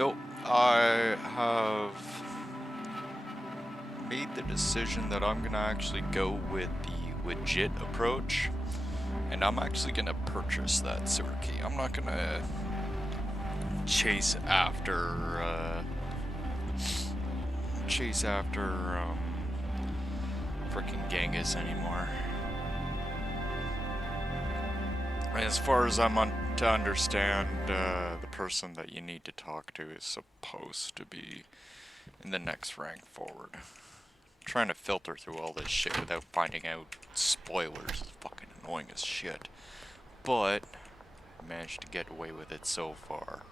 So, I have made the decision that I'm gonna actually go with the legit approach, and I'm actually gonna purchase that sewer key. I'm not gonna chase after, frickin' Genghis anymore. As far as to understand, the person that you need to talk to is supposed to be in the next rank forward. Trying to filter through all this shit without finding out spoilers is fucking annoying as shit. But I managed to get away with it so far.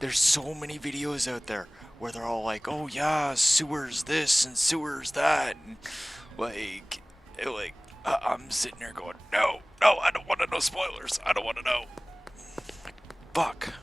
There's so many videos out there where they're all like, oh yeah, sewers this and sewers that, and I'm sitting there going, no, I don't want to know spoilers. I don't want to know. Like, fuck.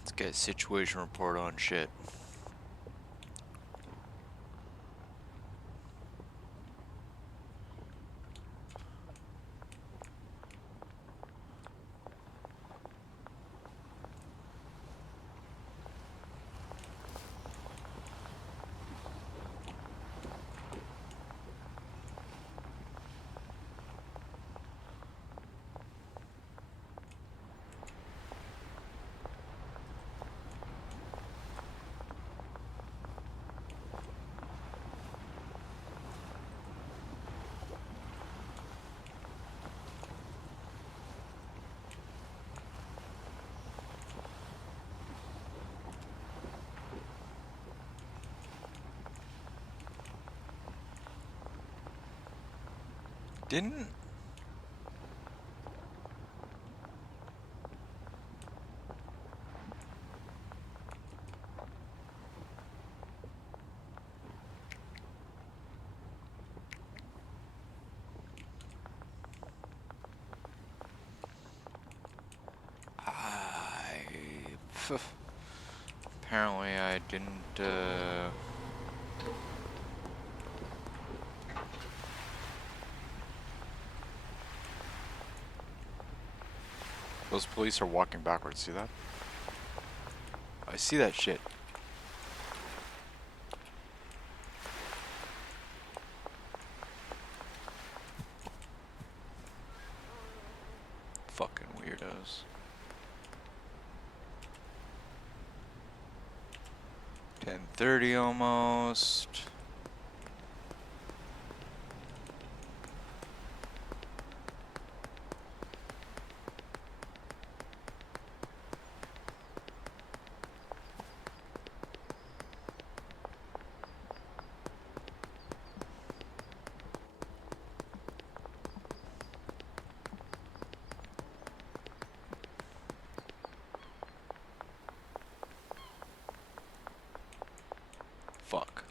Let's get a situation report on shit. Didn't... Apparently I didn't, Those police are walking backwards, see that? I see that shit. Fucking weirdos. 10:30 almost. Fuck.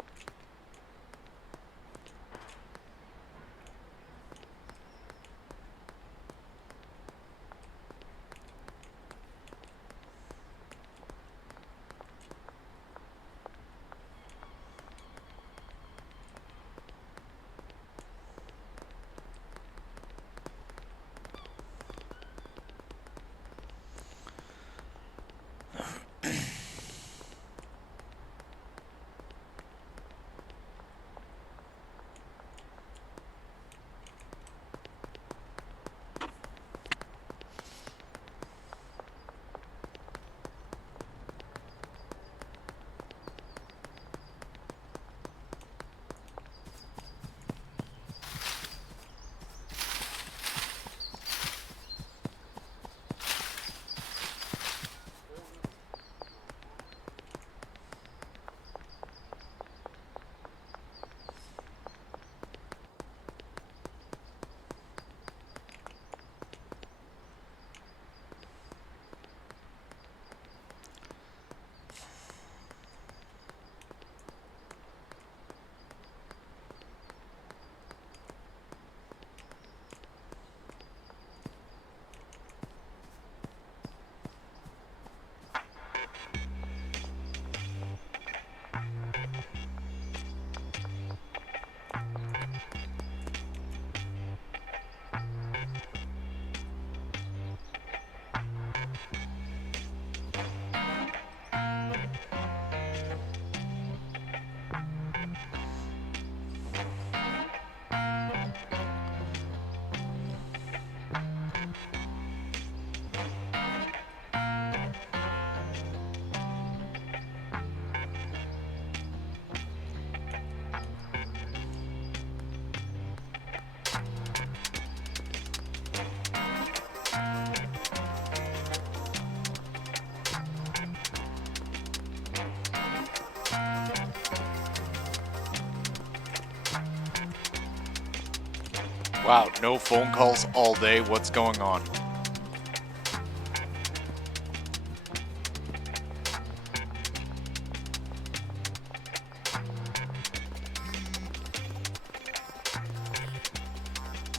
Wow, no phone calls all day. What's going on?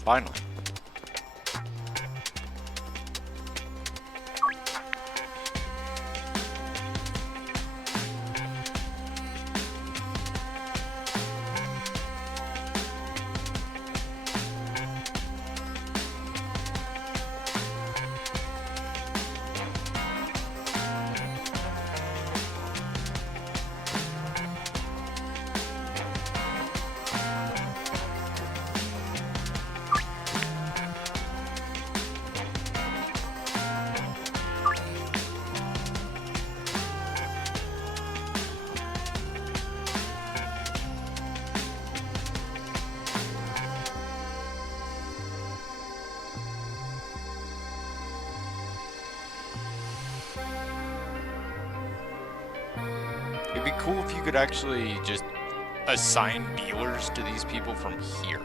Finally. It'd be cool if you could actually just assign dealers to these people from here.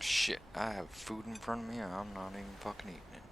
Shit, I have food in front of me and I'm not even fucking eating it.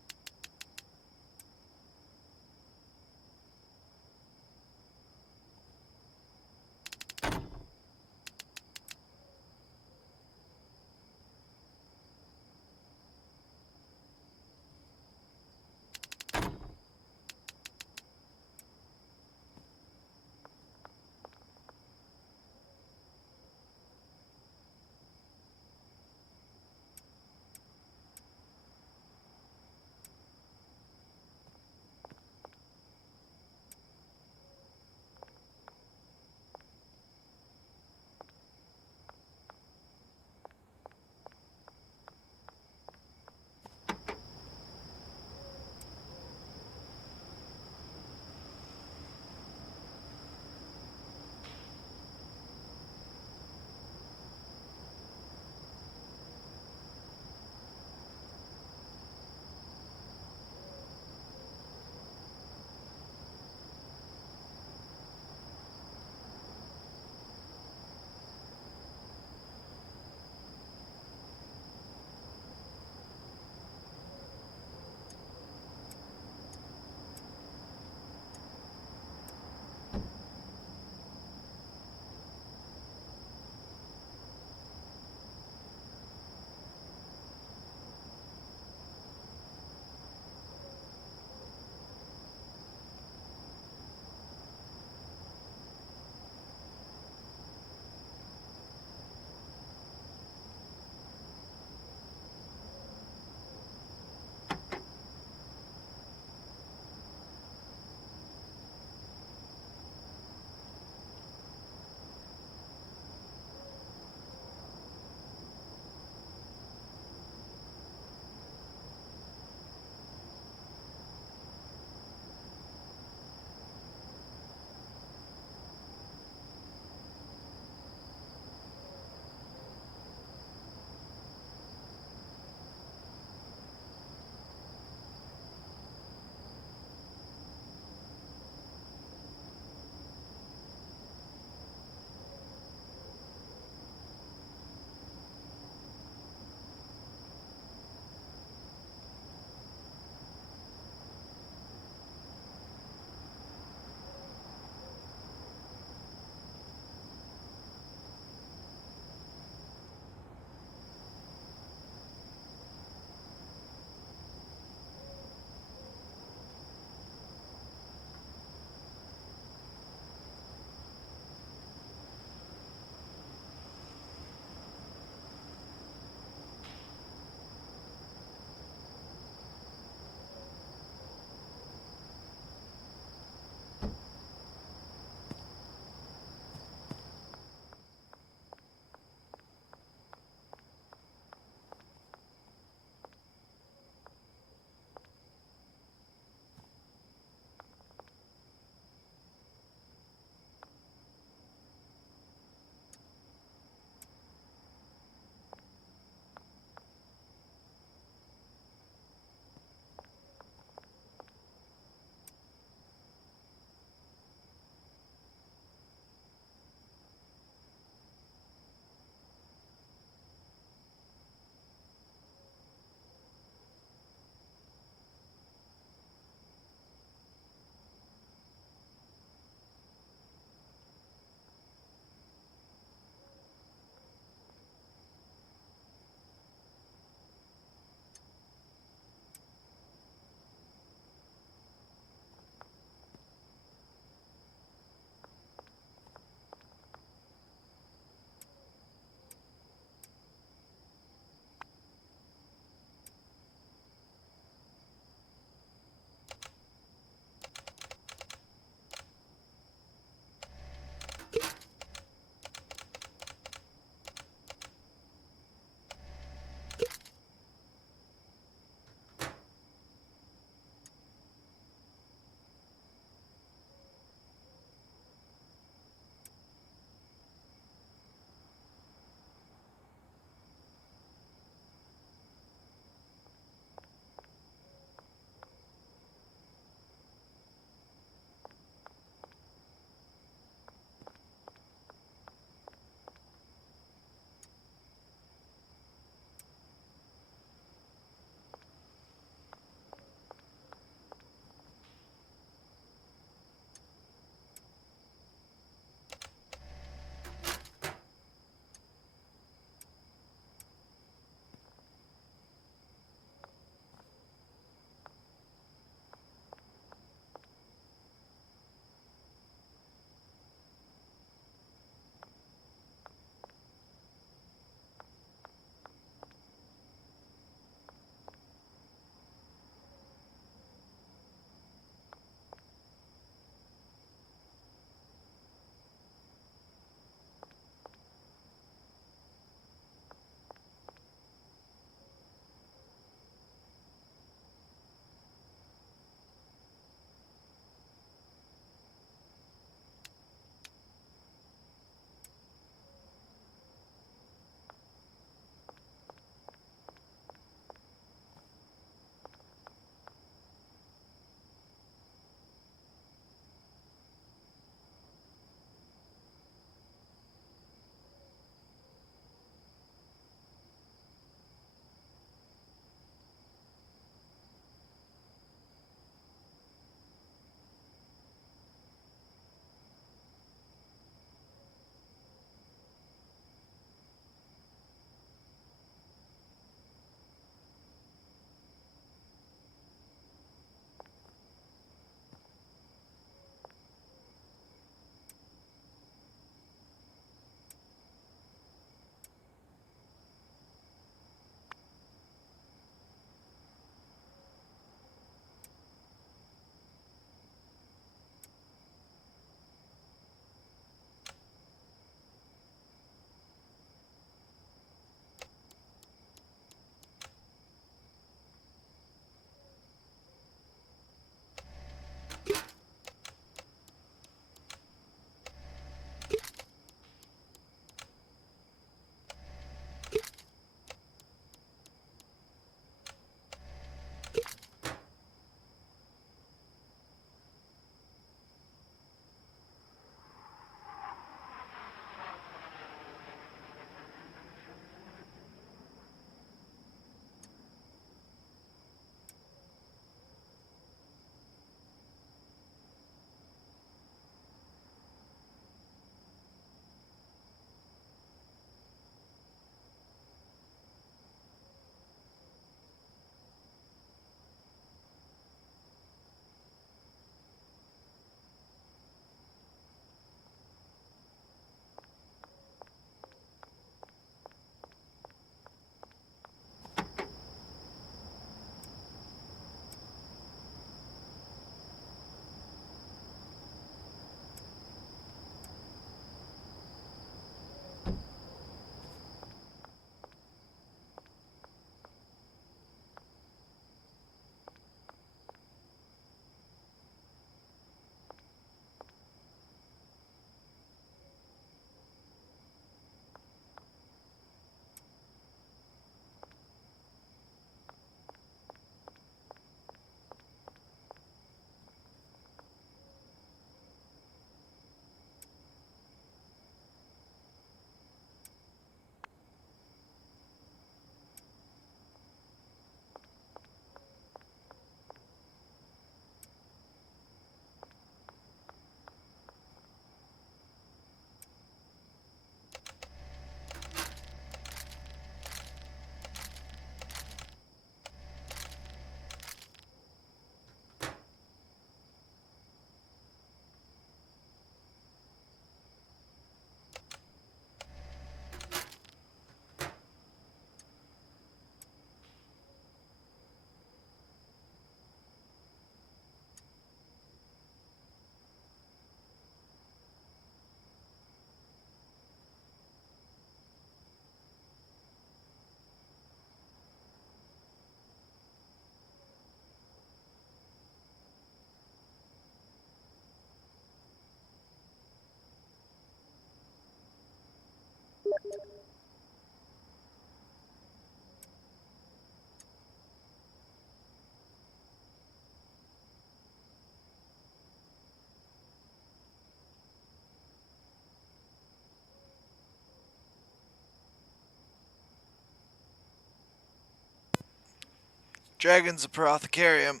Dragon's Apothecarium.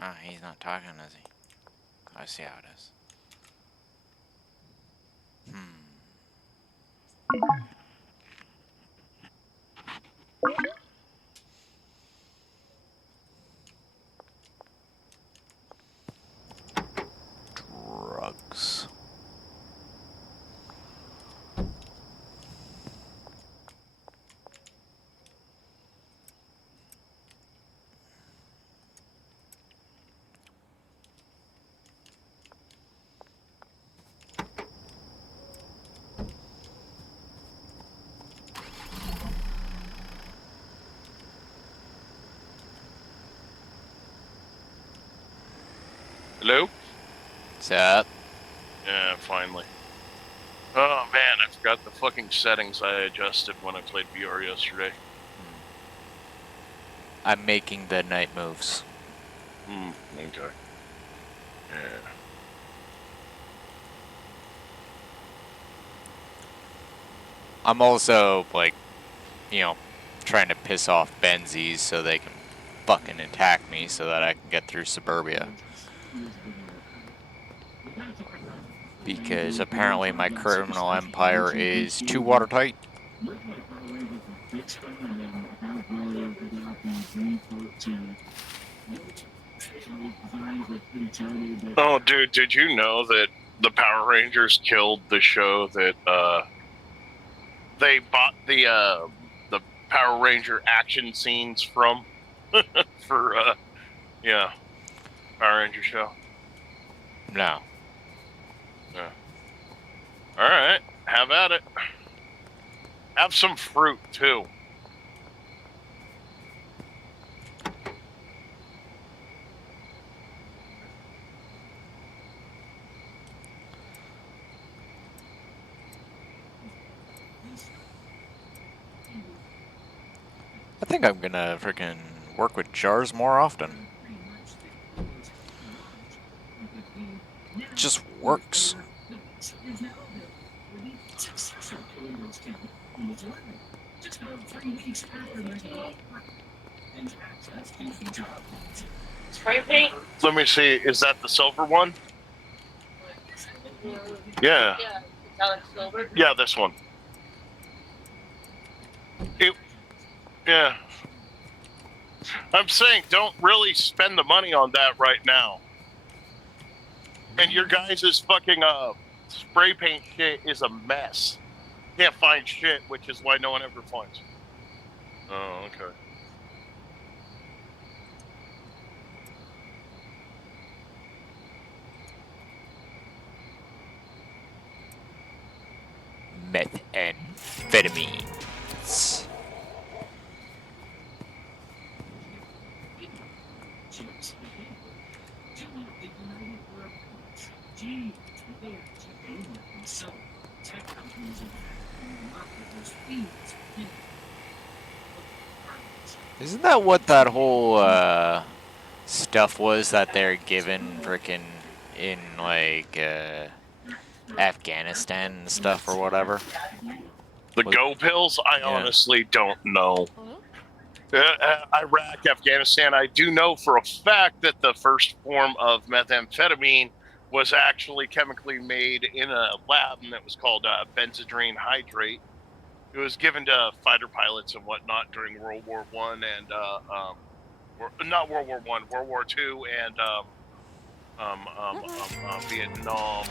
Oh, he's not talking, is he? I see how it is. Drugs. Hello? What's up? Yeah, finally. Oh man, I forgot the fucking settings I adjusted when I played VR yesterday. I'm making the night moves. Okay. Yeah. I'm also, like, trying to piss off Benzies so they can fucking attack me so that I can get through suburbia. Because apparently my criminal empire is too watertight. Oh dude, did you know that the Power Rangers killed the show that they bought the Power Ranger action scenes from for Power Ranger show? No. Yeah. Alright, have at it. Have some fruit too. I think I'm gonna freaking work with jars more often. It just works. Spray paint? Let me see, is that the silver one? Yeah. Yeah, metallic silver. Yeah, this one. Yeah. I'm saying don't really spend the money on that right now. And your guys' fucking spray paint shit is a mess. Can't find shit, which is why no one ever finds it. Oh, okay. Methamphetamines. Isn't that what that whole stuff was that they're given frickin' in like Afghanistan and stuff or whatever? The go pills, I honestly don't know. Iraq, Afghanistan, I do know for a fact that the first form of methamphetamine was actually chemically made in a lab, and that was called benzodrine hydrate. It was given to fighter pilots and whatnot during World War One and not World War One, World War Two, and Vietnam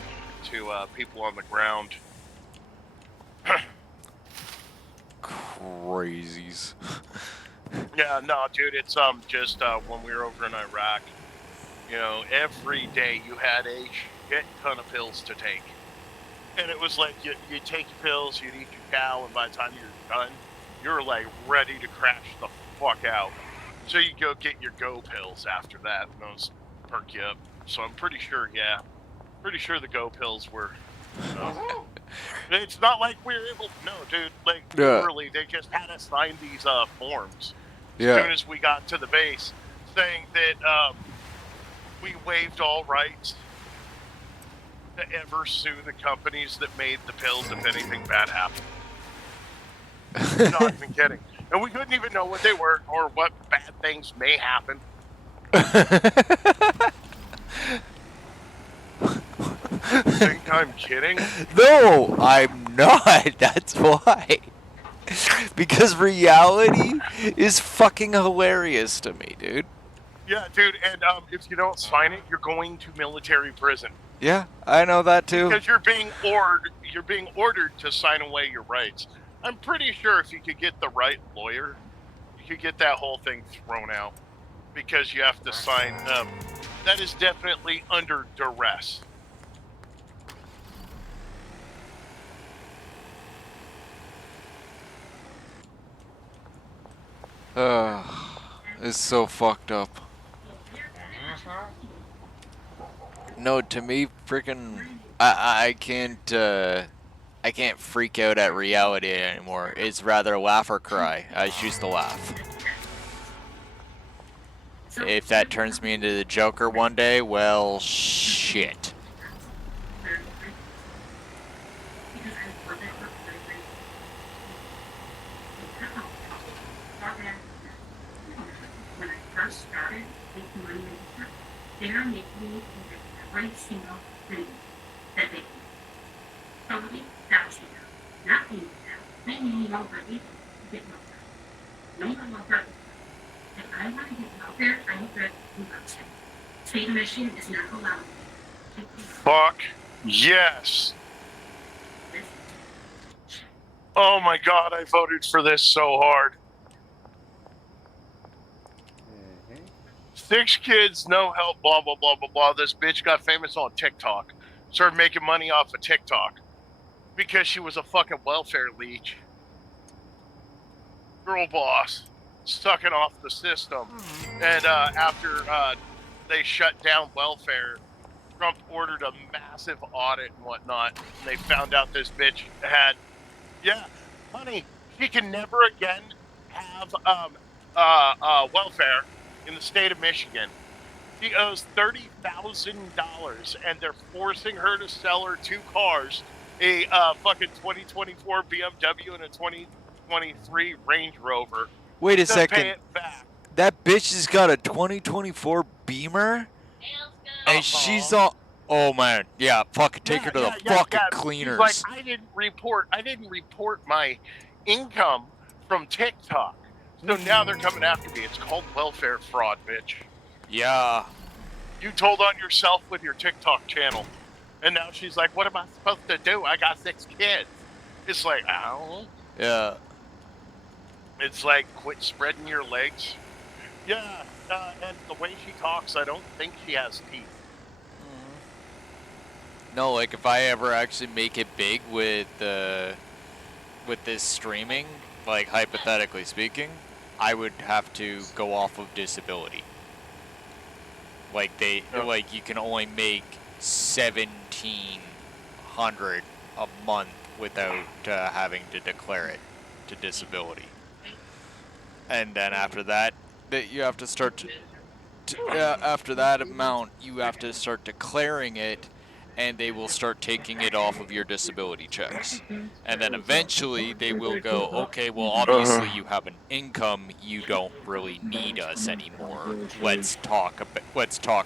to people on the ground. Crazies. Yeah, no, dude, it's just when we were over in Iraq, you know, every day you had a shit ton of pills to take. And it was like you take your pills, you'd eat your cow, and by the time you're done, you're like ready to crash the fuck out. So you go get your go pills after that, and those perk you up. So I'm pretty sure, pretty sure the go pills were. It's not like we were able. No, dude, like literally, they just had us sign these forms as soon as we got to the base, saying that we waived all rights. to ever sue the companies that made the pills if anything bad happened. Not even kidding. And we couldn't even know what they were or what bad things may happen. Think I'm kidding? No, I'm not. That's why. Because reality is fucking hilarious to me, dude. Yeah, dude, and if you don't sign it, you're going to military prison. Yeah, I know that too. Because you're being ordered to sign away your rights. I'm pretty sure if you could get the right lawyer, you could get that whole thing thrown out. Because you have to sign that is definitely under duress. It's so fucked up. No, to me, freaking, I can't freak out at reality anymore. It's rather laugh or cry. I choose to laugh. If that turns me into the Joker one day, well, shit. When I first started making money in the they're making me into every single thing that they do. Totally, that was not being that. Maybe nobody get welfare. No welfare. If I want to get welfare, I need to move outside. State of Michigan is not allowed. Fuck yes. Oh my god, I voted for this so hard. 6 kids, no help, blah, blah, blah, blah, blah. This bitch got famous on TikTok. Started making money off of TikTok. Because she was a fucking welfare leech. Girl boss. Sucking off the system. And after they shut down welfare, Trump ordered a massive audit and whatnot. And they found out this bitch had, yeah, honey, she can never again have welfare in the state of Michigan. She owes $30,000, and they're forcing her to sell her 2 cars, a fucking 2024 BMW and a 2023 Range Rover. Wait a to second. Pay it back. That bitch has got a 2024 Beamer? And she's all... Oh, man. Yeah, fucking take her to the fucking cleaners. She's like, I didn't report my income from TikTok. So now they're coming after me. It's called welfare fraud, bitch. Yeah. You told on yourself with your TikTok channel. And now she's like, what am I supposed to do? I got 6 kids. It's like, I don't know. Yeah. It's like, quit spreading your legs. Yeah, and the way she talks, I don't think she has teeth. No, like if I ever actually make it big with this streaming, like hypothetically speaking, I would have to go off of disability. Like like you can only make $1,700 a month without having to declare it to disability. And then after that, you have to start after that amount, you have to start declaring it, and they will start taking it off of your disability checks. And then eventually they will go, okay, well, obviously you have an income, you don't really need us anymore. Let's talk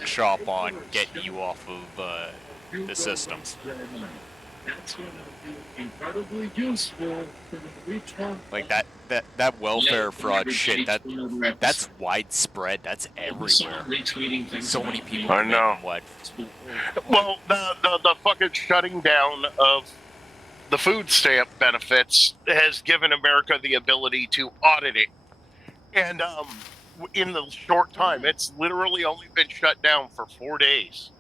shop on getting you off of the systems. That's going to be incredibly useful for the return. Like that welfare fraud shit, that's widespread. That's everywhere. So many people. I know. What? Well, the fucking shutting down of the food stamp benefits has given America the ability to audit it. And in the short time, it's literally only been shut down for 4 days.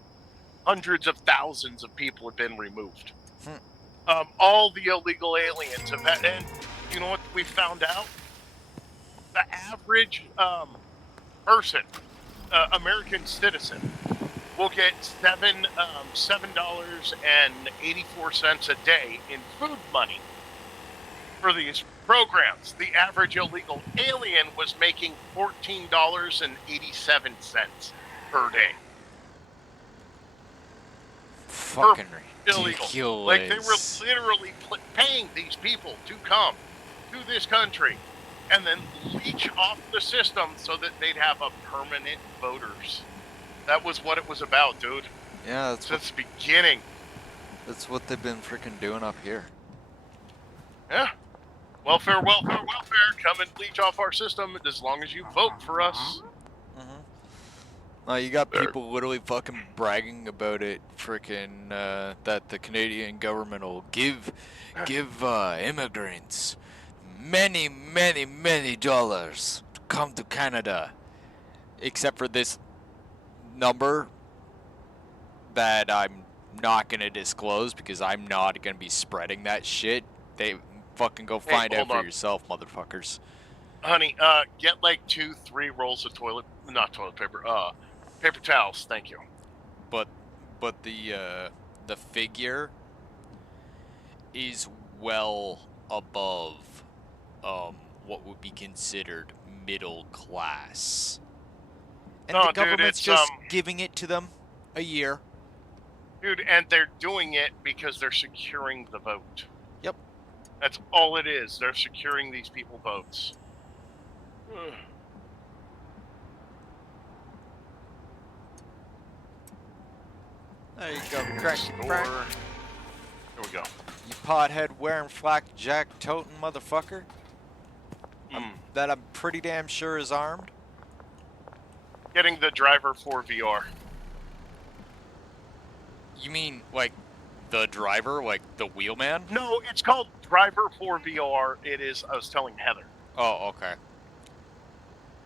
Hundreds of thousands of people have been removed. All the illegal aliens have had, and you know what we found out? The average person, American citizen, will get $7.84 a day in food money for these programs. The average illegal alien was making $14.87 per day. fucking illegal. ridiculous. Like, they were literally paying these people to come to this country and then leech off the system so that they'd have a permanent voters. That was what it was about, dude. Yeah, that's Since the beginning. that's what they've been freaking doing up here. Yeah. Welfare. Come and leech off our system as long as you vote for us. You got people literally fucking bragging about it, freaking that the Canadian government will give immigrants many dollars to come to Canada, except for this number that I'm not gonna disclose because I'm not gonna be spreading that shit. They fucking go find out for yourself, motherfuckers. Honey, get like 2-3 rolls of not toilet paper, paper towels, thank you. But the figure is well above what would be considered middle class. And No, the government's dude, just giving it to them a year. Dude, and they're doing it because they're securing the vote. Yep. That's all it is. They're securing these people votes. There you go, crack. There we go. You pothead wearing flak jack toting motherfucker. That I'm pretty damn sure is armed. Getting the driver for VR. You mean like the driver, like the wheelman? No, it's called Driver for VR. It is. I was telling Heather. Oh, okay.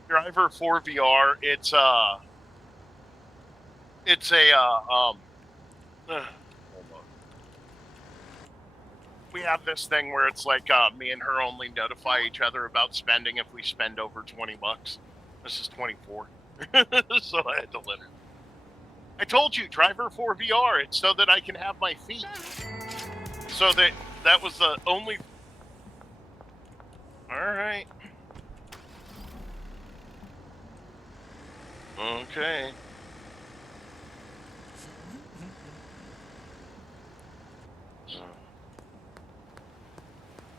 Driver for VR. It's a hold on. We have this thing where it's like me and her only notify each other about spending if we spend over $20. This is 24, so I had to let her. I told you, Driver for VR. It's so that I can have my feet. So that was the only. All right. Okay.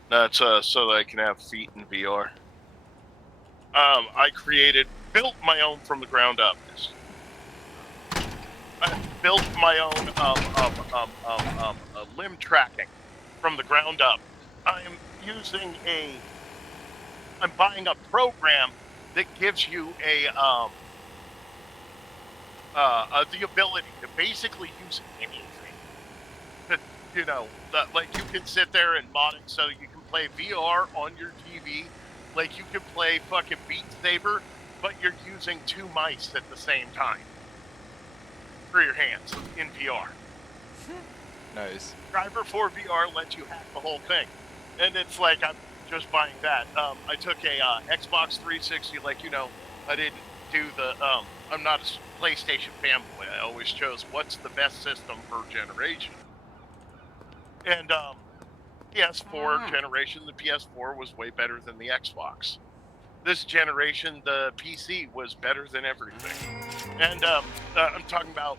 That's so that I can have feet in VR. I built my own from the ground up. I built my own limb tracking from the ground up. I'm buying a program that gives you the ability to basically use anything. Like you can sit there and mod it so you can play VR on your TV. Like you can play fucking Beat Saber, but you're using 2 mice at the same time for your hands in VR. Nice. Driver for VR lets you hack the whole thing, and it's like I'm just buying that. I took a Xbox 360. I didn't do the. I'm not a PlayStation fanboy. I always chose what's the best system per generation. And PS4 generation, the PS4 was way better than the Xbox. This generation, the PC was better than everything. And I'm talking about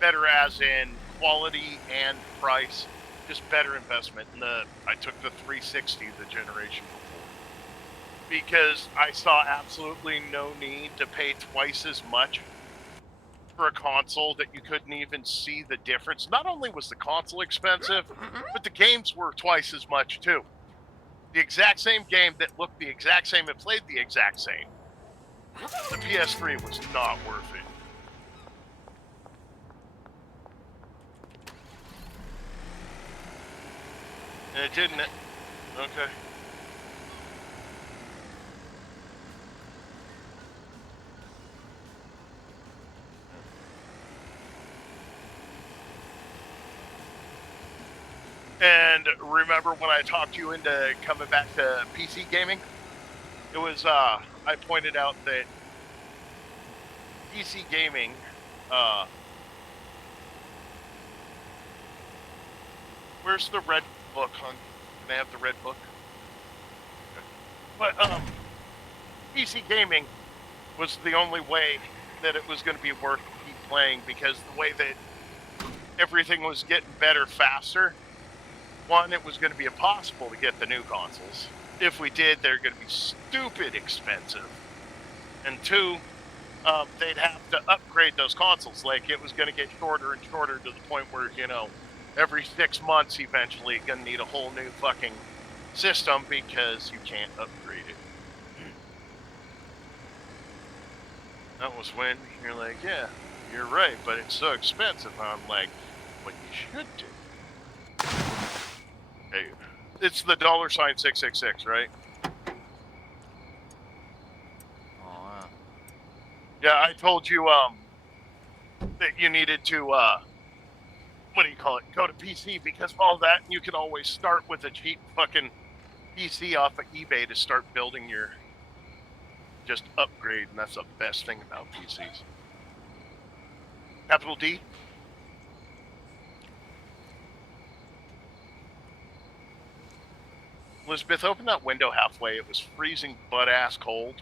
better as in quality and price, just better investment. And I took the 360 the generation before because I saw absolutely no need to pay twice as much for a console that you couldn't even see the difference. Not only was the console expensive, but the games were twice as much too. The exact same game that looked the exact same and played the exact same. The PS3 was not worth it. And it didn't. Okay. And remember when I talked you into coming back to PC gaming? It was, I pointed out that PC gaming, where's the red book, hon? Can I have the red book? Okay. But, PC gaming was the only way that it was going to be worth keep playing because the way that everything was getting better faster, one, it was going to be impossible to get the new consoles. If we did, they're going to be stupid expensive. And two, they'd have to upgrade those consoles. Like, it was going to get shorter and shorter to the point where, you know, every 6 months, eventually, you're going to need a whole new fucking system because you can't upgrade it. That was when you're like, yeah, you're right, but it's so expensive. I'm like, what you should do. Hey, it's the $666, right? Oh, wow. Yeah, I told you that you needed to what do you call it? Go to PC because of all that, and you can always start with a cheap fucking PC off of eBay to start building your just upgrade, and that's the best thing about PCs. Capital D. Elizabeth, open that window halfway. It was freezing butt ass cold.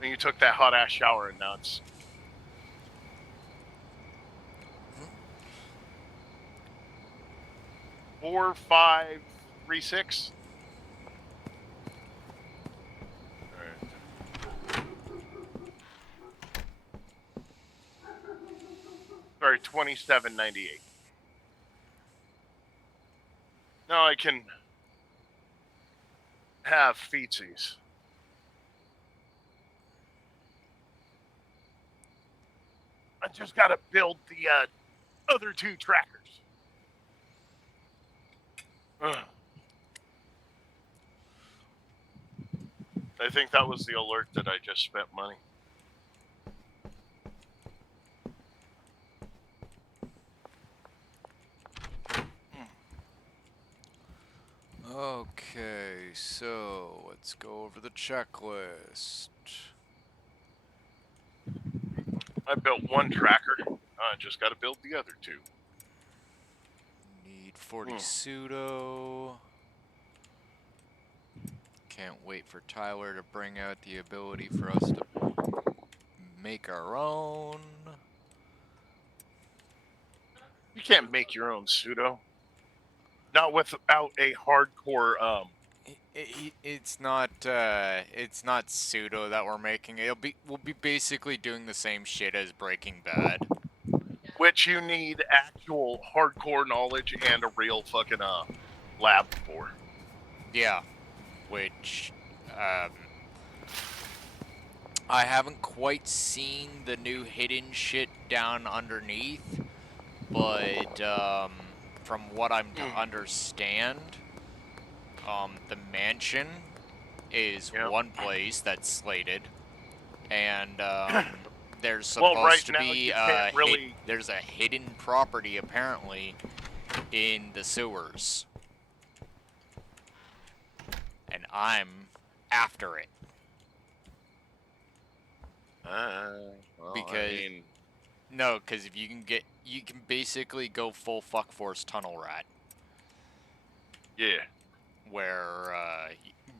And you took that hot ass shower, and now it's 4, 5, 3, 6. All right. Sorry, 27.98. Now I can have feetsies. I just gotta build the other 2 trackers. Ugh. I think that was the alert that I just spent money. Okay, so let's go over the checklist. I built 1 tracker. I just got to build the other 2. Need 40 pseudo. Can't wait for Tyler to bring out the ability for us to make our own. You can't make your own pseudo. Not without a hardcore. It's not pseudo that we're making. We'll be basically doing the same shit as Breaking Bad. Which you need actual hardcore knowledge and a real fucking lab for. Yeah, which I haven't quite seen the new hidden shit down underneath, but from what I'm to understand, the mansion is one place that's slated, and there's supposed to be there's a hidden property apparently in the sewers, and I'm after it. Because if you can basically go full fuck force tunnel rat. Yeah. Where,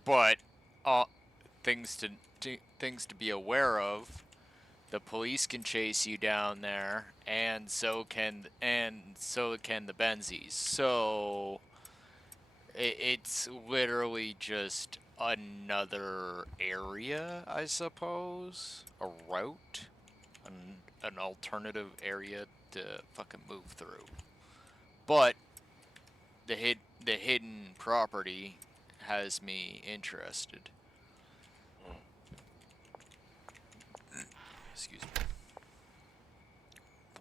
but things to be aware of. The police can chase you down there, and so can the Benzies. So it's literally just another area, I suppose, a route, an alternative area to fucking move through. But the hidden property has me interested. Excuse me.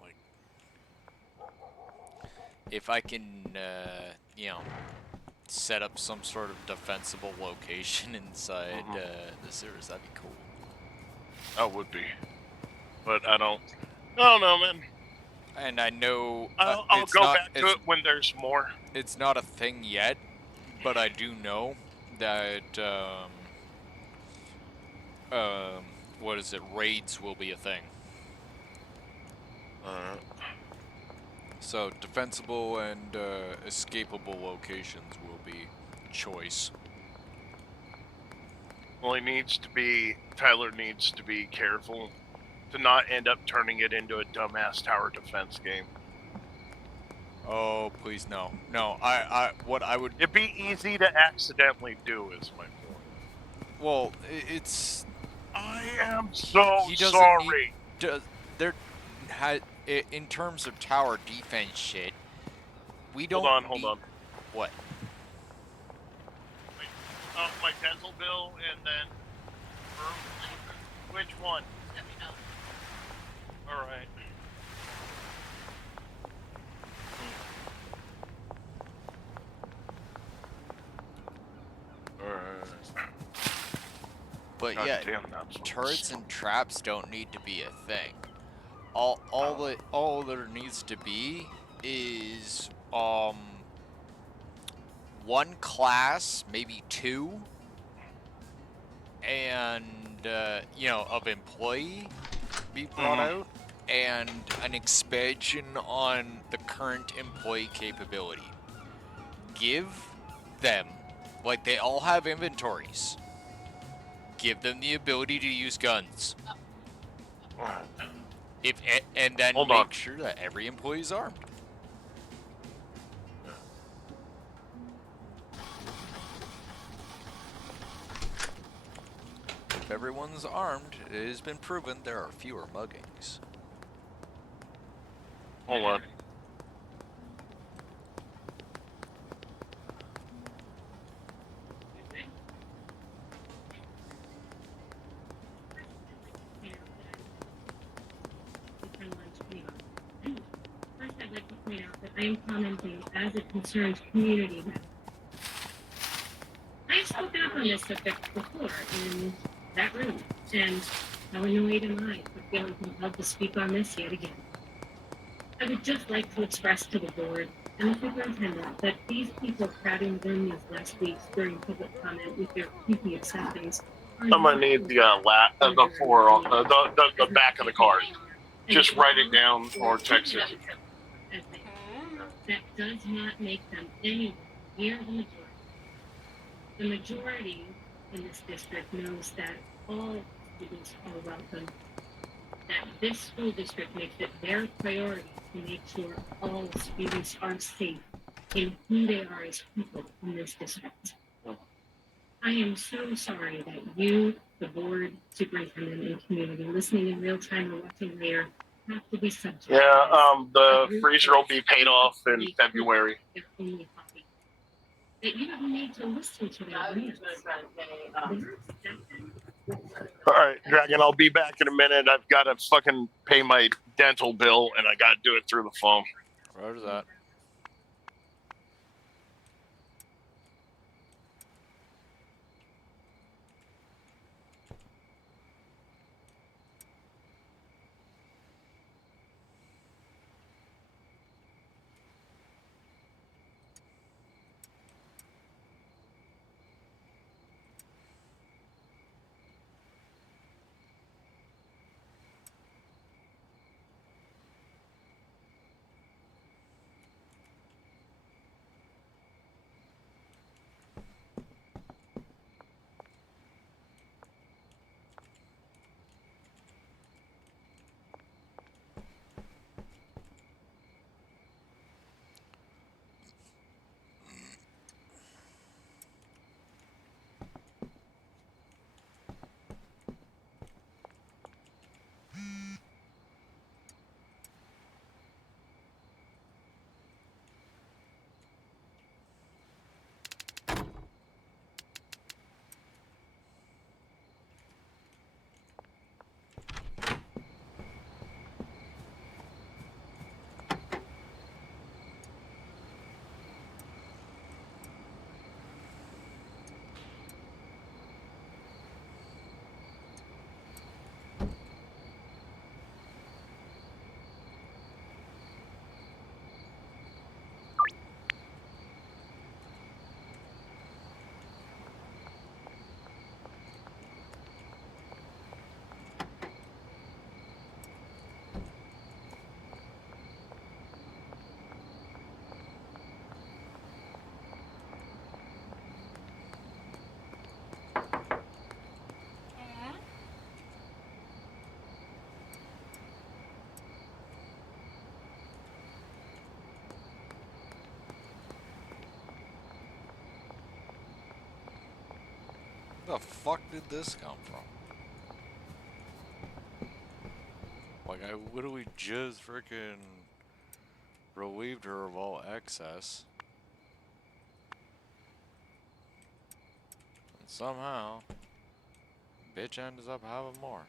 Like, if I can, set up some sort of defensible location inside the sewers, that'd be cool. That would be. But I don't know, man. And I know I'll go back to it when there's more. It's not a thing yet, but I do know that raids will be a thing. So defensible and escapable locations will be choice. Well, Tyler needs to be careful to not end up turning it into a dumbass tower defense game. Oh, please no. No, what I would, It'd be easy to accidentally do, is my point. well, it's, I am so he doesn't need, sorry. there, in terms of tower defense shit, we Hold don't on. need, what? Wait, my dental bill and then. Which one? All right. But God yeah, damn, that's turrets and traps don't need to be a thing. All there needs to be is one class, maybe two, and of employee be brought out, and an expansion on the current employee capability. Give them, like, they all have inventories. Give them the ability to use guns. And then Hold on. make sure that every employee is armed. If everyone's armed, it has been proven there are fewer muggings. Hold on. First, I'd like to point out that I am commenting as a concerned community member. I've spoken up on this subject before in that room, and how annoyed am I for feeling compelled to speak on this yet again. I would just like to express to the board and the superintendent that these people crowding within these last weeks during public comment with their creepy acceptance are I'm gonna not need the the four, the back of the card. Just write it down or text it. as they that does not make them anywhere near the majority. The majority in this district knows that all students are welcome, that this school district makes it their priority to make sure all students are safe in who they are as people in this district. I am so sorry that you, the board, superintendent, and community listening in real time or watching later have to be subject. Yeah, the freezer will be paid off in February. That you don't need to listen to their rants. All right, Dragon, I'll be back in a minute. I've got to fucking pay my dental bill, and I got to do it through the phone. Roger that. The fuck did this come from? Like, I literally just freaking relieved her of all excess. And somehow, bitch ends up having more.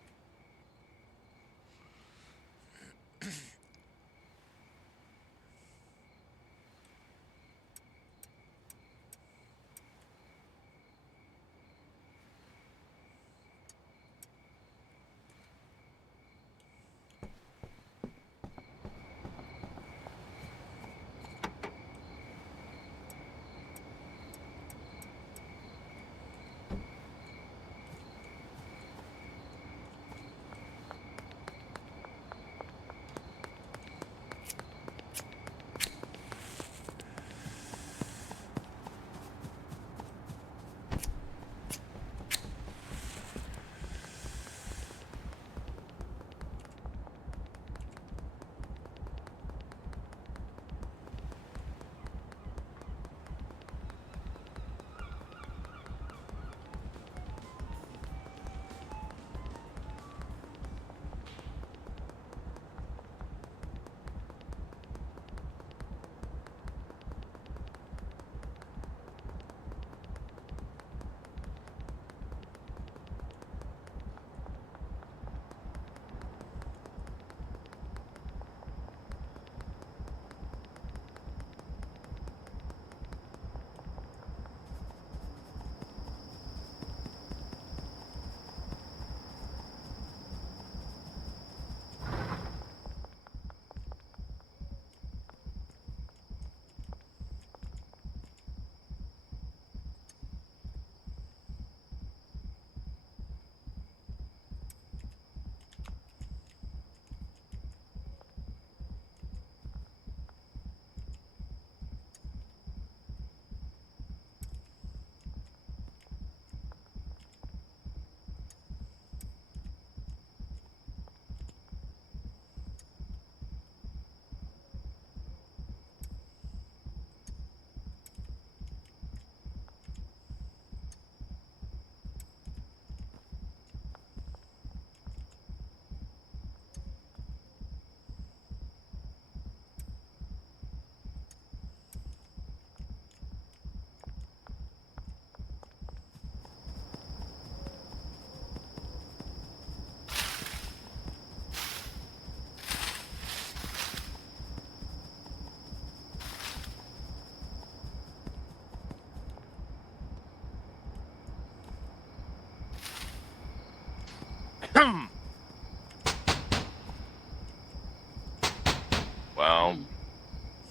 Wow.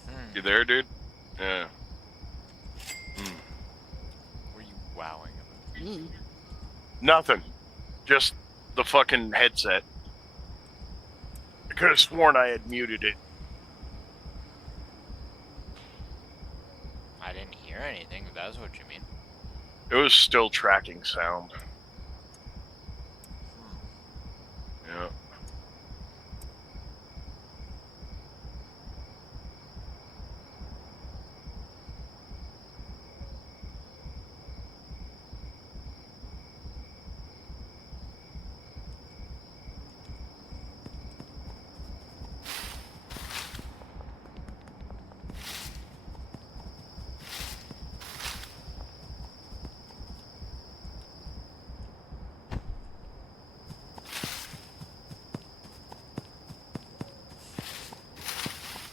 Hmm. You there, dude? Yeah. Were you wowing at it? Mm. Nothing. Just the fucking headset. I could have sworn I had muted it. I didn't hear anything, if that's what you mean. It was still tracking sound. Yeah.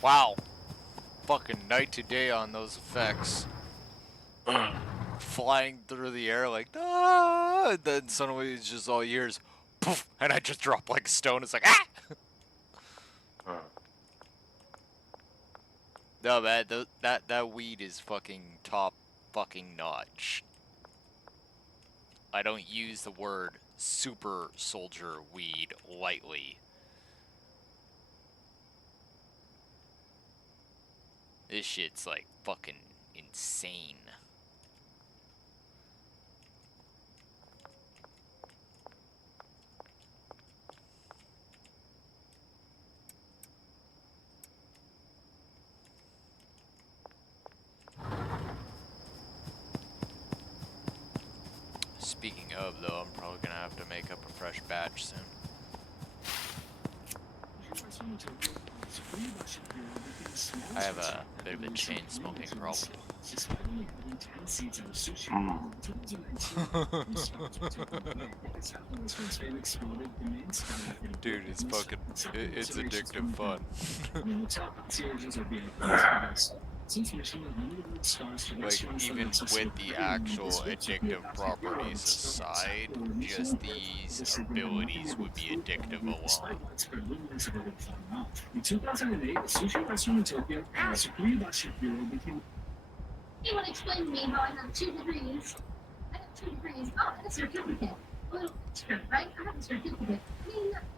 Wow. Fucking night to day on those effects. Flying through the air like, ah! And then suddenly it's just all ears. Poof! And I just drop like a stone. It's like, ah! No, man, that weed is fucking top fucking notch. I don't use the word super soldier weed lightly. This shit's like fucking insane. Speaking of, though, I'm probably gonna have to make up a fresh batch soon. I have a bit of a chain smoking problem. Dude, it's fucking, it's addictive fun. Like, even with the actual addictive properties aside, just these abilities would be addictive alone. In 2008, Sushi Western Utopia has 3 lecture bureau became. You want to explain to me how I have 2 degrees? I have 2 degrees. Oh, and a certificate. A little extra, right? I have a certificate.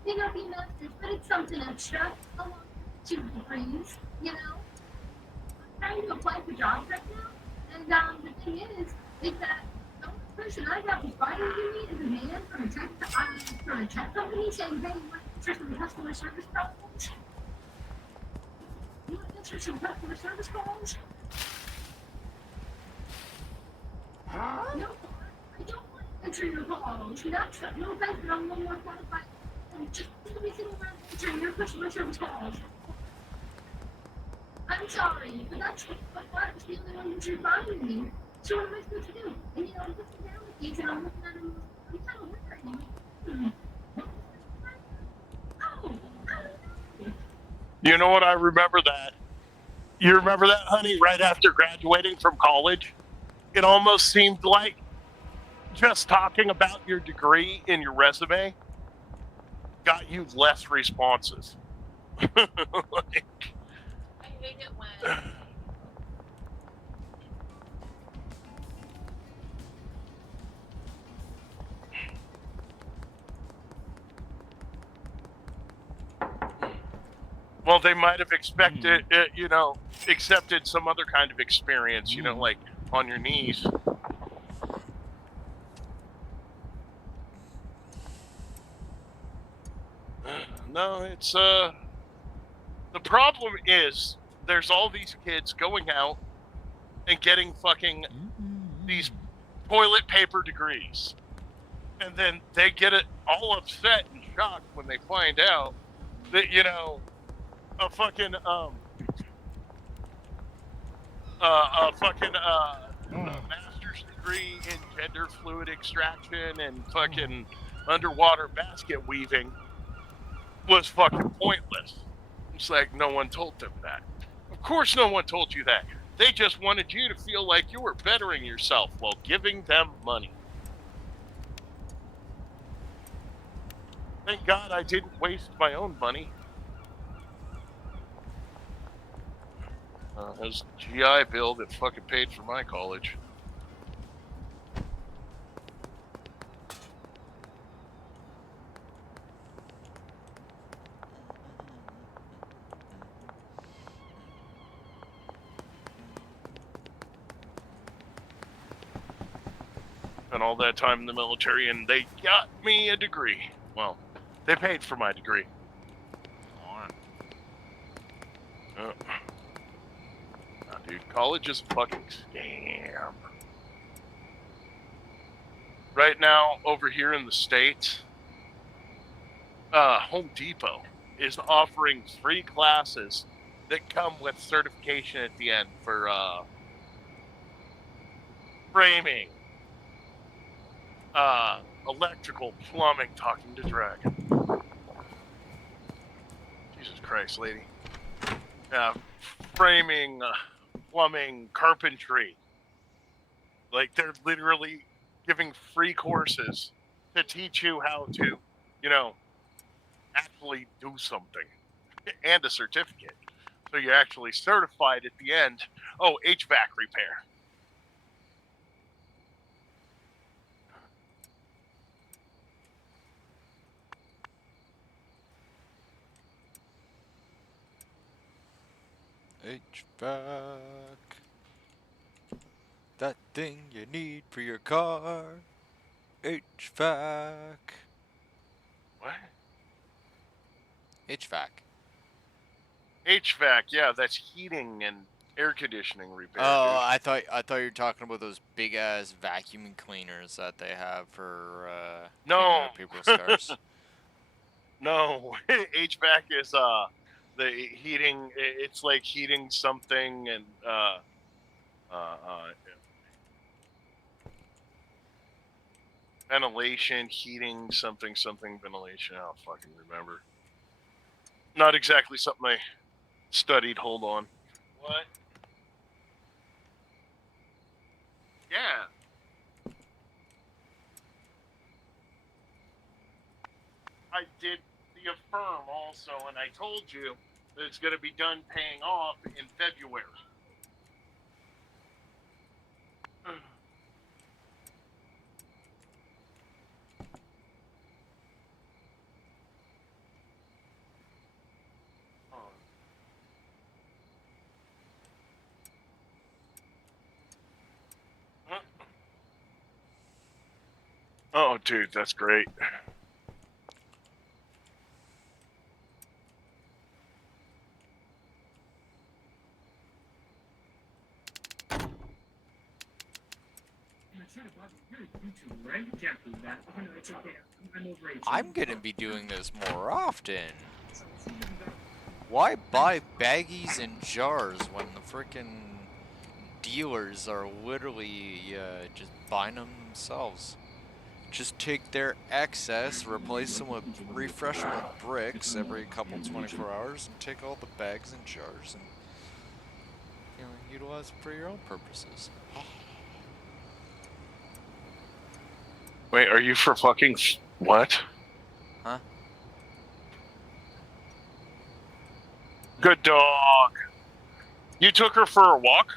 May not be master's, but it's something extra. Along with 2 degrees, you know? I'm trying to apply for jobs right now. And the thing is that the only person I have responding to me is a man from a tech company saying, hey, you want to answer some customer service problems? You want to answer some customer service calls? No, I don't want to answer your calls. That's no offense, but I'm no more qualified. Just let me sit around answering your customer service calls. I'm sorry, but that's the only one who's responding me. So what am I supposed to do? And I'm looking down at these and I'm looking at them. I'm kind of wondering. You know what? I remember that. You remember that, honey? Right after graduating from college, it almost seemed like just talking about your degree in your resume got you less responses. I hate it when. Well, they might have expected, accepted some other kind of experience, like on your knees. No, it's the problem is there's all these kids going out and getting fucking these toilet paper degrees. And then they get it all upset and shocked when they find out that, a fucking master's degree in gender fluid extraction and fucking underwater basket weaving was fucking pointless. It's like no one told them that. Of course no one told you that. They just wanted you to feel like you were bettering yourself while giving them money. Thank God I didn't waste my own money. It was GI Bill that fucking paid for my college. And all that time in the military, and they got me a degree. Well, they paid for my degree. Oh, dude, college is a fucking scam. Right now, over here in the States, Home Depot is offering free classes that come with certification at the end for framing, electrical, plumbing, talking to Dragon. Jesus Christ, lady. Framing, plumbing, carpentry. Like, they're literally giving free courses to teach you how to, actually do something. And a certificate. So you're actually certified at the end. Oh, HVAC repair. HVAC. That thing you need for your car. HVAC. What? HVAC. HVAC, yeah, that's heating and air conditioning repair. Oh, Dude. I thought you were talking about those big ass vacuum cleaners that they have for No. cleaning out people's cars. No, HVAC is the heating. It's like heating something and ventilation, heating something ventilation. I don't fucking remember. Not exactly something I studied. Hold on. What? Yeah. I did the affirm also, and I told you that it's going to be done paying off in February. Oh, dude, that's great. I'm gonna be doing this more often. Why buy baggies and jars when the frickin' dealers are literally just buying them themselves? Just take their excess, replace them with, refresh them with bricks every couple 24 hours, and take all the bags and jars and, you know, utilize them for your own purposes. Wait, are you for fucking what? Huh? Good dog. You took her for a walk?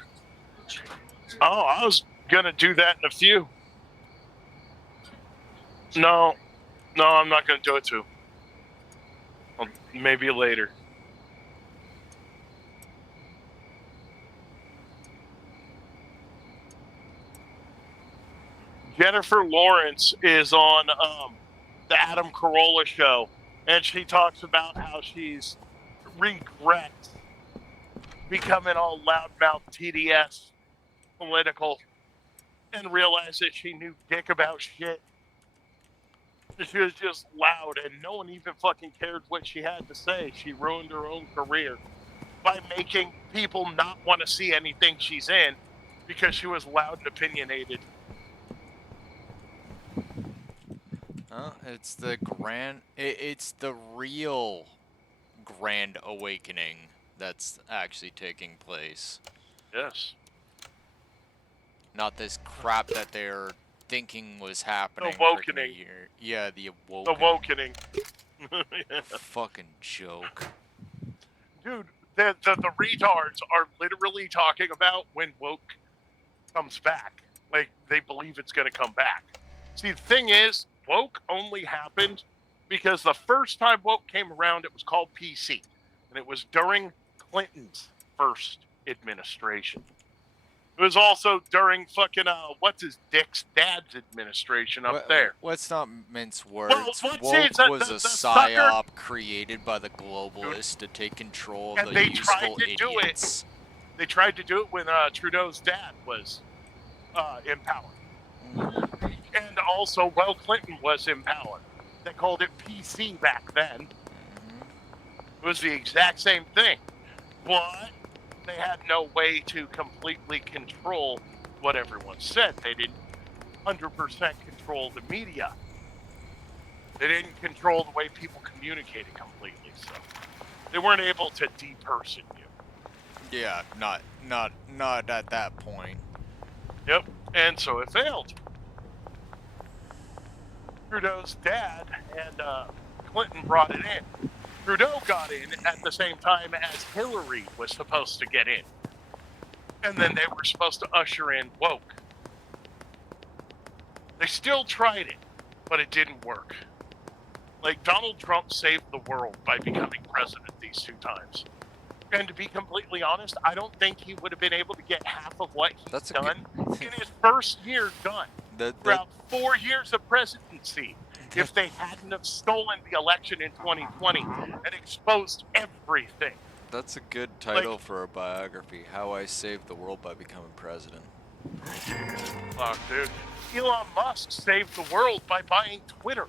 Oh, I was gonna do that in a few. No, I'm not gonna do it too. Well, maybe later. Jennifer Lawrence is on the Adam Carolla show, and she talks about how she's regrets becoming all loudmouth TDS political and realized that she knew dick about shit. She was just loud, and no one even fucking cared what she had to say. She ruined her own career by making people not want to see anything she's in because she was loud and opinionated. It's the it's the real grand awakening that's actually taking place. Yes. Not this crap that they're thinking was happening. Awakening. Yeah, the awakening. Fucking joke. Dude, the retards are literally talking about when woke comes back. Like, they believe it's going to come back. See, the thing is, woke only happened because the first time woke came around, it was called PC. And it was during Clinton's first administration. It was also during fucking, what's his dick's dad's administration up there. Let's not mince words. Well, woke was a psyop created by the globalists to take control of the useful idiots. They tried to do it when Trudeau's dad was in power. And also while Clinton was in power. They called it PC back then. It was the exact same thing. But they had no way to completely control what everyone said. They didn't 100% control the media. They didn't control the way people communicated completely, so they weren't able to deperson you. Yeah, not at that point. Yep, and so it failed. Trudeau's dad and Clinton brought it in. Trudeau got in at the same time as Hillary was supposed to get in. And then they were supposed to usher in woke. They still tried it, but it didn't work. Like, Donald Trump saved the world by becoming president these two times. And to be completely honest, I don't think he would have been able to get half of what he's done in his first year done. Throughout 4 years of presidency, if they hadn't have stolen the election in 2020 and exposed everything That's a good title for a biography. How I Saved the World by Becoming President. Fuck, dude. Elon Musk saved the world by buying Twitter.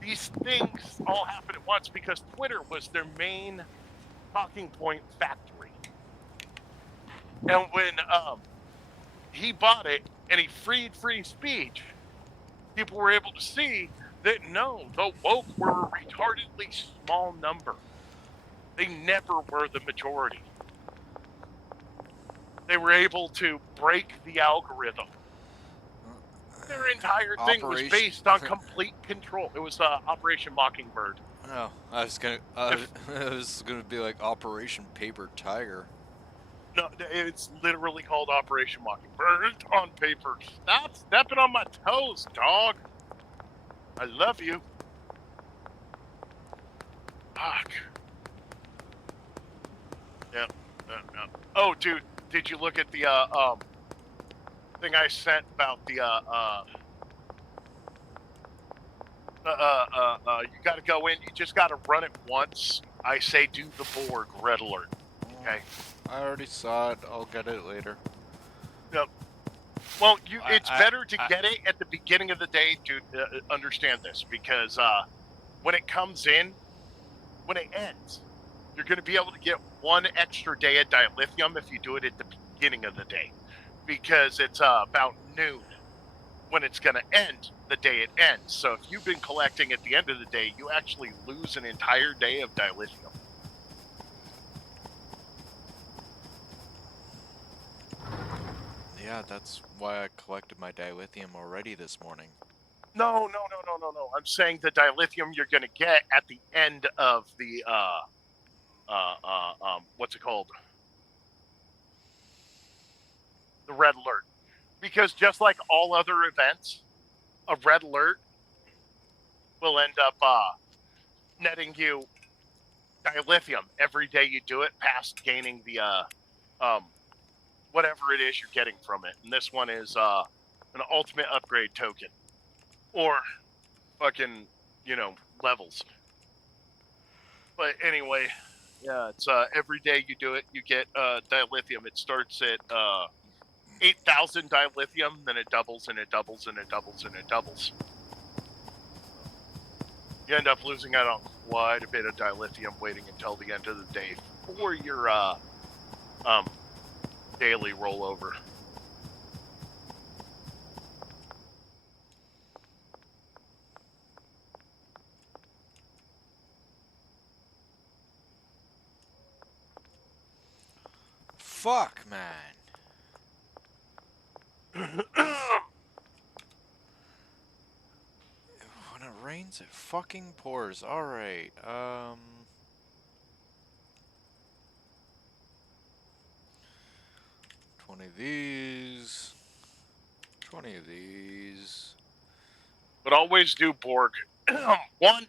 These things all happened at once because Twitter was their main talking point factory. And when he bought it and he freed free speech, people were able to see that no, the woke were a retardedly small number. They never were the majority. They were able to break the algorithm. Their entire thing was based on complete control. It was Operation Mockingbird. Oh, I was gonna be like Operation Paper Tiger. No, it's literally called Operation Mockingbird on paper. Stop stepping on my toes, dog. I love you. Fuck. Yep. Oh, dude, did you look at the thing I sent about the you got to go in. You just got to run it once. I say do the Borg red alert. Okay. I already saw it. I'll get it later. Yep. Well, it's better to get it at the beginning of the day to understand this, because when it comes in, when it ends, you're going to be able to get 1 extra day of dilithium if you do it at the beginning of the day, because it's about noon when it's going to end the day it ends. So if you've been collecting at the end of the day, you actually lose an entire day of dilithium. Yeah, that's why I collected my dilithium already this morning. No. I'm saying the dilithium you're going to get at the end of the what's it called? The red alert. Because just like all other events, a red alert will end up netting you dilithium every day you do it, past gaining the whatever it is you're getting from it. And this one is an ultimate upgrade token, or fucking levels. But anyway, yeah, it's every day you do it, you get dilithium. It starts at 8,000 dilithium, then it doubles and it doubles and it doubles and it doubles. You end up losing out on quite a bit of dilithium waiting until the end of the day for your daily rollover. Fuck, man. When it rains, it fucking pours. Alright, 20 of these. 20 of these. But always do Borg. One,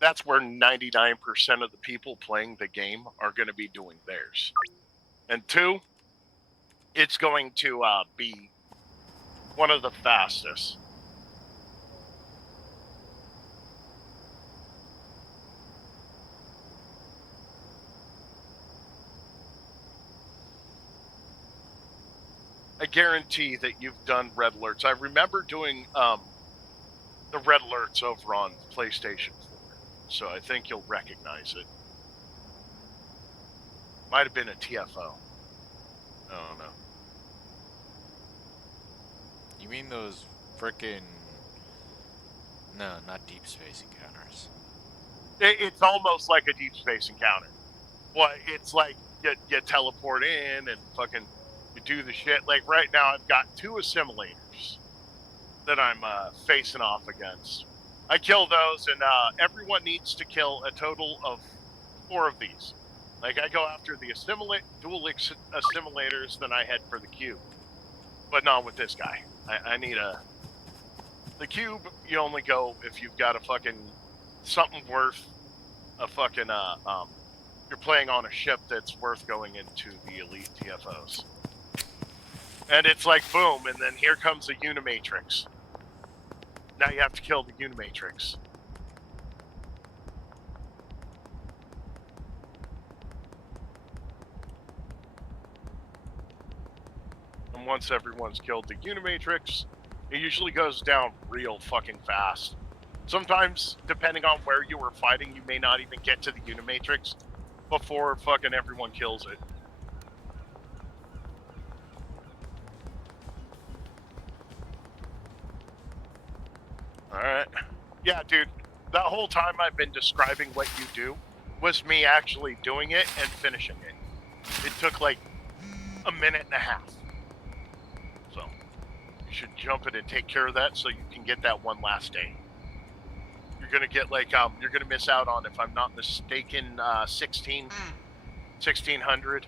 that's where 99% of the people playing the game are going to be doing theirs. And 2, it's going to be one of the fastest. I guarantee that you've done red alerts. I remember doing the red alerts over on PlayStation 4, so I think you'll recognize it. Might have been a TFO. I don't know. You mean those frickin'... No, not deep space encounters. It's almost like a deep space encounter. Well, it's like you teleport in and fucking you do the shit. Like right now, I've got 2 assimilators that I'm facing off against. I kill those, and everyone needs to kill a total of 4 of these. Like I go after the dual assimilators, then I head for the cube. But not with this guy. I need the cube. You only go if you've got a fucking something worth a fucking you're playing on a ship that's worth going into the elite TFOs. And it's like boom, and then here comes the Unimatrix. Now you have to kill the Unimatrix. once everyone's killed the Unimatrix, it usually goes down real fucking fast. Sometimes, depending on where you were fighting, you may not even get to the Unimatrix before fucking everyone kills it. Alright. Yeah, dude, that whole time I've been describing what you do was me actually doing it and finishing it. It took like a minute and a half. So, you should jump in and take care of that so you can get that one last day. You're gonna get like, you're gonna miss out on, if I'm not mistaken, 1600.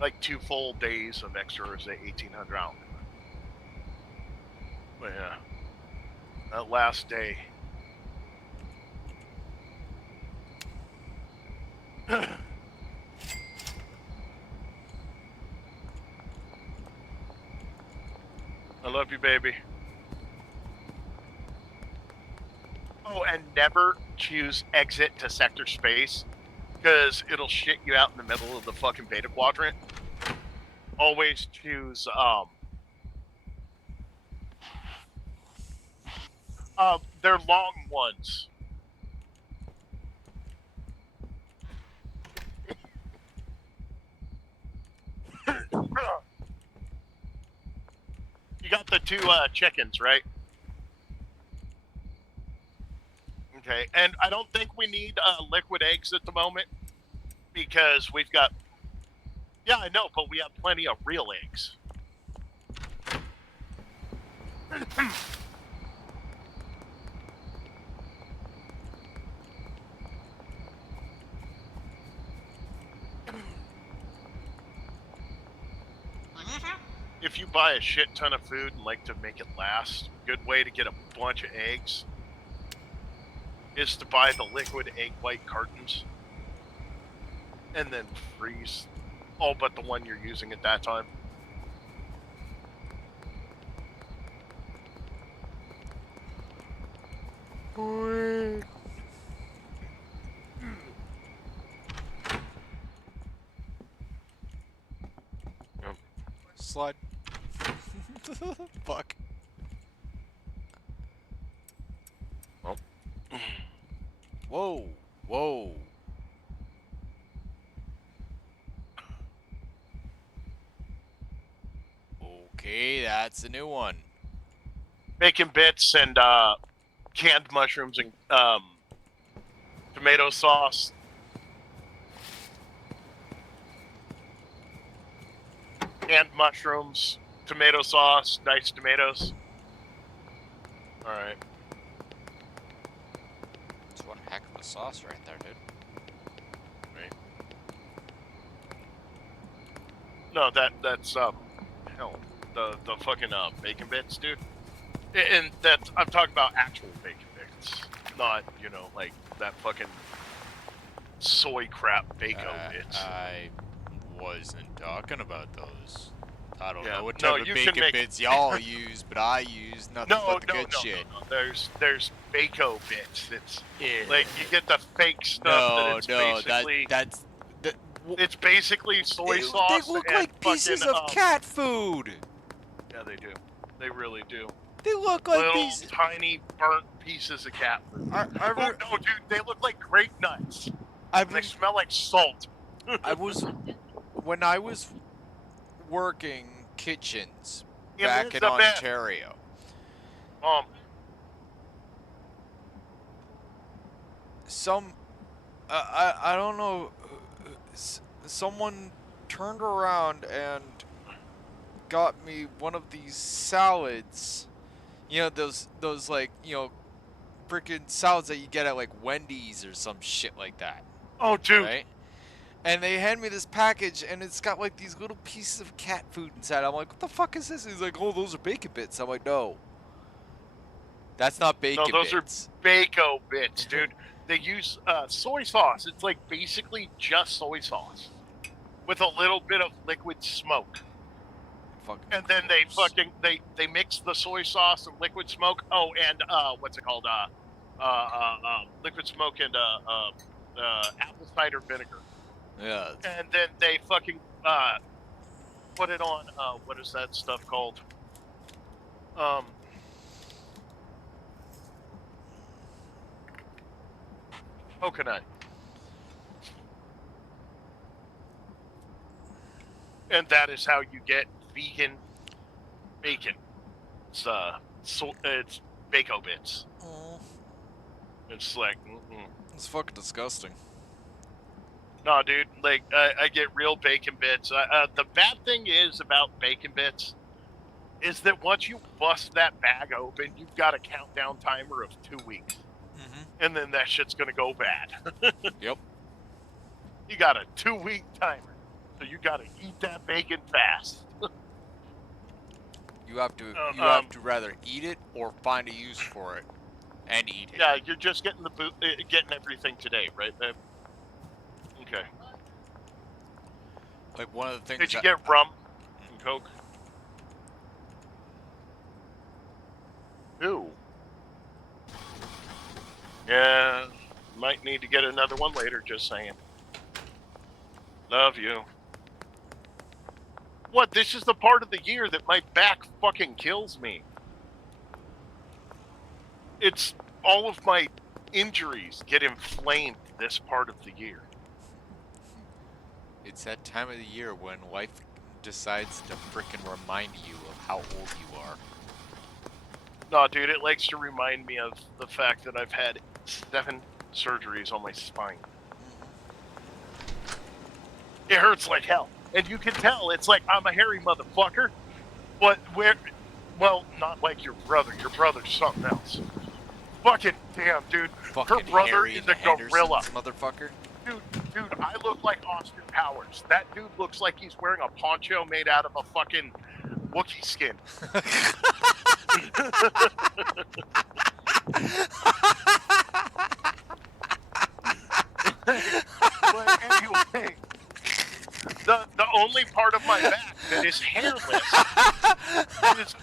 Like 2 full days of extras at 1800 out. But yeah, that last day. I love you, baby. Oh, and never choose exit to sector space, because it'll shit you out in the middle of the fucking beta quadrant. Always choose, they're long ones. You got the 2 chickens, right? Okay, and I don't think we need liquid eggs at the moment, because we've got... Yeah, I know, but we have plenty of real eggs. If you buy a shit ton of food and like to make it last, a good way to get a bunch of eggs is to buy the liquid egg white cartons and then freeze all but the one you're using at that time. Slide. Fuck. Oh. Whoa. Whoa. Okay, that's a new one. Bacon bits and canned mushrooms and tomato sauce. Canned mushrooms, tomato sauce, diced tomatoes. Alright. It's one heck of a sauce right there, dude. Right. No, that's hell, the fucking bacon bits, dude. And that's, I'm talking about actual bacon bits, not, you know, like that fucking soy crap bacon bits. I wasn't talking about those. I don't Yeah, know what no, type of you can bacon make- bits y'all use, but I use nothing but the good shit. No. There's bacon bits. It's Yeah. like you get the fake stuff that it's basically that's it's basically soy sauce. They look and like pieces fucking, of cat food. Yeah, they do. They really do. They look like Little these. tiny burnt pieces of cat food. Oh no, dude! They look like grape nuts. And they smell like salt. When I was working kitchens back in Elizabeth. Ontario. I don't know. Someone turned around and got me one of these salads. You know, those like, you know, freaking salads that you get at like Wendy's or some shit like that. Oh, dude. Right? And they hand me this package, and it's got like these little pieces of cat food inside. I'm like, what the fuck is this? He's like, oh, those are bacon bits. I'm like, no. That's not bacon bits. No, those are bacon bits, dude. They use soy sauce. It's like basically just soy sauce with a little bit of liquid smoke. And then they mix the soy sauce and liquid smoke. Oh, and what's it called? Liquid smoke and apple cider vinegar. Yeah. and then they fucking put it on what is that stuff called? Coconut. And that is how you get vegan bacon. It's Bako bits. Oh, It's like, mm-mm. it's fucking disgusting. No, dude. Like, I get real bacon bits. The bad thing is about bacon bits is that once you bust that bag open, you've got a countdown timer of 2 weeks, Mm-hmm. and then that shit's gonna go bad. Yep. You got a 2 week timer, so you got to eat that bacon fast. You have to rather eat it or find a use for it and eat it. Yeah, you're just getting getting everything today, right, babe? Okay. Like one of the things Did you that get rum and Coke? Ooh. Yeah, might need to get another one later, just saying. Love you. What, this is the part of the year that my back fucking kills me. It's all of my injuries get inflamed this part of the year. it's that time of the year when life decides to frickin' remind you of how old you are. No, dude, it likes to remind me of the fact that I've had 7 surgeries on my spine. It hurts like hell. And you can tell, it's like I'm a hairy motherfucker. But well, not like your brother. Your brother's something else. Fucking damn, dude. Fucking Her brother Harry is the a gorilla. Hendersons, motherfucker. Dude, I look like Austin Powers. That dude looks like he's wearing a poncho made out of a fucking Wookiee skin. But anyway, the only part of my back that is hairless is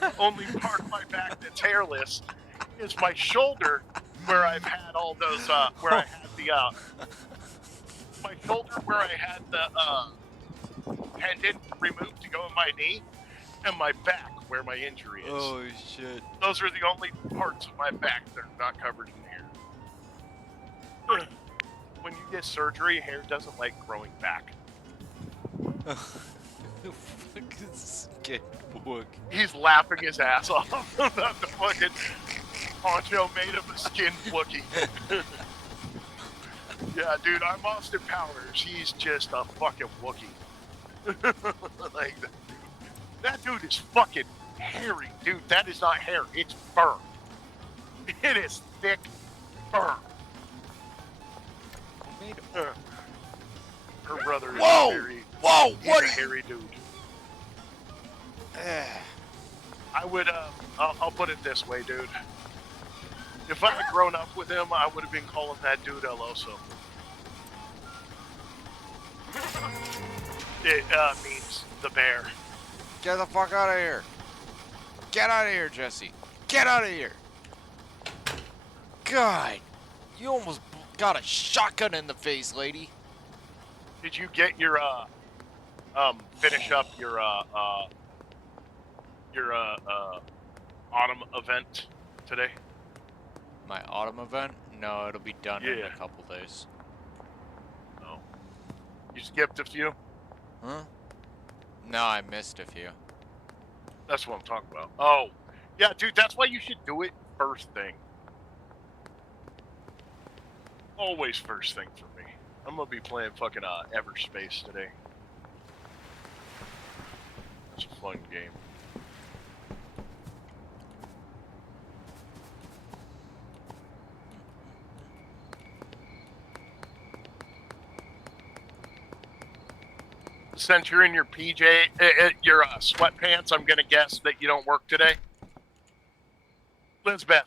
the only part of my back that's hairless is my shoulder, where I've had all those where I had the my shoulder where I had the tendon removed to go in my knee, and my back where my injury is. Oh shit. Those are the only parts of my back that are not covered in hair. When you get surgery, hair doesn't like growing back. Fucking skin book. He's laughing his ass off about the fucking poncho made of a skinned Wookiee. Yeah, dude, I'm Austin Powers. He's just a fucking Wookiee. Like, that dude is fucking hairy, dude. That is not hair, it's fur. It is thick fur. Her brother is Whoa! very, Whoa! he's What a are you? hairy dude. I would, I'll put it this way, dude. If I had grown up with him, I would have been calling that dude El Oso. It means the bear. Get the fuck out of here! Get out of here, Jesse! Get out of here! God, you almost got a shotgun in the face, lady. Did you get your finish up your autumn event today? My autumn event? No, it'll be done in Yeah. a couple days. No. You skipped a few? Huh? No, I missed a few. That's what I'm talking about. Oh. Yeah, dude, that's why you should do it first thing. Always first thing for me. I'm gonna be playing fucking Everspace today. It's a fun game. Since you're in your your sweatpants, I'm gonna guess that you don't work today. Lizbeth.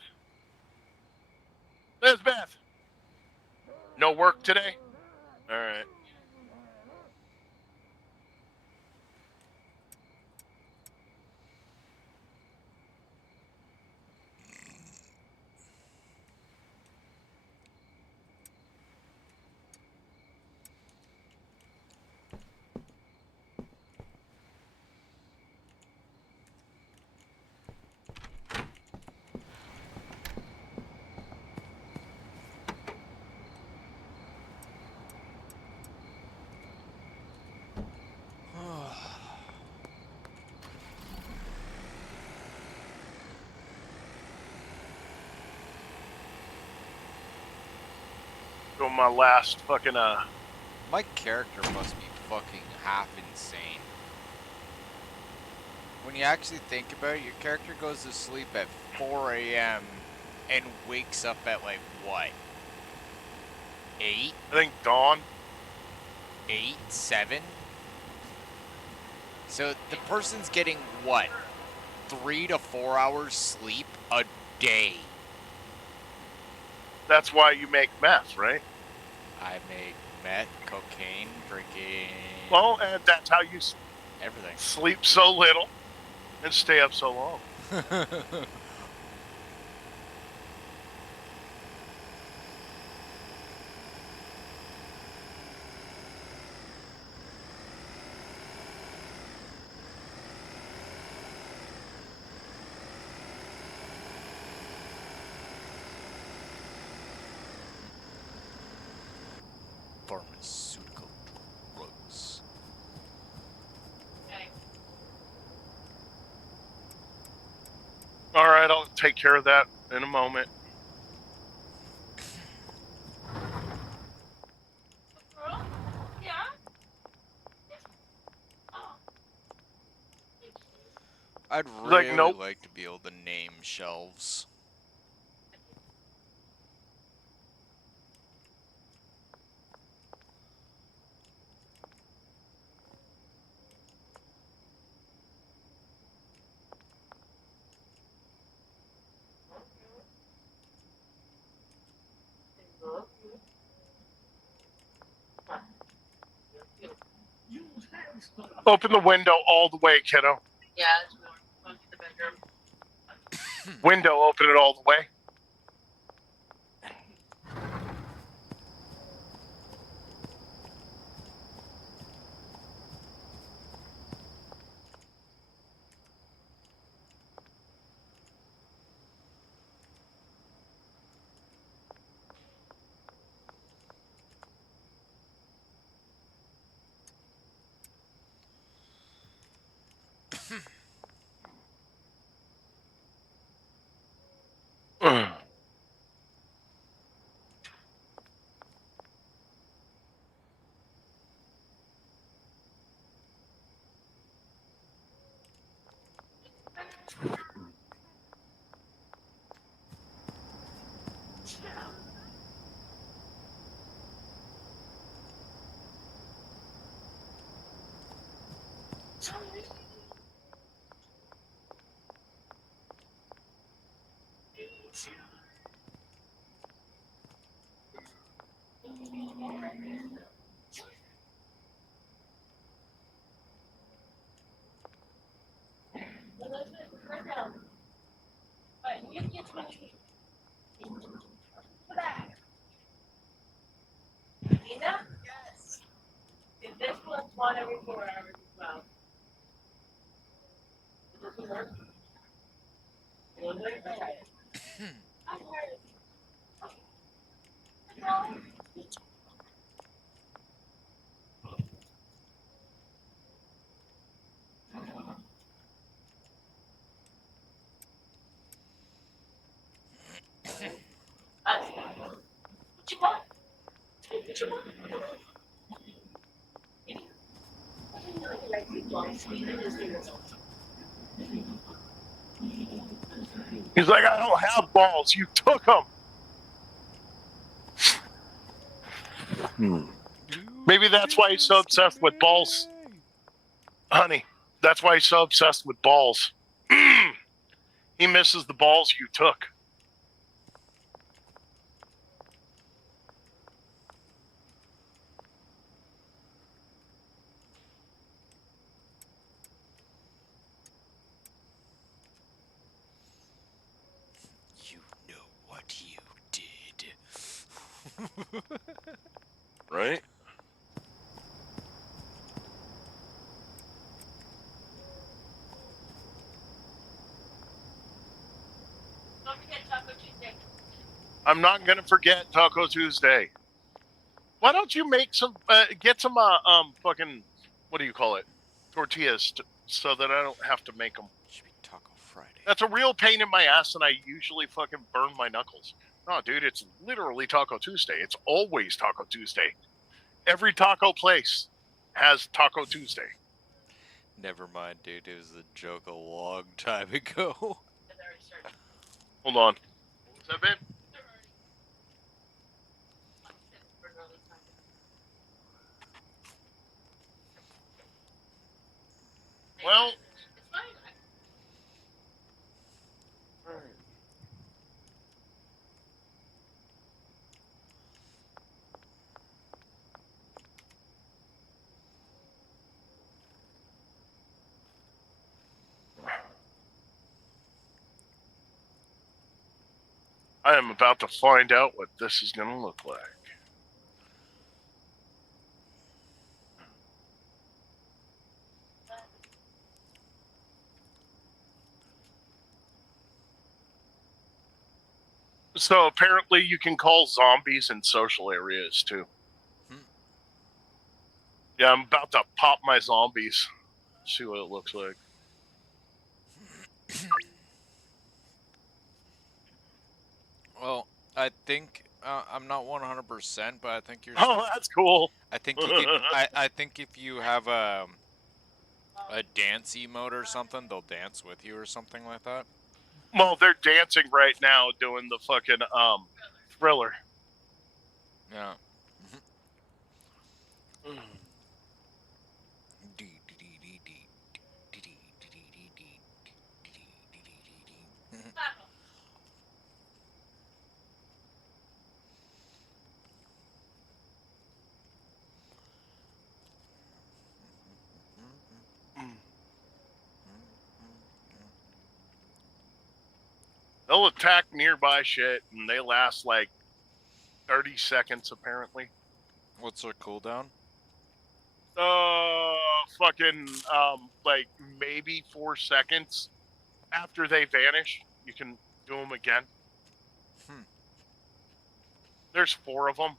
No work today? Alright. on my last fucking My character must be fucking half insane. When you actually think about it, your character goes to sleep at 4 a.m. and wakes up at like what? 8? I think dawn. 8? 7? So the person's getting what? 3 to 4 hours sleep a day. That's why you make meth, right? I make meth, cocaine, freaking Well, and that's how you everything. sleep so little and stay up so long. Pharmaceutical drugs. All right, I'll take care of that in a moment. I'd Like, really nope. like to be able to name shelves. Open the window all the way, kiddo. Yeah, it's warm. Go to the bedroom. Window, open it all the way. Yes. This one's one every 4 hours as well. Does it work? What you want? What you want? He's like, I don't have balls. You took them. Maybe that's why he's so obsessed with balls. Honey, that's why he's so obsessed with balls. He misses the balls you took. You know what you did. Right? Don't forget Taco Tuesday. I'm not going to forget Taco Tuesday. Why don't you make some, get some, fucking, what do you call it? Tortillas so that I don't have to make them. Should be Taco Friday. That's a real pain in my ass, and I usually fucking burn my knuckles. No, dude, it's literally Taco Tuesday. It's always Taco Tuesday. Every taco place has Taco Tuesday. Never mind, dude. It was a joke a long time ago. Hold on. What was that, babe? Well, I am about to find out what this is going to look like. So apparently you can call zombies in social areas too. Hmm. Yeah, I'm about to pop my zombies. See what it looks like. Well, I think I'm not 100%, but I think you're. Oh, that's cool. I think I think if you have a dance emote or something, they'll dance with you or something like that. Well, they're dancing right now doing the fucking Thriller. Yeah. They'll attack nearby shit and they last like 30 seconds apparently. What's their cooldown? Fucking like maybe 4 seconds after they vanish, you can do them again. Hmm. There's 4 of them.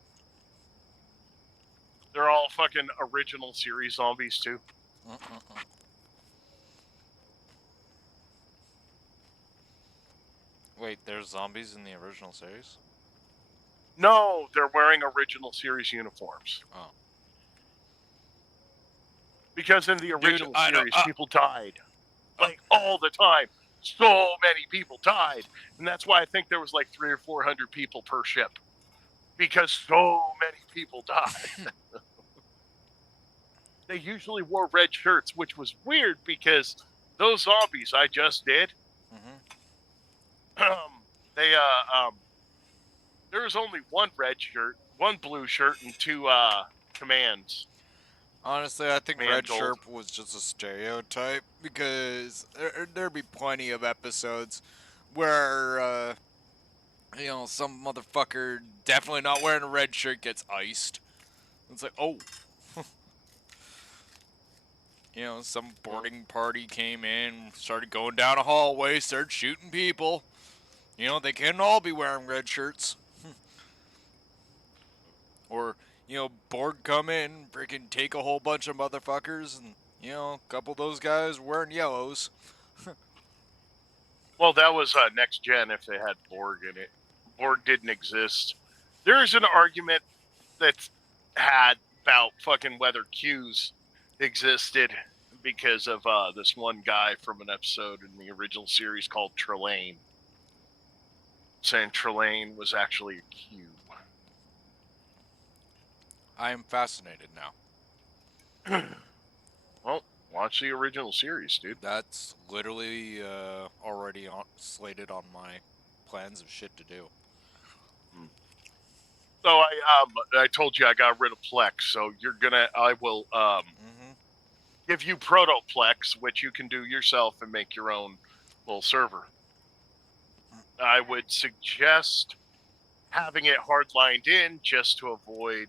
They're all fucking original series zombies too. Wait, there's zombies in the original series? No, they're wearing original series uniforms. Oh. Because in the Dude, original I don't. series, people died. Like all the time. So many people died. And that's why I think there was like 300 or 400 people per ship. Because so many people died. They usually wore red shirts, which was weird because those zombies I just did, they there was only one red shirt, one blue shirt, and 2 commands. Honestly, I think Command Red gold. Shirt was just a stereotype because there'd be plenty of episodes where, some motherfucker definitely not wearing a red shirt gets iced. It's like, oh. Some boarding party came in, started going down a hallway, started shooting people. They can't all be wearing red shirts. Or, Borg come in, freaking take a whole bunch of motherfuckers, and, a couple of those guys wearing yellows. Well, that was next gen if they had Borg in it. Borg didn't exist. There's an argument that's had about fucking whether Qs existed because of this one guy from an episode in the original series called Trelane, saying Trelane was actually a Q. I am fascinated now. Well, watch the original series, dude. That's literally already slated on my plans of shit to do. So I told you I got rid of Plex, so I will give you Protoplex, which you can do yourself and make your own little server. I would suggest having it hardlined in just to avoid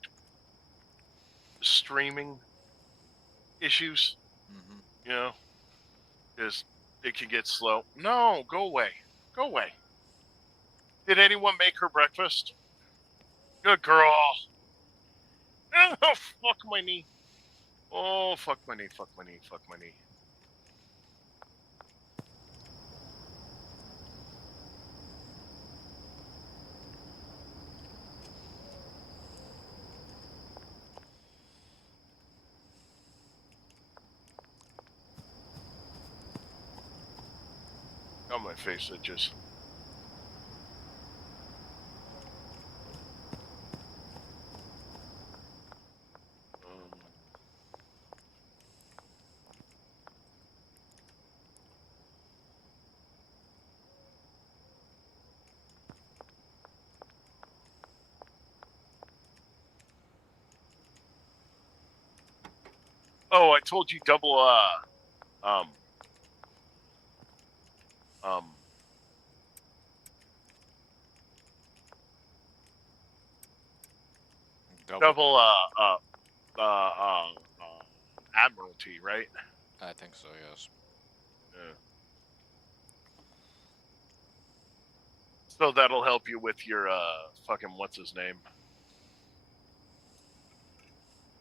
streaming issues, because it can get slow. No, go away. Go away. Did anyone make her breakfast? Good girl. Oh, fuck my knee. Oh, fuck my knee, fuck my knee, fuck my knee. On my face itches. Oh, I told you double um um double Admiralty, right? I think so, yes. Yeah. So that'll help you with your fucking what's his name?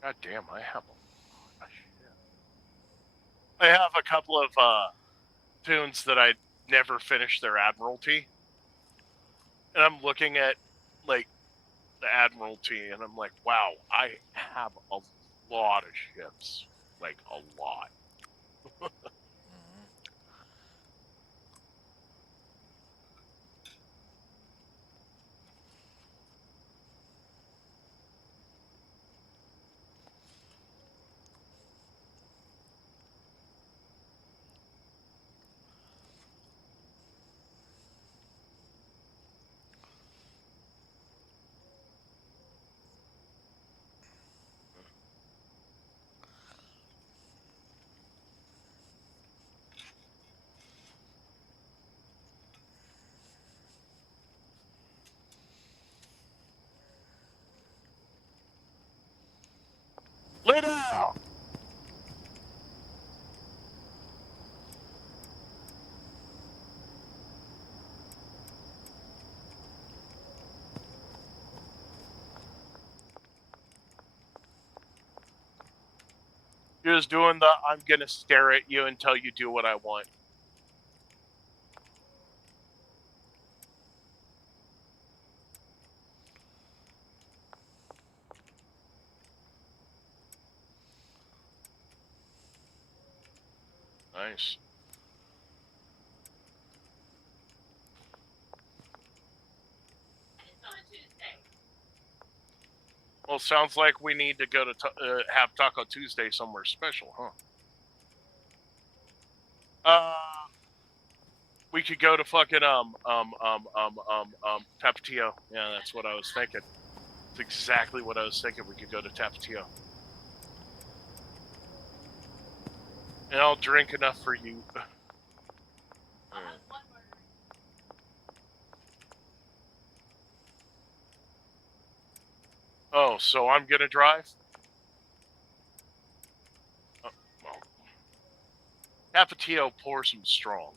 God damn, I have a lot of shit. I have a couple of tunes that I never finished their Admiralty. And I'm looking at like the Admiralty and I'm like, wow, I have a lot of ships. Like a lot. Lay down! You're just doing the I'm gonna stare at you until you do what I want. Nice. It's on Tuesday. Well, sounds like we need to go to have Taco Tuesday somewhere special, huh? We could go to fucking Tapatio. Yeah, that's what I was thinking. It's exactly what I was thinking. We could go to Tapatio. And I'll drink enough for you. I'll have one margarita. Oh, so I'm gonna drive? Oh, well. Tapatio pours them strong.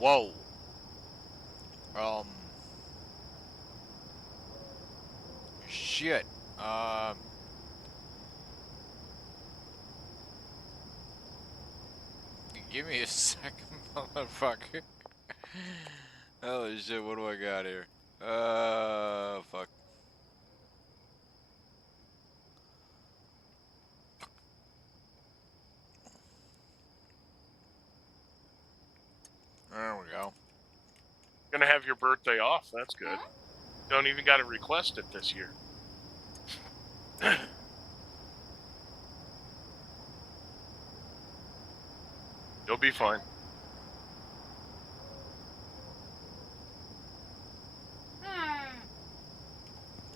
Whoa. Shit. Give me a second, motherfucker. Holy shit, what do I got here? Fuck. There we go. Gonna have your birthday off. That's good. Don't even got to request it this year. You'll be fine.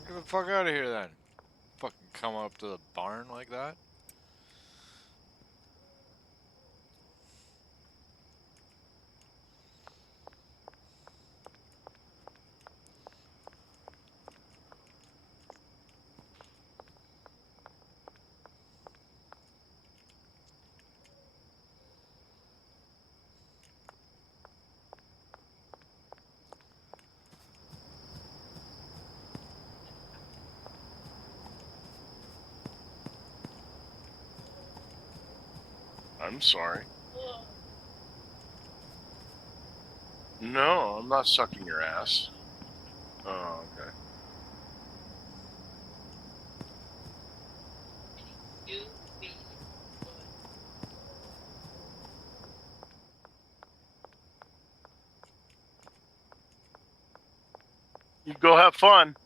Get the fuck out of here then. Fucking come up to the barn like that. I'm sorry. No, I'm not sucking your ass. Oh, okay. You go have fun.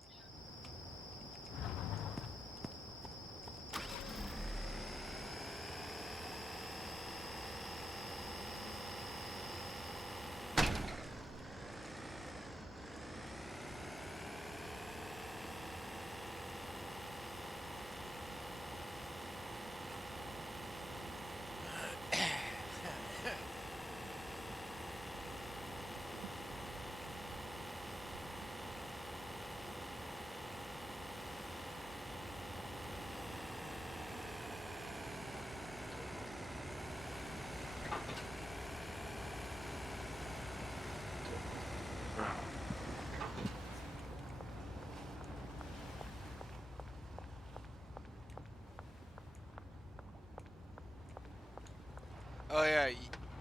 Oh yeah,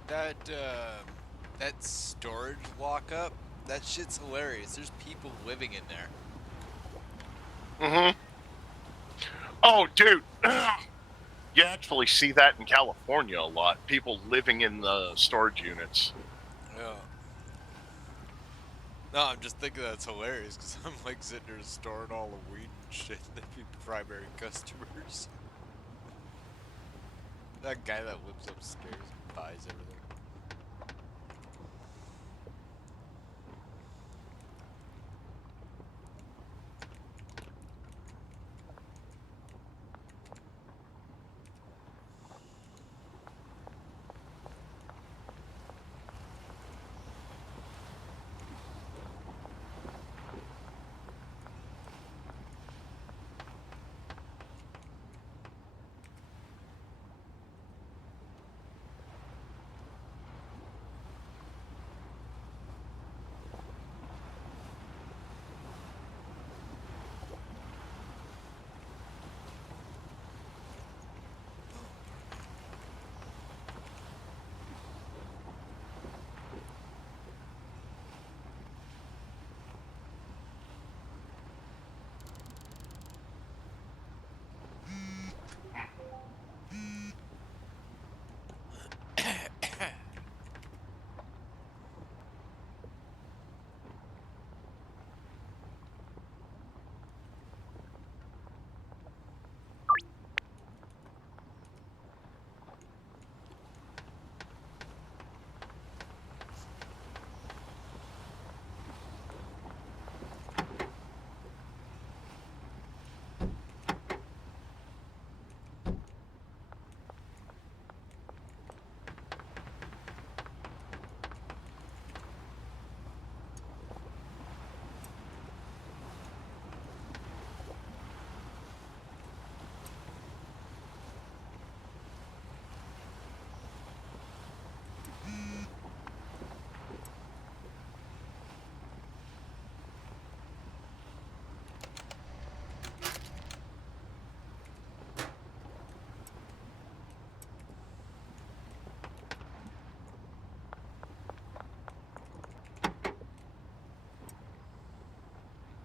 that storage lockup, that shit's hilarious. There's people living in there. Mm-hmm. Oh, dude. You actually see that in California a lot. People living in the storage units. Yeah. No, I'm just thinking that's hilarious because I'm like sitting there storing all the weed and shit. And they'd be primary customers. That guy that lives upstairs and buys everything.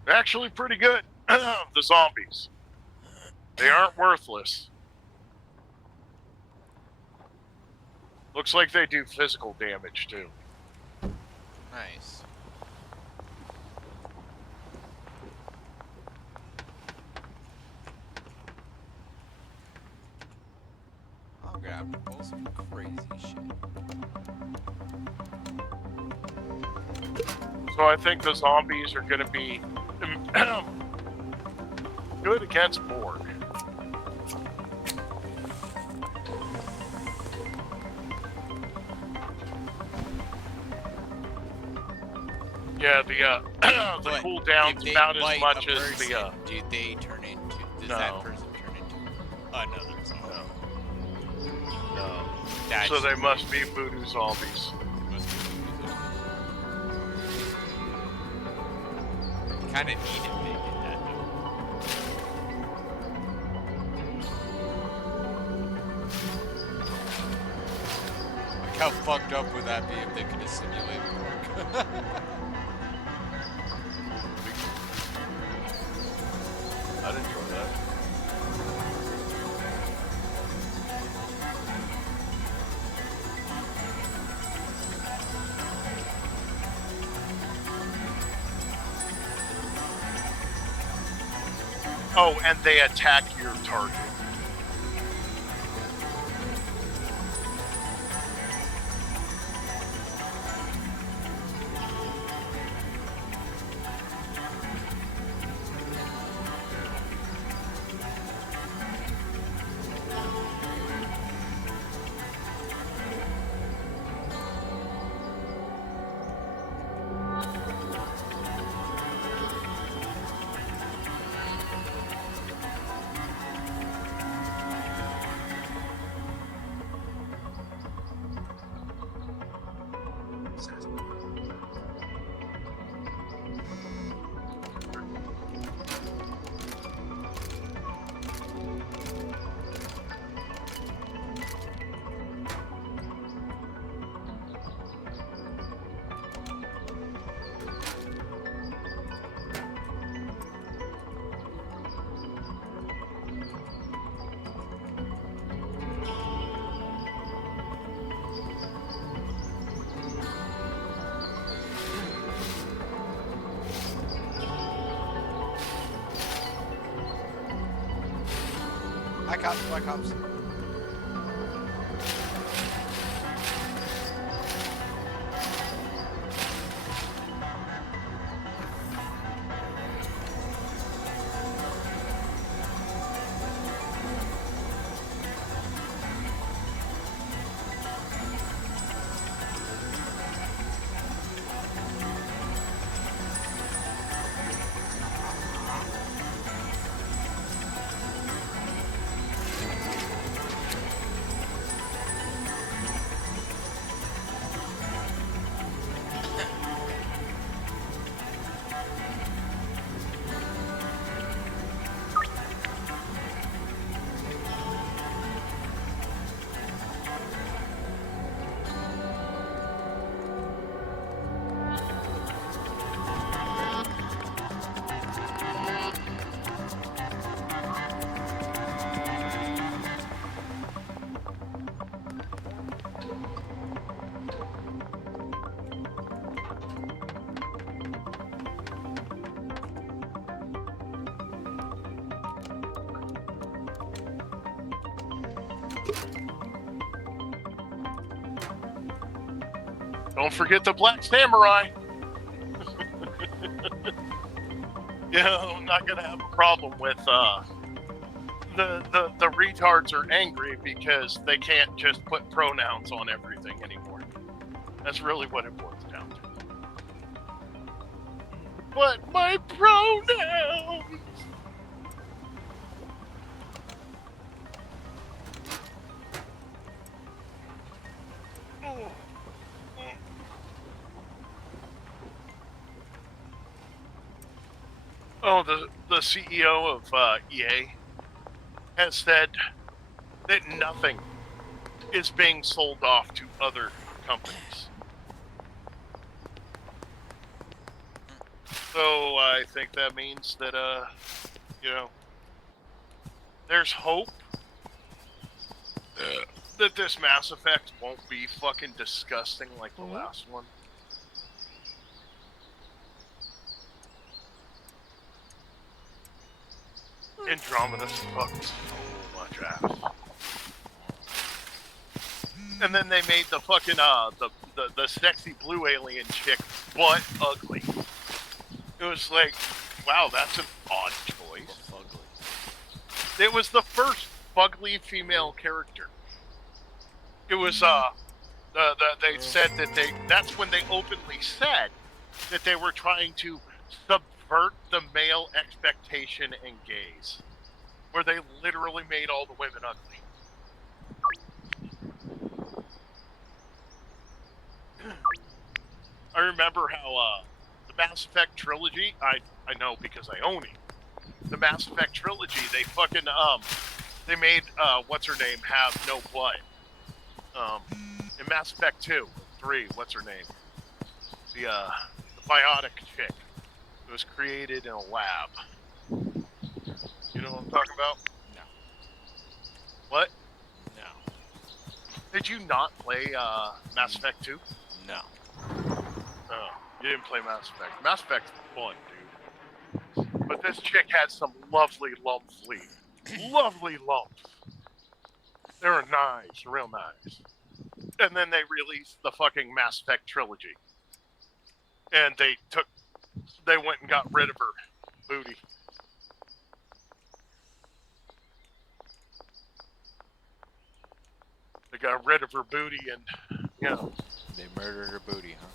Actually, pretty good. The zombies. They aren't worthless. Looks like they do physical damage, too. Nice. I'm gonna have to pull some crazy shit. So I think the zombies are going to be good against Borg. Yeah, the But cooldown's if they about as bite much a as person, the do they turn into? Does No. that person turn into another zombie? no. That's So they must be voodoo zombies. Kind of neat if they did that though. Like how fucked up would that be if they could have simulated Borg? I'd enjoy that. Oh, and they attack your target. Hi, cops. Bye, cops. Don't forget the Black Samurai. I'm not gonna have a problem with the retards are angry because they can't just put pronouns on everything anymore. That's really what it boils down to. But my pronouns. Oh, the CEO of EA has said that nothing is being sold off to other companies. So I think that means that there's hope that this Mass Effect won't be fucking disgusting like the last one. Andromeda sucks so much ass. And then they made the fucking the sexy blue alien chick butt ugly. It was like, wow, that's an odd choice. Fugly. It was the first fugly female character. It was they said that that's when they openly said that they were trying to subvert the male expectation and gaze, where they literally made all the women ugly. I remember how the Mass Effect trilogy, I know because I own it. The Mass Effect trilogy, they fucking they made what's her name have no blood. In Mass Effect 2, 3, what's her name? the biotic chick. It was created in a lab. You know what I'm talking about? No. What? No. Did you not play Mass Effect 2? No. Oh, you didn't play Mass Effect. Mass Effect's fun, dude. But this chick had some lovely lumps. Lovely lumps. They were nice, real nice. And then they released the fucking Mass Effect trilogy. And they went and got rid of her booty. They got rid of her booty and, you know. They murdered her booty, huh?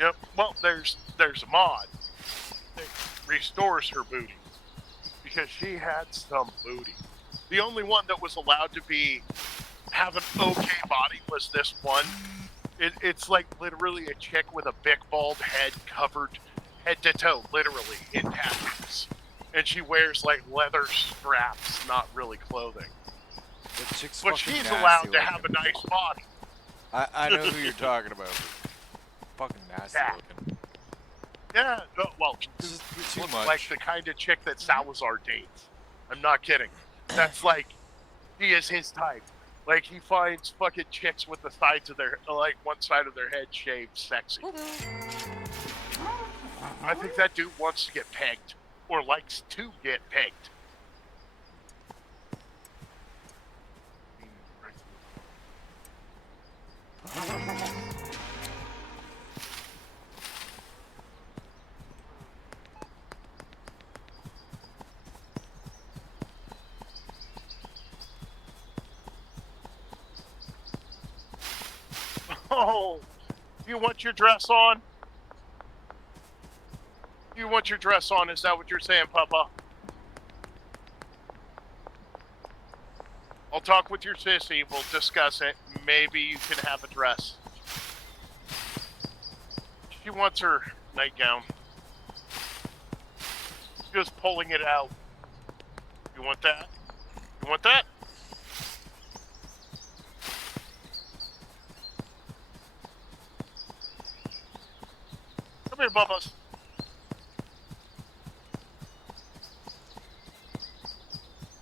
Yep, well, there's a mod that restores her booty. Because she had some booty. The only one that was allowed to have an okay body was this one. It's like literally a chick with a big bald head covered head to toe, literally, in tattoos. And she wears like leather straps, not really clothing. The chick's But fucking she's nasty allowed to looking. have a nice body. I know who you're talking about. Fucking nasty Yeah. looking. Yeah, well, This is she too looks much. like the kind of chick that Salazar dates. I'm not kidding. That's like, he is his type. Like, he finds fucking chicks with the sides of their, like, one side of their head shaved sexy. I think that dude wants to get pegged. Or likes to get pegged. Oh, you want your dress on? You want your dress on? Is that what you're saying, Papa? I'll talk with your sissy. We'll discuss it. Maybe you can have a dress. She wants her nightgown. Just pulling it out. You want that? You want that? Come here, Bubba's.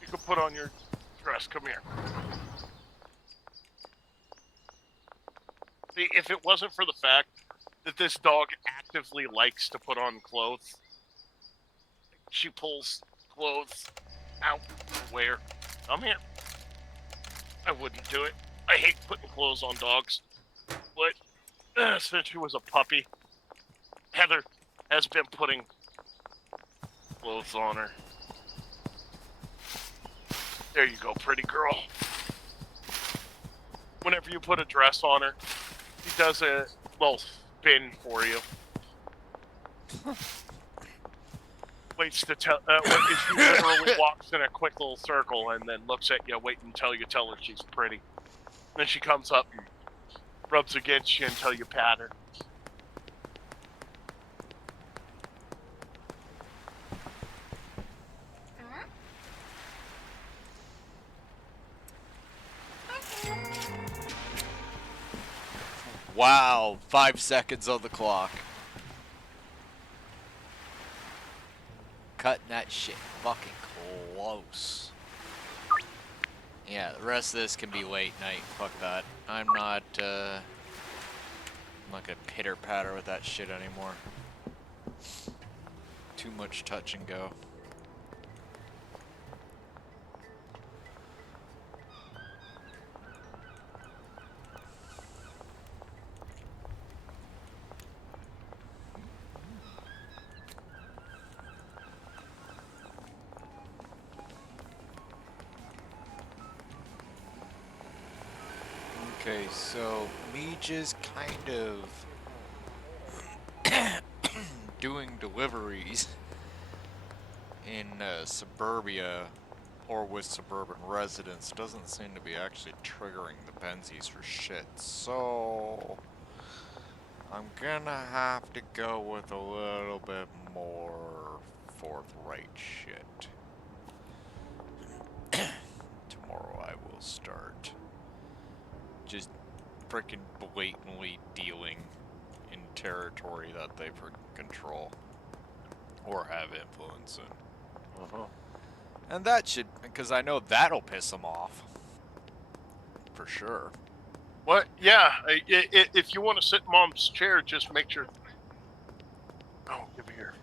You can put on your dress. Come here. See, if it wasn't for the fact that this dog actively likes to put on clothes, she pulls clothes out to wear. Come here. I wouldn't do it. I hate putting clothes on dogs. But since she was a puppy, Heather has been putting clothes on her. There you go, pretty girl. Whenever you put a dress on her, she does a little spin for you. Waits to tell. She literally walks in a quick little circle and then looks at you, waiting until you tell her she's pretty. Then she comes up and rubs against you until you pat her. Wow, 5 seconds on the clock. Cutting that shit fucking close. Yeah, the rest of this can be late night. Fuck that. I'm not gonna pitter patter with that shit anymore. Too much touch and go. Okay, so me just kind of doing deliveries in suburbia or with suburban residents doesn't seem to be actually triggering the Benzies for shit. So I'm gonna have to go with a little bit more forthright shit. Tomorrow I will start just frickin' blatantly dealing in territory that they control or have influence in. Uh-huh. And that should, because I know that'll piss them off. For sure. What? Yeah, if you want to sit in Mom's chair, just make sure... Oh, give it here.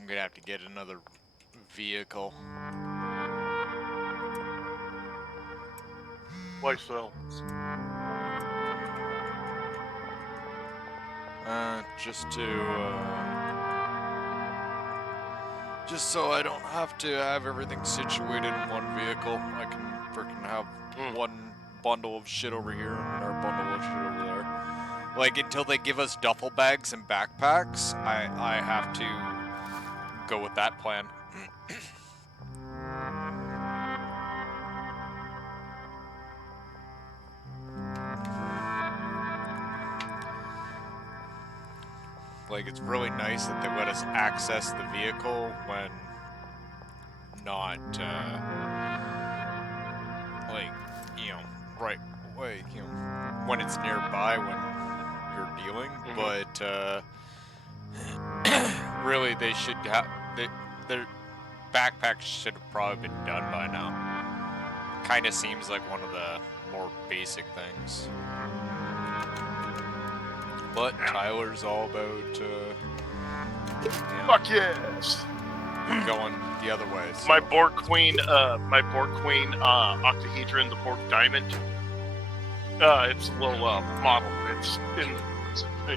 I'm gonna have to get another vehicle. Why so? Just so I don't have to have everything situated in one vehicle. I can frickin' have one bundle of shit over here and our bundle of shit over there. Like, until they give us duffel bags and backpacks, I have to go with that plan. Like, it's really nice that they let us access the vehicle when not, like, you know, right away, you know, when it's nearby when you're dealing, but, really they should have, their backpacks should have probably been done by now. Kinda seems like one of the more basic things. But Tyler's all about, Fuck yes! going the other way. So. My Borg Queen, octahedron, the Borg Diamond. It's a little model.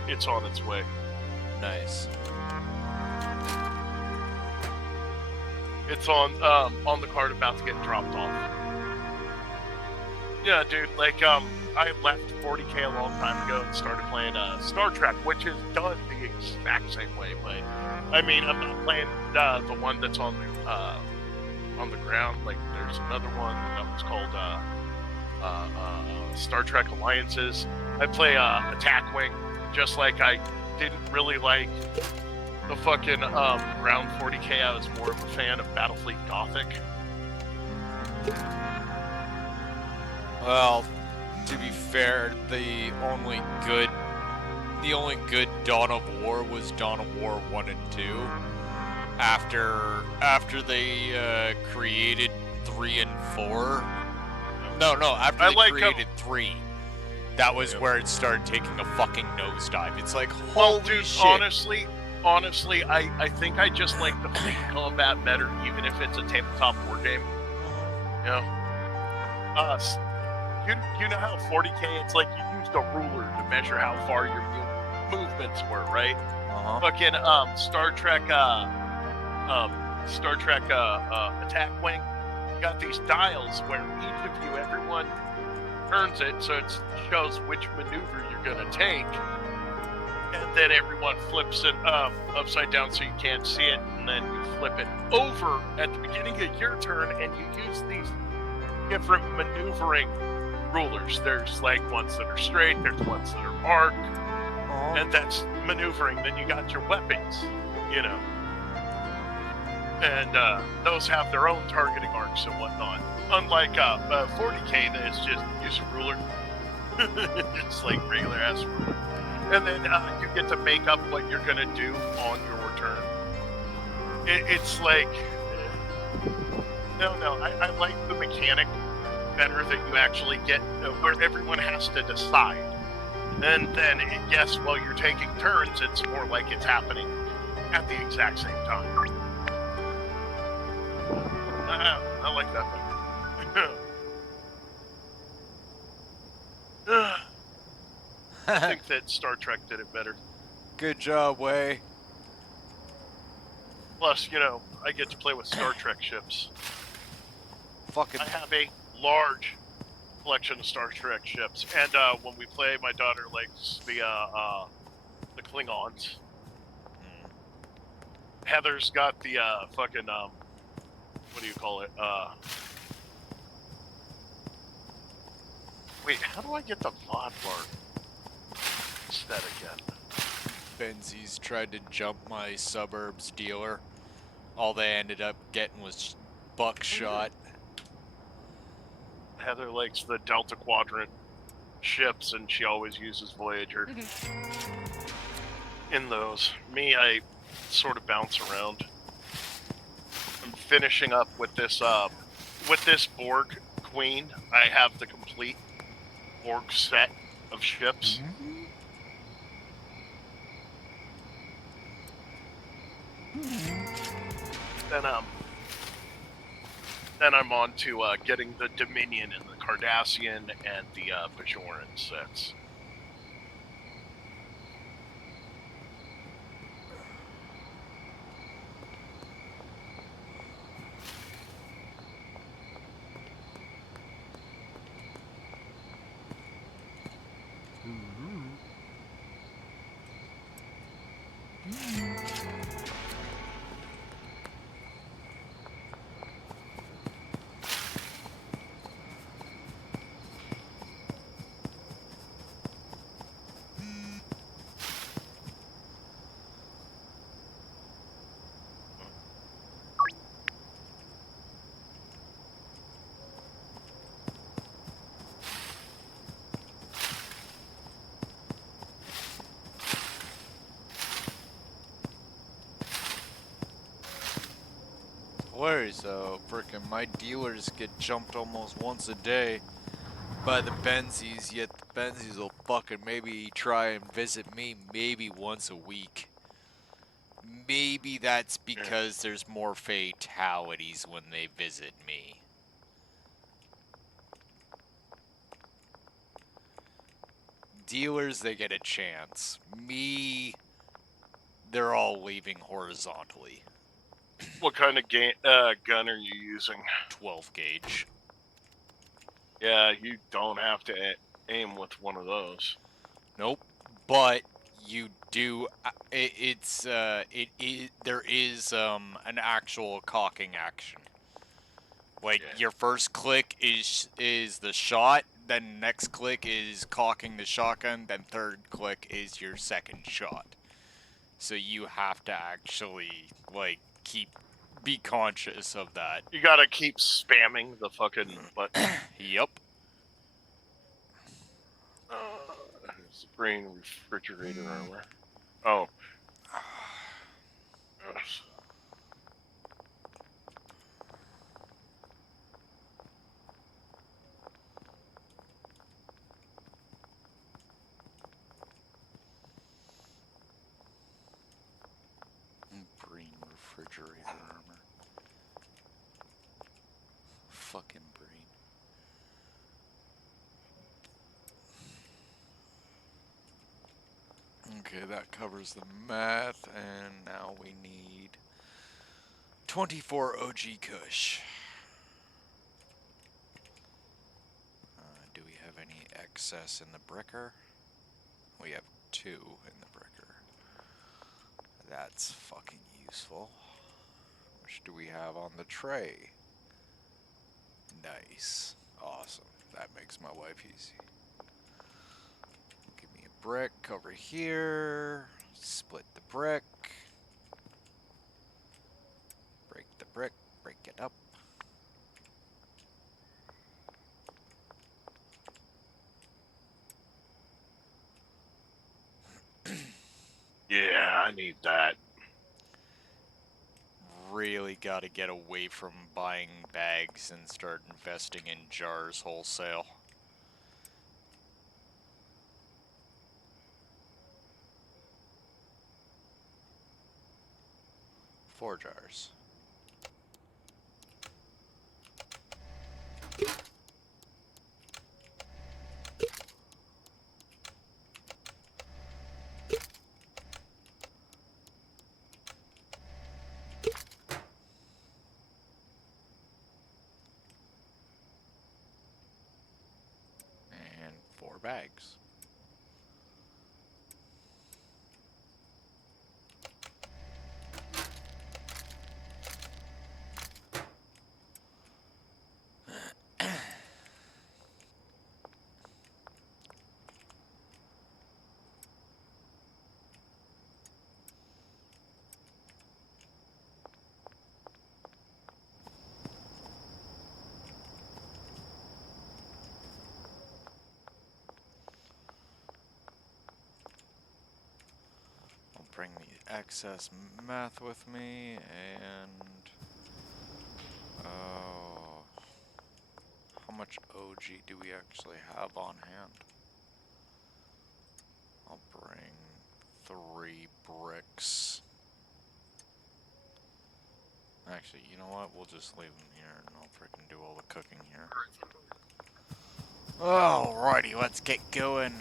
It's on its way. Nice. It's on the card about to get dropped off. Yeah, dude. Like I left 40K a long time ago and started playing Star Trek, which is done the exact same way. But I mean, I'm not playing the one that's on the ground. Like, there's another one that was called Star Trek Alliances. I play Attack Wing, just like I didn't really like the fucking ground 40K. I was more of a fan of Battlefleet Gothic. Well, to be fair, the only good Dawn of War was Dawn of War 1 and 2. After they created 3 and 4. No, after they created 3. That was where it started taking a fucking nosedive. It's like, holy dude, shit. Honestly, I think I just like the fleet combat better, even if it's a tabletop war game. You know? You know how 40K, it's like you used a ruler to measure how far your movements were, right? Fucking Star Trek Attack Wing, you got these dials where each of you, everyone turns it so it shows which maneuver you're gonna take, and then everyone flips it upside down so you can't see it, and then you flip it over at the beginning of your turn, and you use these different maneuvering rulers. There's like ones that are straight, there's ones that are arc, and that's maneuvering. Then you got your weapons, you know. and those have their own targeting arcs and whatnot. Unlike 40K, that is just use a ruler. It's like regular ass ruler, and then you get to make up what you're gonna do on your turn. It's like no, I like the mechanic better that you actually get where everyone has to decide, and then yes, while you're taking turns, it's more like it's happening at the exact same time. I like that better. I think that Star Trek did it better. Good job, Way. Plus, I get to play with Star Trek ships. Fucking. I have a large collection of Star Trek ships, and when we play, my daughter likes the Klingons. Heather's got the fucking what do you call it? Wait, how do I get the Vodvar set again? Benzies tried to jump my suburbs dealer. All they ended up getting was buckshot. Heather likes the Delta Quadrant ships, and she always uses Voyager in those. Me, I sort of bounce around. I'm finishing up with this Borg Queen. I have the complete Borg set of ships. Then I'm on to getting the Dominion and the Cardassian and the Bajoran sets. Hilarious though, frickin' my dealers get jumped almost once a day by the Benzies, yet the Benzies will fucking maybe try and visit me maybe once a week. Maybe that's because there's more fatalities when they visit me. Dealers, they get a chance. Me, they're all leaving horizontally. What kind of gun are you using? 12 gauge. Yeah, you don't have to aim with one of those. Nope. But you do. There is an actual cocking action. Like your first click is the shot, then next click is cocking the shotgun, then third click is your second shot. So you have to actually be conscious of that. You gotta keep spamming the fucking button. Yep. Spraying refrigerator armor. Oh. Yes. Green refrigerator armor. Fucking brain. Okay, that covers the math, and now we need 24 OG Kush. Do we have any excess in the bricker? We have 2 in the bricker. That's fucking useful. Which do we have on the tray? Nice. Awesome. That makes my life easy. Give me a brick over here. Split the brick. Break I need that. Really got to get away from buying bags and start investing in jars wholesale. Four jars. And 4 bags. I'll bring the excess meth with me and... Oh... How much OG do we actually have on hand? I'll bring 3 bricks. Actually, you know what? We'll just leave them here and I'll freaking do all the cooking here. Alrighty, let's get going.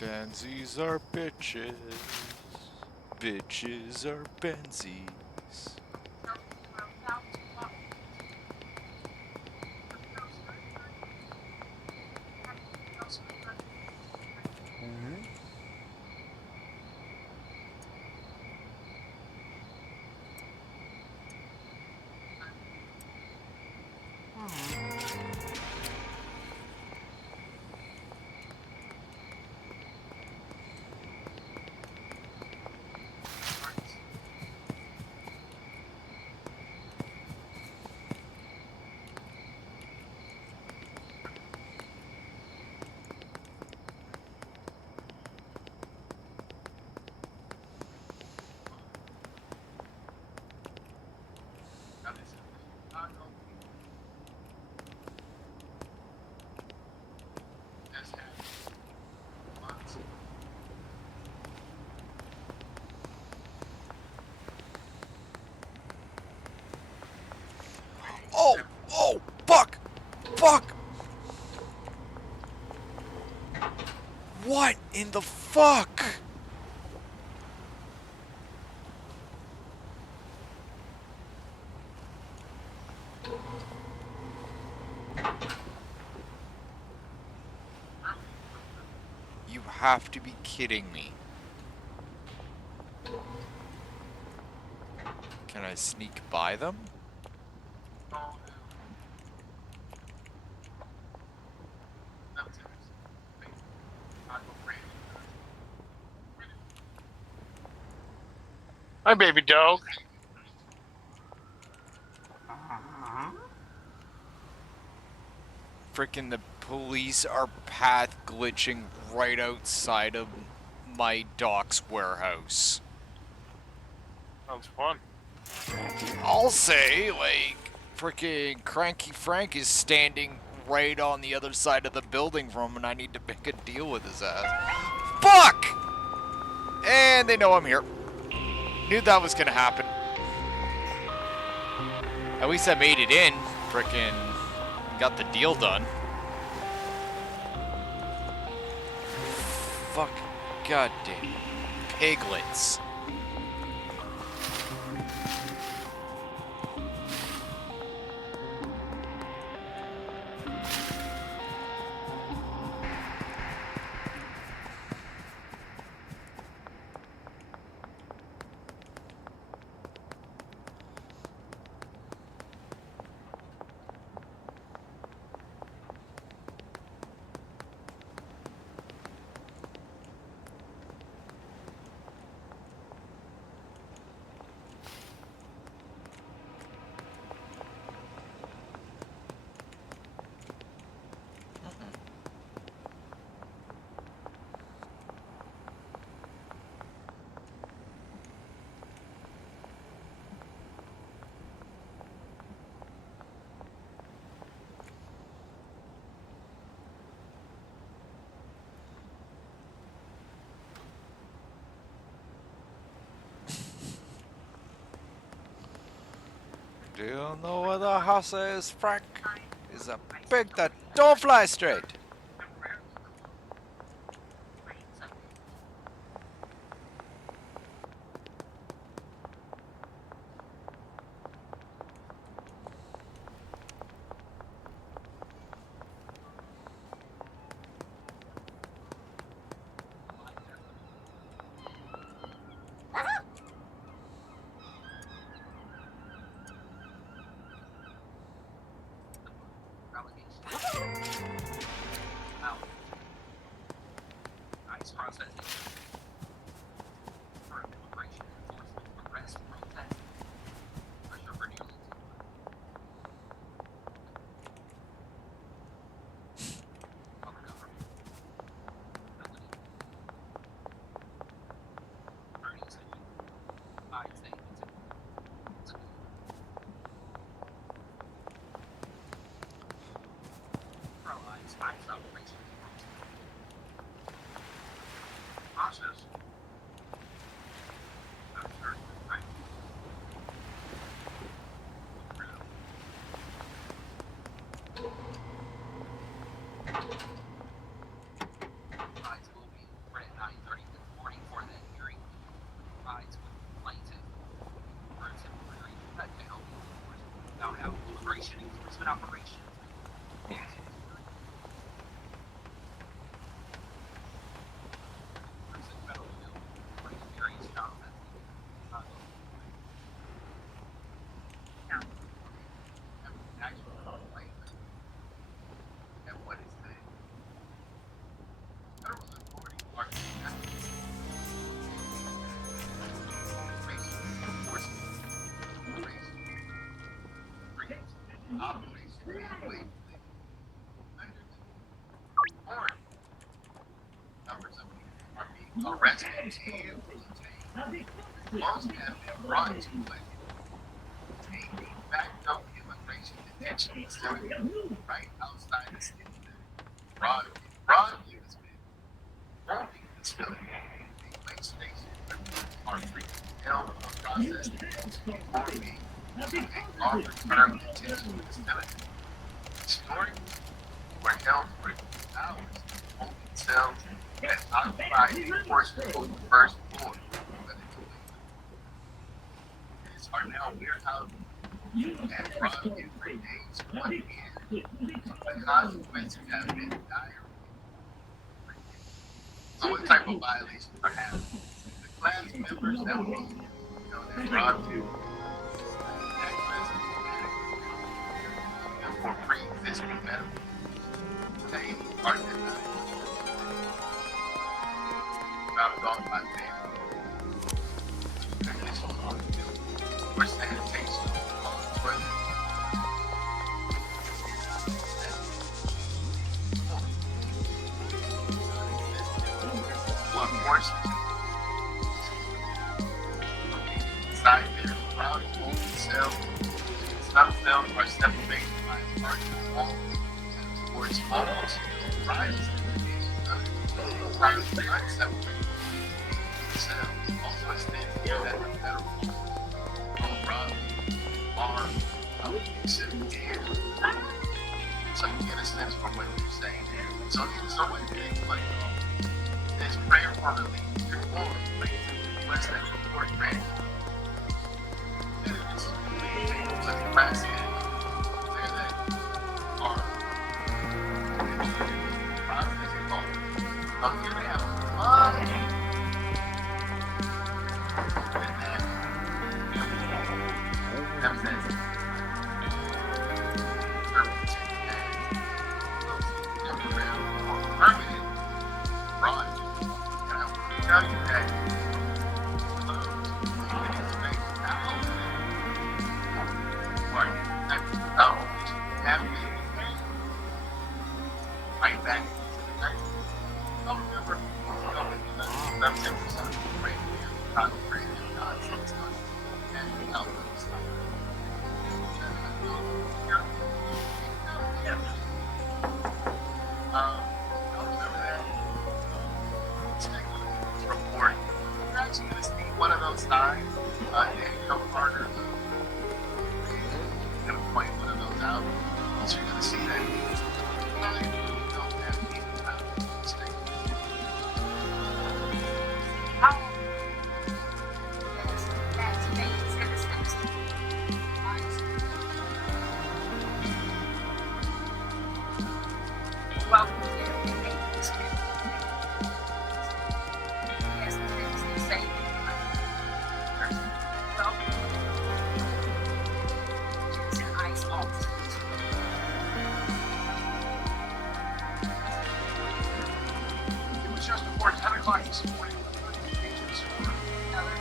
Benzies are bitches. Bitches are Benzies. Oh! Oh! Fuck! Fuck! What in the fuck? You have to be kidding me. Can I sneak by them? Hi, baby dog. Frickin' the police are path glitching right outside of my docks warehouse. Sounds fun. I'll say, like, frickin' Cranky Frank is standing right on the other side of the building from him, and I need to make a deal with his ass. Fuck! And they know I'm here. Knew that was gonna happen. At least I made it in. Frickin' got the deal done. Fuck. Goddamn. Piglets. Do you know what a house is, Frank? It's a pig that don't fly straight.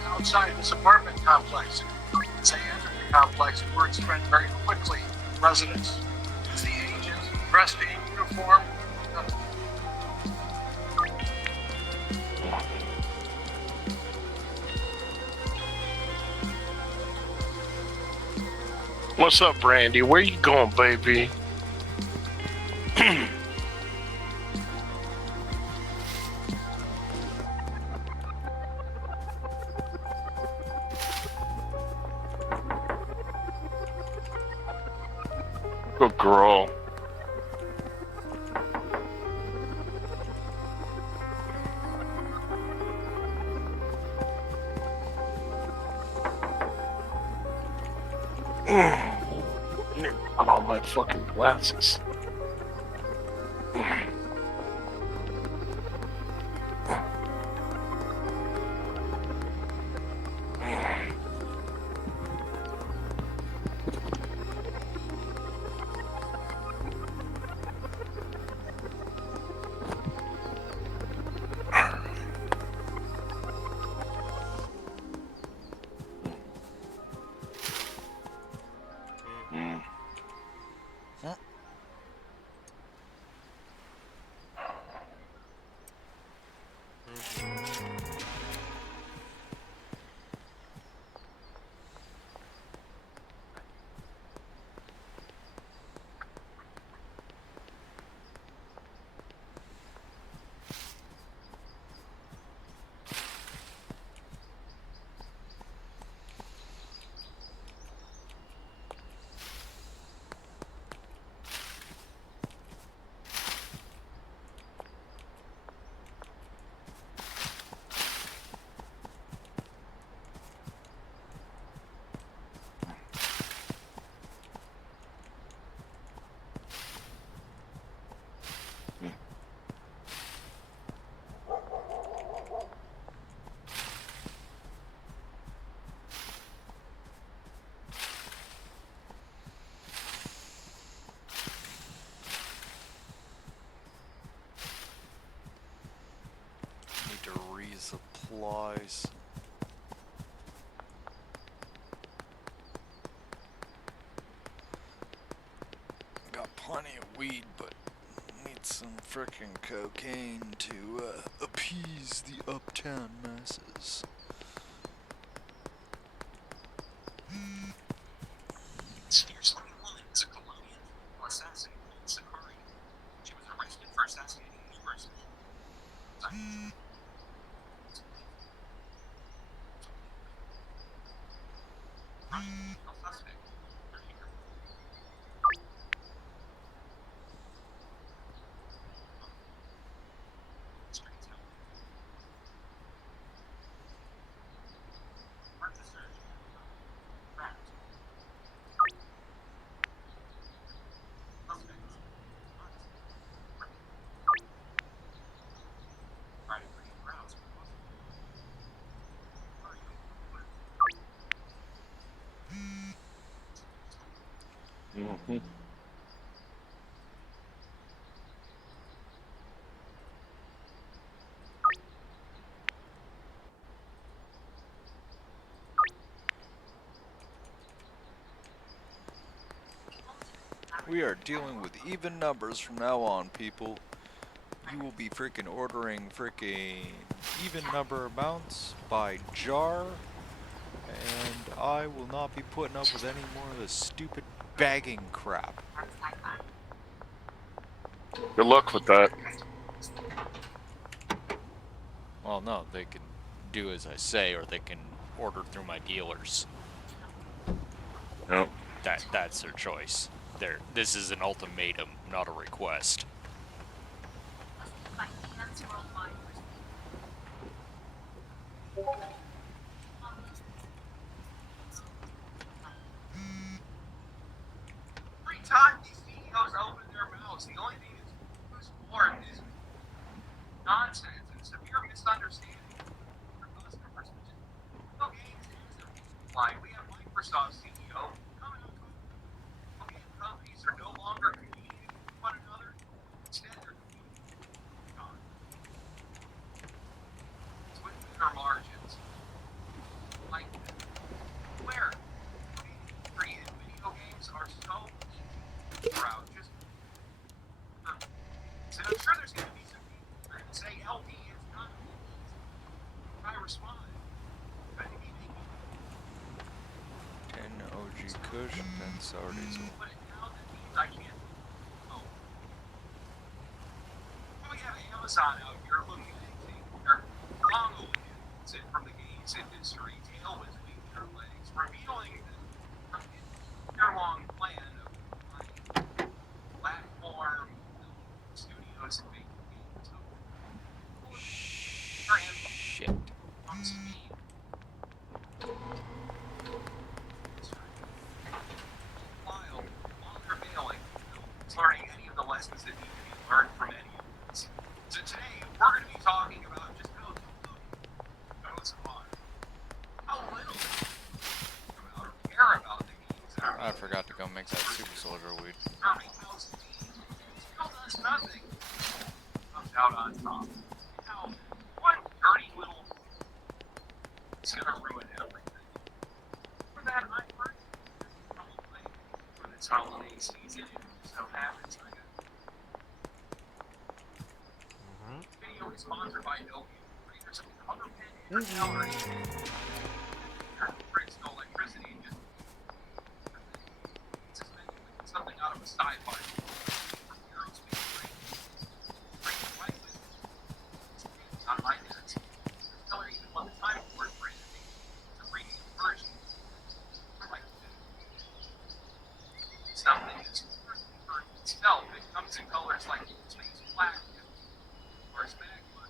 outside this apartment complex. As they enter the complex, word spread very quickly. Residents, as the agents dressed in uniform. What's up, Brandy? Where you going, baby? Good girl. Put on my fucking glasses. Need to resupply. Got plenty of weed, but need some frickin' cocaine to appease the uptown masses. Spears looking woman is a Colombian who assassinated Sakari. She was arrested for assassinating numerous men. Suspect. Streets out. Mark the search. Trapped. Suspect. Try to create crowds. Mm-hmm. We are dealing with even numbers from now on, people. You will be freaking ordering freaking even number amounts by jar, and I will not be putting up with any more of this stupid bagging crap. Good luck with that. Well, no, they can do as I say, or they can order through my dealers. Yep. That's their choice. This is an ultimatum, not a request. Every time these CEOs open their mouths, the only thing is used for is nonsense and severe misunderstanding for customers. Bill Gates is why we have Microsoft CEO coming out talking companies are no longer communicating with one another. Instead, they're communicating with God. cushion that's already so. But now that means I can't. Oh. We have Amazon out here looking at taking their Congo hands and from the games industry, tail between their legs, revealing their long plan of buying platform studios and making games. So, their hand Shit. on speed. While they're failing, no one's learning any of the lessons that need to be learned from any of this. So today, we're going to be talking about just how goes on. How little about or care about the games that are I forgot to go make that super soldier weed. serving house team. Still does nothing. Comes out on top. How one dirty little is going to ruin everything. For that, I heard probably for this holiday season, it just so happens I got video is sponsored by Nokia, creators of the Color Pen Intergallery. Brings no electricity, just suspended like something out of a sci-fi from aerospace right with on my net. Tell her even what the time for it brand it's a premium version. Like something that's for itself. It comes in colors like space black or magma.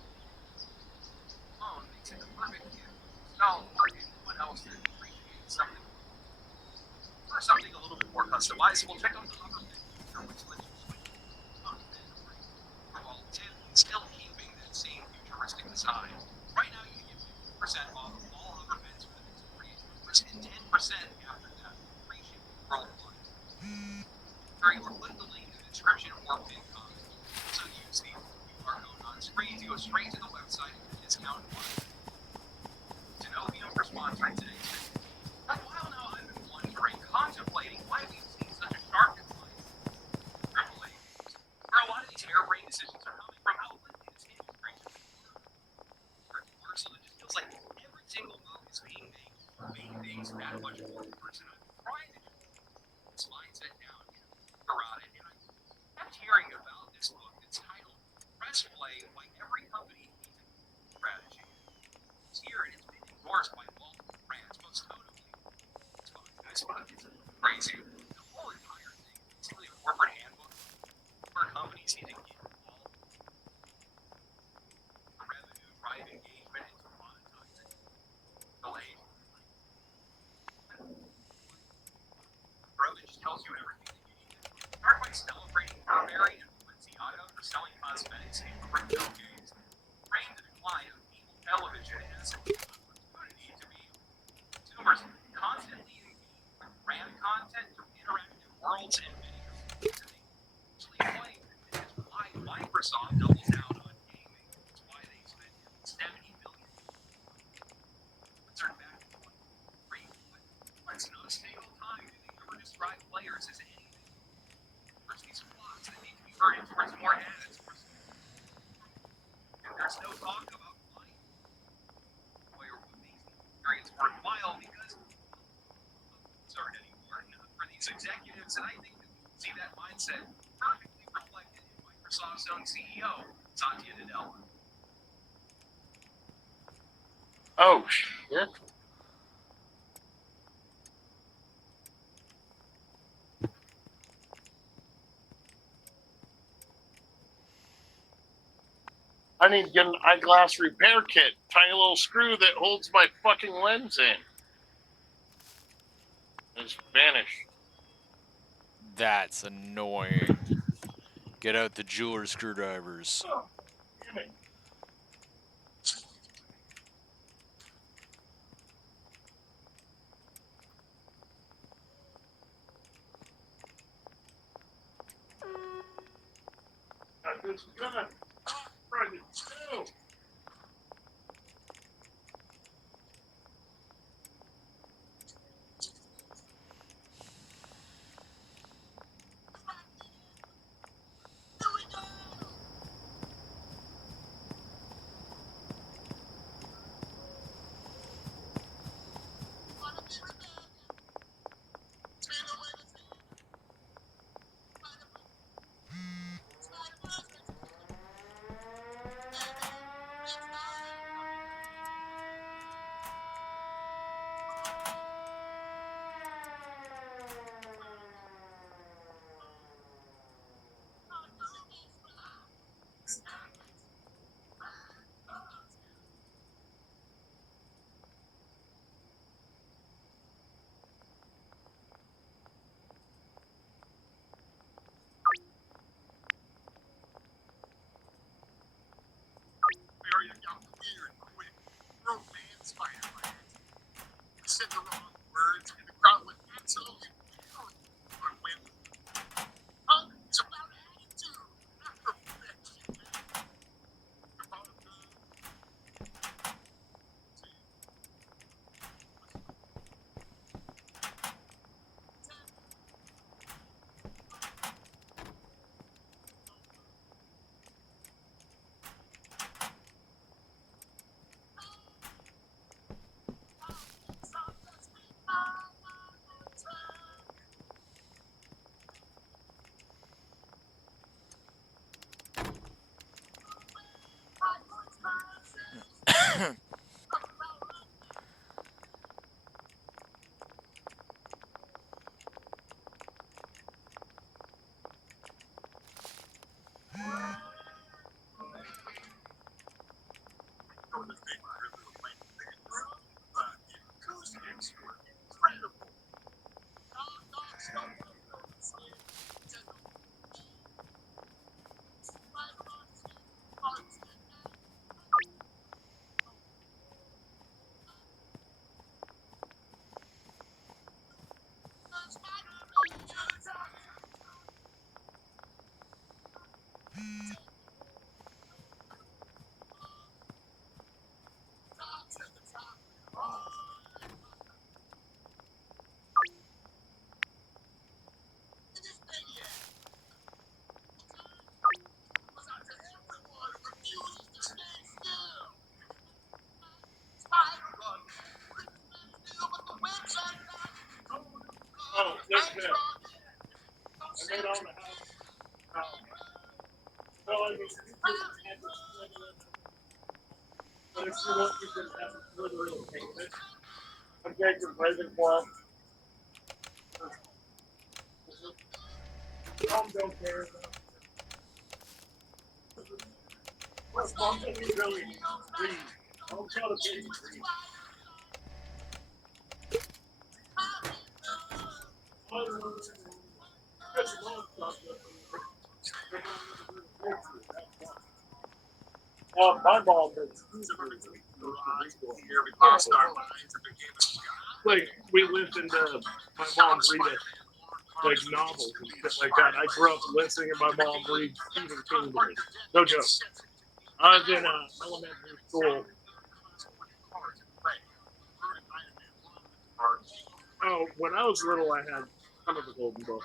Alone makes it the perfect gift. So for anyone else that appreciates something or something a little bit more customizable, check out the Hover Pen feature, which lets you switch from pen for all tip and still keeping that same futuristic design. Right now, you can get 50% off of all Hover Pens for the next 48 hours and 10% after that. Free shipping worldwide. Or you will click the link in the description or pinned comment. Also use the QR code on screen to go straight to the website with the discount button. Zenobium for sponsoring today's video. For a while now, I've been wondering, contemplating why we've seen such a sharp decline in AAA games. Where a lot of these harebrained decisions are coming from outlets in the state creation. So it just feels like every single move is being made to make things that much more worse. And I've been trying to just this mindset down, around it, and I kept hearing about this book that's titled Press Play, Why Every Company Needs a Strategy. It's here and it's been endorsed by multiple brands, most notably Xbox. This book is crazy. The whole entire thing is basically a corporate handbook where companies need to get involved for revenue, drive engagement, and to monetize it. Delayed. Bro, it just tells you everything that you need to know. Start by celebrating Burberry and Balenciaga for selling cosmetics in crypto games. Frame the decline of cable television as an opportunity to be consumers constantly engage with brand content through interactive worlds and videos. Actually pointing that is why Microsoft doubles down on gaming. It's why they spend $70 billion back in 2023. But not a single time do they ever describe players as anything. There's these plots that need to be hurried towards more ads. And there's no talk about money. Or what makes the experience worthwhile because aren't anymore. Not for these executives, and I think that we see that mindset perfectly reflected in Microsoft's own CEO, Satya Nadella. Oh, shit. I need to get an eyeglass repair kit. Tiny little screw that holds my fucking lens in. It's vanished. That's annoying. Get out the jeweler screwdrivers. Oh, damn it. Got this gun. Right, go. My mom is like we lived in my mom read us like novels and shit like that. I grew up listening to my mom read Stephen King to me. No joke. I was in elementary school. Oh, when I was little, I had some of the Golden Book.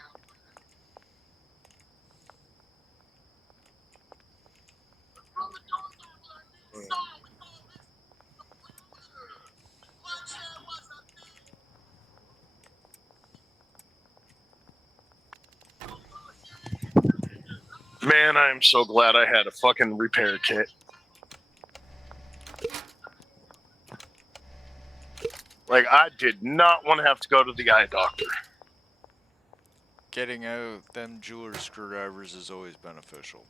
Man, I am so glad I had a fucking repair kit. Like, I did not want to have to go to the eye doctor. Getting out them jeweler screwdrivers is always beneficial.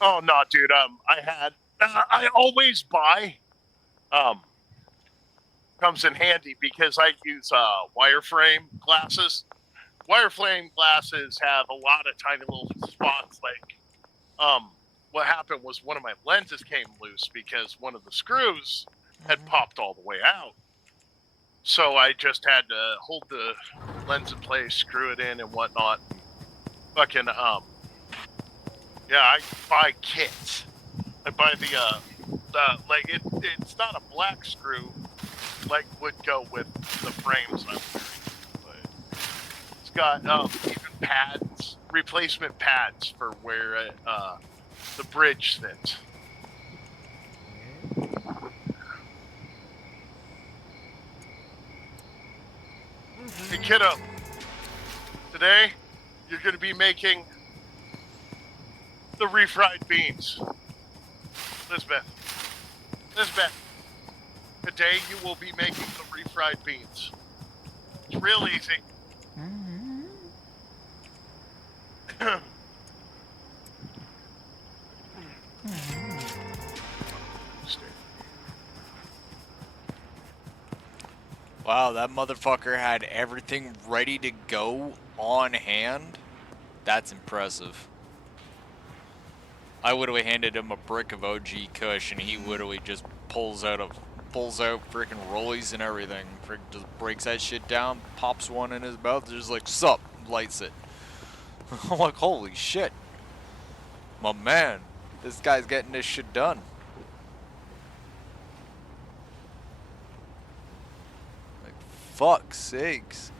Oh no, dude. I always buy. Comes in handy because I use wireframe glasses. Wireframe glasses have a lot of tiny little spots. Like, what happened was one of my lenses came loose because one of the screws had popped all the way out. So I just had to hold the lens in place, screw it in, and whatnot. And fucking yeah, I buy kits. I buy the like it's not a black screw like would go with the frames I'm wearing, but it's got even pads, replacement pads for where the bridge sits. Hey kiddo, today you're going to be making the refried beans. Lisbeth, today you will be making the refried beans. It's real easy. Wow, that motherfucker had everything ready to go on hand. That's impressive. I would have handed him a brick of OG Kush, and he literally just pulls out freaking rollies and everything. Just breaks that shit down, pops one in his mouth, just like sup, lights it. I'm like, holy shit, my man, this guy's getting this shit done. Like, fuck's sakes.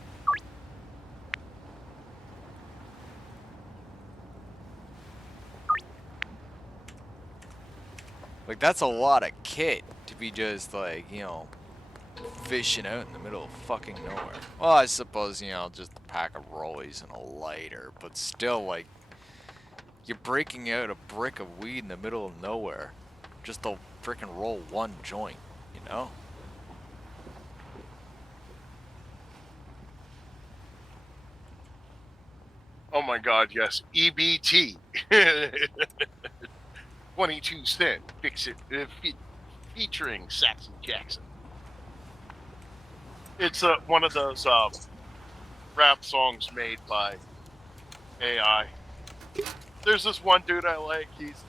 Like, that's a lot of kit to be just, like, you know, fishing out in the middle of fucking nowhere. Well, I suppose, you know, just a pack of rollies and a lighter, but still, like, you're breaking out a brick of weed in the middle of nowhere just to freaking roll one joint, you know? Oh my god, yes. EBT. 22 Cent. Fix it. Featuring Saxon Jackson. It's one of those rap songs made by AI. There's this one dude I like. He's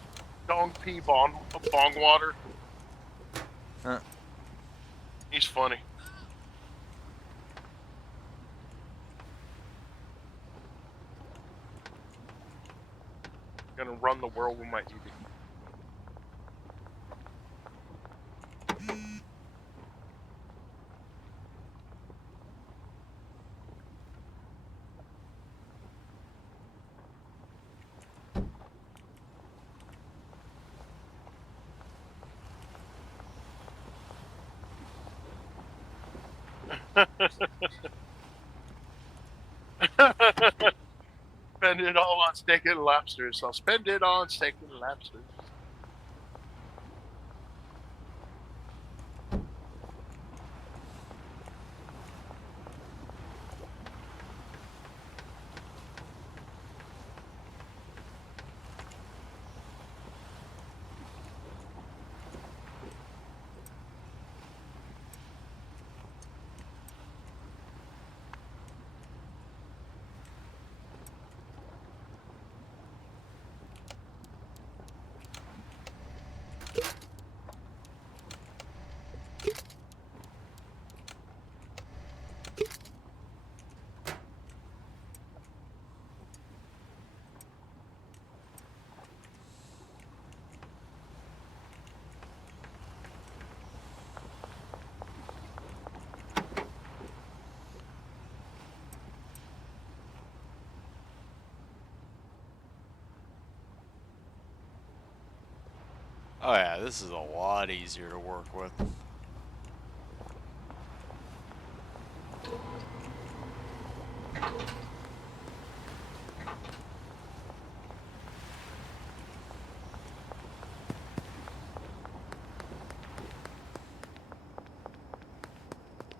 Dong P Bongwater. Huh. He's funny. Gonna run the world with my EB. Spend it all on steak and lobsters. I'll spend it on steak and lobsters. Oh yeah, this is a lot easier to work with.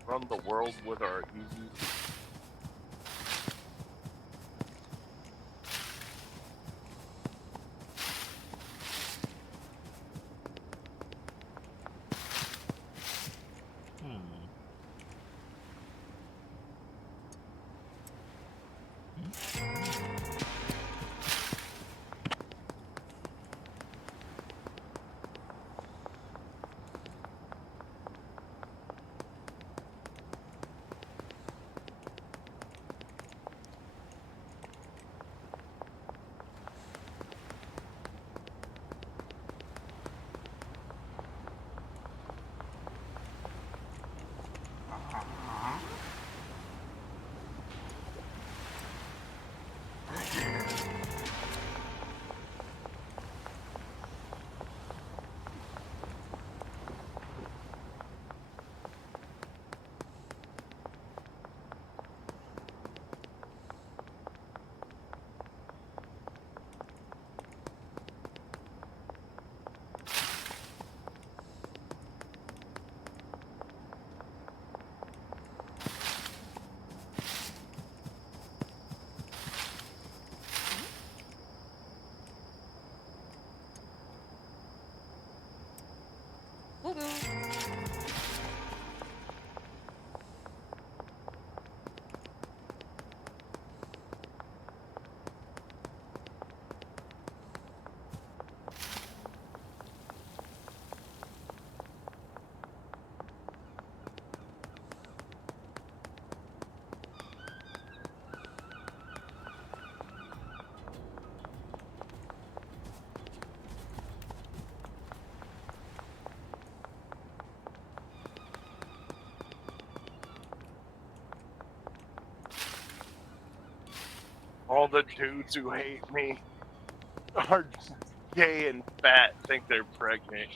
Run the world with our easy. All the dudes who hate me are gay and fat, think they're pregnant.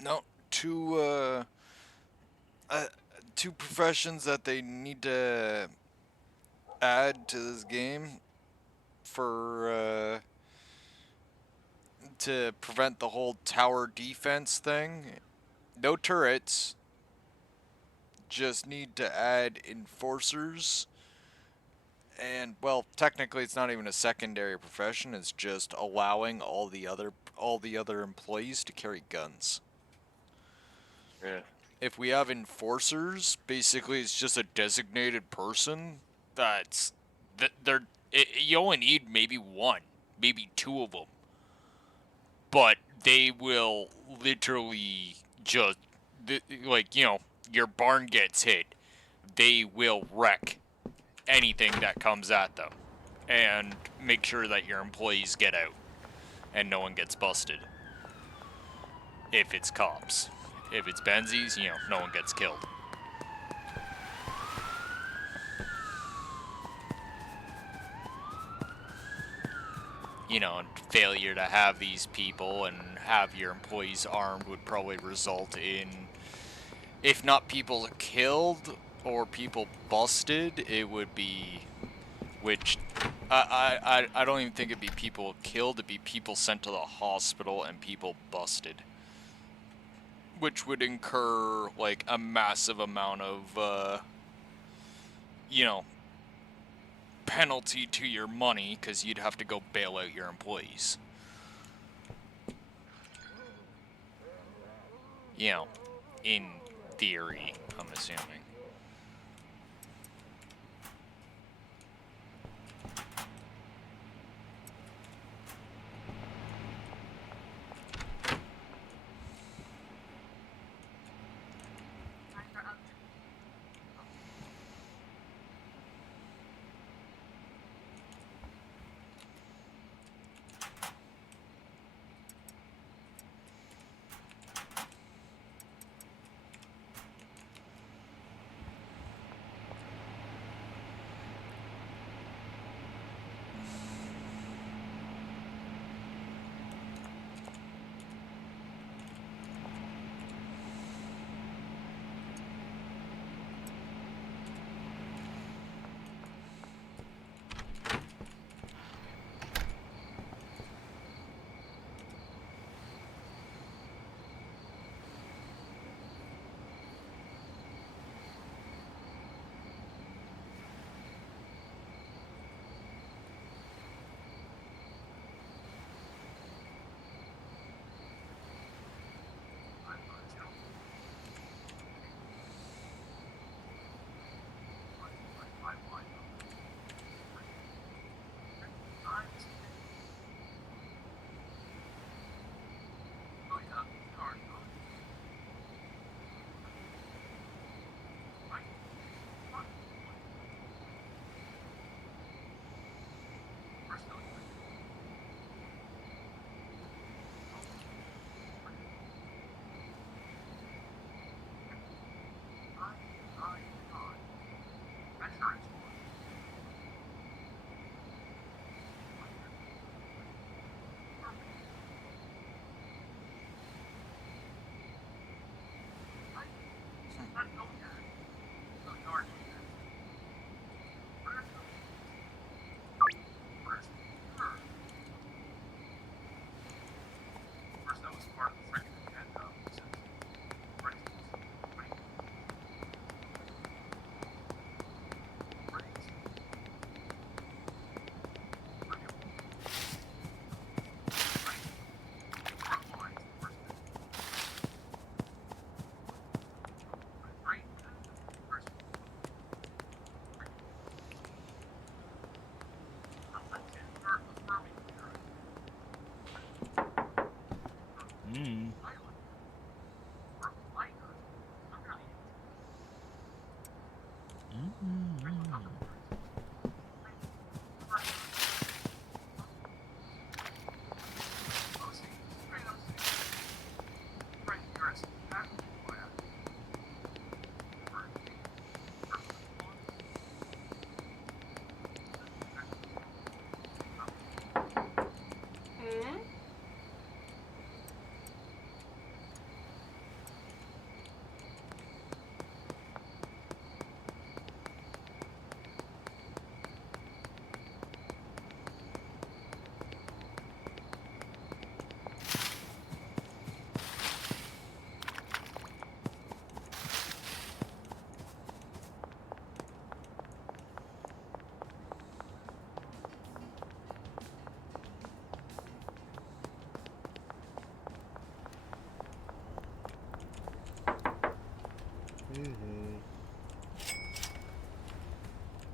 No, uh, two professions that they need to add to this game for to prevent the whole tower defense thing. No turrets. Just need to add enforcers. And well, technically it's not even a secondary profession, it's just allowing all the other employees to carry guns. Yeah. If we have enforcers, basically it's just a designated person that's you only need maybe one, maybe two of them. But they will literally just like, your barn gets hit, they will wreck anything that comes at them and make sure that your employees get out and no one gets busted. If it's cops. If it's Benzies, no one gets killed. And failure to have these people and have your employees armed would probably result in, if not people killed or people busted, it would be, which I don't even think it'd be people killed, it'd be people sent to the hospital and people busted. Which would incur, like, a massive amount of, penalty to your money, because you'd have to go bail out your employees. In theory, I'm assuming.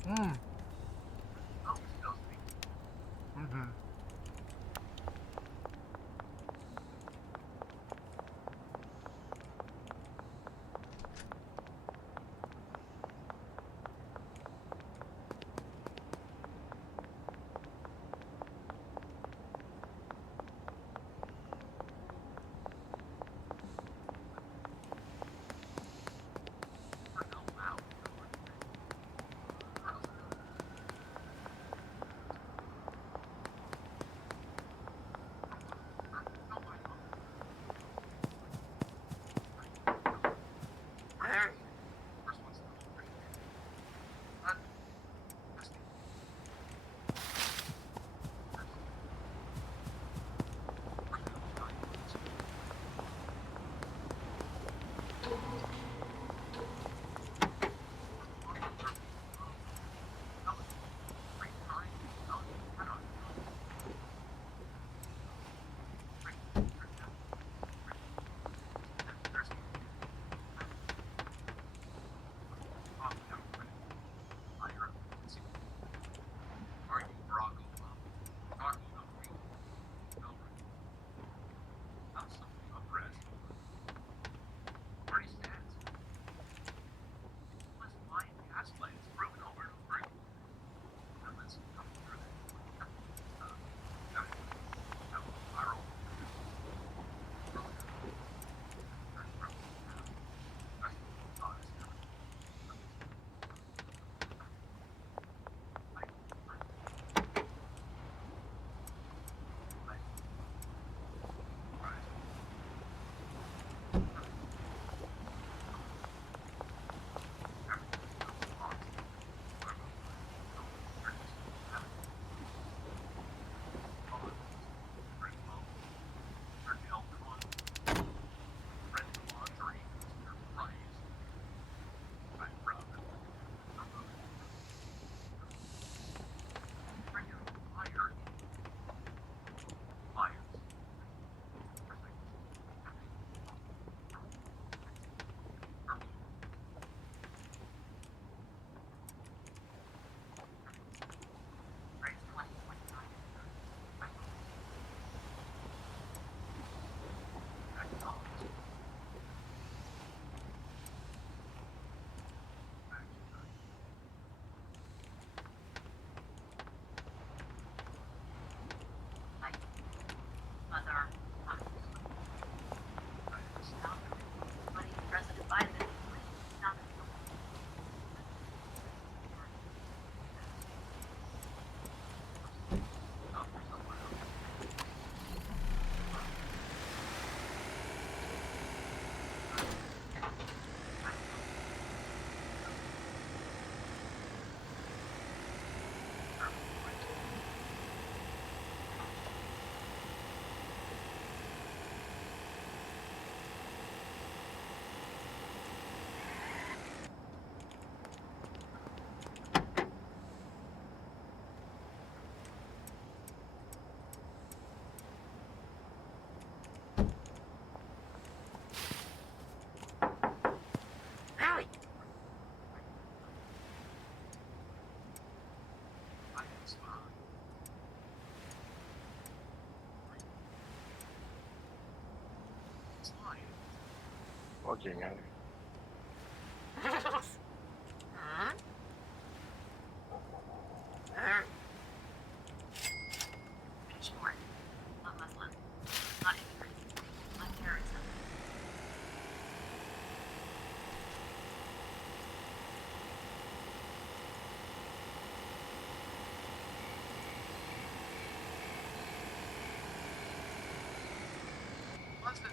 Mm. Always tells me. Mm-hmm. For no out. First one's Fucking hell. Sure. Not Muslim. Not immigrants. Not terrorism. London.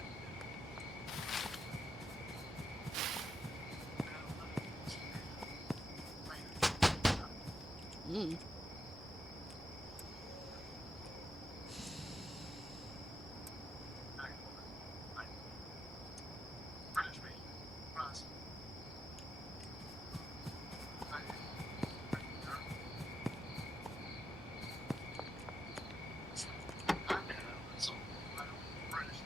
Mm. British me. France. British.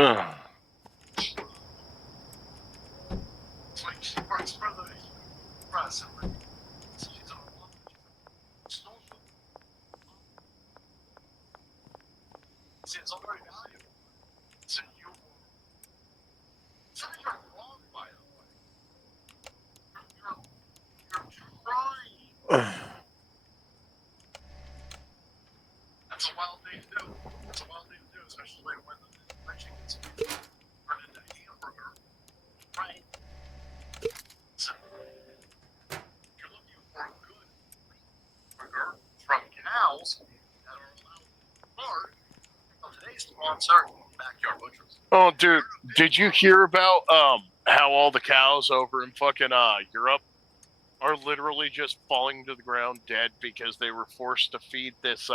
Ugh. It's like she works for the press. She's on social. See, it's all very valuable. So you. So you're wrong, by the way. You're trying. That's a wild thing to do. That's a wild thing to do, especially when the chickens turn into hamburger. Right? So, you're looking for a good burger from cows that are allowed to bark. So today's sponsor, Backyard Butchers. Oh, dude, did you hear about how all the cows over in fucking Europe are literally just falling to the ground dead because they were forced to feed this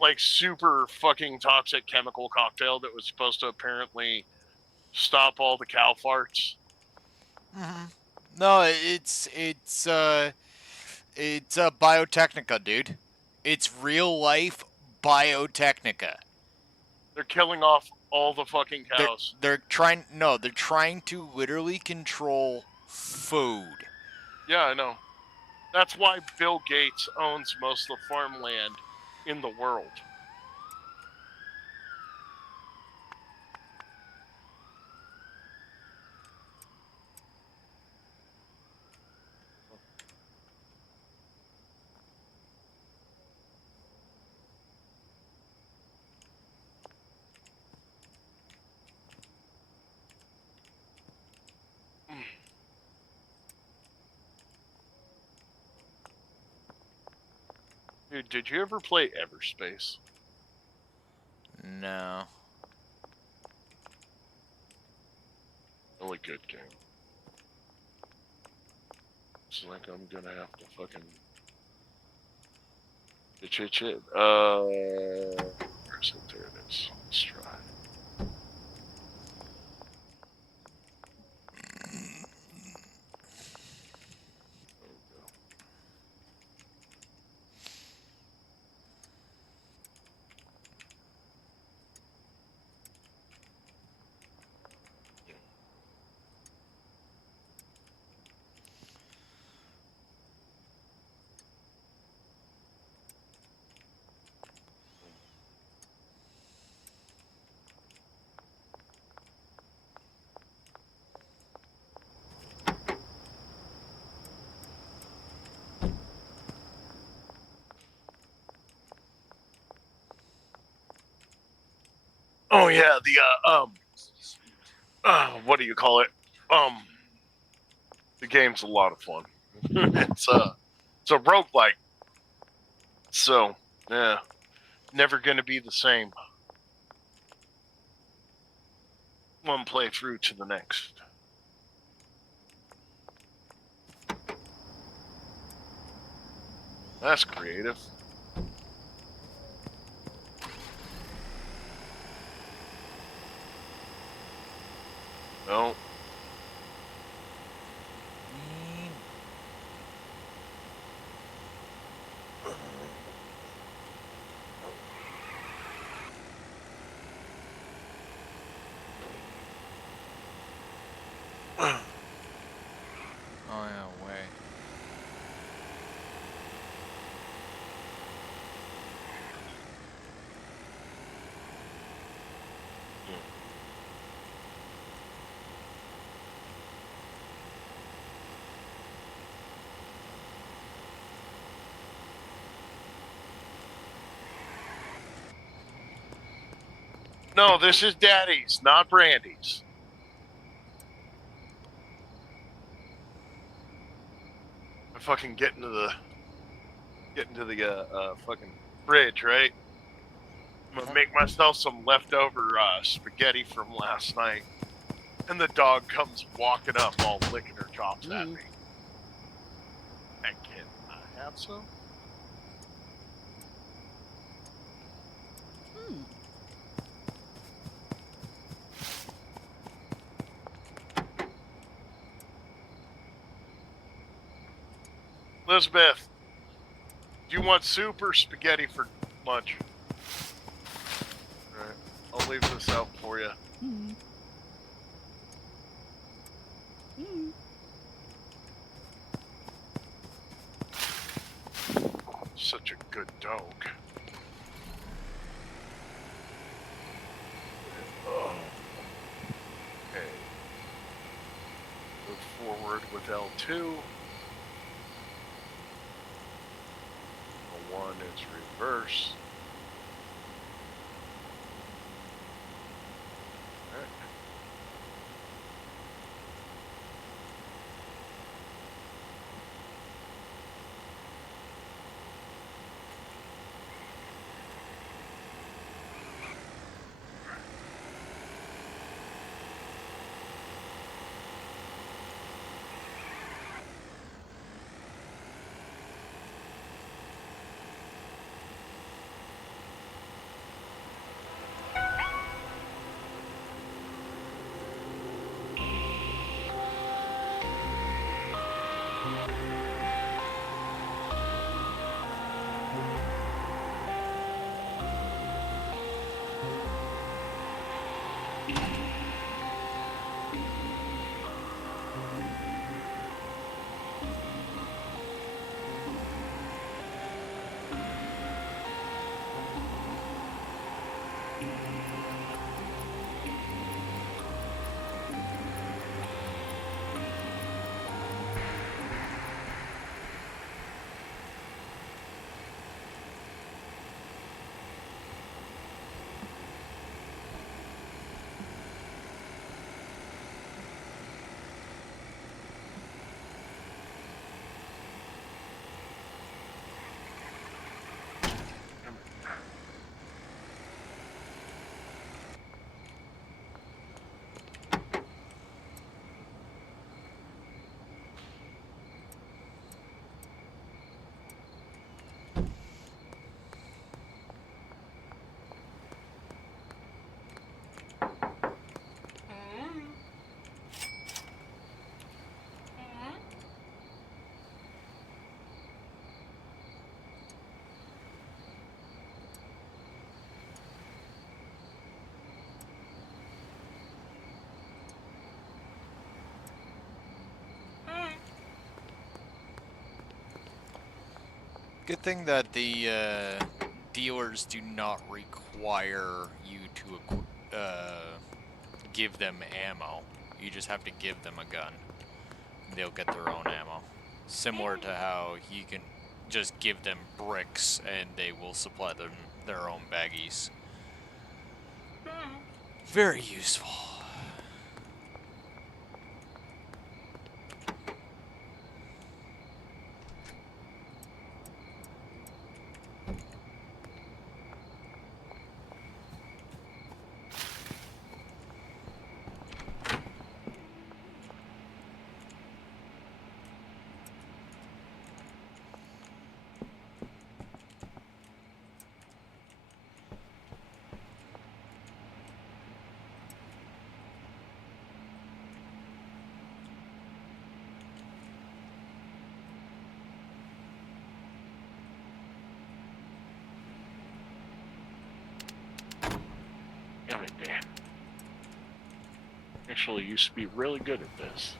like super fucking toxic chemical cocktail that was supposed to apparently stop all the cow farts? No, it's Biotechnica, dude. It's real life Biotechnica. They're killing off all the fucking They're cows. they're trying to literally control food. Yeah, I know. That's why Bill Gates owns most of the farmland in the world. Dude, did you ever play Everspace? No. Really good game. It's like I'm gonna have to fucking shit. Where's it? There it is. Let's try. There we go. Oh yeah, what do you call it? The game's a lot of fun. it's a roguelike. So, yeah, never gonna be the same. One playthrough to the next. That's creative. No. Oh yeah, way. No, this is Daddy's, not Brandy's. I fucking get into the fucking fridge, right? I'm gonna make myself some leftover spaghetti from last night, and the dog comes walking up, all licking her chops at me. And can I have some? Elizabeth, do you want soup or spaghetti for lunch? All right, I'll leave this out for you. Such a good dog. Okay. Move forward with L2. L1 is reverse. Okay. Good thing that the dealers do not require you to give them ammo. You just have to give them a gun. They'll get their own ammo. Similar to how you can just give them bricks and they will supply them their own baggies. Very useful. Damn it, Dan. Actually, used to be really good at this.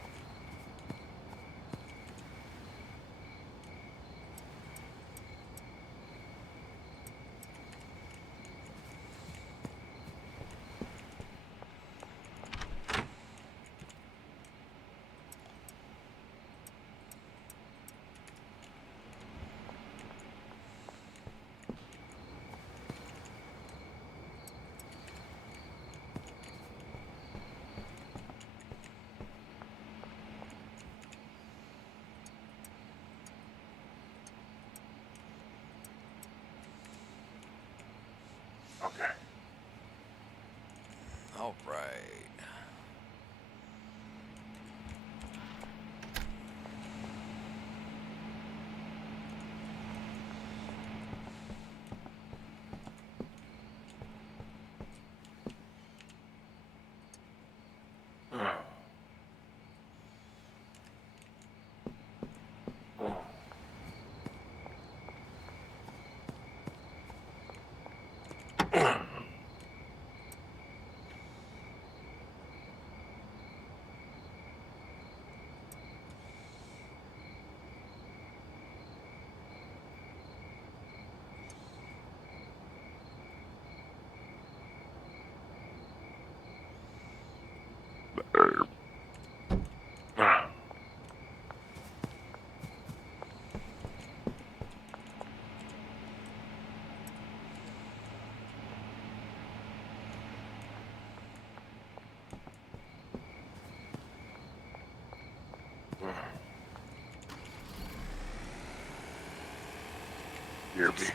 Okay. All right. Yerby.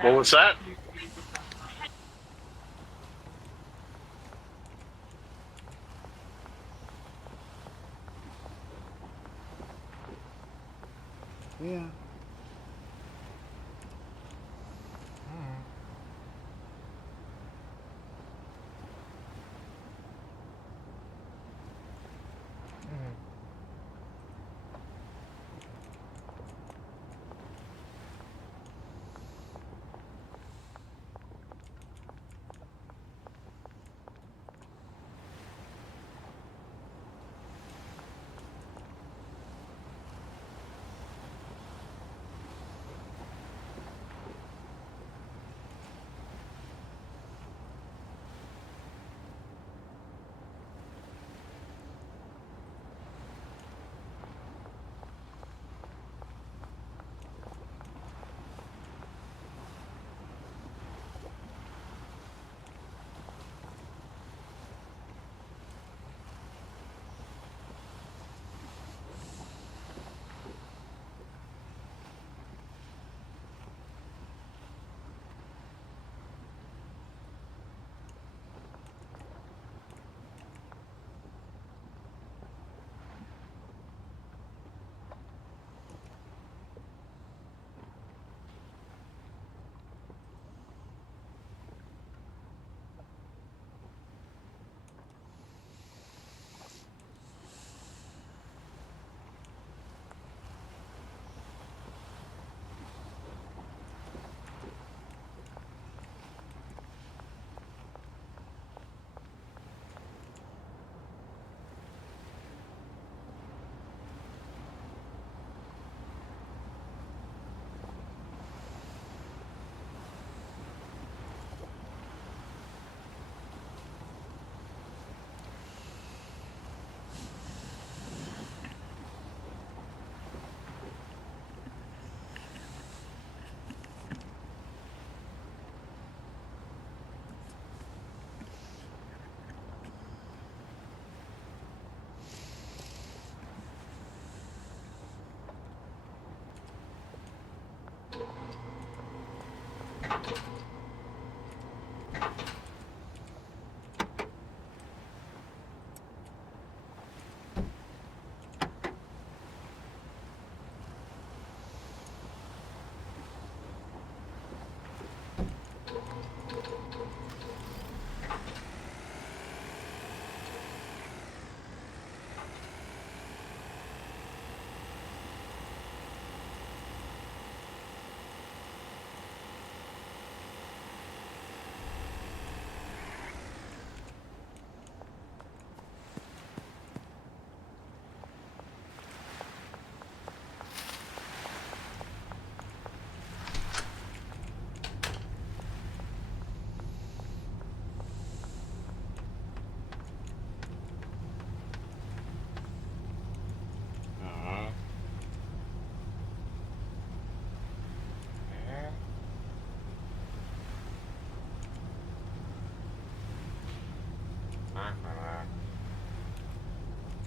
What was that? Yeah.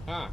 Huh.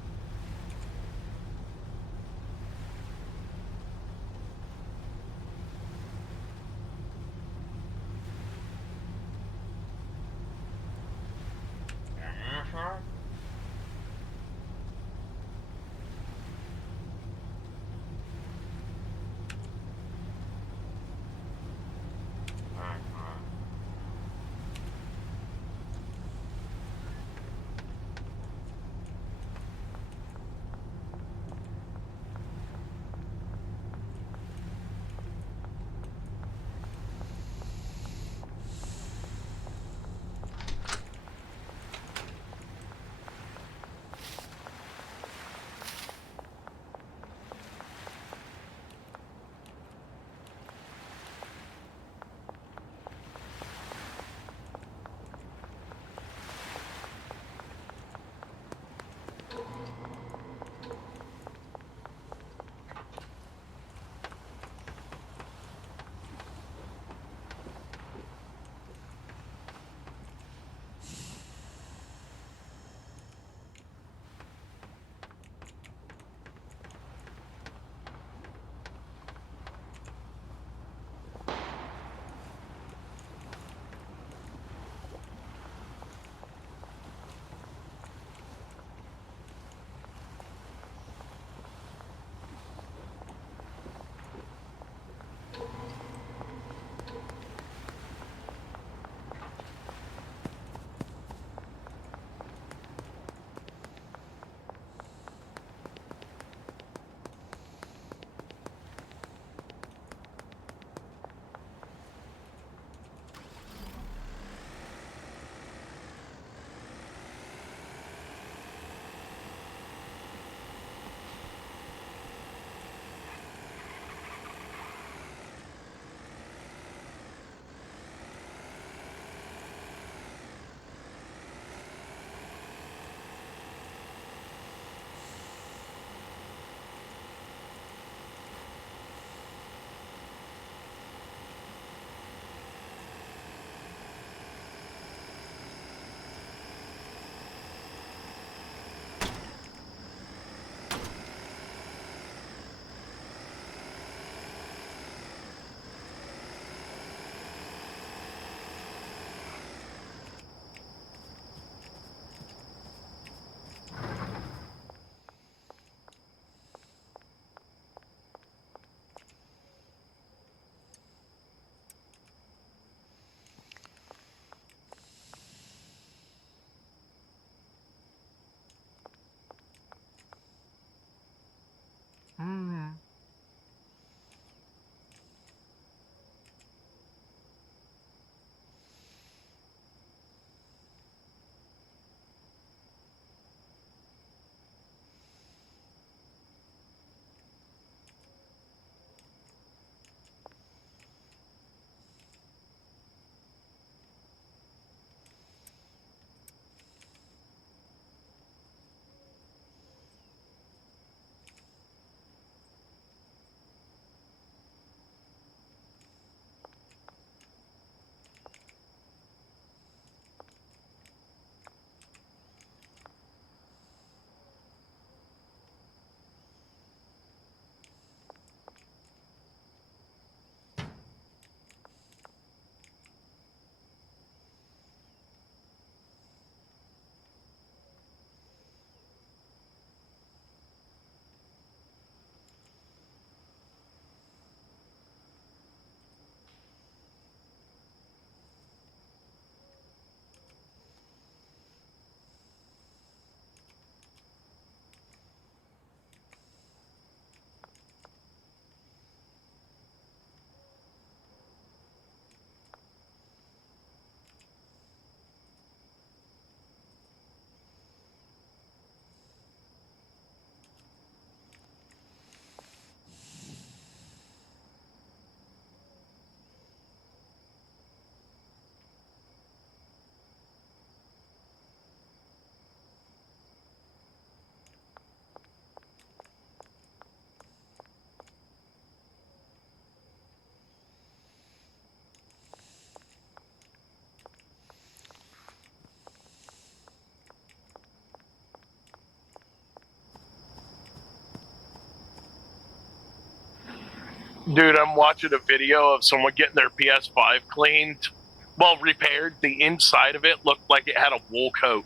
Dude, I'm watching a video of someone getting their PS5 cleaned. Well, repaired. The inside of it looked like it had a wool coat.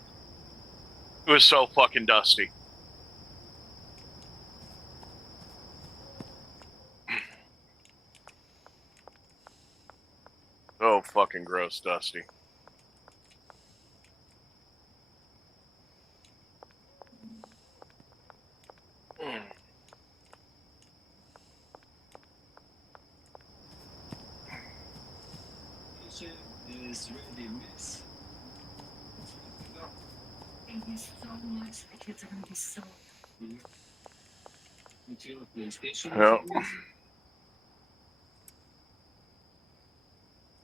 It was so fucking dusty. Oh, fucking gross, dusty. Is really miss. Thank you so much. The kids are gonna be so happy. PlayStation. Yeah.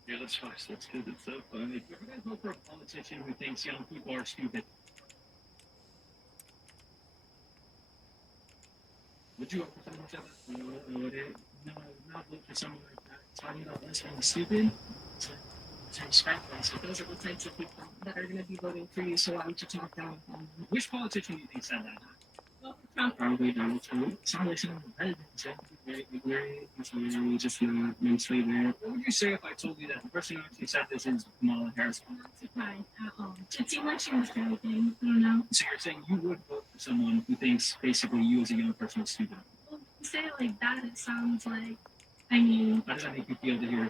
Yeah, that's fine. That's good. It's so fun. If you're gonna vote for a politician who thinks young people are stupid, would you vote for someone like that? No, not vote for someone like that. Talking about us being stupid. So respectful. So those are the types of people that are gonna be voting for you. So why would you talk down on them? Which politician do you think said that? Well, Trump probably Donald Trump. It's not like someone president. So very ignorant. He's very just mentally there. What would you say if I told you that the person who actually said this is Kamala Harris? Right. It seemed like she was everything. I don't know. So you're saying you would vote for someone who thinks basically you as a young person is stupid? Well, you say it like that, it sounds like. I mean, how does that make you feel to hear?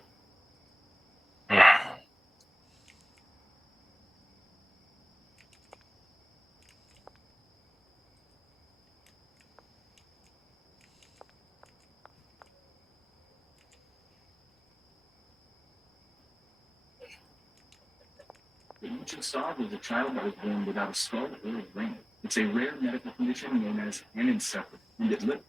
What you just saw was a child that was born without a skull or a brain. It's a rare medical condition known as anencephaly, and it lives.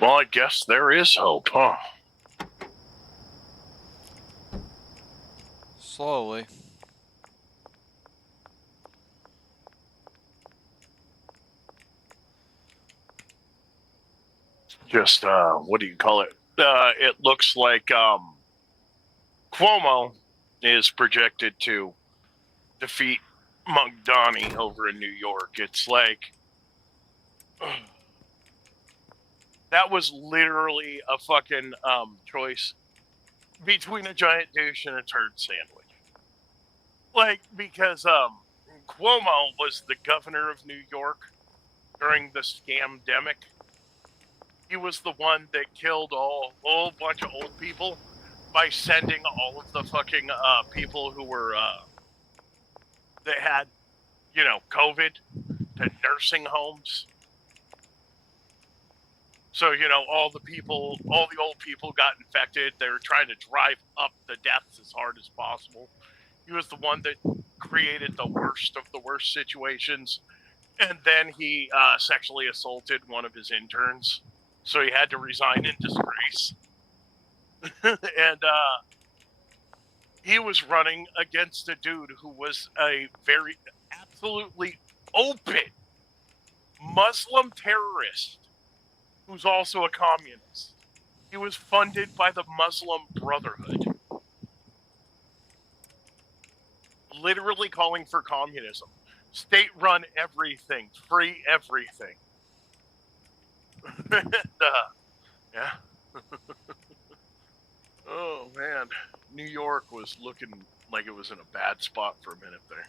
Well, I guess there is hope, huh? Slowly. Just, what do you call it? It looks like, Cuomo is projected to defeat Donnie over in New York. It's like, that was literally a fucking, choice between a giant douche and a turd sandwich. Like, because, Cuomo was the governor of New York during the scamdemic. He was the one that killed a whole bunch of old people by sending all of the fucking people who were that had, COVID to nursing homes. So, all the old people got infected. They were trying to drive up the deaths as hard as possible. He was the one that created the worst of the worst situations. And then he sexually assaulted one of his interns. So he had to resign in disgrace. And he was running against a dude who was a very absolutely open Muslim terrorist who's also a communist. He was funded by the Muslim Brotherhood, literally calling for communism. State-run everything, free everything. And, yeah. Oh, man. New York was looking like it was in a bad spot for a minute there.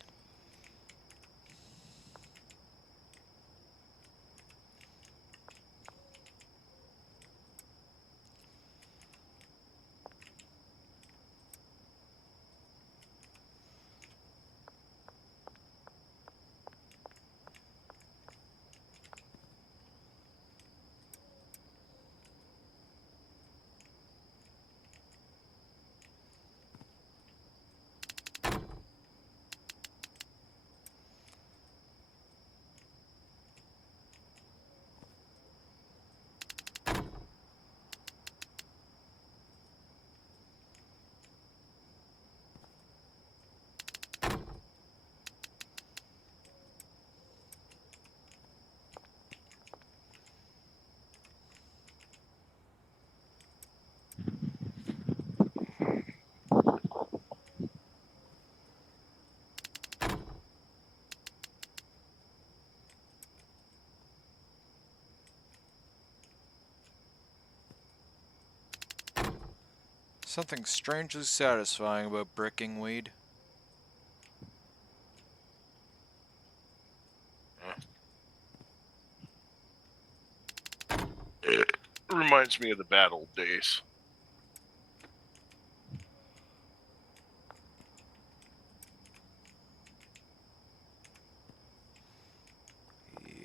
Something strangely satisfying about bricking weed. It reminds me of the bad old days.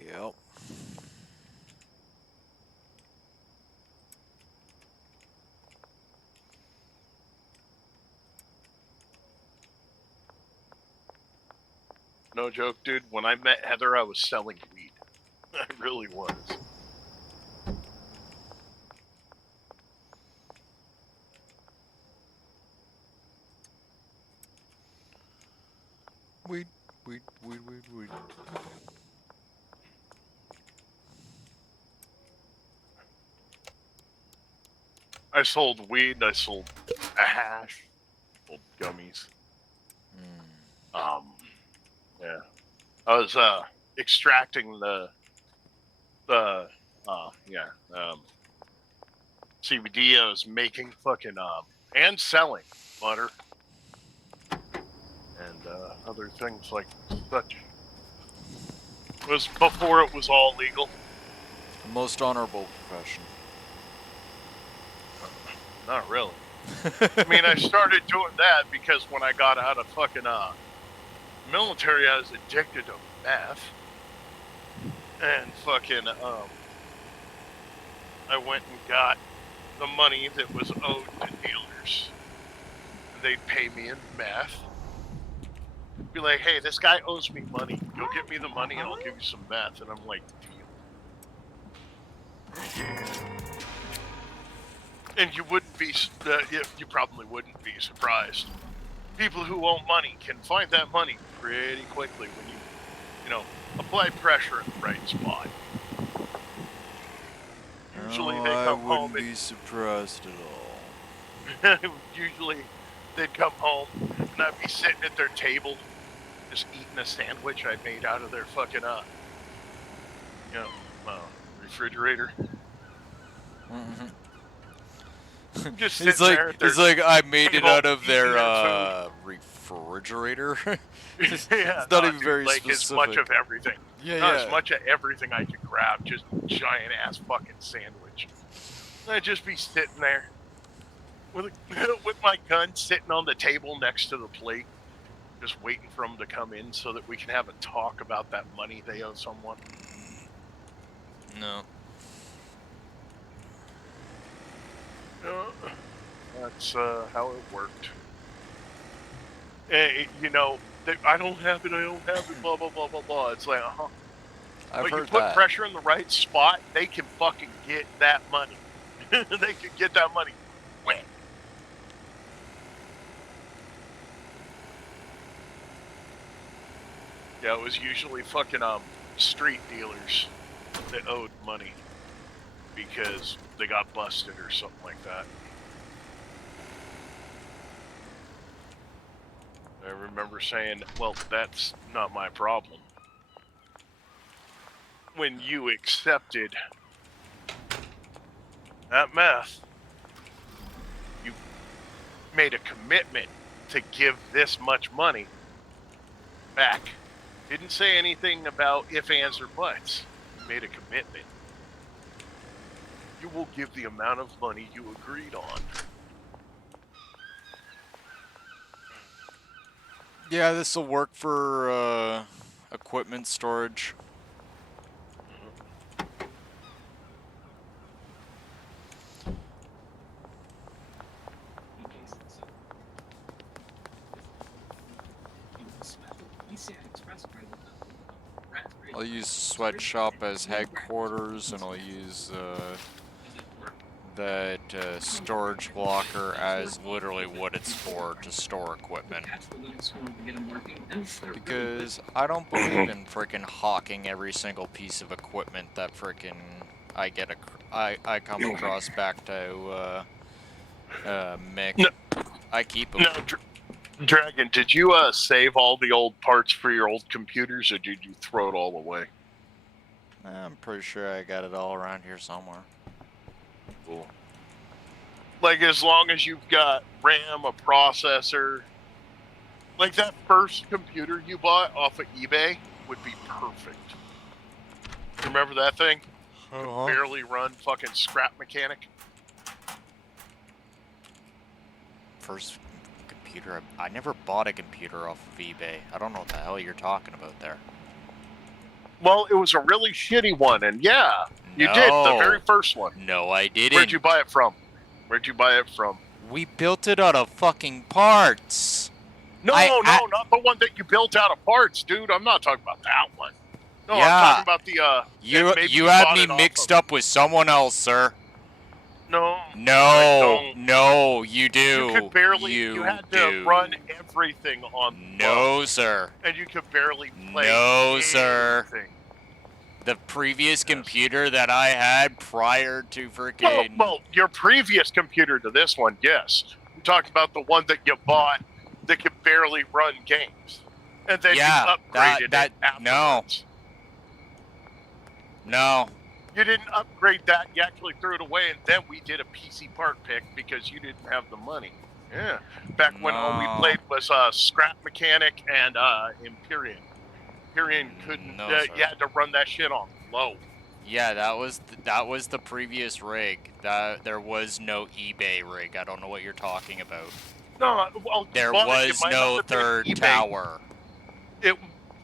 Yep. No joke, dude. When I met Heather, I was selling weed. I really was. Weed, weed, weed, weed, weed. I sold weed. I sold a hash. Sold gummies. Yeah. I was extracting the CBD. I was making fucking and selling butter and other things like such. It was before it was all legal. The most honorable profession. Not really. I mean, I started doing that because when I got out of fucking military, I was addicted to meth. And fucking I went and got the money that was owed to dealers. And they'd pay me in meth. Be like, hey, this guy owes me money. Go get me the money and I'll give you some meth. And I'm like, deal. And you wouldn't be, you probably wouldn't be surprised. People who owe money can find that money pretty quickly when you know, apply pressure in the right spot. Usually they come home. I wouldn't be surprised at all. Usually they'd come home and I'd be sitting at their table just eating a sandwich I made out of their fucking refrigerator. Mm-hmm. Just it's sitting like there at their it's like I made it table out of eating their refrigerator. It's yeah, not even dude, very like specific. as much of everything. Yeah, Not yeah. as much of everything I could grab, just giant ass fucking sandwich. I'd just be sitting there with my gun sitting on the table next to the plate, just waiting for them to come in so that we can have a talk about that money they owe someone. No. That's how it worked. You know, I don't have it, blah, blah, blah, blah, blah. It's like, I've but you heard put that. pressure in the right spot, they can fucking get that money. They can get that money quick. Yeah, it was usually fucking street dealers that owed money because they got busted or something like that. I remember saying, well, that's not my problem. When you accepted that meth, you made a commitment to give this much money back. Didn't say anything about if, ands, or buts. You made a commitment. You will give the amount of money you agreed on. Yeah, this will work for equipment storage. I'll use sweatshop as headquarters, and I'll use that storage locker as literally what it's for, to store equipment. Because I don't believe in freaking hawking every single piece of equipment that freaking I come across back to Mick. No. I keep them. No, Dragon, did you save all the old parts for your old computers, or did you throw it all away? I'm pretty sure I got it all around here somewhere. Cool. Like, as long as you've got RAM, a processor, like that first computer you bought off of eBay would be perfect. Remember that thing? Could barely run fucking Scrap Mechanic. First computer. I never bought a computer off of eBay. I don't know what the hell you're talking about there. Well, it was a really shitty one, and yeah, you did, the very first one. No, I didn't. Where'd you buy it from? Where'd you buy it from? We built it out of fucking parts. No, not the one that you built out of parts, dude. I'm not talking about that one. No, Yeah. I'm talking about the, You have me mixed up with someone else, sir. No. No, you do. You could barely, you had to run everything on No, sir. And you could barely play No, sir. anything. The previous computer that I had prior to freaking... Well, your previous computer to this one, yes. I'm talking about the one that you bought that could barely run games. And then you upgraded it afterwards. No. You didn't upgrade that, you actually threw it away, and then we did a PC part pick because you didn't have the money. Yeah. Back when all we played was Scrap Mechanic and Empyrean. Empyrean couldn't, you had to run that shit on low. Yeah, that was the previous rig. There was no eBay rig. I don't know what you're talking about. No, well, there was no third tower.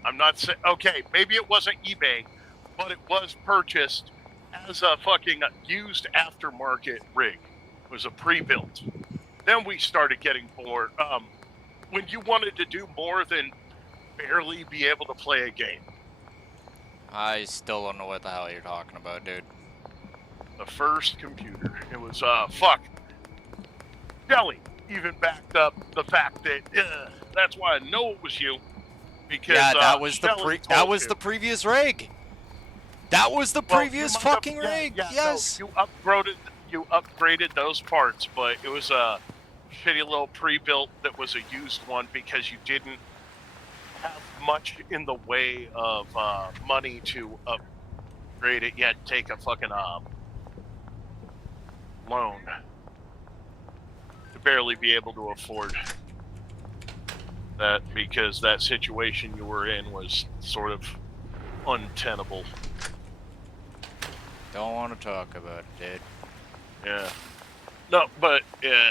I'm not saying, okay, maybe it wasn't eBay, but it was purchased as a fucking used aftermarket rig. It was a pre-built. Then we started getting bored. When you wanted to do more than barely be able to play a game. I still don't know what the hell you're talking about, dude. The first computer. It was, Shelly even backed up the fact that, that's why I know it was you. Because, yeah, that was the previous rig. That was the previous fucking rig. Yeah, yes. No, you upgraded those parts, but it was a shitty little pre-built that was a used one because you didn't have much in the way of money to upgrade it. You had to take a fucking loan to barely be able to afford that because that situation you were in was sort of untenable. Don't want to talk about it, dude. Yeah. No, but,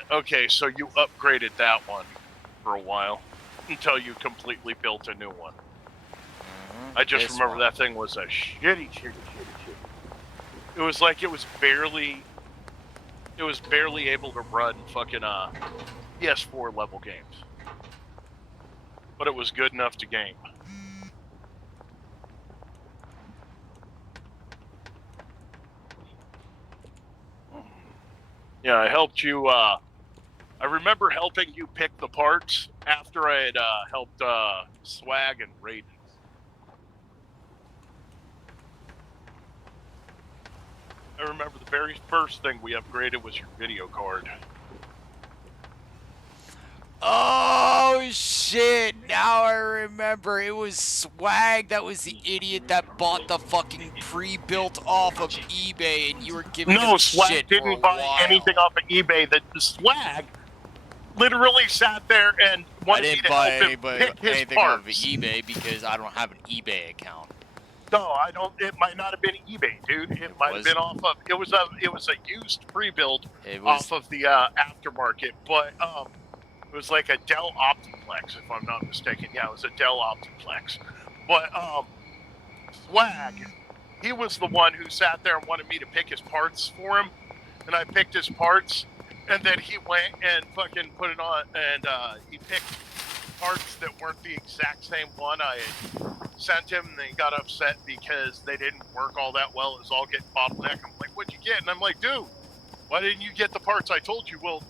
okay, so you upgraded that one for a while until you completely built a new one. I just remember that thing was a shitty. It was like it was barely able to run fucking PS4 level games. But it was good enough to game. Yeah, I helped you, I remember helping you pick the parts after I had helped Swag and Raiden. I remember the very first thing we upgraded was your video card. Oh shit, now I remember. It was Swag that was the idiot that bought the fucking pre-built off of eBay and you were giving him Swag shit didn't for a buy while. anything off of eBay. The Swag literally sat there and wanted me to help him pick his anything parts. off of eBay because I don't have an eBay account. No, I don't. It might not have been eBay, dude. It might have been off of. It was a used pre-built off of the aftermarket, but it was like a Dell Optiplex, if I'm not mistaken. Yeah, it was a Dell Optiplex. But Swag, he was the one who sat there and wanted me to pick his parts for him, and I picked his parts, and then he went and fucking put it on, and he picked parts that weren't the exact same one I had sent him, and they got upset because they didn't work all that well. It was all getting bottleneck. I'm like, what'd you get? And I'm like, dude, why didn't you get the parts I told you? Well,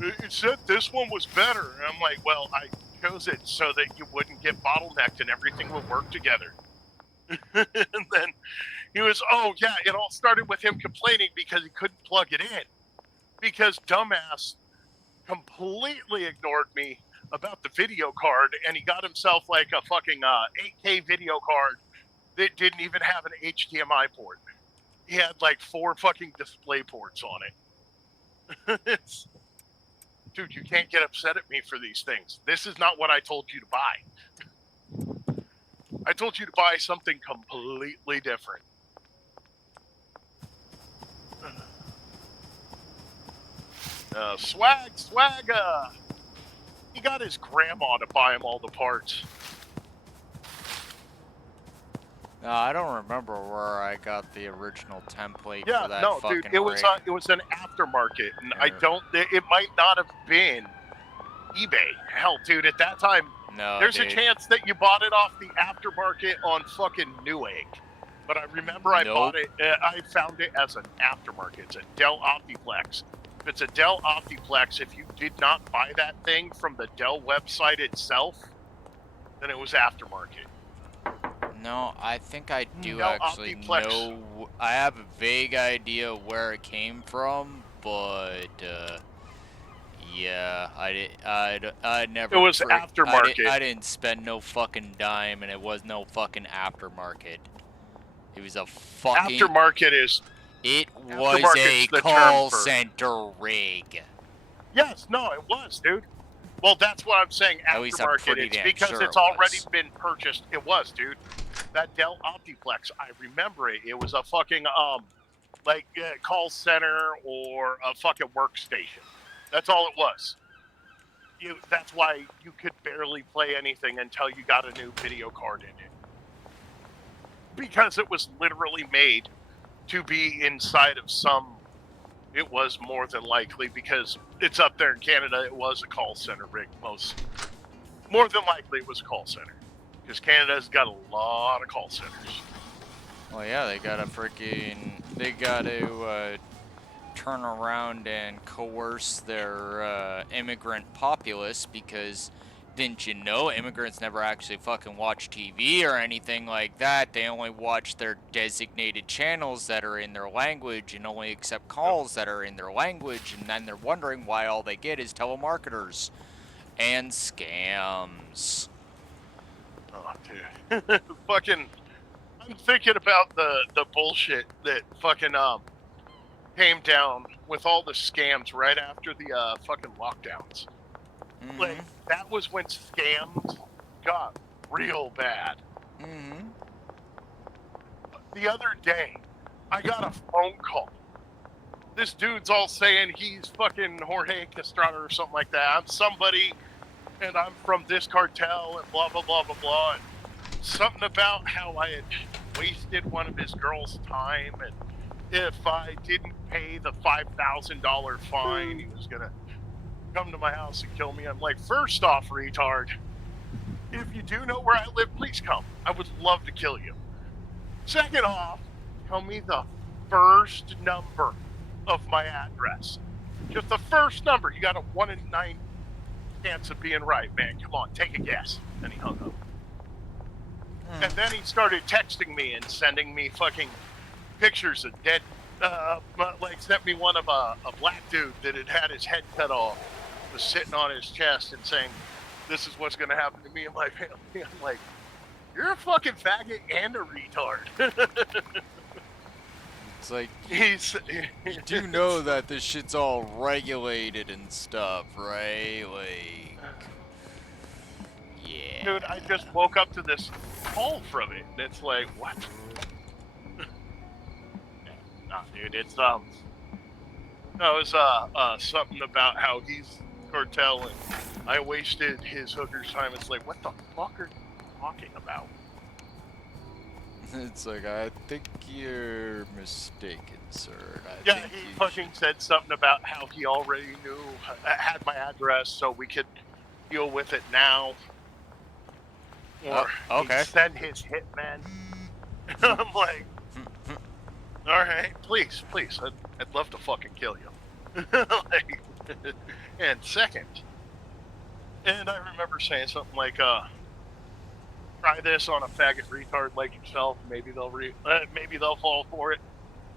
it said this one was better. And I'm like, well, I chose it so that you wouldn't get bottlenecked and everything would work together. And then he was, oh yeah, it all started with him complaining because he couldn't plug it in. Because dumbass completely ignored me about the video card, and he got himself like a fucking 8K video card that didn't even have an HDMI port. He had like 4 fucking display ports on it. Dude, you can't get upset at me for these things. This is not what I told you to buy. I told you to buy something completely different. Swag. He got his grandma to buy him all the parts. No, I don't remember where I got the original template Yeah, for that no, fucking dude, it was an aftermarket, and I Yeah. don't. It might not have been eBay. Hell, dude, at that time, No, there's a dude. chance that you bought it off the aftermarket on fucking Newegg. But I remember I bought Nope. it. I found it as an aftermarket. It's a Dell Optiplex. If it's a Dell Optiplex, if you did not buy that thing from the Dell website itself, then it was aftermarket. No, I think I do Dell actually Optiplex. know. I have a vague idea where it came from, but yeah, I never. It was aftermarket. I didn't spend no fucking dime, and it was no fucking aftermarket. It was a fucking. Aftermarket is. It was a Aftermarket's the call term for. center rig. Yes, no, it was, dude. Well, that's what I'm saying. At least I'm Aftermarket. pretty It's damn because sure it's it already was. been purchased. It was, dude. That Dell Optiplex, I remember it. It was a fucking like call center or a fucking workstation. That's all it was. That's why you could barely play anything until you got a new video card in it, because it was literally made to be inside of some. It was more than likely, because it's up there in Canada. It was a call center rig. More than likely, it was a call center, because Canada's got a lot of call centers. Well, yeah, they got to turn around and coerce their immigrant populace, because didn't you know immigrants never actually fucking watch TV or anything like that? They only watch their designated channels that are in their language and only accept calls that are in their language, and then they're wondering why all they get is telemarketers and scams. Oh, dude. Fucking, I'm thinking about the bullshit that fucking came down with all the scams right after the fucking lockdowns. Mm-hmm. Like, that was when scams got real bad. Mm-hmm. The other day, I got a phone call. This dude's all saying he's fucking Jorge Castrata or something like that. I'm somebody, and I'm from this cartel, and blah, blah, blah, blah, blah. And something about how I had wasted one of his girls' time, and if I didn't pay the $5,000 fine, he was going to come to my house and kill me. I'm like, first off, retard, if you do know where I live, please come. I would love to kill you. Second off, tell me the first number of my address. Just the first number. You got a 1 in 9 chance of being right, man. Come on, take a guess. And he hung up. And then he started texting me and sending me fucking pictures of dead, like sent me one of a black dude that had his head cut off, was sitting on his chest and saying, this is what's going to happen to me and my family. I'm like, you're a fucking faggot and a retard. It's like, You do know that this shit's all regulated and stuff, right? Like, yeah. Dude, I just woke up to this call from it, and it's like, what? Nah, dude, it's no, it was something about how he's cartel and I wasted his hooker's time. It's like, what the fuck are you talking about? It's like, I think you're mistaken, sir. Yeah, he fucking said something about how he already knew, had my address, so we could deal with it now. Or okay. he'd send his hitman. I'm like, all right, please, I'd love to fucking kill you. Like, and second, and I remember saying something like, try this on a faggot retard like yourself. Maybe they'll fall for it.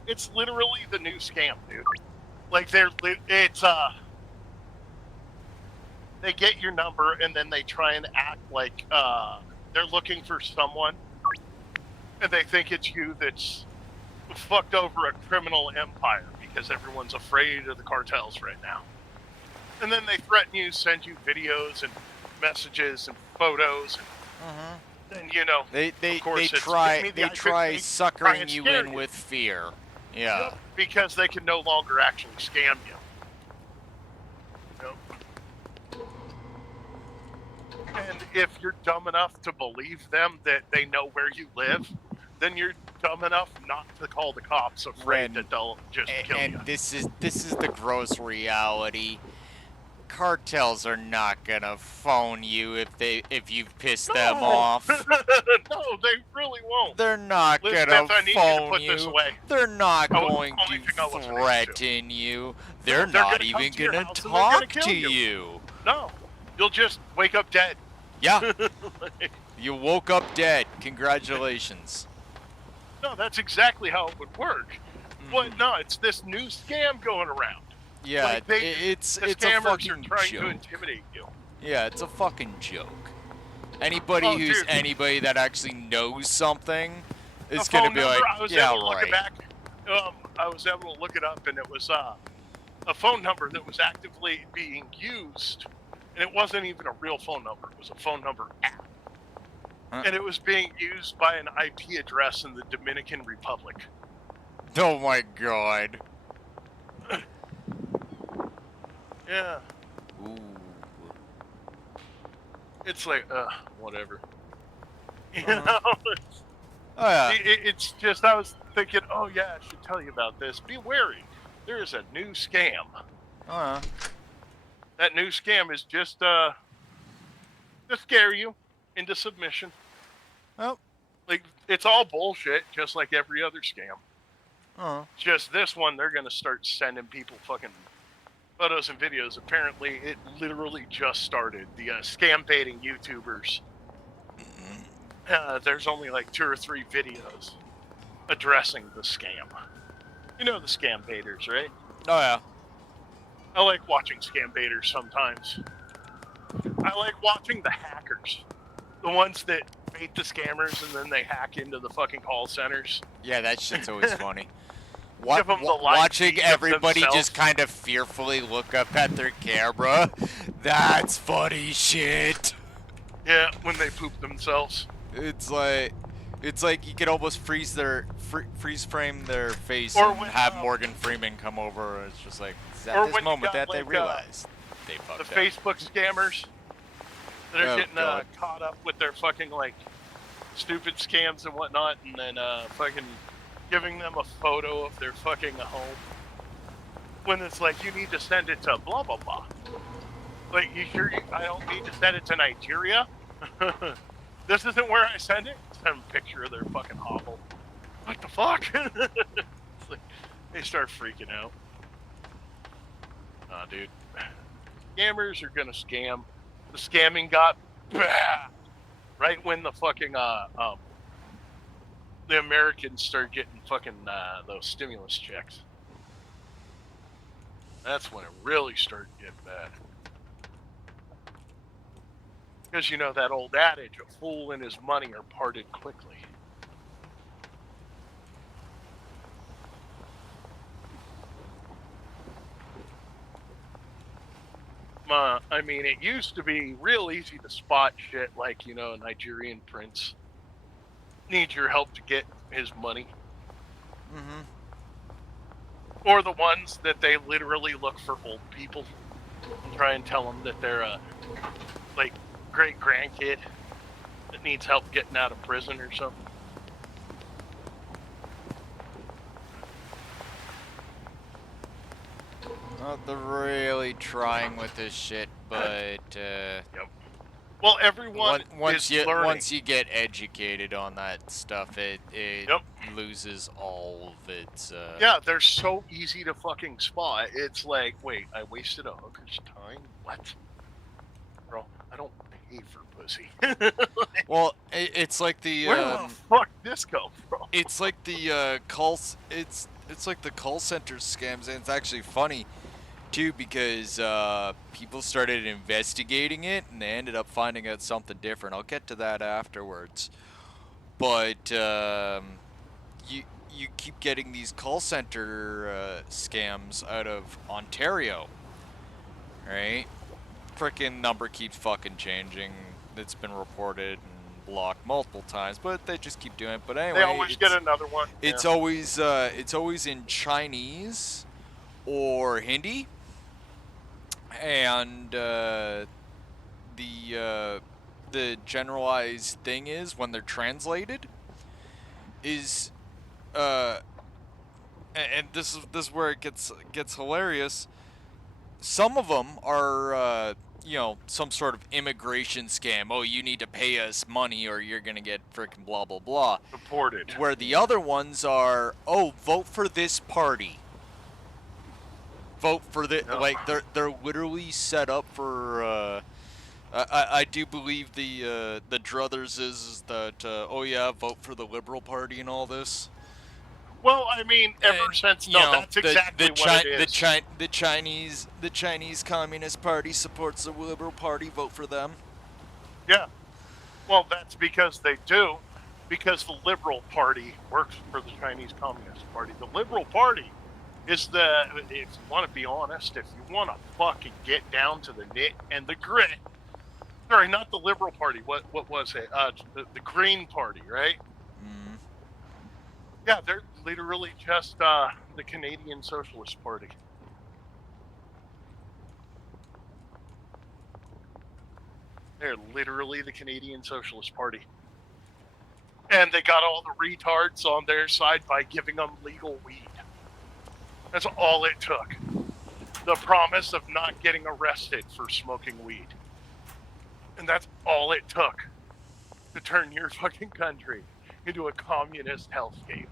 It's literally the new scam, dude. Like they get your number and then they try and act like they're looking for someone, and they think it's you that's fucked over a criminal empire because everyone's afraid of the cartels right now. And then they threaten you, send you videos and messages and photos. And then, They of course, it's, try give me the try try suckering and you scare in you. with fear. Yeah. Yep, because they can no longer actually scam you. And if you're dumb enough to believe them that they know where you live, then you're dumb enough not to call the cops, afraid that they'll just kill and you. this is the gross reality. Cartels are not gonna phone you if you've pissed them off. No, they really won't. They're not Elizabeth, gonna I need you to phone put this you. away. They're not Oh, going only to thing I wasn't into. threaten you. They're No, they're not gonna come even to your gonna house and they're gonna talk kill to you. you. No, you'll just wake up dead. Yeah. You woke up dead. Congratulations. No, that's exactly how it would work. But no, it's this new scam going around. Yeah, Like it's the a scammers fucking are trying to joke. intimidate you. Yeah, it's a fucking joke. Anybody Oh, who's dude. anybody that actually knows something is A gonna phone be number, like, I was yeah, able to look right. it back. I was able to look it up, and it was a phone number that was actively being used, and it wasn't even a real phone number. It was a phone number app, and it was being used by an IP address in the Dominican Republic. Oh my god. Yeah. Ooh. It's like, whatever. You know? Oh yeah. It's just, I was thinking, oh yeah, I should tell you about this. Be wary. There is a new scam. That new scam is just to scare you into submission. Oh. Like, it's all bullshit, just like every other scam. Just this one, they're going to start sending people fucking photos and videos. Apparently, it literally just started. The scam baiting YouTubers. There's only like 2 or 3 videos addressing the scam. You know the scam baiters, right? Oh yeah. I like watching scam baiters sometimes. I like watching the hackers. The ones that bait the scammers and then they hack into the fucking call centers. Yeah, that shit's always funny. Give them the live Watching feed of everybody themselves. just kind of fearfully look up at their camera. That's funny shit. Yeah, when they poop themselves. It's like you could almost freeze frame their face Or and when, have Morgan Freeman come over. It's just like it's or at this when you moment got, that they like, realize they fucked the up. Facebook scammers that are Oh, getting God. caught up with their fucking like stupid scams and whatnot, and then fucking giving them a photo of their fucking home when it's like you need to send it to blah blah blah. Like, you sure I don't need to send it to Nigeria? This isn't where I send it. Send them a picture of their fucking hovel. What the fuck? It's like, they start freaking out. Nah, dude. Scammers are gonna scam. The scamming got bad right when the fucking the Americans start getting fucking those stimulus checks. That's when it really started getting bad. Because you know that old adage, a fool and his money are parted quickly. I mean, it used to be real easy to spot shit like, you know, a Nigerian prince needs your help to get his money. Mm-hmm. Or the ones that they literally look for old people and try and tell them that they're a, like, great-grandkid that needs help getting out of prison or something. Well, they're really trying with this shit, but Yep. Well, everyone once is learning. Once you get educated on that stuff, it Yep. loses all of its. Yeah, they're so easy to fucking spot. It's like, wait, I wasted a hooker's time? What? Bro, I don't pay for pussy. Well, it's like the. Where the fuck did this go from? It's like the calls. It's like the call center scams, and it's actually funny too because people started investigating it and they ended up finding out something different. I'll get to that afterwards. But you keep getting these call center scams out of Ontario, right? Frickin' number keeps fucking changing. It's been reported and blocked multiple times, but they just keep doing it. But anyway, They always get another one. it's yeah. always in Chinese or Hindi, and the generalized thing is when they're translated is and this is where it gets hilarious. Some of them are some sort of immigration scam. Oh, you need to pay us money or you're gonna get freaking blah blah blah. Reported. Where the other ones are, oh, vote for this party. Vote for the like they're literally set up for. I do believe the druthers is that oh yeah, vote for the Liberal Party and all this. Well, I mean, ever And, since you know, that's exactly what it is. The Chinese Communist Party supports the Liberal Party. Vote for them. Yeah. Well, that's because they do. Because the Liberal Party works for the Chinese Communist Party. The Liberal Party is if you want to be honest, if you want to fucking get down to the nit and the grit. Sorry, not the Liberal Party. What was it? The Green Party, right? Mm. Yeah, they're literally just the Canadian Socialist Party. They're literally the Canadian Socialist Party. And they got all the retards on their side by giving them legal weed. That's all it took. The promise of not getting arrested for smoking weed. And that's all it took to turn your fucking country into a communist hellscape.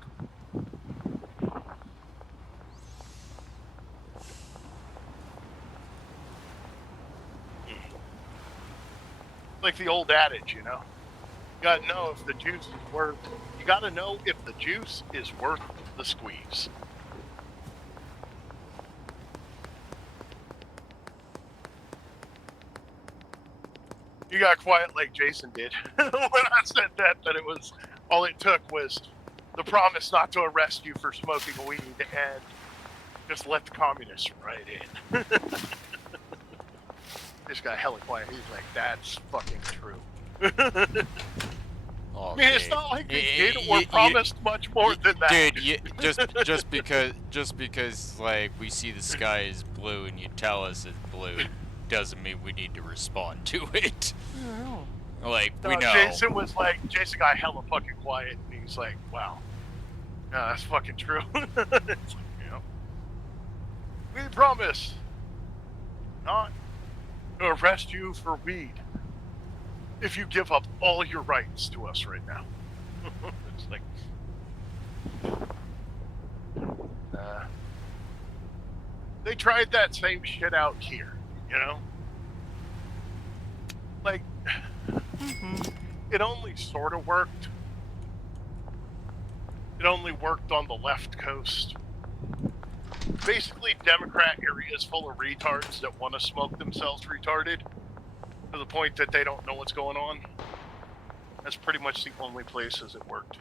Like the old adage, you know? You gotta know if the juice is worth. You gotta know if the juice is worth the squeeze. You got quiet like Jason did when I said that it was all it took was the promise not to arrest you for smoking weed and just let the communists right in. This guy hella quiet. He's like, that's fucking true. I mean, it's not like they did or promised much more than that. Dude, just because like we see the sky is blue and you tell us it's blue doesn't mean we need to respond to it. Like we know. Jason got hella fucking quiet, and he's like, wow, yeah, that's fucking true. It's like, you know, we promise not to arrest you for weed if you give up all your rights to us right now. It's like, they tried that same shit out here, you know? Like, it only sort of worked. It only worked on the left coast. Basically, Democrat areas full of retards that want to smoke themselves retarded to the point that they don't know what's going on. That's pretty much the only places it worked.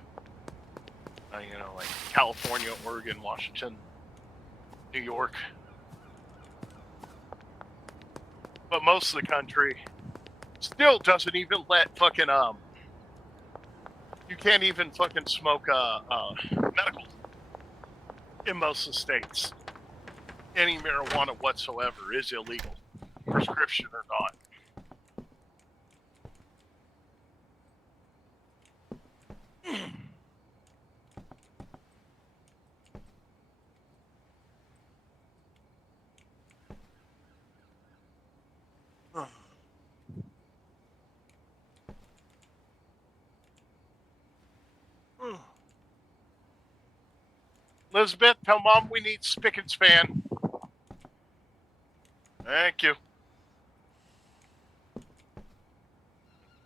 You know, like California, Oregon, Washington, New York. But most of the country still doesn't even let fucking, you can't even fucking smoke, medical in most of the states. Any marijuana whatsoever is illegal, prescription or not. Elizabeth, tell Mom we need spick and span. Thank you.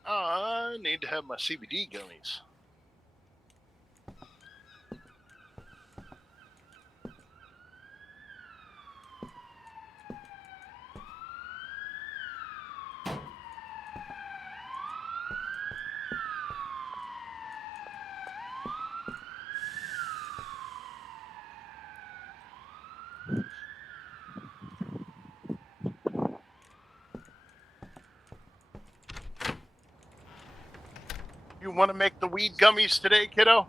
I need to have my CBD gummies. you want to make the weed gummies today, kiddo?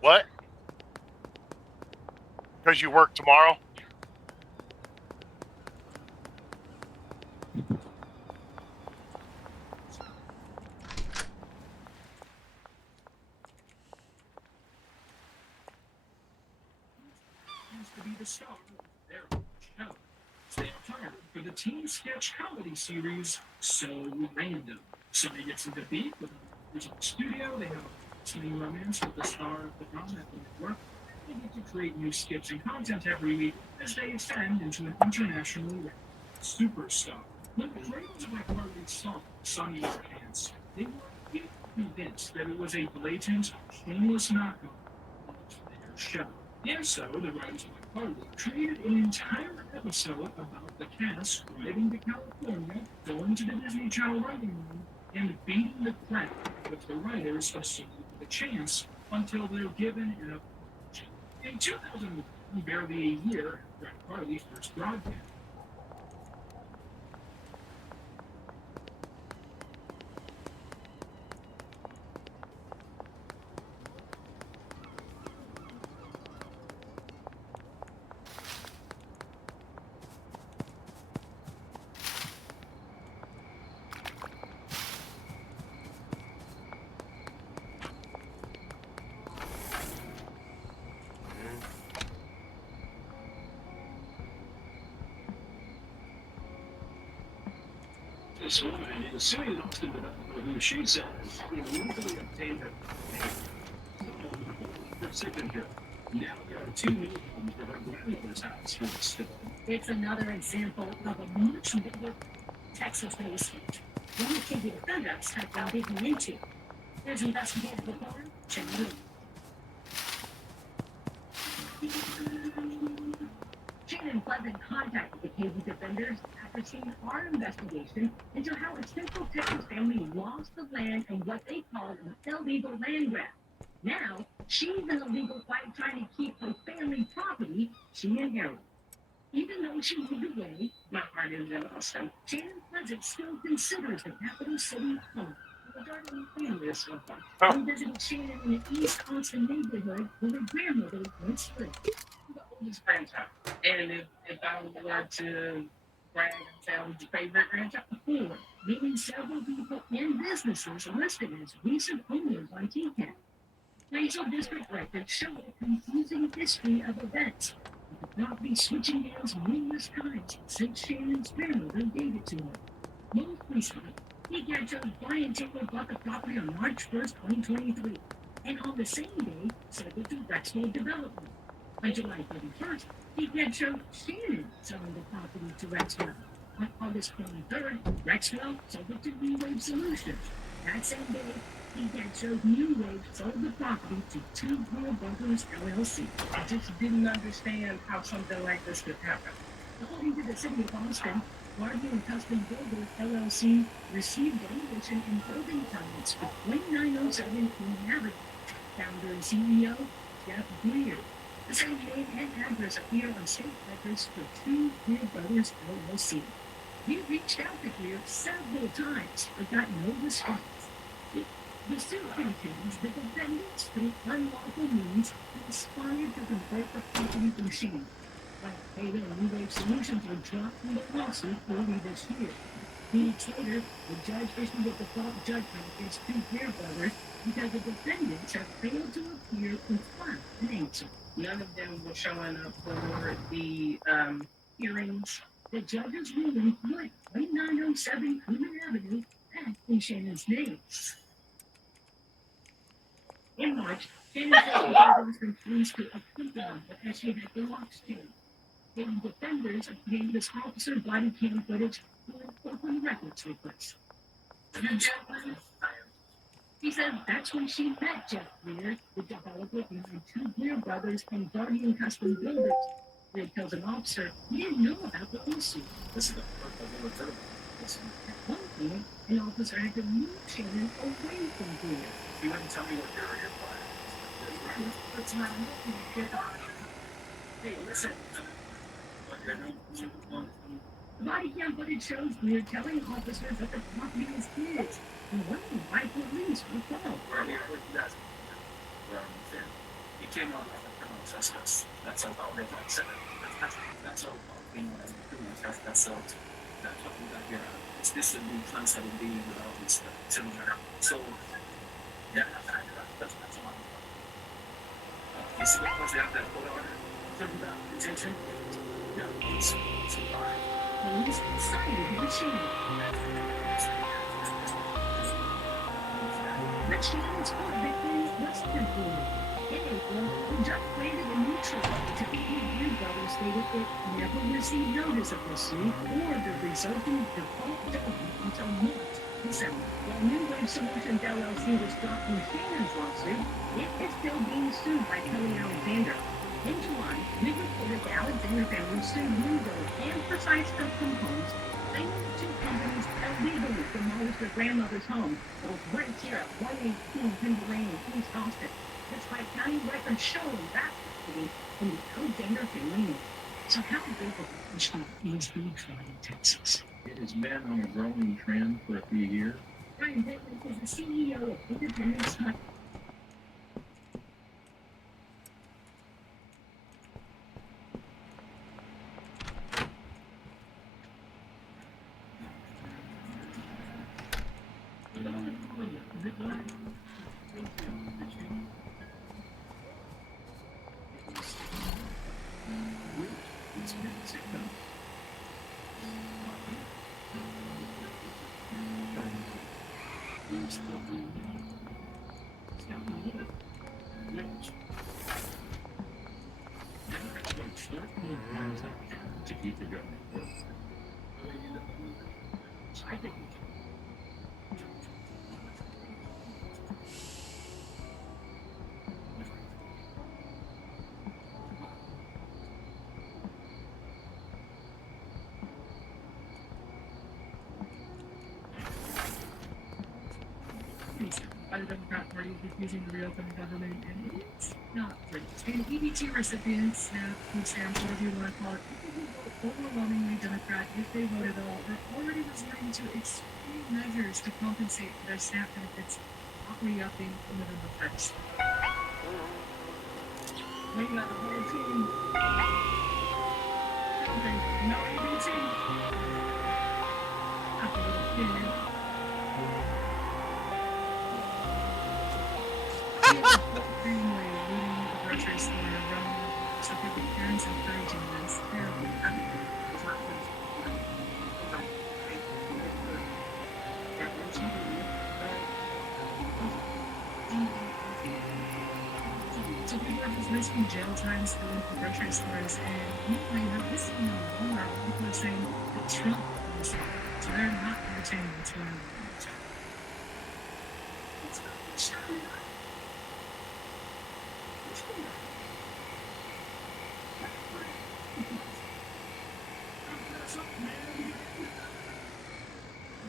What? Because you work tomorrow? To be the star of their show. Stay tuned for the teen sketch comedy series So Random. Somebody gets into beat with an original studio. They have a teen romance with the star of the drama at the network. They get to create new skits and content every week as they ascend into an internationally recognized superstar. When the creators of iCarly's song, Sunny Pants, they were convinced that it was a blatant, shameless knockoff of their show. And so, the writers of iCarly created an entire episode about the cast driving to California, going to the Disney Channel writing room, and beating the crap with the writers of Singing for the Chance until they're given an apology. In 2001, barely a year after iCarly first broadcast, this woman is suing Austin Developer, who she says illegally obtained her signature. Now there are two new homes for her grandmother's house listed. It's another example of a much bigger Texas basement. One kid with defenders have been digging into. There's investigative reporter, Jen Lee. Shannon Pleasant contacted the KV defenders after seeing our investigation into how a Central Texas family lost the land in what they called an illegal land grab. Now, she's in a legal fight trying to keep her family property she inherited. Even though she moved away, my heart is in Austin, Shannon Pleasant still considers the capital city home. Regarding the this we visited Shannon in the East Austin neighborhood where her grandmother once lived. The oldest grandchild. And if I were to brag and say I was your favorite grandchild, four, meaning several people and businesses listed as recent owners on TCAT. Racial district records show a confusing history of events, with the property switching hands numerous times since Shannon's grandmother gave it to her. Most recently, TCAT shows Brian Taylor bought the property on March 1st, 2023, and on the same day, sold it to Rexwell Development. On July 31st, TCAT showed Shannon selling the property to Rexwell. On August 23rd, Rexwell sold it to New Wave Solutions. That same day, TCAT showed New Wave sold the property to Two Real Brothers LLC. I just didn't understand how something like this could happen. According to the city of Austin, Guardian Custom Builders LLC received demolition and building permits for 2907 Queen Avenue. Founder and CEO, Jeff Greer. The same name and address appear on state records for Two Real Brothers LLC. We reached out to Greer several times, but got no response. The suit contends the defendants, through unlawful means, conspired to convert the property from Shannon. While Taylor and New Wave Solutions were dropped from the lawsuit early this year. Weeks later, the judge issued a default judgment against Two Greer Brothers because the defendants have failed to appear in front and answer. None of them were showing up for the hearings. The judge's ruling put 2907 Queen Avenue back in Shannon's name. In March, Shannon said the brothers from police to acquit them because she had the locks changed. The defenders obtained this officer body cam footage for an open records request. He said that's when she met Jeff Greer, the developer behind Two Greer Brothers and Guardian Custom Builders. Greer tells an officer he didn't know about the lawsuit. This is the first I've ever heard of this. At one point, an officer had to move Shannon away from Greer. You wouldn't tell me what they were here for. It's not looking good. Hey, listen. Body cam footage shows near telling officers that the property is his. And running by police were followed. He came on as a criminal justice. That's all they got said. That's all. You know, as a criminal justice, that's what we got here. It's this a new concept of being with all these similar. So, yeah, that's all. You see what was that photo order? Talking about detention? Yeah, police survived. Police decided to machine. The chains for victims was temporary. In April, the judge granted a new trial to the Review Brothers stated it never received notice of the suit or the resulting default judgment until March, December. While New Wave Solutions LLC was dropped from Shannon's lawsuit, it is still being sued by Kelly Alexander. In July, we reported the Alexander family sued New Wave and Precise Custom Homes, claiming the two companies illegally demolished their grandmother's home that was right here at 118 Timber Lane in East Austin, despite county records showing that property in the Alexander family name. So how big of a issue is the trial in Texas? It has been on a growing trend for a few years. Brian Bentley is the CEO of Independence Hunt. To keep it going. I think By the Democrat Party refusing to reopen the government, and it's not great. And EBT recipients, food stamps, whatever you want to call it, people who vote overwhelmingly Democrat, if they vote at all, are already resorting to extreme measures to compensate for their SNAP benefits, not re-upping in November 1st. We got the whole team. No EBT. After the opinion. Greenway leading the grocery store around so people parents encouraging this therapy. So people are just risking jail time stealing from grocery stores, and meanwhile, this is in the long run. People are saying that Trump is so they're not entertaining what's going on.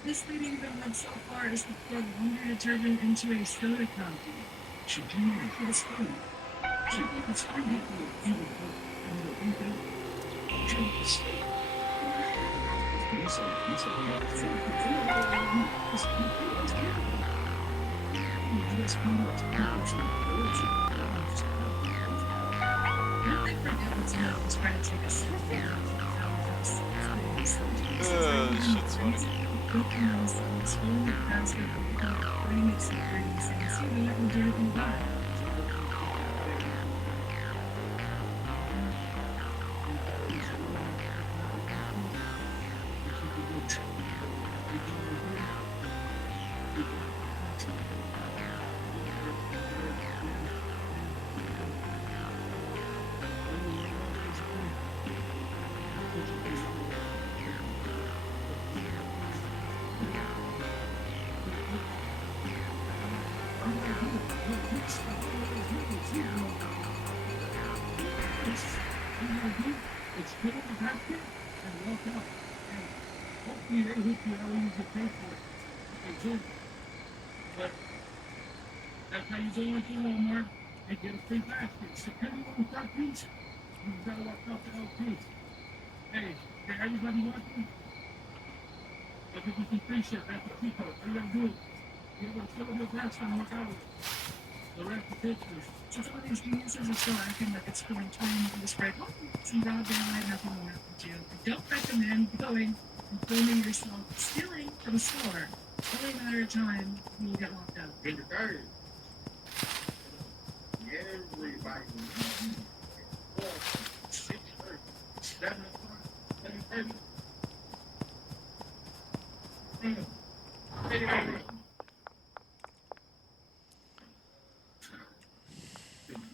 This lady even went so far as to pour laundry detergent into a soda company. She didn't even put a spoon. She didn't spoon it with even Shit's funny. It's good to have it and walk out. And hopefully they hit you how you can pay for it. They do. But that's how you go into Walmart and get a free basket. It's depending on the front piece. You've got to watch out for those piece. Hey, everybody watching? Look at the free shit. That's a Chico. What are you gonna do? You're gonna show your best and look out. The rest of pictures. So some of these geniuses are still acting like it's 2020 and spread, oh, it's in broad daylight, nothing will happen to you. I don't recommend going and filming yourself stealing from a store. It's only a matter of time you will get locked out. In the garden. Everybody. 6:30, 7 o'clock, 7:30.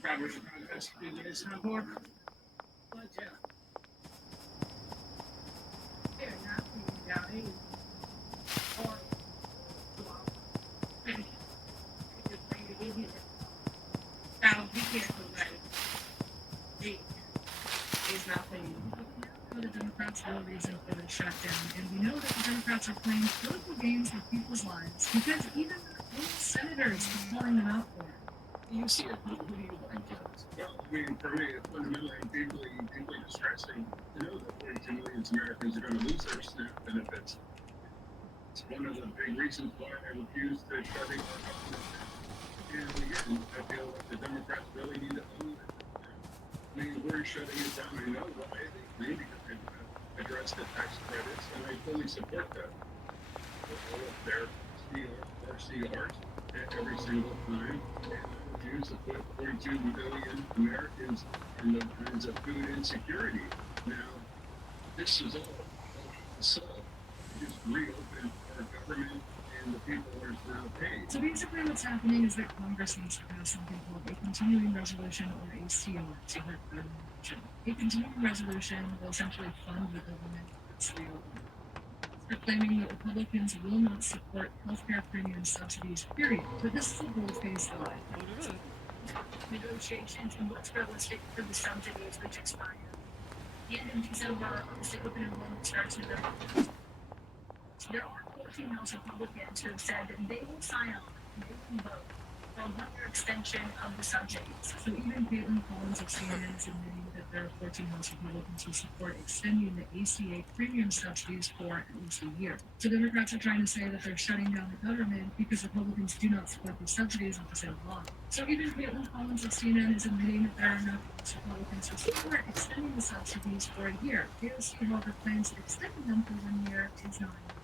Robert's progress. It's not hard. But yeah. They're not being down or now be careful, right? Is not playing. The Democrats' real reason for the shutdown, and we know that the Democrats are playing political games with people's lives because even their own senators are calling them out for it. You see it. Who do you like? Well, I mean, for me, it's fundamentally deeply distressing to know that 42 million Americans are going to lose their SNAP benefits. It's one of the big reasons why I refuse to shut down our government. And again, I feel like the Democrats really need to own it. I mean, we're shutting it down. I know why they need to address the tax credits, and I fully support that. All of their CRs every single time. And I refuse to put 42 million Americans in the hands of food insecurity. Now, this is all solved. Just reopen our government and the people are now paid. So basically what's happening is that Congress needs to pass something called a continuing resolution or a CR to hurt government. A continuing resolution will essentially fund the government once reopened. They're claiming that Republicans will not support healthcare premium subsidies, period. But this is a bold-faced lie. Negotiations and what's realistic for the subsidies which expire. The end of December, obviously open enrollment starts November. There are 14 House Republicans who have said that they will sign on and they will vote for a one-year extension of the subsidies. So even Caitlin Collins of CNN is admitting that there are 14 House Republicans who support extending the ACA premium subsidies for at least a year. So Democrats are trying to say that they're shutting down the government because Republicans do not support these subsidies because they're wrong. So even Caitlin Collins of CNN is admitting that there are enough House Republicans who support extending the subsidies for a year. AOC, however, claims that extending them for 1 year is not enough.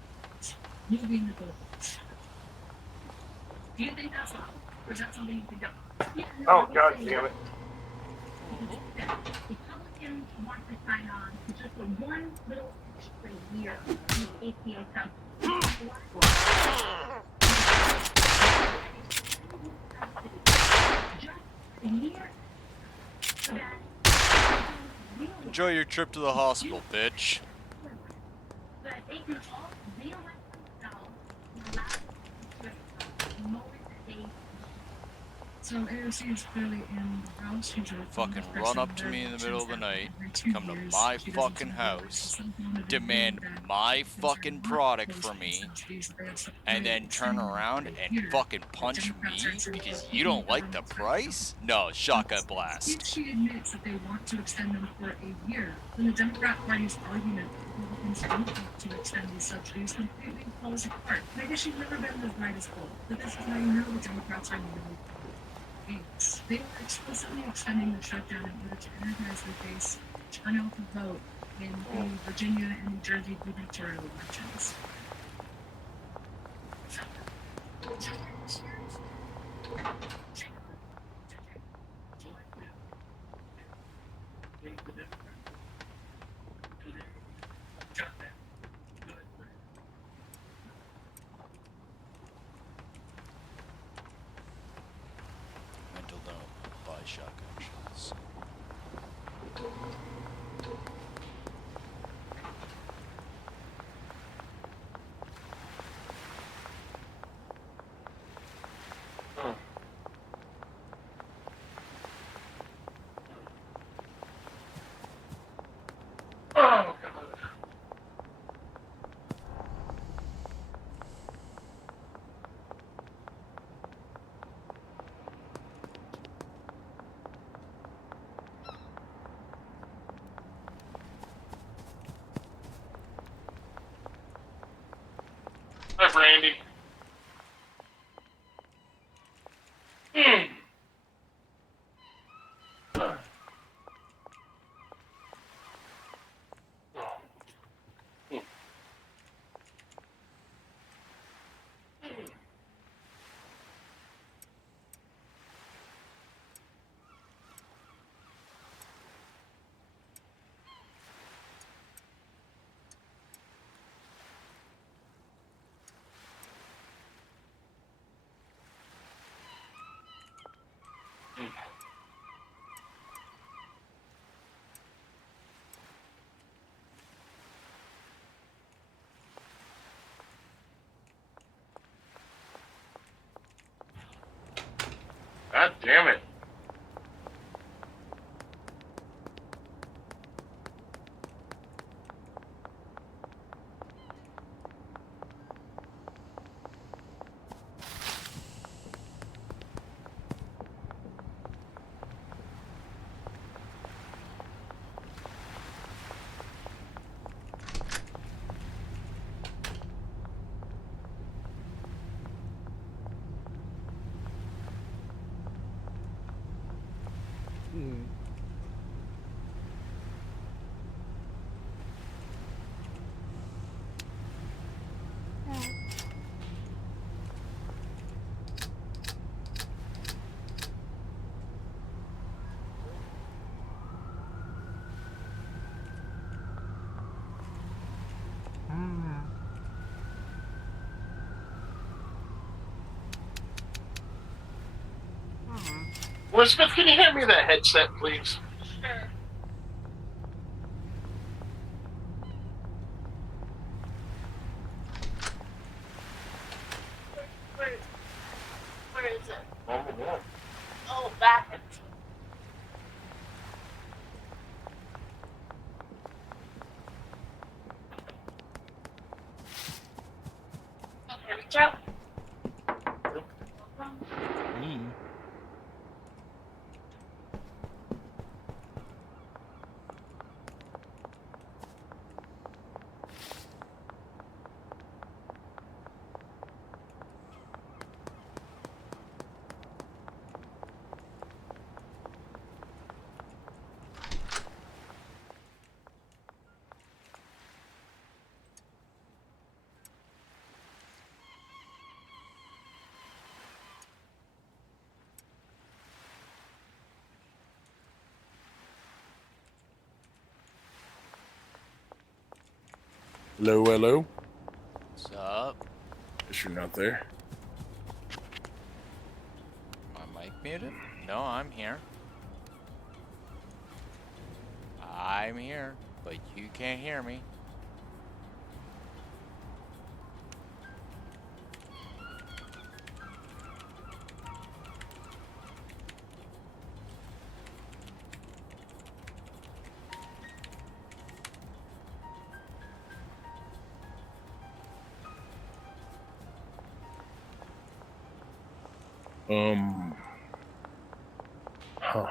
Moving the goalposts. Do you think that's wrong? Or is that something you think of? Yeah, no, Oh, God damn it. Republicans want to sign on to just a one little extra year of the APA subsidy. Just a year so that Enjoy your trip to the hospital, bitch. but they can all reelect themselves and allow the moment that they. So AOC is clearly in the House. She's a Fucking run up to me in the middle of the night, come to my fucking house, demand my fucking product from me, and then turn around and fucking punch me because you don't like the price? No, shotgun blast. If she admits that they want to extend them for a year, then the Democrat Party's argument that Republicans don't want to extend these subsidies completely falls apart. And I guess she's never been as right as full, but this is how you know the Democrats are really games. They were explicitly extending the shutdown in order to energize their base, turn out the vote in the Virginia and New Jersey gubernatorial elections. Mental note, buy shotgun shells. Randy. God damn it. Elizabeth, can you hand me that headset, please? Sure. Where, where is it? Oh, back. Okay, reach out. Hello, hello. What's up? Guess you're not there. My mic muted? No, I'm here. I'm here, but you can't hear me. Huh.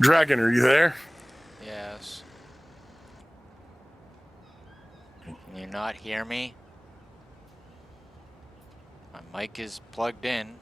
Dragon, are you there? Yes. Can you not hear me? My mic is plugged in.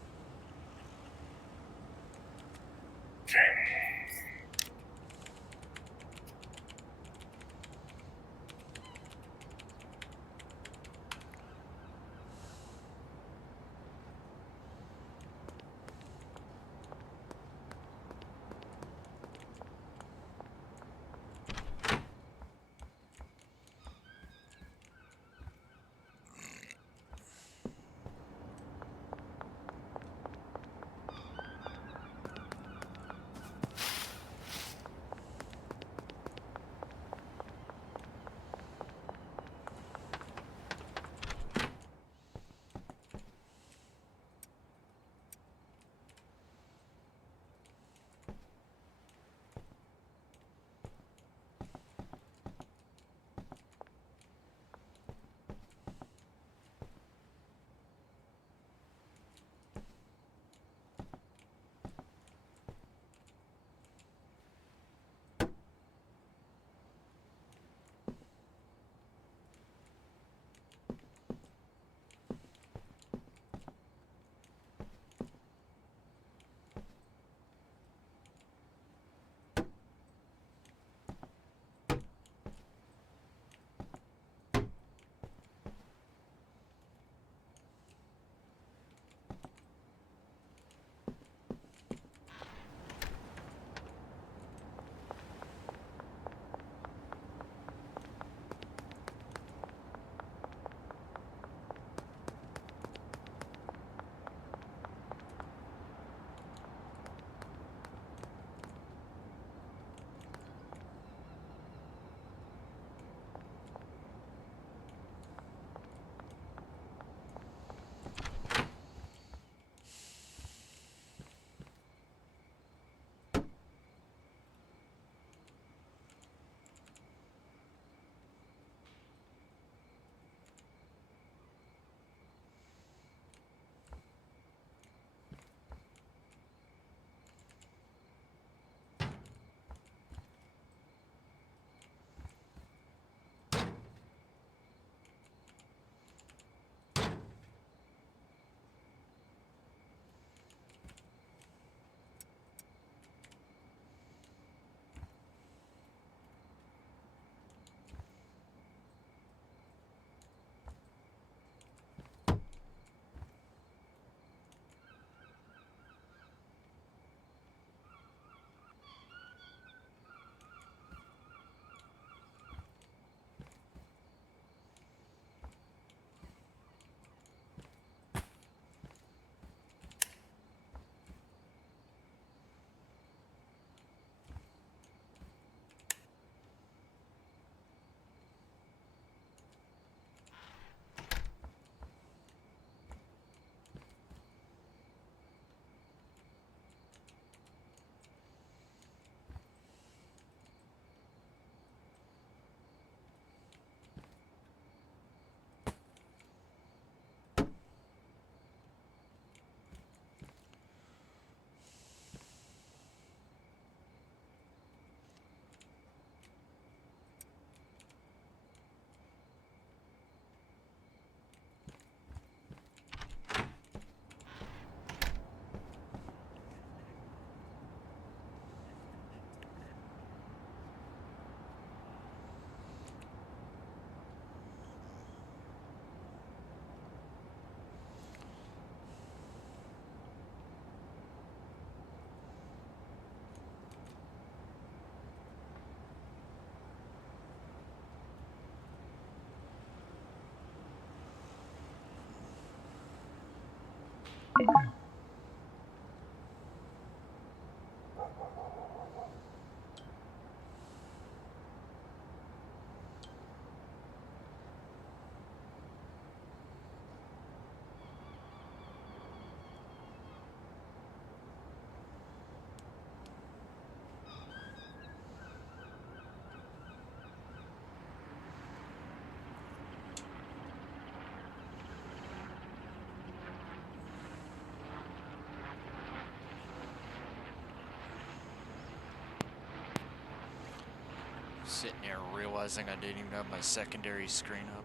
Sitting there realizing I didn't even have my secondary screen up.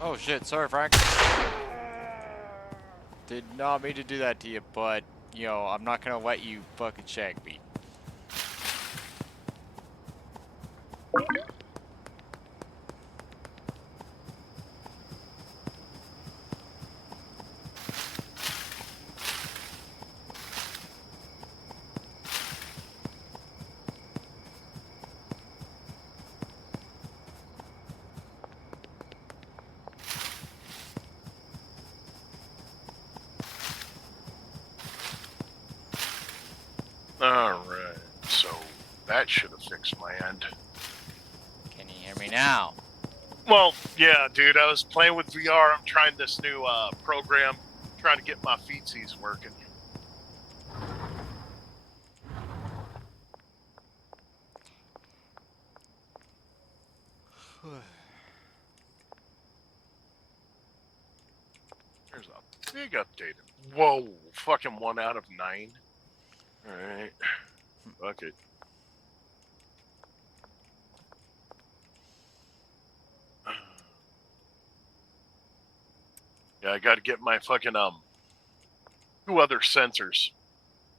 Oh shit, sorry Frank. Did not mean to do that to you, but, yo, I'm not gonna let you fucking shag me. Alright, so that should have fixed my end. Can you hear me now? Well, yeah, dude, I was playing with VR. I'm trying this new program, trying to get my feetsies working. There's a big update. Whoa, fucking 1 out of 9. Alright, fuck it. Yeah, I gotta get my fucking, 2 other sensors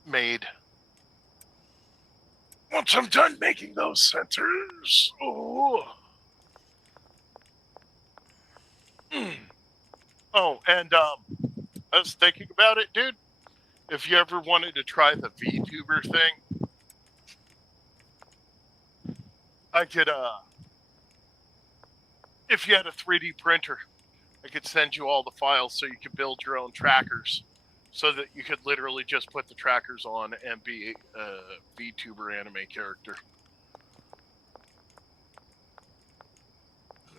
made. Once I'm done making those sensors, Oh, and, I was thinking about it, dude. If you ever wanted to try the VTuber thing, I could, if you had a 3D printer, I could send you all the files so you could build your own trackers so that you could literally just put the trackers on and be a VTuber anime character.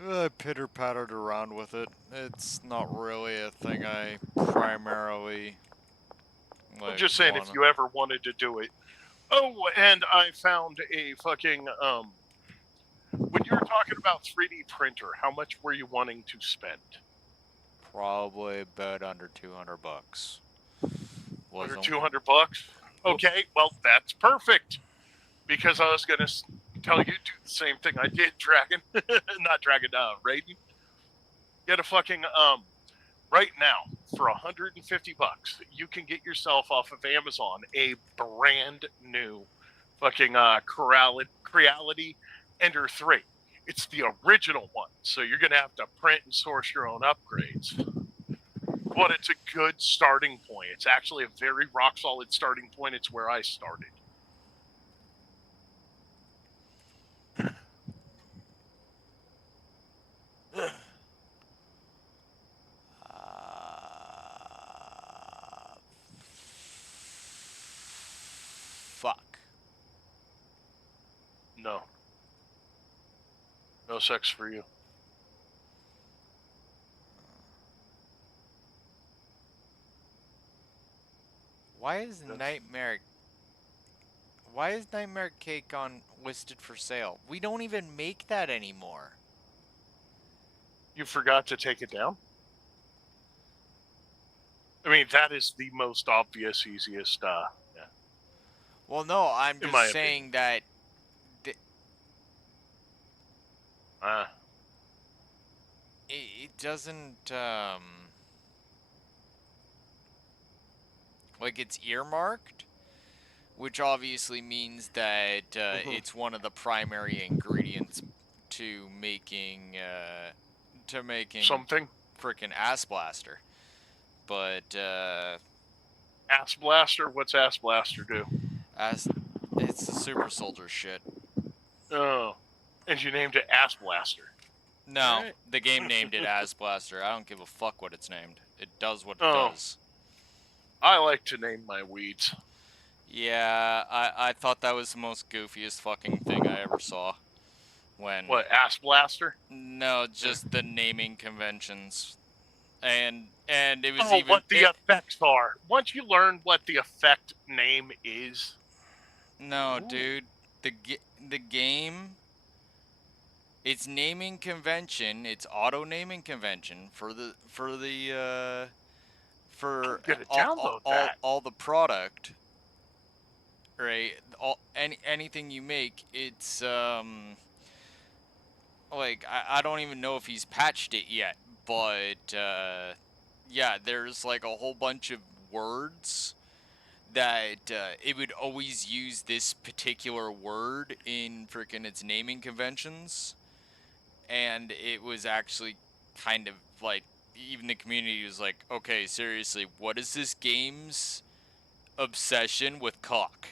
I pitter-pattered around with it. It's not really a thing I primarily, like, I'm just saying if you ever wanted to do it. Oh, and I found a fucking, when you were talking about 3D printer, how much were you wanting to spend? Probably about under 200 bucks. Under Wasn't 200 bucks? Okay, well, that's perfect. Because I was going to tell you to do the same thing I did, Dragon. Not Dragon, Raiden. Get a fucking, right now, for 150 bucks, you can get yourself off of Amazon a brand new fucking Creality Ender 3. It's the original one, so you're going to have to print and source your own upgrades. But it's a good starting point. It's actually a very rock solid starting point. It's where I started. Fuck. No. No sex for you. Why is Nightmare Cake on listed for sale? We don't even make that anymore. You forgot to take it down? I mean, that is the most obvious, easiest, yeah. Well, no, I'm In my just saying that... It doesn't, like, it's earmarked, which obviously means that it's one of the primary ingredients to making Something. frickin' Ass Blaster. But Ass Blaster? What's Ass Blaster do? it's the super soldier shit. Oh. And you named it Ass Blaster. No, Alright. the game named it Ass Blaster. I don't give a fuck what it's named. It does what it Oh. does. I like to name my weeds. Yeah, I thought that was the most goofiest fucking thing I ever saw. When What, Ass Blaster? No, just the naming conventions. And it was Oh, even what the effects are. Once you learn what the effect name is. No, Ooh. dude. The game, its naming convention, its auto naming convention for Get a download that. all the product, right? Anything you make, it's like I don't even know if he's patched it yet, but yeah, there's like a whole bunch of words that it would always use this particular word in frickin' its naming conventions, and it was actually kind of like, even the community was like, okay, seriously, what is this game's obsession with cock?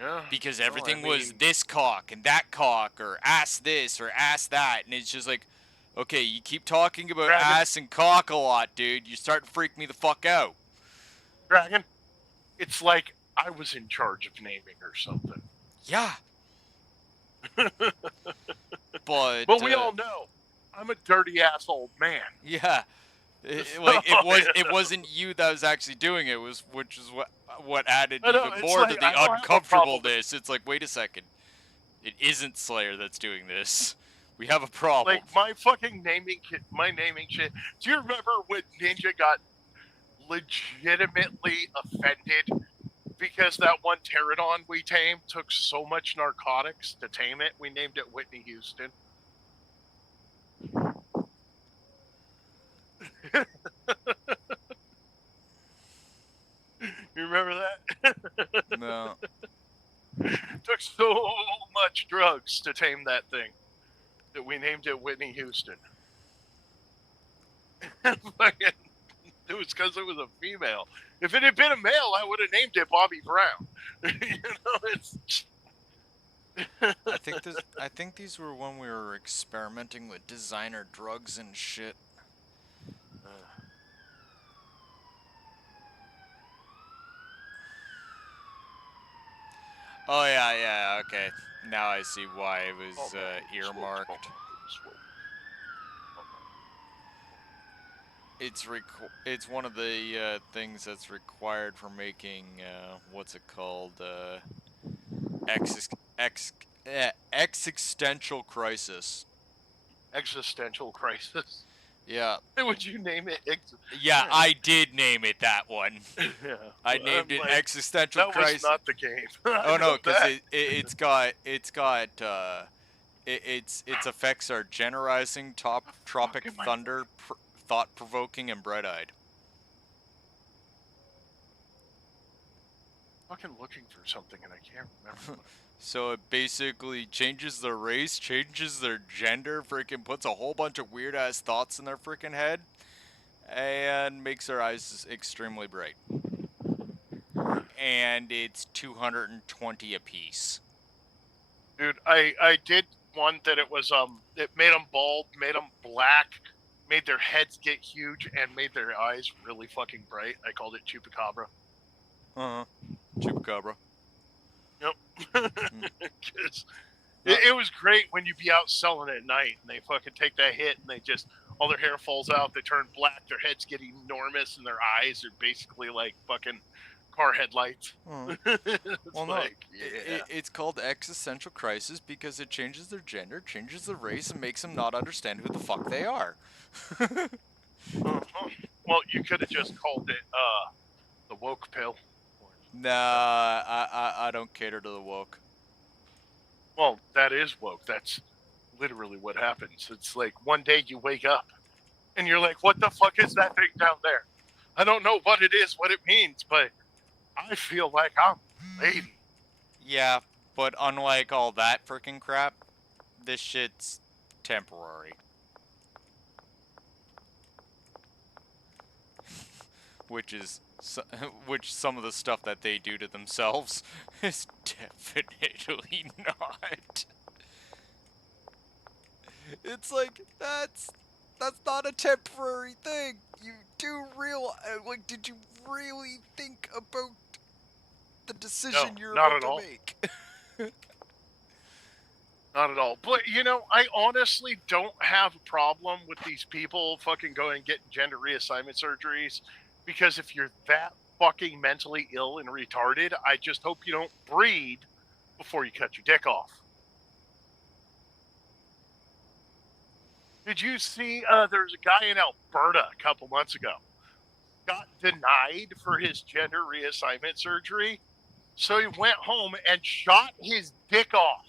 Yeah. Because well, everything I was mean, this cock and that cock, or ass this or ass that, and it's just like, okay, you keep talking about Dragon. ass and cock a lot, dude. You start to freak me the fuck out. Dragon, it's like I was in charge of naming or something. Yeah. But we all know I'm a dirty ass old man. Yeah. It wasn't you that was actually doing it, which is what added I know, even it's more like, to I the don't have a problem. uncomfortableness. It's like, wait a second. It isn't Slayer that's doing this. We have a problem. Like my fucking naming shit. Do you remember when Ninja got legitimately offended because that one pterodon we tamed took so much narcotics to tame it? We named it Whitney Houston. You remember that? No. Took so much drugs to tame that thing that we named it Whitney Houston. It was because it was a female. If it had been a male, I would have named it Bobby Brown. You know, it's. I think these were when we were experimenting with designer drugs and shit. Oh yeah, okay. Now I see why it was earmarked. It's one of the things that's required for making what's it called? Existential crisis. Existential crisis. Yeah. Would you name it? Yeah, Right. I did name it that one. Yeah. I named it like, Existential Crisis. That was not the game. Oh no, because its effects are generalizing, tropic thunder, thought-provoking, and bright-eyed. Fucking looking for something and I can't remember. So it basically changes their race, changes their gender, freaking puts a whole bunch of weird-ass thoughts in their freaking head, and makes their eyes extremely bright. And it's 220 apiece. Dude, I did one that it was it made them bald, made them black, made their heads get huge, and made their eyes really fucking bright. I called it Chupacabra. Chupacabra. Yep. Because it was great when you be out selling at night and they fucking take that hit and they just, all their hair falls out, they turn black, their heads get enormous, and their eyes are basically like fucking car headlights. Well, no, it's called Existential Crisis because it changes their gender, changes their race, and makes them not understand who the fuck they are. Well, you could have just called it the woke pill. Nah, I don't cater to the woke. Well, that is woke. That's literally what happens. It's like one day you wake up and you're like, what the fuck is that thing down there? I don't know what it is, what it means, but I feel like I'm a lady. Yeah, but unlike all that freaking crap, this shit's temporary. Which is which some of the stuff that they do to themselves is definitely not. It's like that's not a temporary thing. You do real like did you really think about the No, decision you're not about at to all. make? Not at all. But, I honestly don't have a problem with these people fucking going and getting gender reassignment surgeries. Because if you're that fucking mentally ill and retarded, I just hope you don't breed before you cut your dick off. Did you see there's a guy in Alberta a couple months ago got denied for his gender reassignment surgery, so he went home and shot his dick off.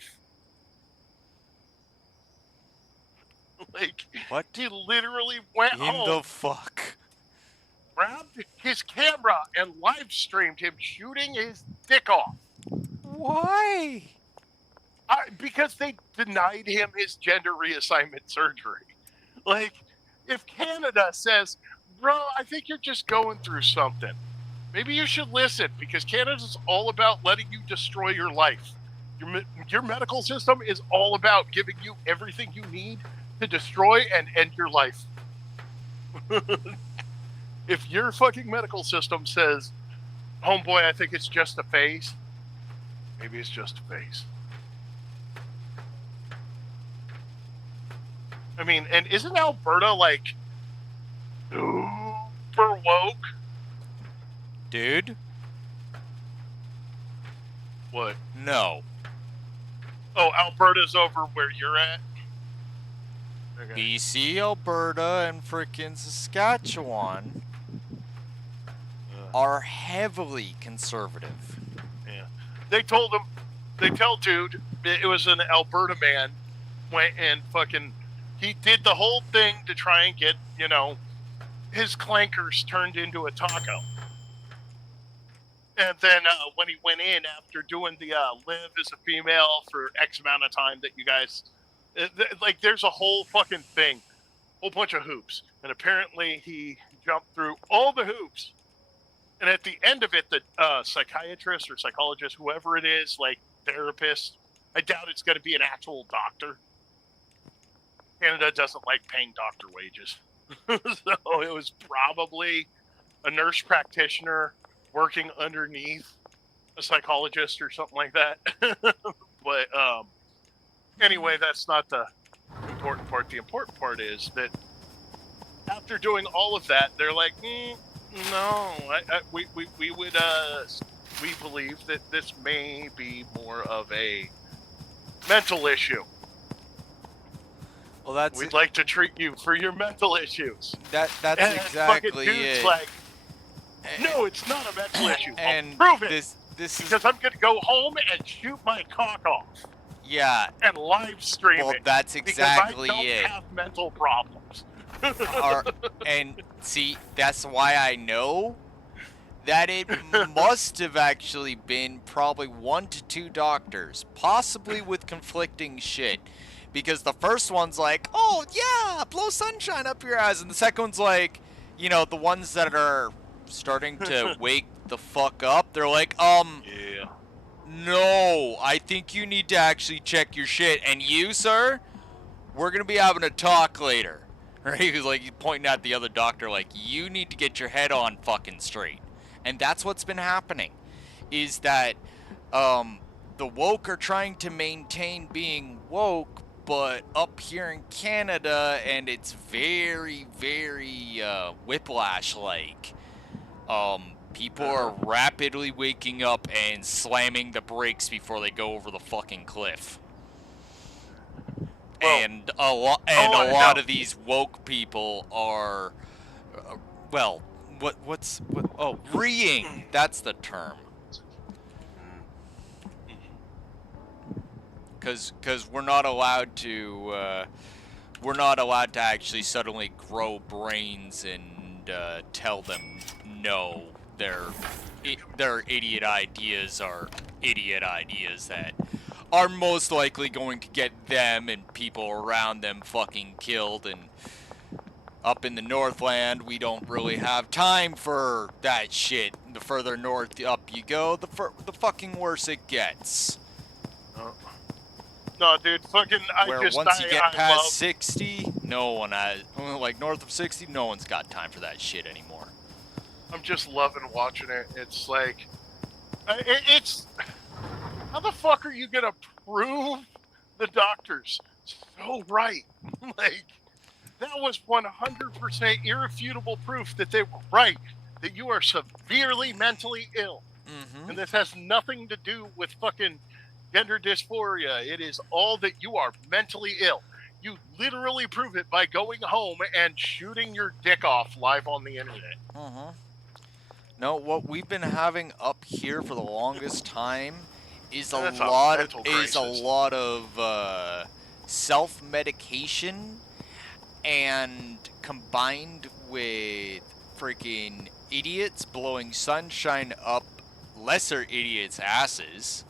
Like, What he literally went in home, the fuck? grabbed his camera, and live streamed him shooting his dick off. Why? Because they denied him his gender reassignment surgery. Like, if Canada says, bro, I think you're just going through something, maybe you should listen, because Canada's all about letting you destroy your life. Your medical system is all about giving you everything you need to destroy and end your life. If your fucking medical system says, homeboy, I think it's just a phase, maybe it's just a phase. I mean, and isn't Alberta like super woke? Dude? What? No. Oh, Alberta's over where you're at? Okay. BC, Alberta, and frickin' Saskatchewan are heavily conservative. Yeah. They tell dude, it was an Alberta man, went and fucking, he did the whole thing to try and get, his clankers turned into a taco. And then when he went in after doing the live as a female for X amount of time that you guys, like, there's a whole fucking thing, whole bunch of hoops. And apparently he jumped through all the hoops. And at the end of it, the psychiatrist or psychologist, whoever it is, like therapist, I doubt it's going to be an actual doctor. Canada doesn't like paying doctor wages. So it was probably a nurse practitioner working underneath a psychologist or something like that. But anyway, that's not the important part. The important part is that after doing all of that, they're like, no, we believe that this may be more of a mental issue. Well, We'd like to treat you for your mental issues. That's And exactly fucking dude's it. like, no, it's not a mental issue. And I'll prove it. this Because is I'm going to go home and shoot my cock off yeah. and live stream Well, it. that's exactly because I don't it. have mental problems. And see, that's why I know that it must have actually been probably 1 to 2 doctors, possibly with conflicting shit. Because the first one's like, oh yeah, blow sunshine up your ass, and the second one's like, the ones that are starting to wake the fuck up, they're like, Yeah. no, I think you need to actually check your shit, and you, sir, we're gonna be having a talk later. Right? He's like, he's pointing at the other doctor, like, you need to get your head on fucking straight. And that's what's been happening, is that the woke are trying to maintain being woke, but up here in Canada, and it's very, very whiplash-like. People are rapidly waking up and slamming the brakes before they go over the fucking cliff. Well, And a lot of these woke people are, reeing. That's the term. Because we're not allowed to actually suddenly grow brains and tell them no, their idiot ideas are idiot ideas that are most likely going to get them and people around them fucking killed. And up in the Northland, we don't really have time for that shit. The further north up you go, the fucking worse it gets. No, dude, fucking, Once you get past love, 60, no one has, like north of 60, no one's got time for that shit anymore. I'm just loving watching it. It's like, it's, how the fuck are you gonna prove the doctors so right? Like, that was 100% irrefutable proof that they were right, that you are severely mentally ill. Mm-hmm. And this has nothing to do with fucking gender dysphoria. It is all that you are mentally ill. You literally prove it by going home and shooting your dick off live on the internet. Mm-hmm. No, what we've been having up here for the longest time is a lot of self-medication, and combined with freaking idiots blowing sunshine up lesser idiots' asses,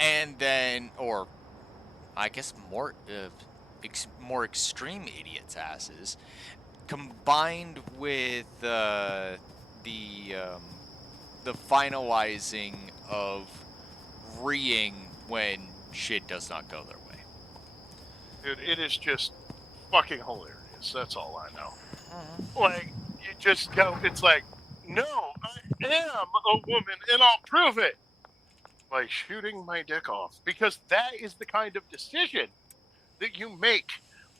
and then, or I guess more extreme idiots' asses, combined with the finalizing of reeing when shit does not go their way. Dude, it is just fucking hilarious. That's all I know. Like, you just go, it's like, no, I am a woman and I'll prove it by shooting my dick off. Because that is the kind of decision that you make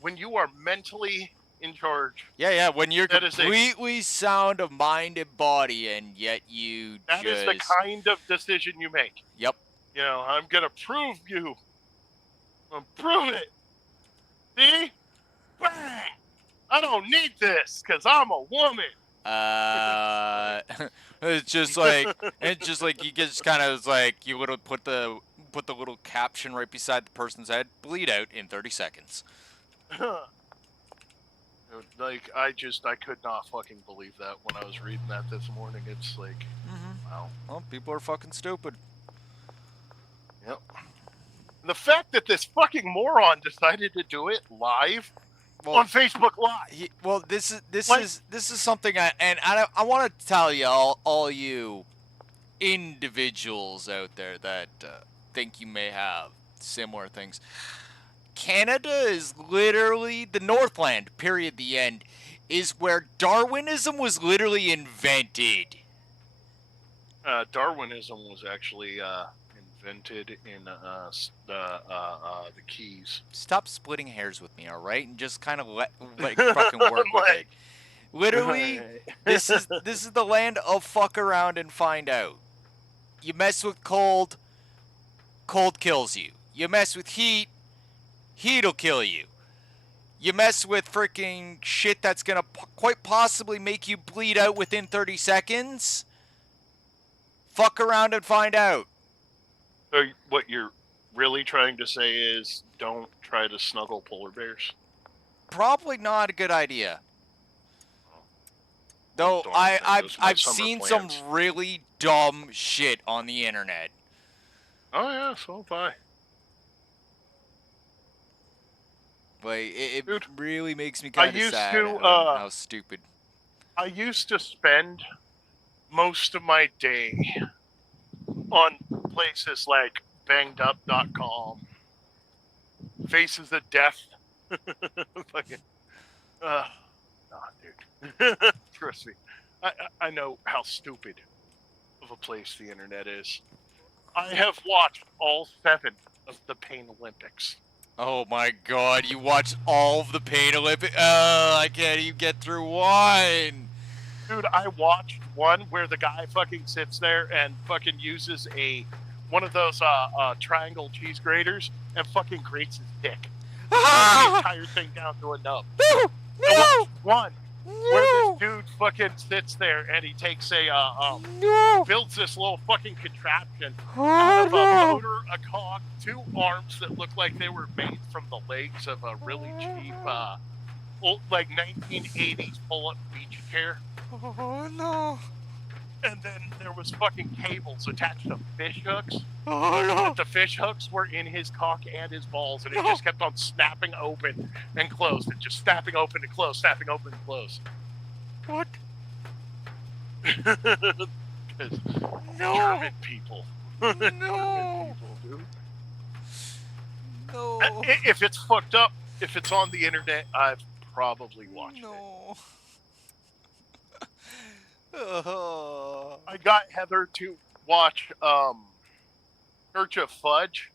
when you are mentally in charge. Yeah, when you're completely sound of mind and body, and yet that is the kind of decision you make. Yep. You know, I'm gonna prove you. I'm prove it. See? Bang! I don't need this because I'm a woman. It's just like you just kind of like you would put the little caption right beside the person's head: bleed out in 30 seconds. Like, I could not fucking believe that when I was reading that this morning. It's like, wow. Well, people are fucking stupid. Yep. The fact that this fucking moron decided to do it live on Facebook Live. This is something I want to tell you all you individuals out there that think you may have similar things. Canada is literally the Northland, period, the end, is where Darwinism was literally invented. Darwinism was actually invented in the Keys. Stop splitting hairs with me, all right? And just kind of let fucking work with it. Literally, this is the land of fuck around and find out. You mess with cold, cold kills you. You mess with heat, heat'll kill you. You mess with freaking shit that's gonna quite possibly make you bleed out within 30 seconds. Fuck around and find out. So what you're really trying to say is don't try to snuggle polar bears? Probably not a good idea. Though I've seen some really dumb shit on the internet. Oh yeah, so have I. Like, it really makes me kind of sad how stupid. I used to spend most of my day on places like bangedup.com, Faces of Death. Fucking, nah, dude. Trust me. I know how stupid of a place the internet is. I have watched all 7 of the Pain Olympics. Oh my god, you watched all of the Pain Olympics? I can't even get through one. Dude, I watched one where the guy fucking sits there and fucking uses one of those triangle cheese graters and fucking grates his dick. The entire thing down to a nub. No! One where this dude fucking sits there and he takes builds this little fucking contraption out of a motor, a cog, 2 arms that look like they were made from the legs of a really cheap, old, like 1980s pull-up beach chair. Oh no! And then there was fucking cables attached to fish hooks. Oh no! But the fish hooks were in his cock and his balls, and it just kept on snapping open and closed, and just snapping open and closed, snapping open and closed. What? Because No! German people. German No! people, dude. No! If it's fucked up, if it's on the internet, I've probably watched it. No! Oh. I got Heather to watch Church of Fudge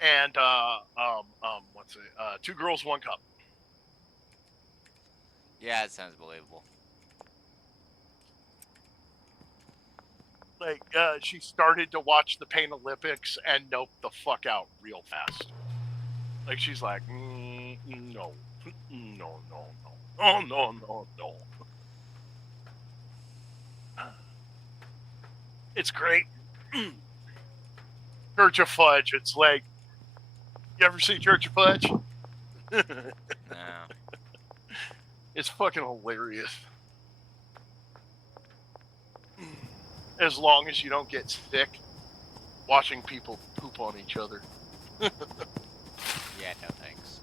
and what's it? Two Girls, One Cup. Yeah, it sounds believable. Like, she started to watch the Pain Olympics and noped the fuck out real fast. Like, she's like, no, no, no, no, oh, no, no, no. It's great. Church of Fudge. It's like, you ever see Church of Fudge? No. It's fucking hilarious. As long as you don't get sick watching people poop on each other. Yeah, no thanks.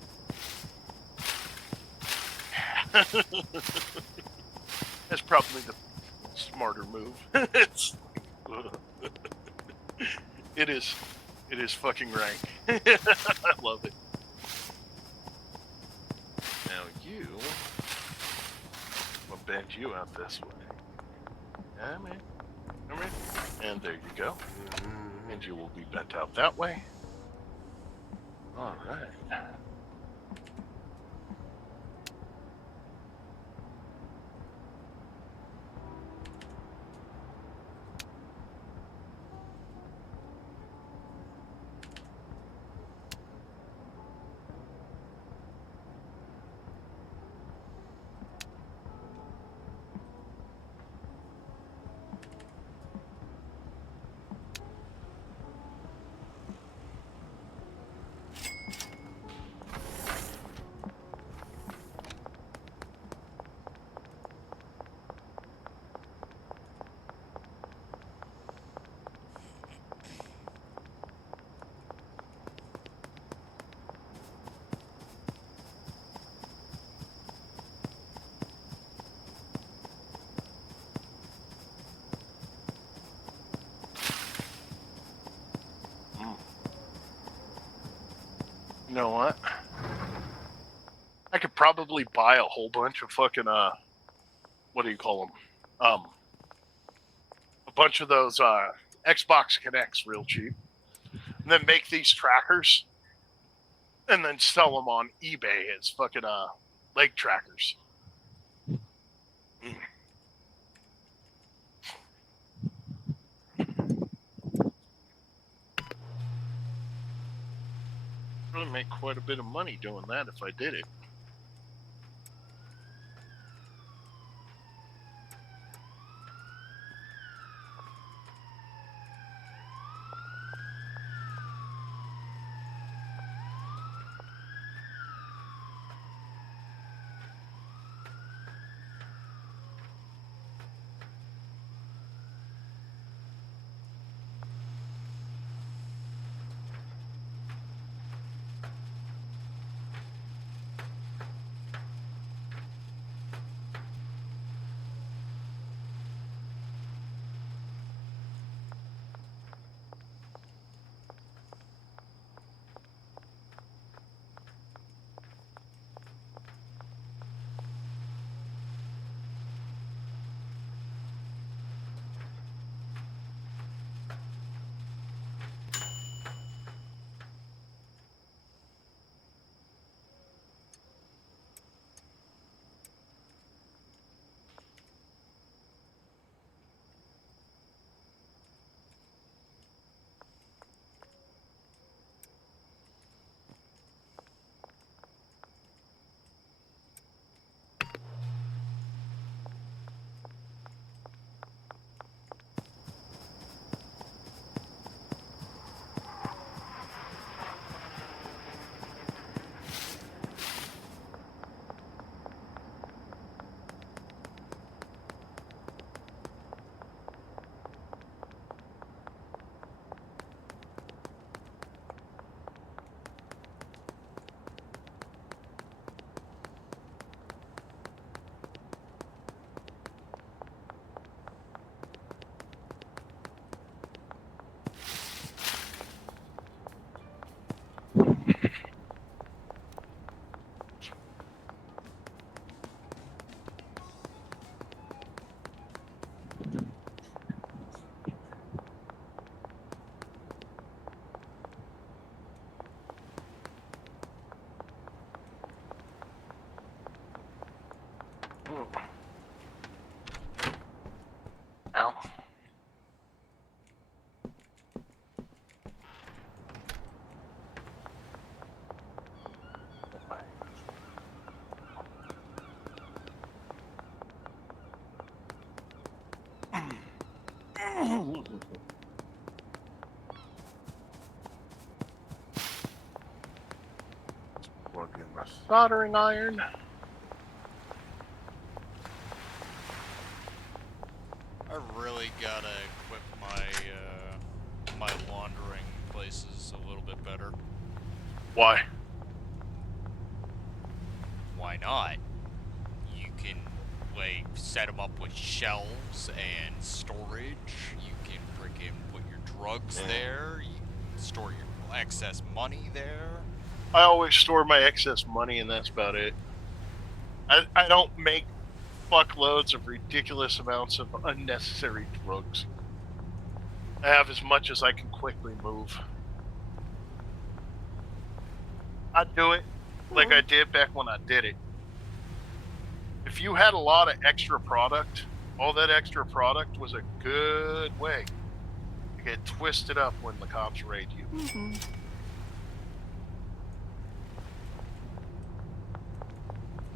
That's probably the smarter move. It is fucking rank. I love it. Now you, I'll bend you out this way. Come in. And there you go. And you will be bent out that way. All right. You know what? I could probably buy a whole bunch of fucking what do you call them? A bunch of those Xbox Connects real cheap, and then make these trackers, and then sell them on eBay as fucking leg trackers. Really make quite a bit of money doing that if I did it. Ow. Plug in my soldering iron. I really gotta equip my laundering places a little bit better. Why? Why not? You can, like, set them up with shelves and storage. You can frickin' put your drugs there. You can store your excess money there. I always store my excess money, and that's about it. I don't make fuckloads of ridiculous amounts of unnecessary drugs. I have as much as I can quickly move. I'd do it like I did back when I did it. If you had a lot of extra product, all that extra product was a good way to get twisted up when the cops raid you.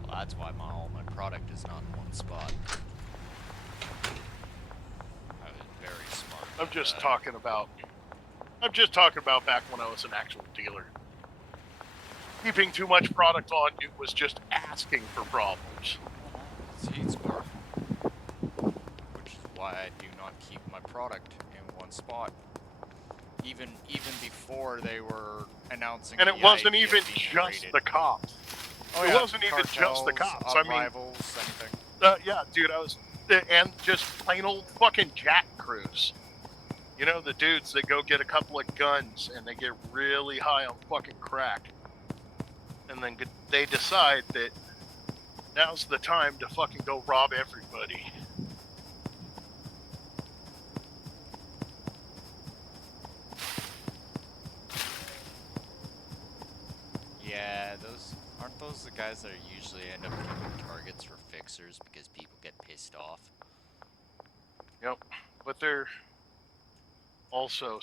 Well, that's why all my product is not in one spot. I was very smart. I'm about just that. talking about. I'm just talking about back when I was an actual dealer. Keeping too much product on you was just asking for problems. It's heat smart. Which is why I do not keep my product in one spot. Even before they were announcing. And the it wasn't idea of even being just raided. the cops. Oh, It yeah, wasn't even just the cartels, cops. I mean, rivals, anything. yeah, dude, and just plain old fucking jack crews. You know, the dudes that go get a couple of guns and they get really high on fucking crack. And then they decide that now's the time to fucking go rob everybody. Yeah, aren't those the guys that usually end up becoming targets for fixers because people get pissed off? Yep. But they're also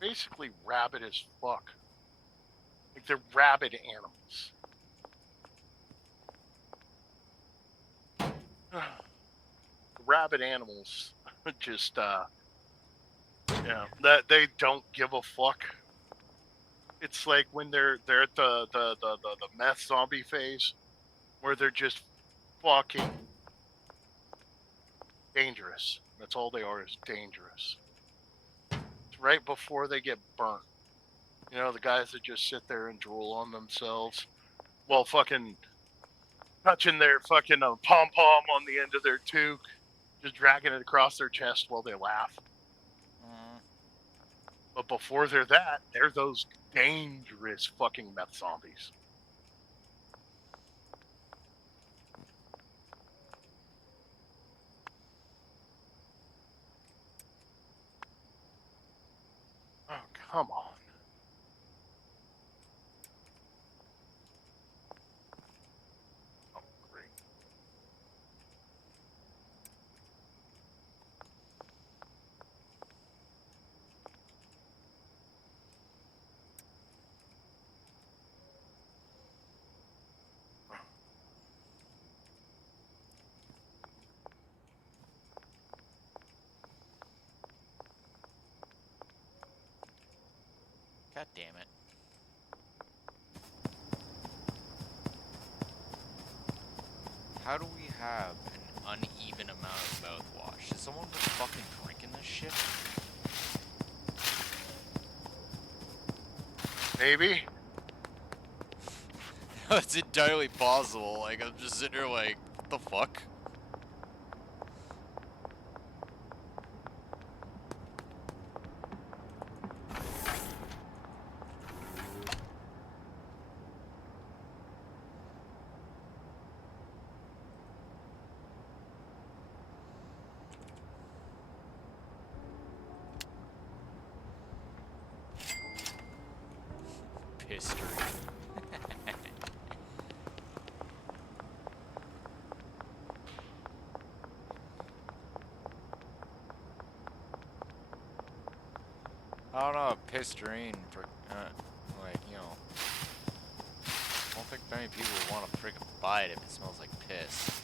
basically rabid as fuck. Like, they're rabid animals. Rabid animals just, that they don't give a fuck. It's like when they're at the meth zombie phase, where they're just fucking dangerous. That's all they are, is dangerous. It's right before they get burnt. You know, the guys that just sit there and drool on themselves while fucking touching their fucking pom-pom on the end of their toque, just dragging it across their chest while they laugh. But before they're that, they're those dangerous fucking meth zombies. Oh, come on. Oh, great. God damn it. How do we have an uneven amount of mouthwash? Is someone just fucking drinking this shit? Maybe. It's entirely possible. Like, I'm just sitting here like, what the fuck? History. I don't know, Pisterine, like, you know, I don't think many people would want to freaking buy it if it smells like piss.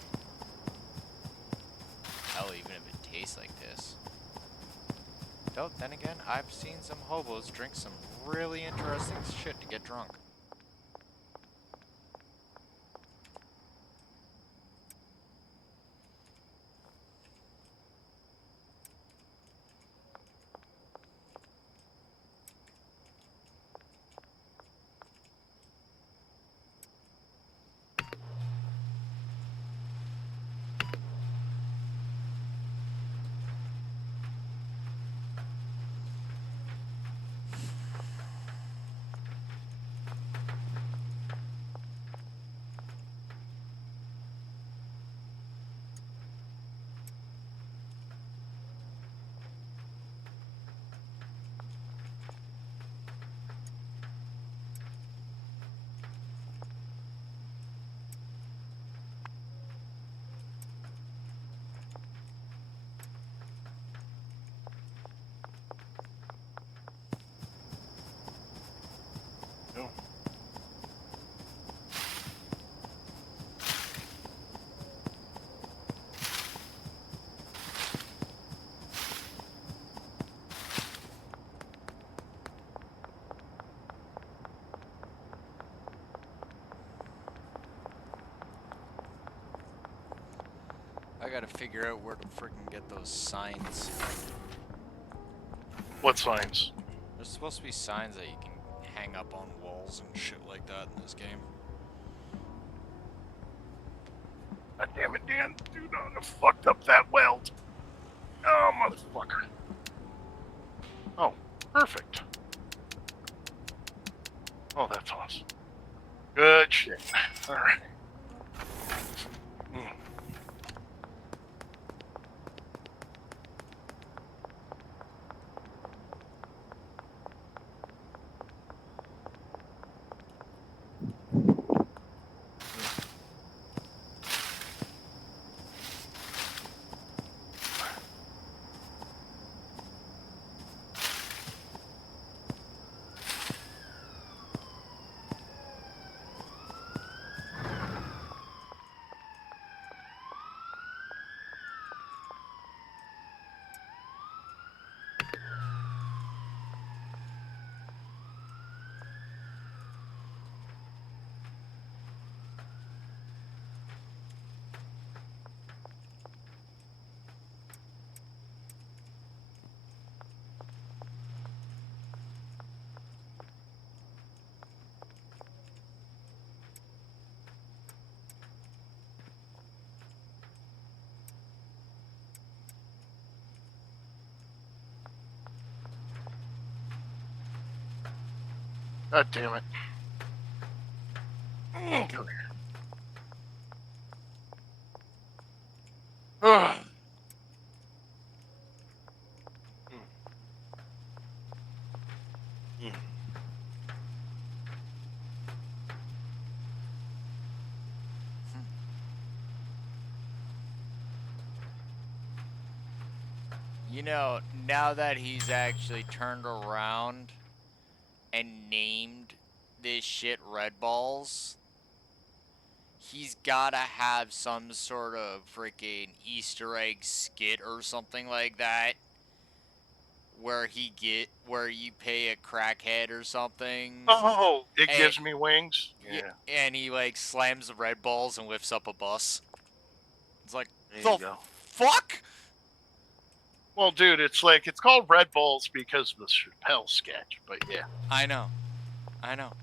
Hell, even if it tastes like piss. Though, then again, I've seen some hobos drink some really interesting shit to get drunk. I gotta figure out where to freaking get those signs. What signs? There's supposed to be signs that you can hang up on walls and shit like that in this game. God damn it, Dan. Do not have fucked up that weld. Oh, motherfucker. Oh, perfect. Oh, that's awesome. Good shit. Alright. God damn it. Come here. Ugh. You know, now that he's actually turned around and named this shit Red Balls, he's gotta have some sort of freaking Easter egg skit or something like that. Where you pay a crackhead or something. Oh, it and, gives me wings? Yeah. And he like slams the Red Balls and lifts up a bus. It's like, There you go. Fuck? Well, dude, it's like, it's called Red Bulls because of the Chappelle sketch, but yeah. I know.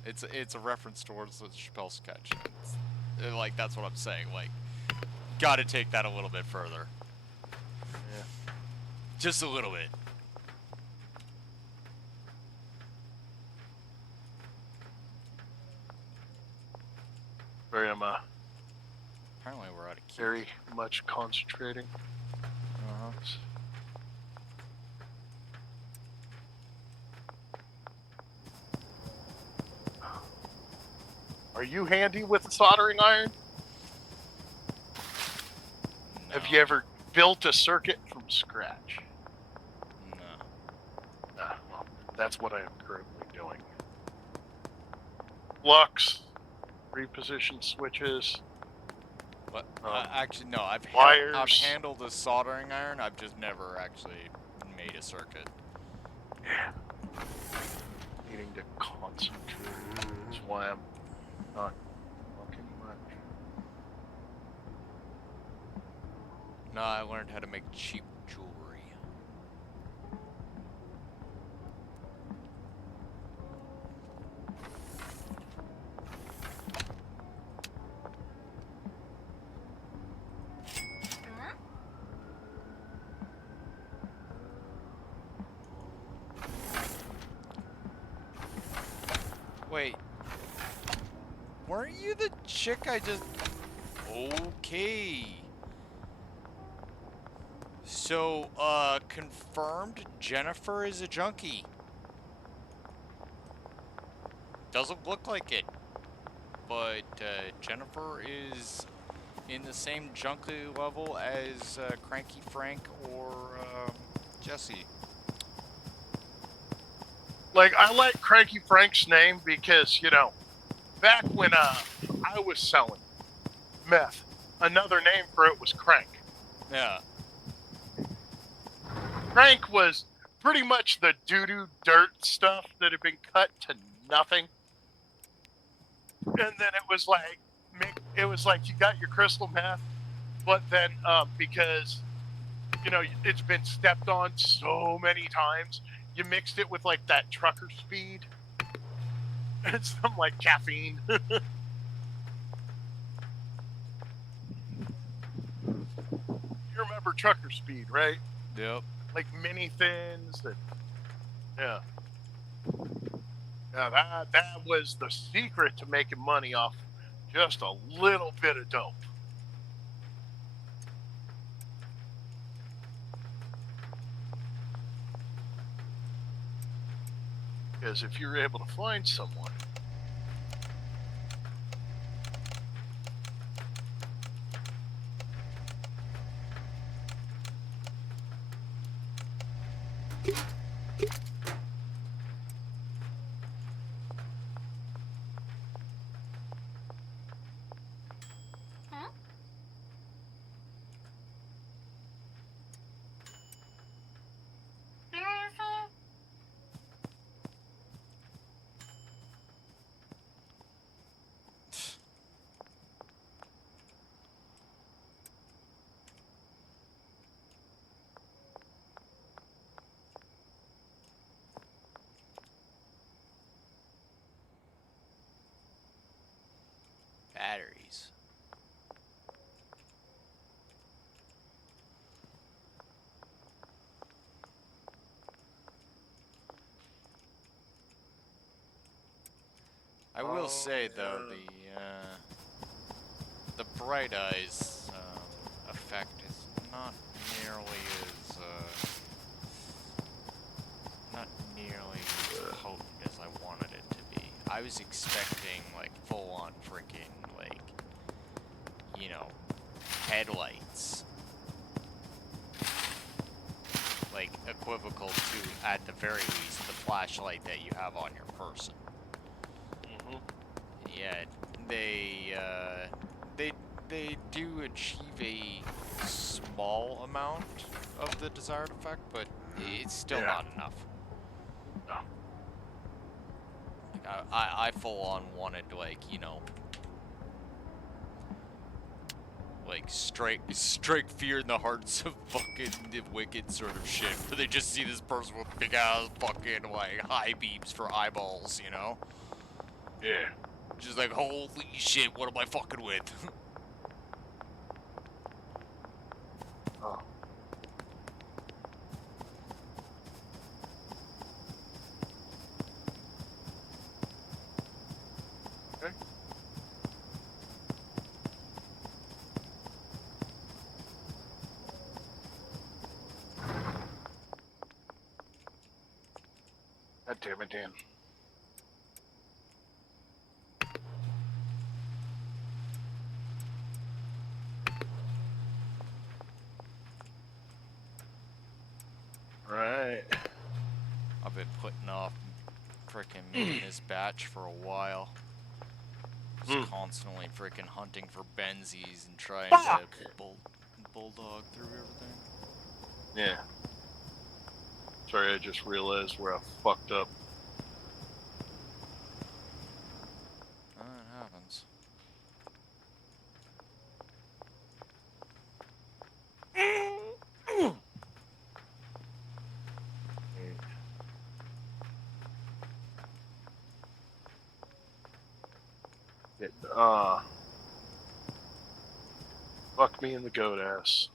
It's a reference towards the Chappelle sketch. Like, that's what I'm saying. Like, gotta take that a little bit further. Yeah. Just a little bit. Very, Apparently we're out of key. very much concentrating. Uh-huh. Are you handy with a soldering iron? No. Have you ever built a circuit from scratch? No. Well, That's what I am currently doing. Flux, reposition switches. But actually, no. I've wires. handled a soldering iron. I've just never actually made a circuit. Yeah. Needing to concentrate. That's why I'm not talking much. No, I learned how to make cheap jewelry. Wait. Weren't you the chick I just... Okay. So, confirmed Jennifer is a junkie. Doesn't look like it. But, Jennifer is in the same junkie level as, Cranky Frank or, Jesse. Like, I like Cranky Frank's name because, you know, back when I was selling meth, another name for it was Crank. Yeah. Crank was pretty much the doo-doo dirt stuff that had been cut to nothing. And then it was like you got your crystal meth, but then because, you know, it's been stepped on so many times, you mixed it with like that trucker speed and some like caffeine. You remember trucker speed, right? Yep. Like mini thins and yeah. Yeah, that was the secret to making money off just a little bit of dope. Because if you're able to find someone Batteries. I will say though, the bright eyes effect is not nearly as potent as I wanted it to be. I was expecting like full on freaking like, you know, headlights. Like equivocal to, at the very least, the flashlight that you have on your person. Yeah, they do achieve a small amount of the desired effect, but it's still not enough. No. Like, I full on wanted, like, you know, like strike fear in the hearts of fucking the wicked sort of shit, where they just see this person with big ass fucking like high beams for eyeballs, you know? Yeah. Just like, holy shit, what am I fucking with? Oh. Okay. God damn it, Dan. Right. been putting off frickin' making this batch for a while. Just constantly frickin' hunting for Benzies and trying to bulldog through everything. Yeah. Sorry, I just realized where I fucked up. Oh, it happens. Fuck me in the goat ass.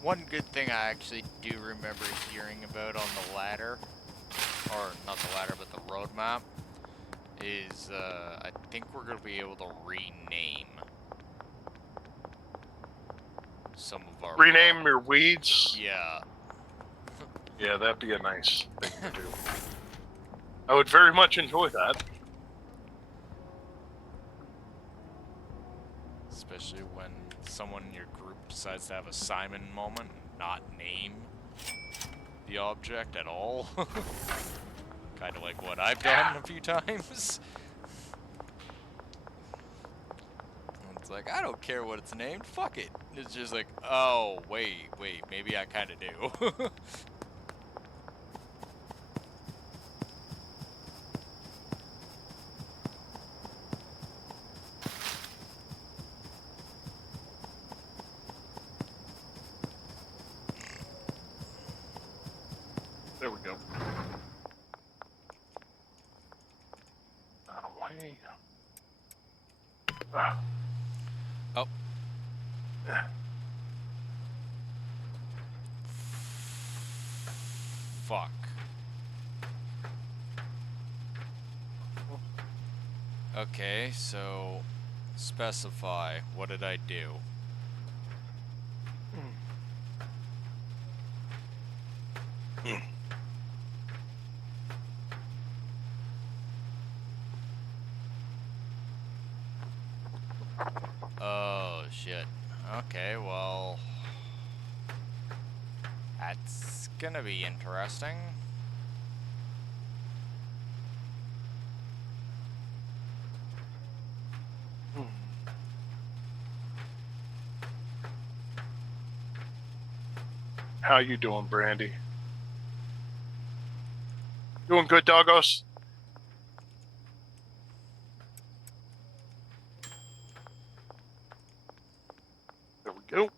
One good thing I actually do remember hearing about on the ladder, or not the ladder, but the roadmap, is I think we're going to be able to rename some of our... Rename your weeds? Yeah. Yeah, that'd be a nice thing to do. I would very much enjoy that. Especially when someone in your group decides to have a Simon moment and not name the object at all. Kind of like what I've done a few times. It's like, I don't care what it's named, fuck it. It's just like, oh, wait, maybe I kind of do. There we go. Out of the way. Oh. Fuck. Okay, so specify. What did I do? Oh, shit. Okay, well... That's gonna be interesting. How you doing, Brandy? Doing good, doggos? There we go.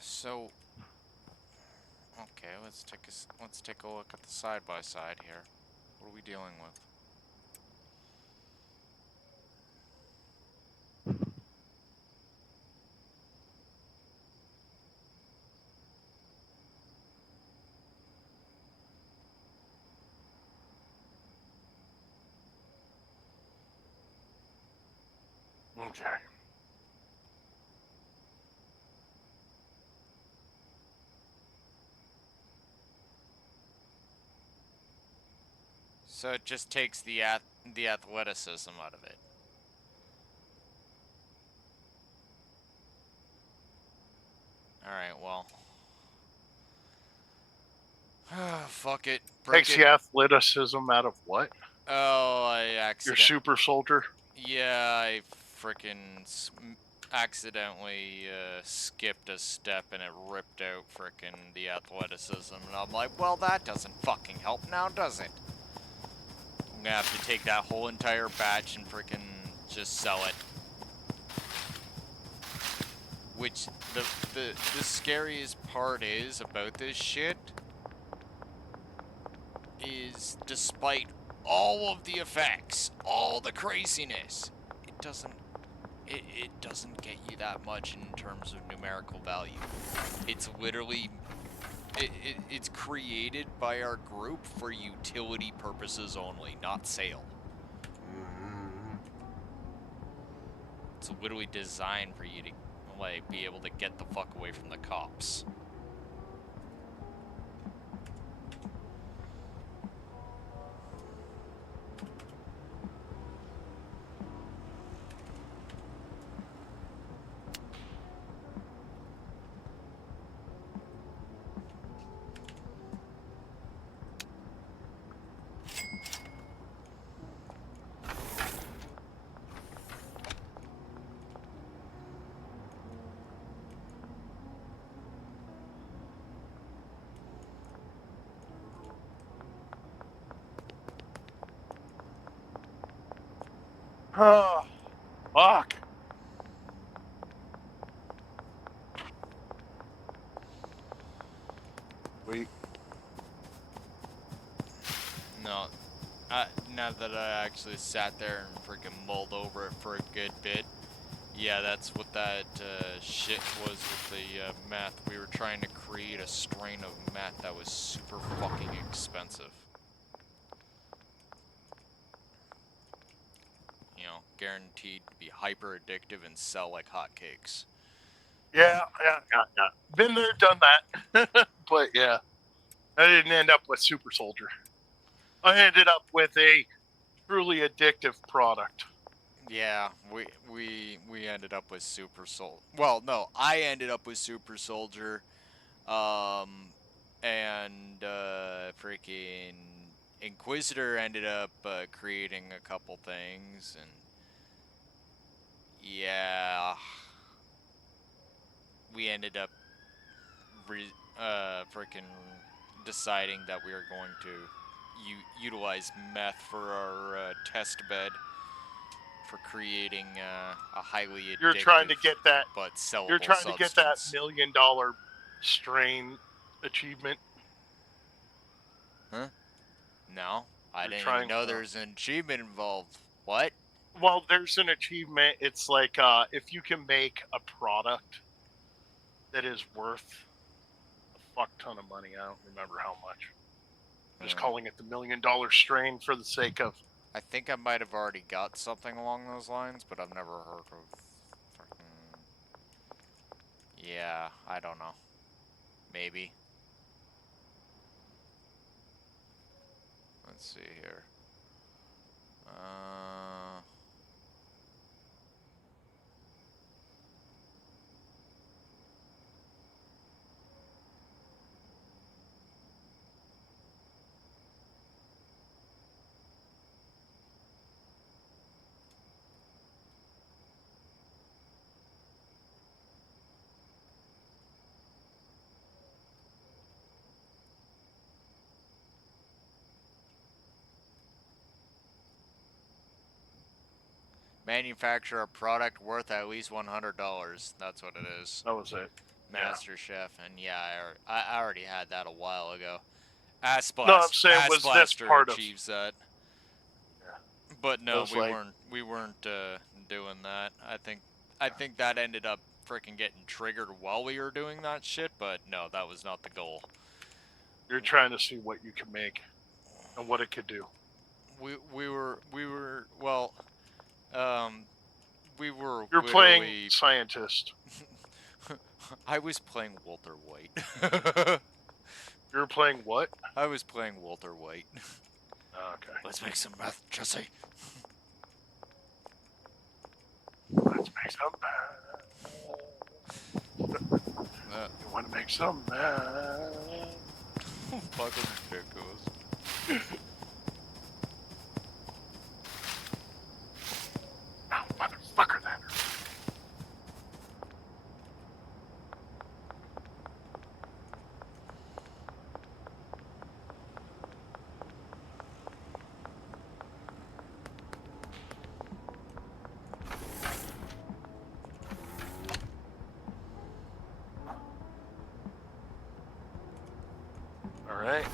So... Okay, let's take a look at the side-by-side here. What are we dealing with? Okay. So it just takes the athleticism out of it. All right, well. Fuck it. Break Takes it. the athleticism out of what? Oh, Your super soldier? Yeah, I frickin' accidentally skipped a step and it ripped out frickin' the athleticism. And I'm like, well, that doesn't fucking help now, does it? I'm gonna have to take that whole entire batch and frickin' just sell it. Which, the scariest part is about this shit is despite all of the effects, all the craziness, it doesn't get you that much in terms of numerical value. It's literally it's created by our group for utility purposes only, not sale. It's literally designed for you to like be able to get the fuck away from the cops. Oh, fuck. Wait. No, now that I actually sat there and freaking mulled over it for a good bit, yeah, that's what that shit was with the meth. We were trying to create a strain of meth that was super fucking expensive. You know, guaranteed to be hyper addictive and sell like hotcakes. Yeah. Been there, done that. But yeah, I didn't end up with super soldier. I ended up with a truly addictive product. Yeah, we ended up with Super Soldier. Well, no, I ended up with Super Soldier, and freaking Inquisitor ended up creating a couple things, and yeah, we ended up freaking deciding that we were going to utilize meth for our test bed for creating a highly addictive You're trying to get that. but sellable You're trying to get that substance. $1 million strain achievement. Huh? No, I You're didn't trying, even know there's an achievement involved. What? Well, there's an achievement. It's like if you can make a product that is worth a fuck ton of money. I don't remember how much. Just calling it the $1 million strain for the sake of. I think I might have already got something along those lines, but I've never heard of freaking. Yeah, I don't know. Maybe. Let's see here. Manufacture a product worth at least $100. That's what it is. That was it. Master Chef, and yeah, I already had that a while ago. Ass No, I'm Blast, saying Ass was this Blaster part of. achieves that. Yeah. But no, we like, weren't doing that. I think that ended up freaking getting triggered while we were doing that shit. But no, that was not the goal. You're trying to see what you can make and what it could do. We were well. We were You're literally... playing scientist. I was playing Walter White. You were playing what? I was playing Walter White. Oh, okay. Let's make some meth, Jesse. Let's make some meth. You want to make some meth? Fucking ridiculous. Oh, motherfucker, that hurt. All right.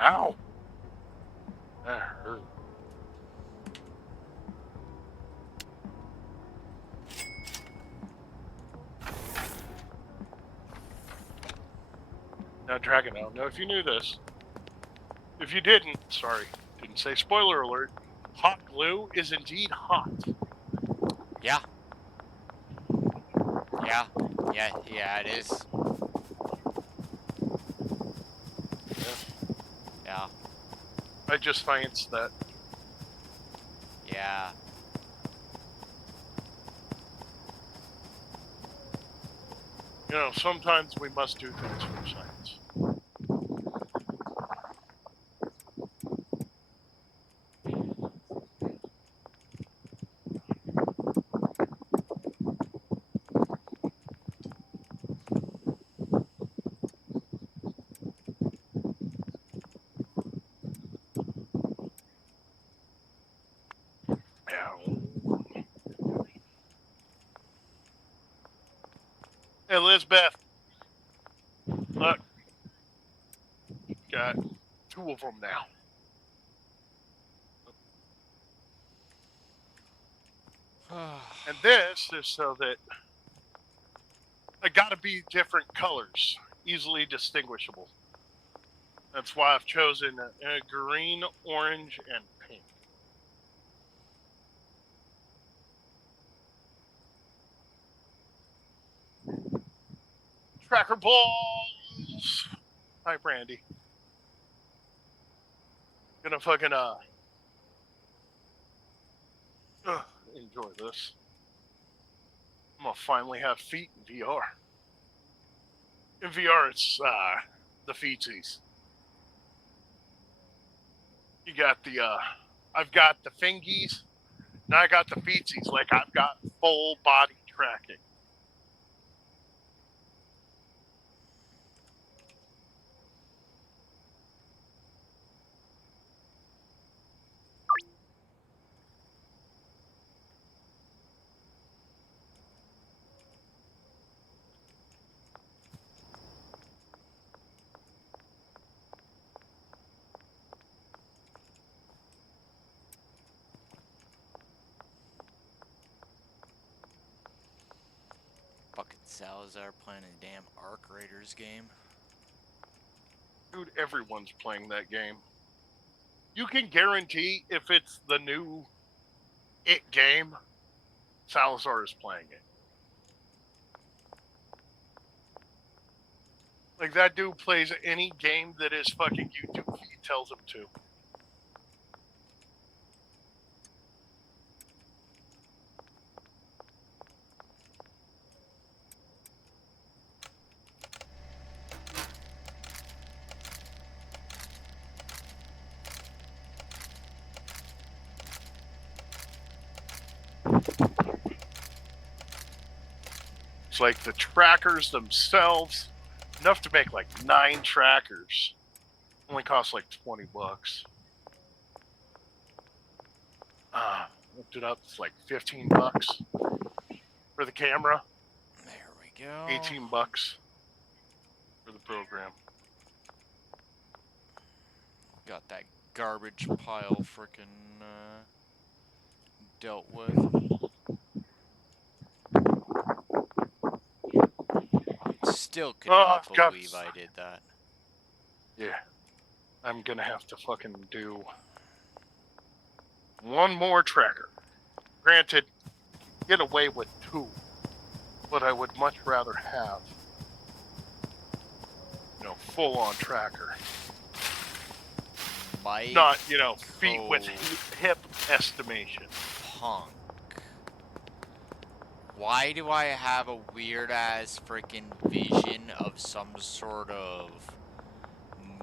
Ow. That hurt. Now, Dragon, I don't know if you knew this. If you didn't, sorry, didn't say spoiler alert. Hot glue is indeed hot. Yeah. Yeah, it is. Yeah. I just scienced that. Yeah. You know, sometimes we must do things for science. Hey, Elizabeth. Look. Got 2 of them now. And this is so that I gotta be different colors, easily distinguishable. That's why I've chosen a green, orange, and pink. Tracker balls! Hi, Brandy. Gonna fucking, enjoy this. I'm gonna finally have feet in VR. In VR, it's, the feetsies. You got the, I've got the fingies, and I got the feetsies, like I've got full body tracking. Fucking Salazar playing a damn Arc Raiders game. Dude, everyone's playing that game. You can guarantee if it's the new It game, Salazar is playing it. Like, that dude plays any game that his fucking YouTube feed tells him to. It's like the trackers themselves, enough to make like 9 trackers. Only costs like $20. Looked it up, it's like $15 for the camera. There we go. $18 for the program. Got that garbage pile frickin' dealt with. Still could not I've got. believe I did that. Yeah. I'm gonna have to fucking do one more tracker. Granted, get away with 2, but I would much rather have, full-on tracker. Not, feet with hip estimation. Punk. Why do I have a weird-ass freaking vision of some sort of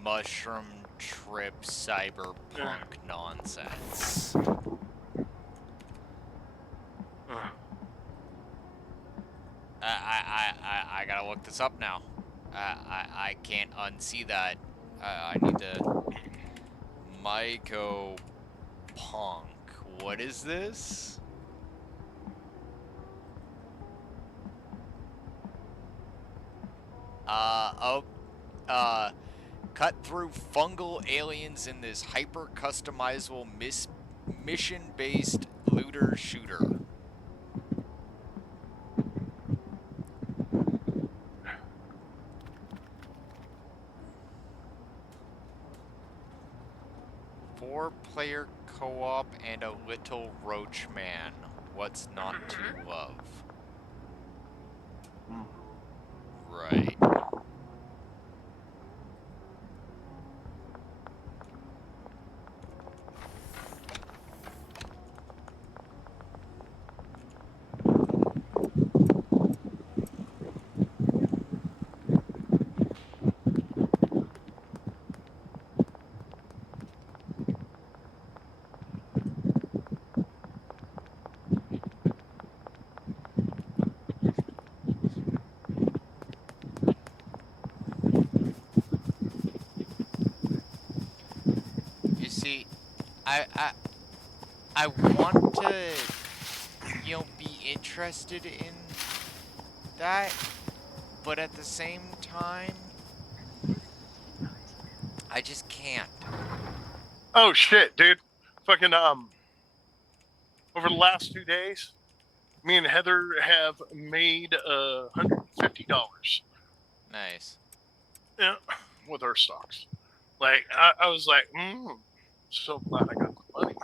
mushroom trip cyberpunk nonsense? I gotta look this up now. I can't unsee that. I need to... Myco Punk. What is this? Cut through fungal aliens in this hyper-customizable mission-based looter-shooter. Four-player co-op and a little roach man. What's not to love? Right. You see, I want to, be interested in that, but at the same time, I just can't. Oh shit, dude. Fucking over the last 2 days, me and Heather have made $150. Nice. Yeah, with our stocks. Like I was like, so glad I got the money.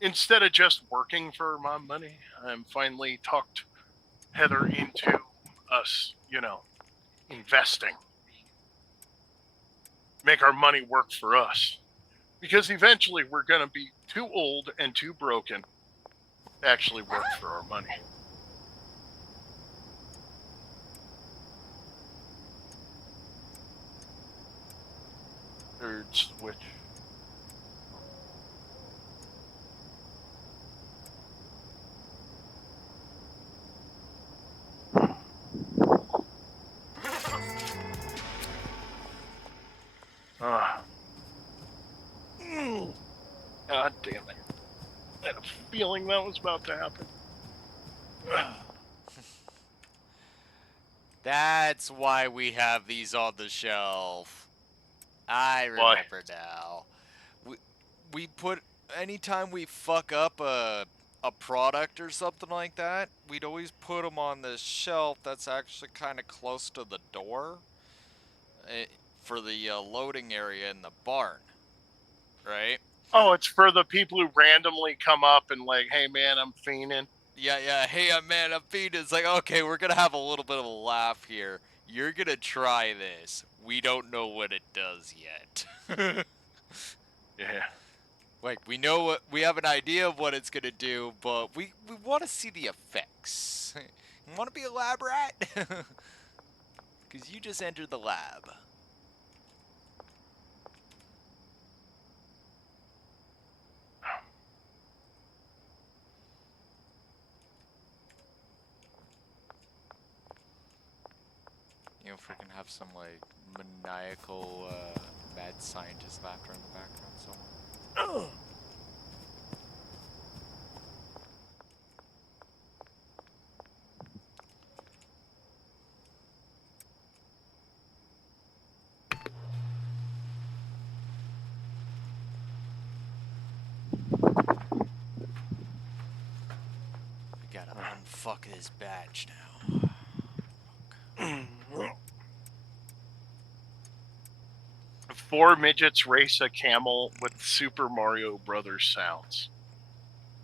Instead of just working for my money, I'm finally talked Heather into us, investing. Make our money work for us. Because eventually we're going to be too old and too broken to actually work for our money. Third switch. God damn it. I had a feeling that was about to happen. That's why we have these on the shelf. I remember now. We put, anytime we fuck up a product or something like that, we'd always put them on this shelf that's actually kind of close to the door for the loading area in the barn, right? Oh, it's for the people who randomly come up and like, hey man, I'm fiending. Yeah, hey man, I'm fiending. It's like, okay, we're gonna have a little bit of a laugh here. You're gonna try this. We don't know what it does yet. Yeah. Like, we have an idea of what it's gonna do, but we want to see the effects. You want to be a lab rat? Because you just entered the lab. Freaking have some, like, maniacal, mad scientist laughter in the background somewhere. fuck this badge now. 4 midgets race a camel with Super Mario Brothers sounds.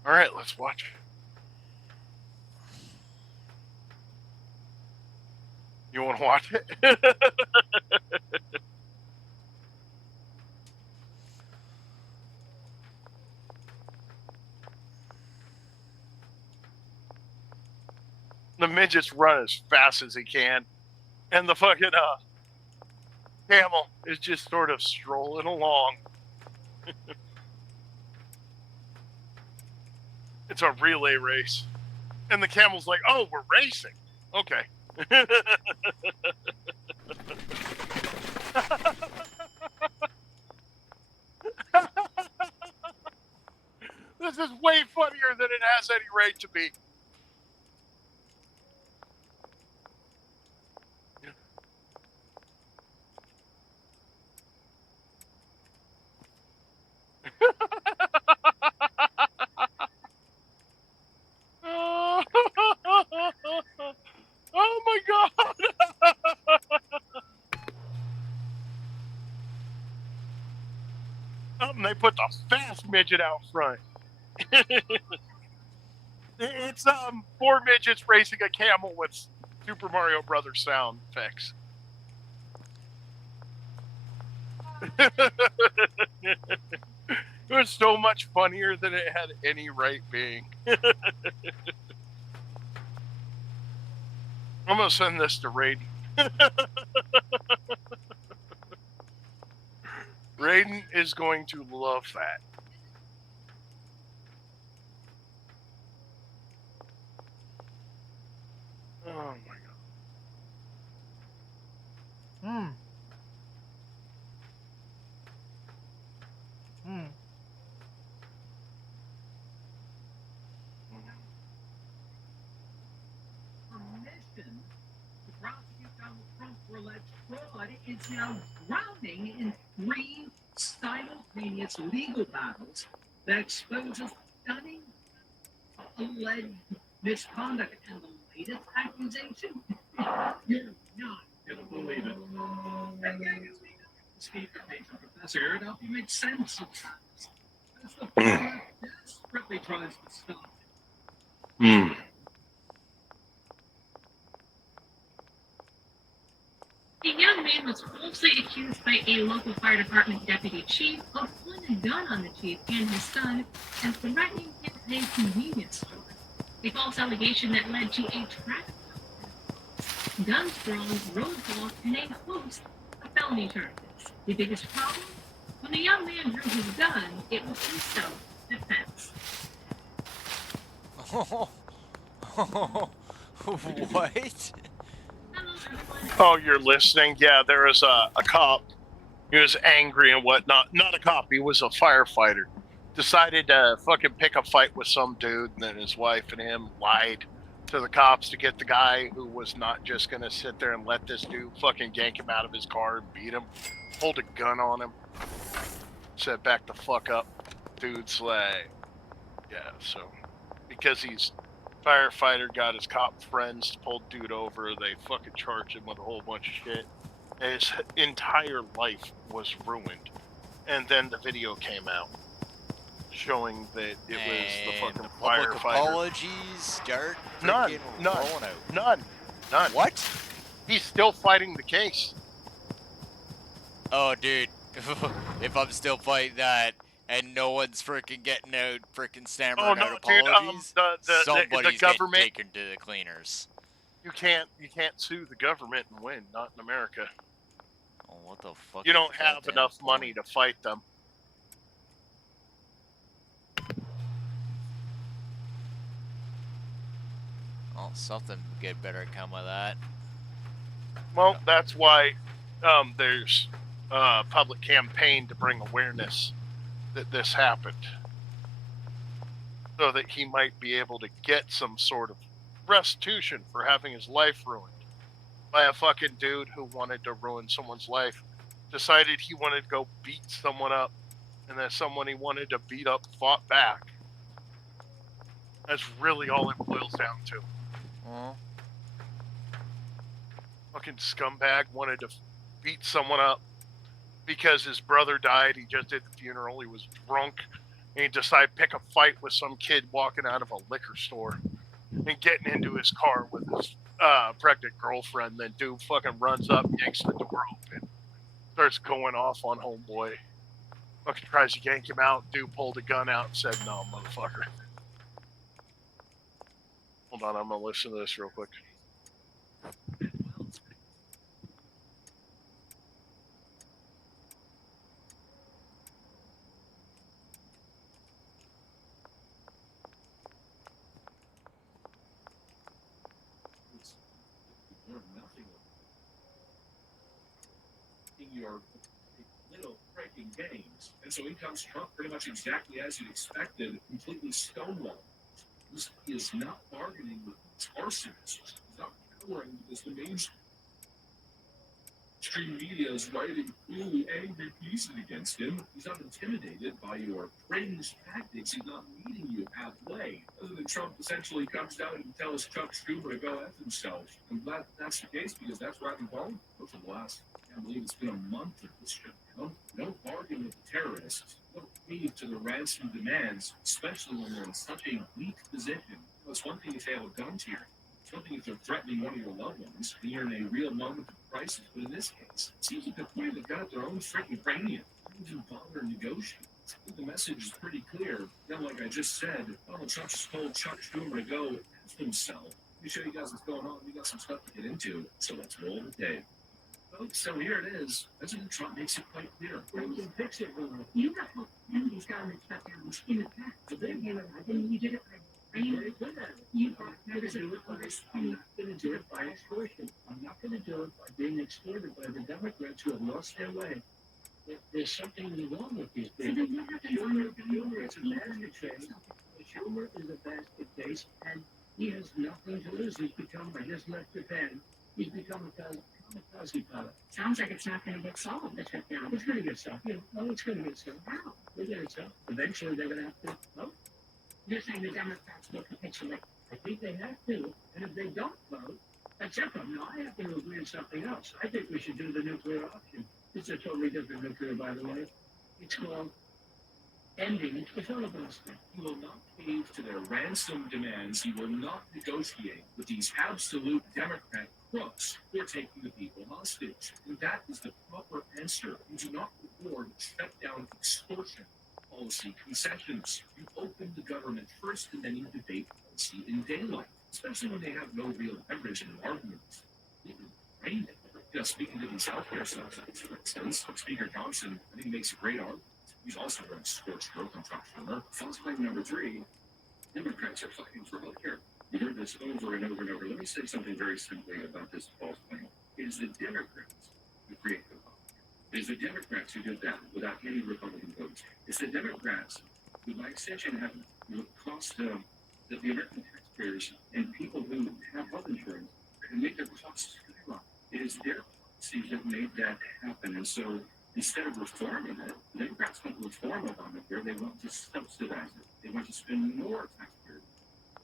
All right, let's watch. You want to watch it? The midgets run as fast as he can, and the fucking camel is just sort of strolling along. It's a relay race, and the camel's like, "Oh, we're racing. Okay." This is way funnier than it has any right to be. Oh my god! And they put the fast midget out front. It's 4 midgets racing a camel with Super Mario Brothers sound effects. It was so much funnier than it had any right being. I'm gonna send this to Raiden. Raiden is going to love that. Oh my god. Permission to prosecute Donald Trump for alleged fraud is now drowning in 3 simultaneous legal battles that exposes stunning alleged misconduct and the latest accusation. You're not gonna believe it. Steve, professor, it help you make sense of this. That's the part desperately tries to stop. A young man was falsely accused by a local fire department deputy chief of pulling a gun on the chief and his son and threatening him at a convenience store. A false allegation that led to a traffic stop, gun sprawl, roadblock, and a host of felony charges. The biggest problem? When the young man drew his gun, it was in self-defense. What? Oh, you're listening? Yeah, there was a cop. He was angry and whatnot. Not a cop, he was a firefighter. Decided to fucking pick a fight with some dude, and then his wife and him lied to the cops to get the guy who was not just gonna sit there and let this dude fucking yank him out of his car and beat him. Hold a gun on him. Said, back the fuck up. Dude's like, yeah, so because he's firefighter, got his cop friends to pull dude over, they fucking charged him with a whole bunch of shit. His entire life was ruined. And then the video came out showing that it was the fucking public firefighter. Apologies start None. rolling out. None. What? He's still fighting the case. Oh, dude. If I'm still fighting that and no one's freaking getting out freaking stammering out apologies, somebody's the government, getting taken to the cleaners. You can't sue the government and win, not in America. Oh, what the fuck? You don't have enough money to fight them. Oh, something good better come of that. Well, that's why there's a public campaign to bring awareness that this happened, so that he might be able to get some sort of restitution for having his life ruined by a fucking dude who wanted to ruin someone's life. Decided he wanted to go beat someone up, and then someone he wanted to beat up fought back. That's really all it boils down to. Well, Fucking scumbag wanted to beat someone up because his brother died. He just did the funeral. He was drunk. And he decided to pick a fight with some kid walking out of a liquor store and getting into his car with his pregnant girlfriend. Then dude fucking runs up, yanks the door open, starts going off on homeboy. Fucking tries to yank him out. Dude pulled a gun out and said, "No, motherfucker." Hold on, I'm gonna listen to this real quick. Your little breaking games. And so in comes Trump pretty much exactly as you'd expected, completely stonewalled. He is not bargaining with these arsonists. He's not cowering because the mainstream media is writing really angry pieces against him. He's not intimidated by your fringe tactics. He's not meeting you halfway. President Trump essentially comes down and tells Chuck Schumer to go F himself. I'm glad that's the case because that's right and wrong. Those are the last. I can't believe it's been a month of this shit. No bargain with the terrorists. No cave to the ransom demands, especially when they're in such a weak position. It's one thing if they have a gun to your head. It's one thing if they're threatening one of your loved ones and you're in a real moment of crisis. But in this case, it seems like they're pointing the gun at their own freaking cranium. They don't even bother negotiating. I think the message is pretty clear. Then, like I just said, Donald Trump just told Chuck Schumer to go F himself. Let me show you guys what's going on. We got some stuff to get into. So let's roll the tape. So here it is. President Trump makes it quite clear. You can fix it, you got these governments shut down in the past. So they handle it, and you did it by you got notice of Congress. I'm not going to do it by extortion. I'm not going to do it by being extorted by the Democrats who have lost their way. There's something wrong with these people. Schumer is a basket case. Schumer is a basket case, and he has nothing to lose. He's become, I just left Japan, he's become a kamikaze pilot. Sounds like it's not going to get solved, the shutdown. It's going to get solved. Oh, it's going to get solved. How? We'll get it solved. Eventually, they're going to have to vote. You're saying the Democrats will capitulate. I think they have to. And if they don't vote, that's it. No, I have to agree on something else. I think we should do the nuclear option. It's a totally different nuclear, by the way. It's called ending the filibuster. He will not cave to their ransom demands. He will not negotiate with these absolute Democrat crooks who are taking the people hostage. And that is the proper answer. You do not reward shutdown extortion policy concessions. You open the government first and then you debate policy in daylight, especially when they have no real leverage in arguments. Speaking to these healthcare subsidies, for instance, Speaker Johnson, I think, makes a great argument. He's also going to scorch growth on Chuck Schumer. False claim number 3, Democrats are fighting for healthcare. You heard this over and over and over. Let me say something very simply about this false claim. It is the Democrats who create the law. It is the Democrats who did that without any Republican votes. It's the Democrats who, by extension, have cost the American taxpayers and people who have health insurance and make their costs skyrocket. It is their policies that made that happen. And so instead of reforming it, the Democrats don't reform Obamacare. They want to subsidize it. They want to spend more taxpayers.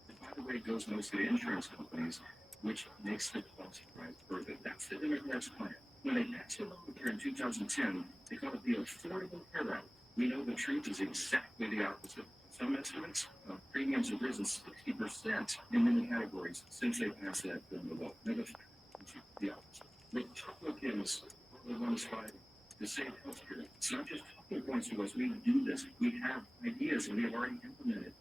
And by the way, it goes mostly to insurance companies, which makes the cost rise further. That's the Democrats' plan. When they passed Obamacare in 2010, they called it the Affordable Care Act. We know the truth is exactly the opposite. Some estimates, premiums have risen 60% in many categories since they passed that bill into law. Now, the opposite. Republicans are the ones fighting to save health care. It's not just talking points to us. We do this. We have ideas, and we have already implemented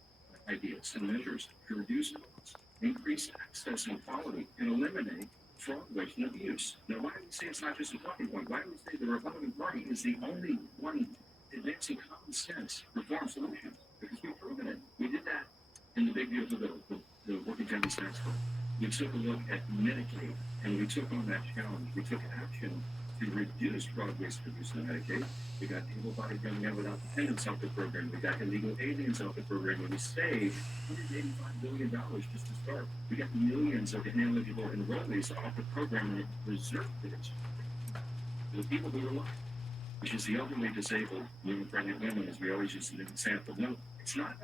ideas and measures to reduce costs, increase access and quality, and eliminate fraud, waste, and abuse. Now, why do we say it's not just a talking point? Why do we say the Republican Party is the only one advancing common sense reform solutions? Because we've proven it. We did that in the big beautiful bill, the Working Families Tax Bill. We took a look at Medicaid, and we took on that challenge. We took action to reduce fraud, waste, and abuse in Medicaid. We got able-bodied young men without dependents out the program. We got illegal aliens out the program, and we saved $185 billion just to start. We got millions of ineligible enrollees off the program and reserved it. The people who rely, which is the elderly, disabled, young pregnant women, as we always use as an example. No, it's not.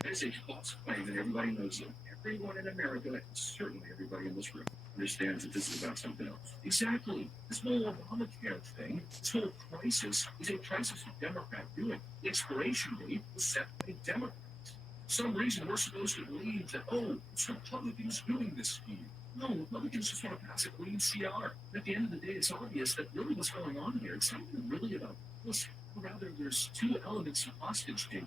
That is a false claim, and everybody knows it. Everyone in America, and certainly everybody in this room, understands that this is about something else. Exactly. This whole Obamacare thing, this whole crisis is a crisis of Democrat doing. The expiration date was set by Democrats. For some reason, we're supposed to believe that, oh, it's Republicans doing this scheme. No, Republicans just want to pass a clean CR. At the end of the day, it's obvious that really what's going on here, it's not even really about policy. Rather, there's two elements of hostage taking.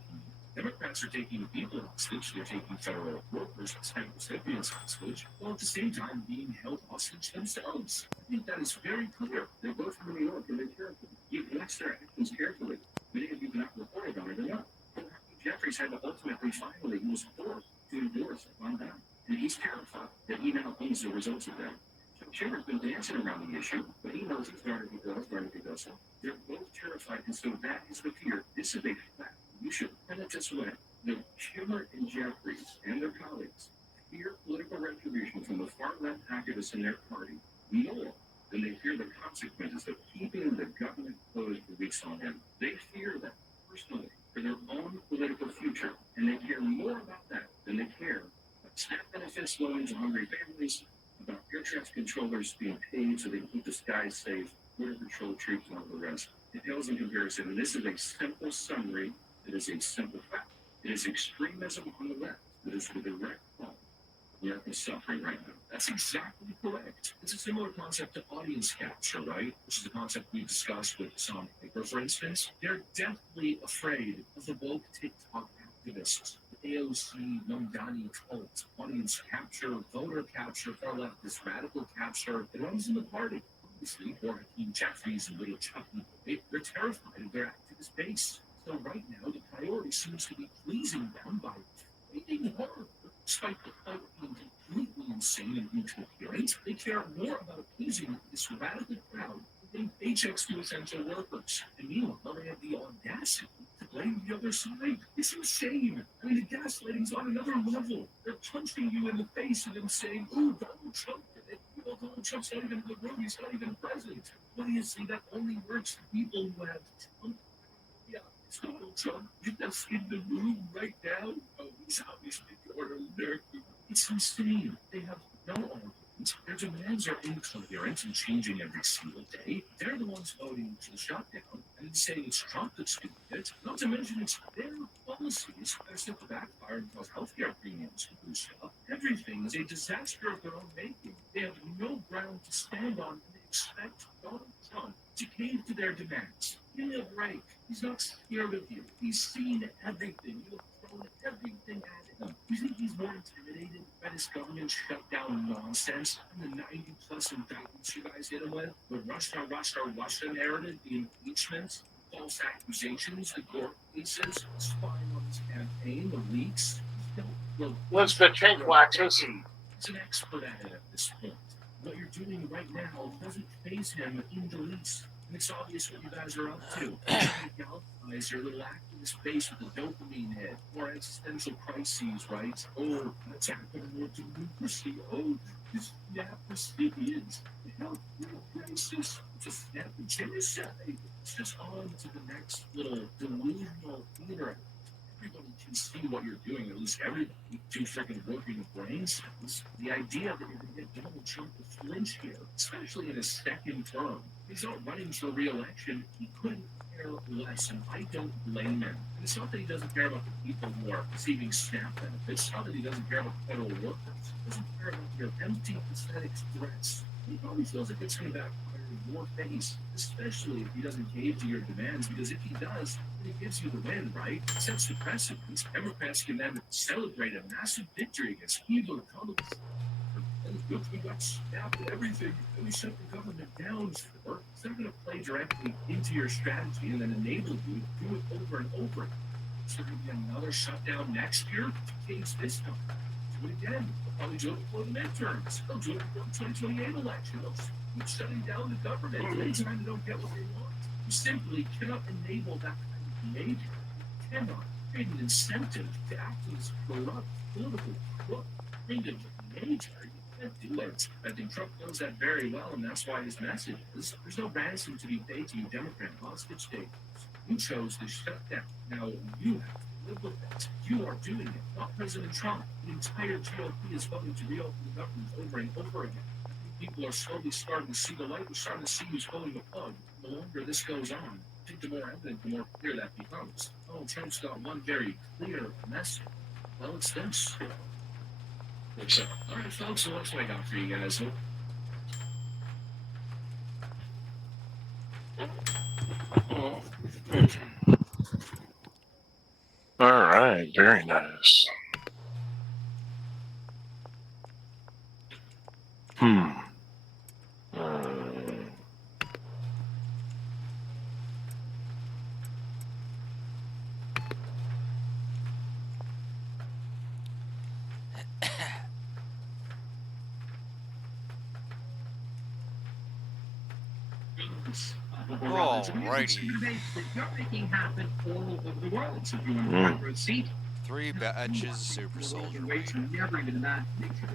Democrats are taking people hostage. They're taking federal workers and recipients hostage, while at the same time being held hostage themselves. I think that is very clear. They're both from New York and they're careful. You watch their actions carefully. Many of you have not reported on it enough. Jeffries had to ultimately, finally, he was forced to endorse it on down. And he's terrified that he now owns the results of that. So Schumer's been dancing around the issue, but he knows he's going to be so. They're both terrified, and so that is the fear. This is a fact. You should put it this way. The Schumer and Jeffries and their colleagues fear political retribution from the far-left activists in their party more than they fear the consequences of keeping the government closed for weeks on end. They fear that personally for their own political future, and they care more about that than they care about SNAP benefits, loans to hungry families, about air traffic controllers being paid so they can keep the skies safe, border patrol troops, and all the rest. It pales in comparison, and this is a simple summary. It is a simple fact. It is extremism on the left. It is the direct fault. America's suffering right now. That's exactly correct. It's a similar concept to audience capture, right? Which is a concept we discussed with some paper, for instance. They're deathly afraid of the woke TikTok activists, the AOC, Mamdani cult, audience capture, voter capture, far leftist radical capture. It runs in the party. Obviously, Joaquin Jeffries and Little Chucky, they're terrified of their activist base. So right now, the priority seems to be pleasing them by fighting her. Despite the fight being completely insane and incoherent, they care more about appeasing this radical crowd than paychecks to essential workers. And meanwhile, they have the audacity to blame the other side. It's insane. I mean, the gaslighting's on another level. They're punching you in the face and then saying, "Ooh, Donald Trump did it." You know, Donald Trump's not even in the room. He's not even president. Obviously, that only works for people who have Trump. Yeah, it's Donald Trump. That's in the room right now. Oh, he's obviously going there. It's insane. They have no argument. Their demands are incoherent and changing every single day. They're the ones voting for the shutdown and saying it's Trump that's doing it. Not to mention it's their policies that are set to backfire and cause healthcare premiums to boost up. Everything is a disaster of their own making. They have no ground to stand on, and they expect Donald Trump to cave to their demands. Give me a break. He's not scared of you. He's seen everything. You have thrown everything at him. You think he's more intimidated by this government shutdown nonsense than the 90 plus indictments you guys hit him with? The Russia narrative, the impeachments, false accusations, the court cases, spying on his campaign, the leaks. Elizabeth Pink waxes. He's an expert at it at this point. What you're doing right now doesn't faze him in the least. And it's obvious what you guys are up to. You galvanize your little activist base with a dopamine hit, or existential crises, right? Oh, that's happening with democracy. Oh, this snap Palestinians. The healthcare crisis. It's a snap of genocide. It's just on to the next little delusional theater. Everybody can see what you're doing, at least everybody. Two freaking working brain cells. The idea that you're going to get Donald Trump to flinch here, especially in his second term. He's not running for re-election. He couldn't care less, and I don't blame him. And it's not that he doesn't care about the people who are receiving SNAP benefits. It's not that he doesn't care about the federal workers. He doesn't care about your empty, pathetic threats. He probably feels like it's going to backfire in your face, especially if he doesn't cave to your demands, because if he does, it gives you the win, right? It sets the precedent. Democrats can then celebrate a massive victory against evil Republicans. And we got snapped at everything, and we shut the government down for. It's not going to play directly into your strategy and then enable you to do it over and over. So there'll be another shutdown next year. Case this time. Do it again. They'll probably do it before the midterms. They'll do it before the 2028 election. They'll just keep shutting down the government anytime they don't get what they want. You simply cannot enable that behavior. You cannot create an incentive to act as corrupt, political, corrupt kind of behavior. You can't do it. I think Trump knows that very well, and that's why his message is there's no ransom to be paid to you Democrat hostage takers. You chose to shut down. Now you have to live with it. You are doing it, not President Trump. The entire GOP is voting to reopen the government over and over again. I think people are slowly starting to see the light. We're starting to see who's pulling the plug. The longer this goes on, I think the more evident, the more clear that becomes. Donald Trump's got one very clear message. Well, it's this. So, all right, folks, so that's what I got for you guys. All right, very nice. Hmm. Alrighty. You're making happen all over the world. So if you want to remember a seat, 3 batches of Super Soldier wait weed. till never even that. Make sure to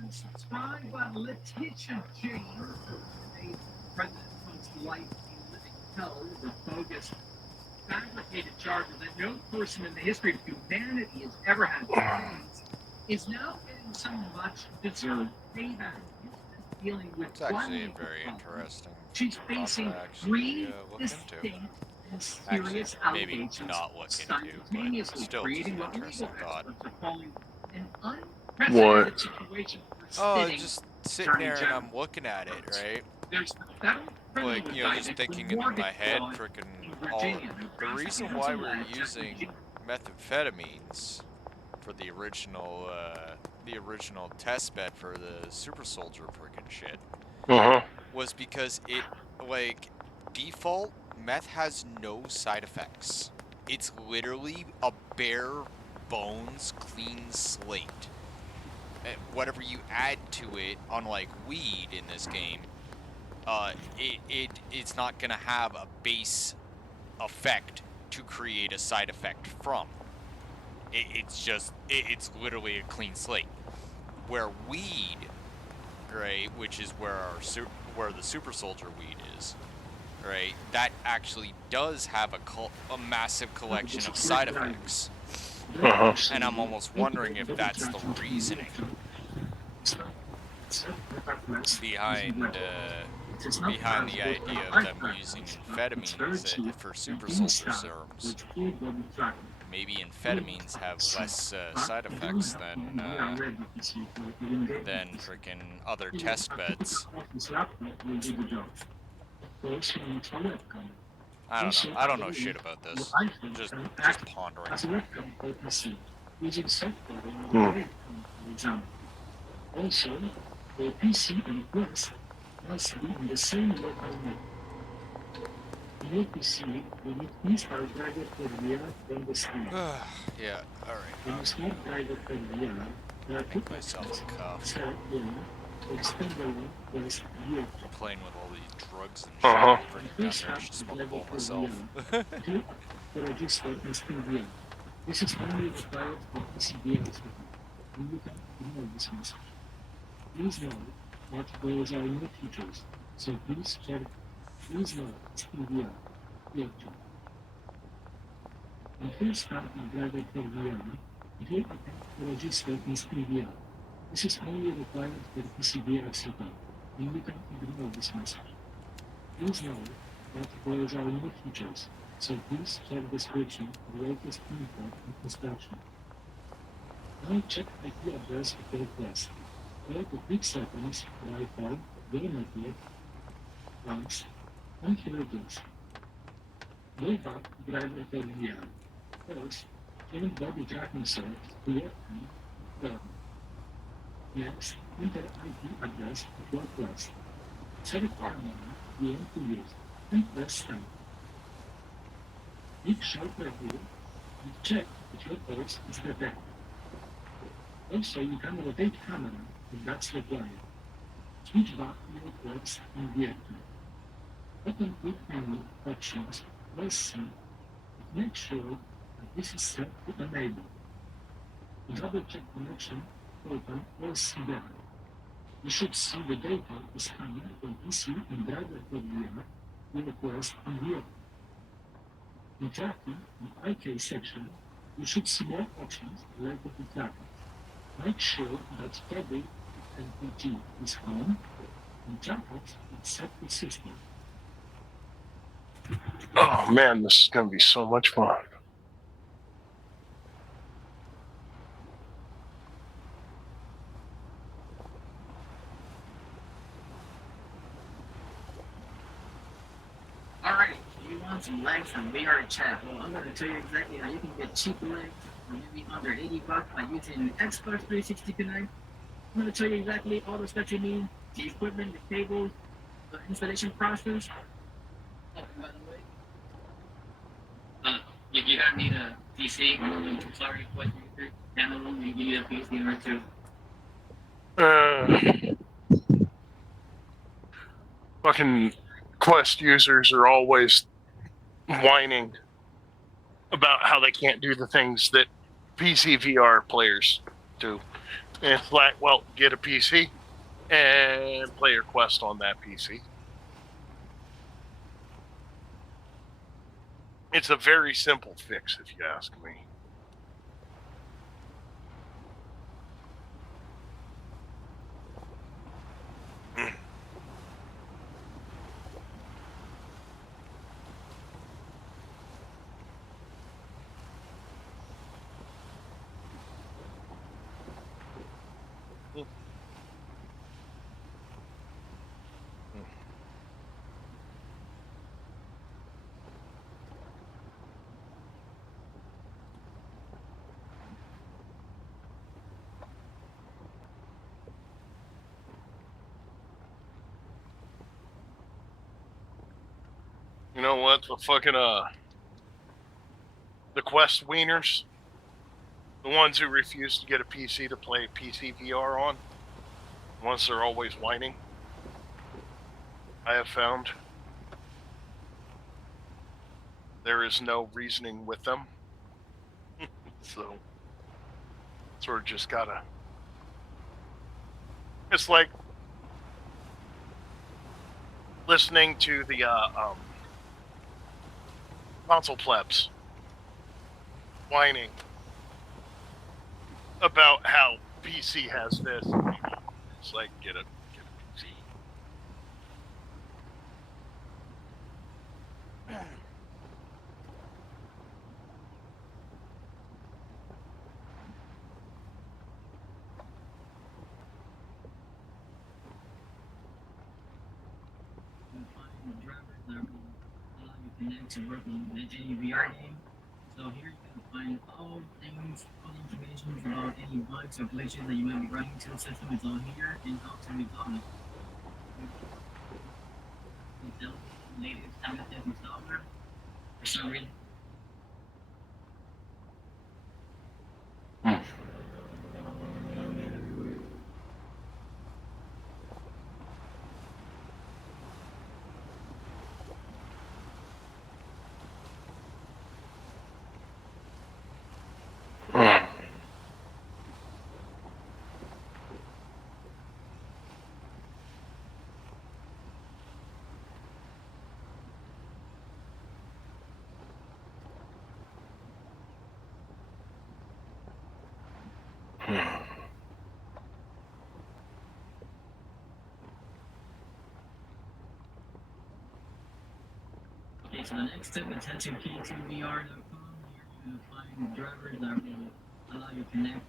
and subscribe. Letitia James made President Trump's life a living hell with bogus, fabricated charges that no person in the history of humanity has ever had faced, is now getting some much deserved payback. Dealing with It's actually a one very problem. interesting She's thought facing to actually three look into. distinct and Actually, serious maybe allegations not look into, but simultaneously, still just creating an what legal interesting thought. experts are calling an unprecedented situation for Oh, sitting just sitting Attorney there and General. I'm looking at it, right? There's the federal criminal Like, you know, just indictment thinking for in mortgage my head, fraud freaking in all. Virginia. The reason why we're using methamphetamines for the original test bed for the Super Soldier freaking shit was because it, like, default meth has no side effects. It's literally a bare bones clean slate. And whatever you add to it, unlike weed in this game, it's not gonna have a base effect to create a side effect from. It's literally a clean slate. Where weed, right, which is where where the Super Soldier weed is, right, that actually does have a massive collection of side effects. And I'm almost wondering if that's the reasoning behind the idea of them using amphetamines for Super Soldier serums. Maybe amphetamines have less side effects than freaking other test beds. I don't know. I don't know shit about this. Just pondering. Also, the PC and Plus must be in the same local name. The PC will need these are driver per year than the speed. Yeah, alright. You must not driver per year. There are two Make myself a cuff. So, extend the one plus year. I'm playing with all these drugs and shit. I'm freaking down there. I should smoke a bowl myself. To register and spend year. This is only required for PCB activity. And you can ignore this message. Please know that those are new features, so please check. Please know it's PVR. And please start and drive it PVR. If you attempt to register in PVR, this is only required for PCB setup, and you can ignore this message. Please know that those are new features, so please check the description for the latest info and instruction. Now check IP address of the request. Go to quick settings, Wi-Fi, game network, links, and here it is. Go back to driver terminal. First, change body tracking search to your phone. Next, enter IP address of your request. Set it normally, the end to use, and press send. Make short review and check if your post is detected. Also, you can rotate camera if that's required. Switch back to your ports and reactor. Open quick menu options, press C, and make sure that this is set to enable. To double check connection, open press C there. You should see the data is coming from PC and driver for VR, your request and reactor. Exactly, in the IK section, you should see more options related to traffic. Make sure that every NPG is on and jacket is set to system. Oh man, this is gonna be so much fun. Alright, so you want some legs from VR chat. Well, I'm going to tell you exactly how you can get cheap legs for maybe under $80 by using Xbox 360 Connect. I'm going to tell you exactly all the stuff you need, the equipment, the cables, the installation process. Oh, by the way, you're going to need a PC. Sorry, what you download, you need a PC or two. Fucking Quest users are always whining about how they can't do the things that PC VR players do. And it's like, well, get a PC and play your Quest on that PC. It's a very simple fix, if you ask me. You know what? The fucking the Quest wieners, the ones who refuse to get a PC to play PC VR on, once they're always whining, I have found there is no reasoning with them. So sort of just gotta. It's like listening to the console plebs whining about how PC has this. It's like get a PC. You find drivers that will allow you to connect to work on any VR game. So here you can find all things, all the information about any bugs or glitches that you might be running into the system. It's all here and how to resolve it. Without the latest MSF installer, for some reason. Okay, so the next step is head to k2vr.com. Here you will find drivers that will allow you to connect.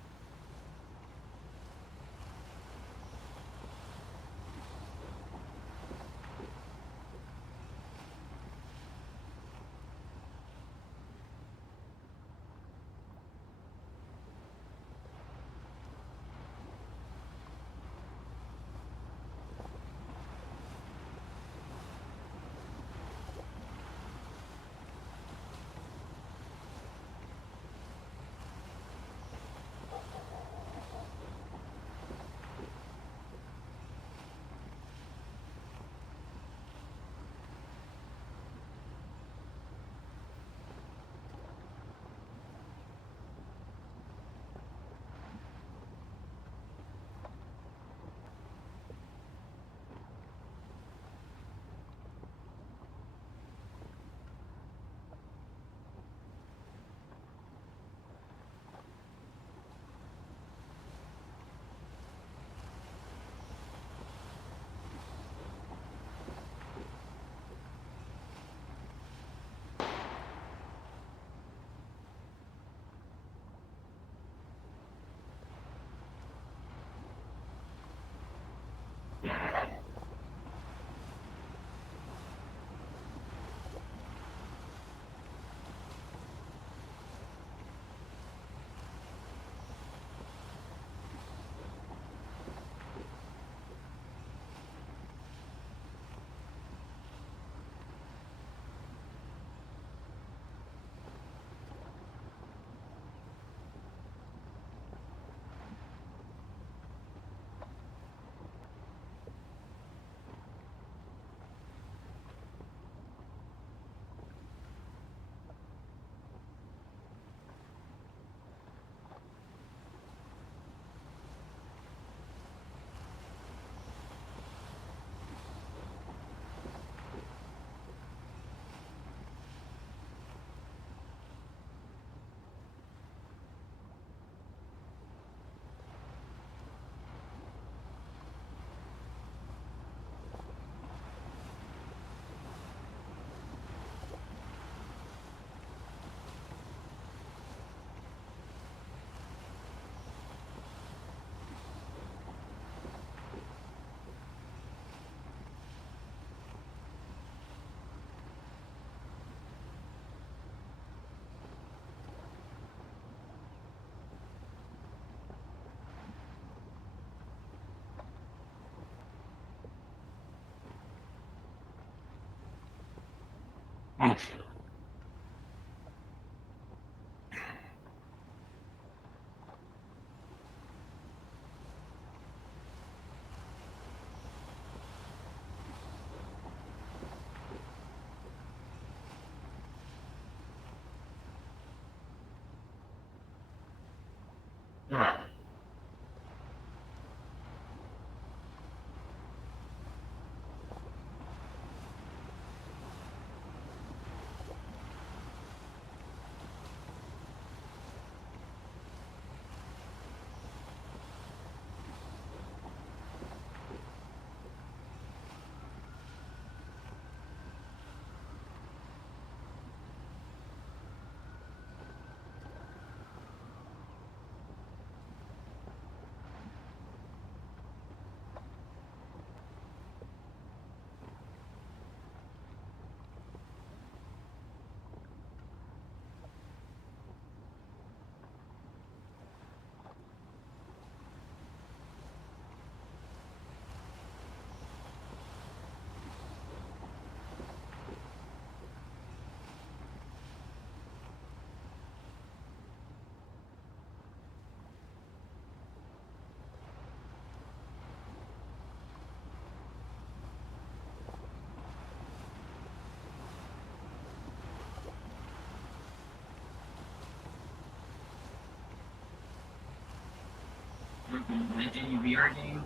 Any VR game.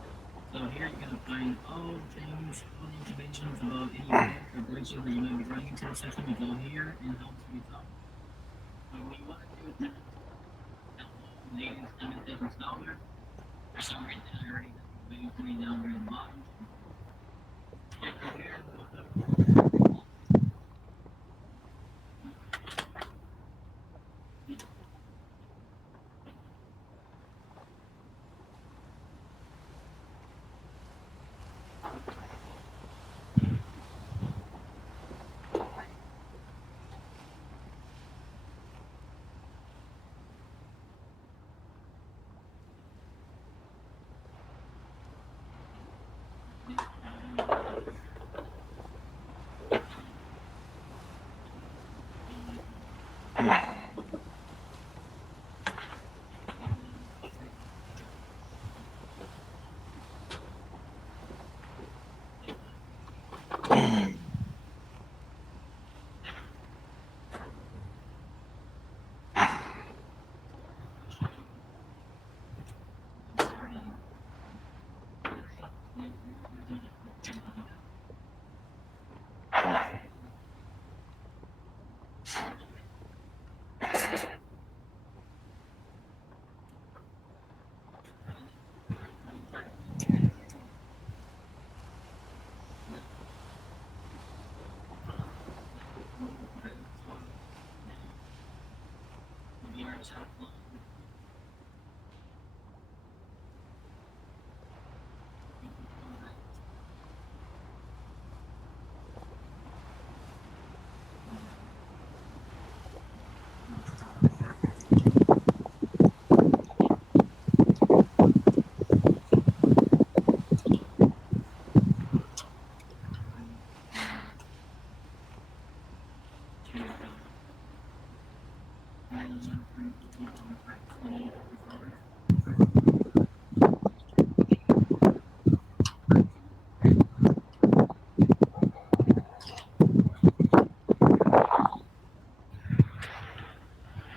So here you're gonna find all the things, all the information about any bugs or glitches that you might be running into the system is all here and how to resolve. So what you want to do is download the latest MSF installer. For some reason I already have it waiting for me down here at the bottom. Click here, look up.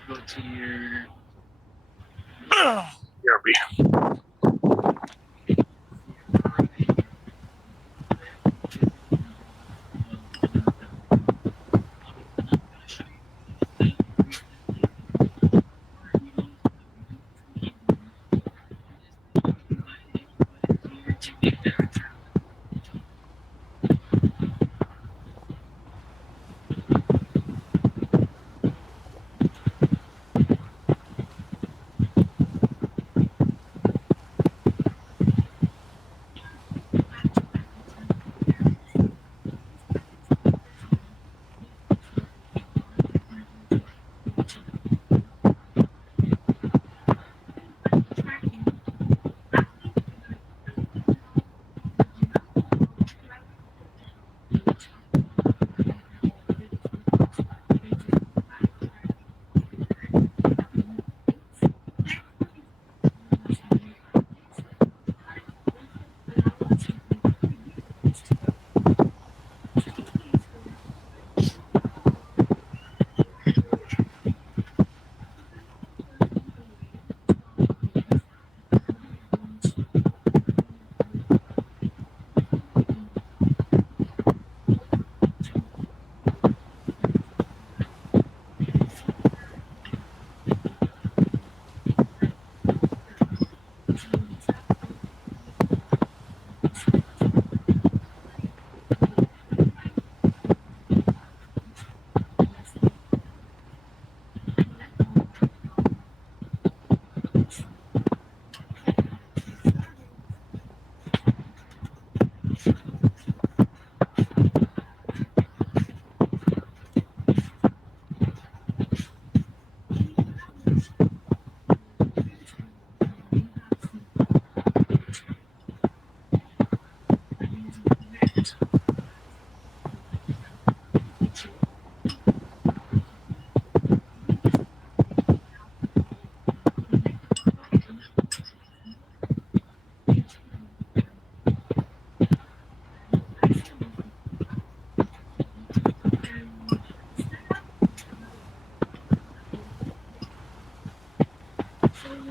Go to your BRB.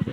I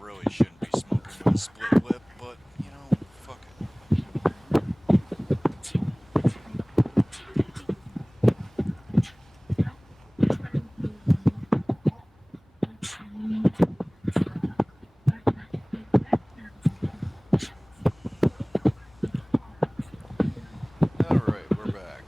really shouldn't be smoking with a split lip, but, you know, fuck it. Alright, we're back.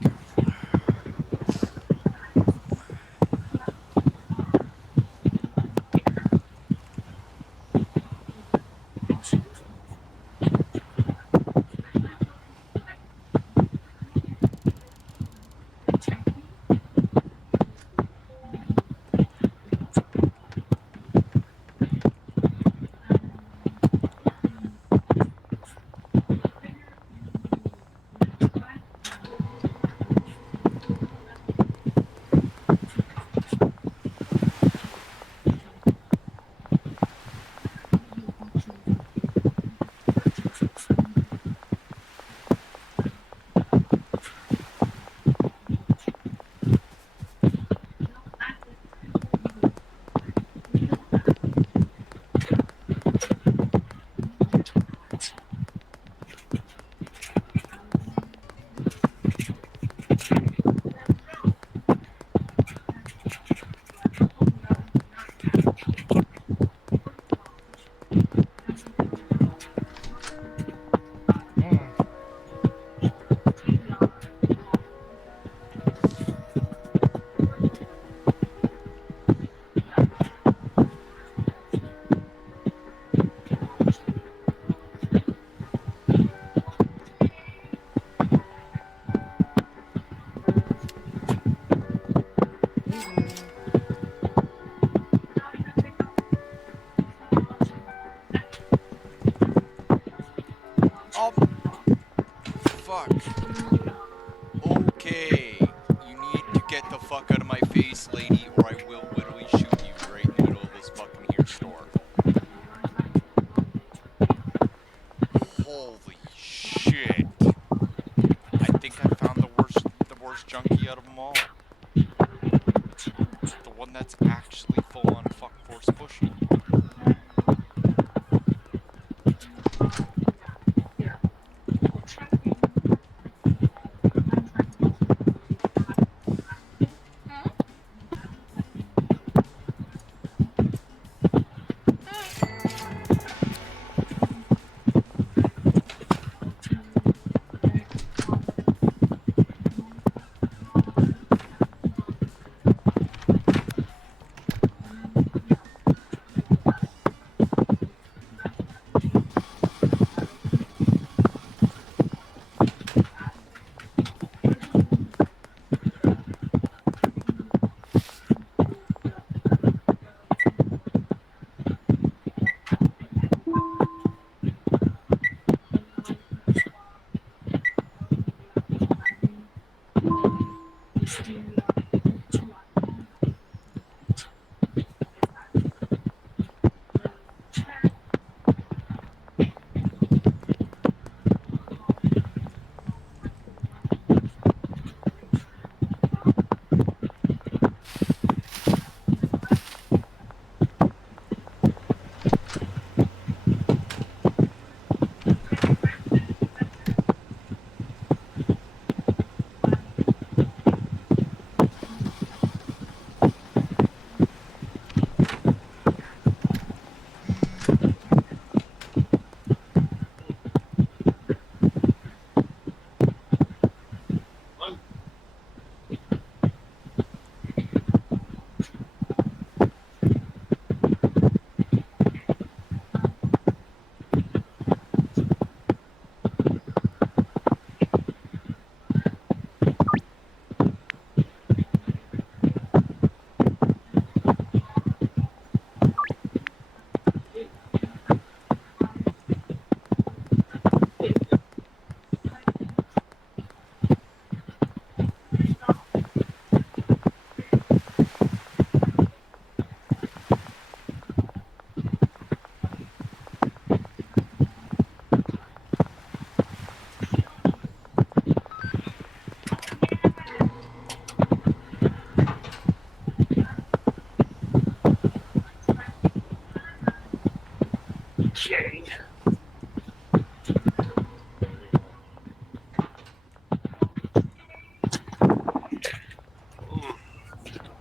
Fuck. Okay. You need to get the fuck out of my face, lady, or I will literally shoot you right in the middle of this fucking here store. Holy shit. I think I found the worst junkie out of them all. The one that's actually full on fuck force pushy.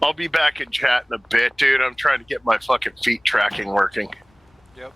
I'll be back in chat in a bit, dude. I'm trying to get my fucking feet tracking working. Yep.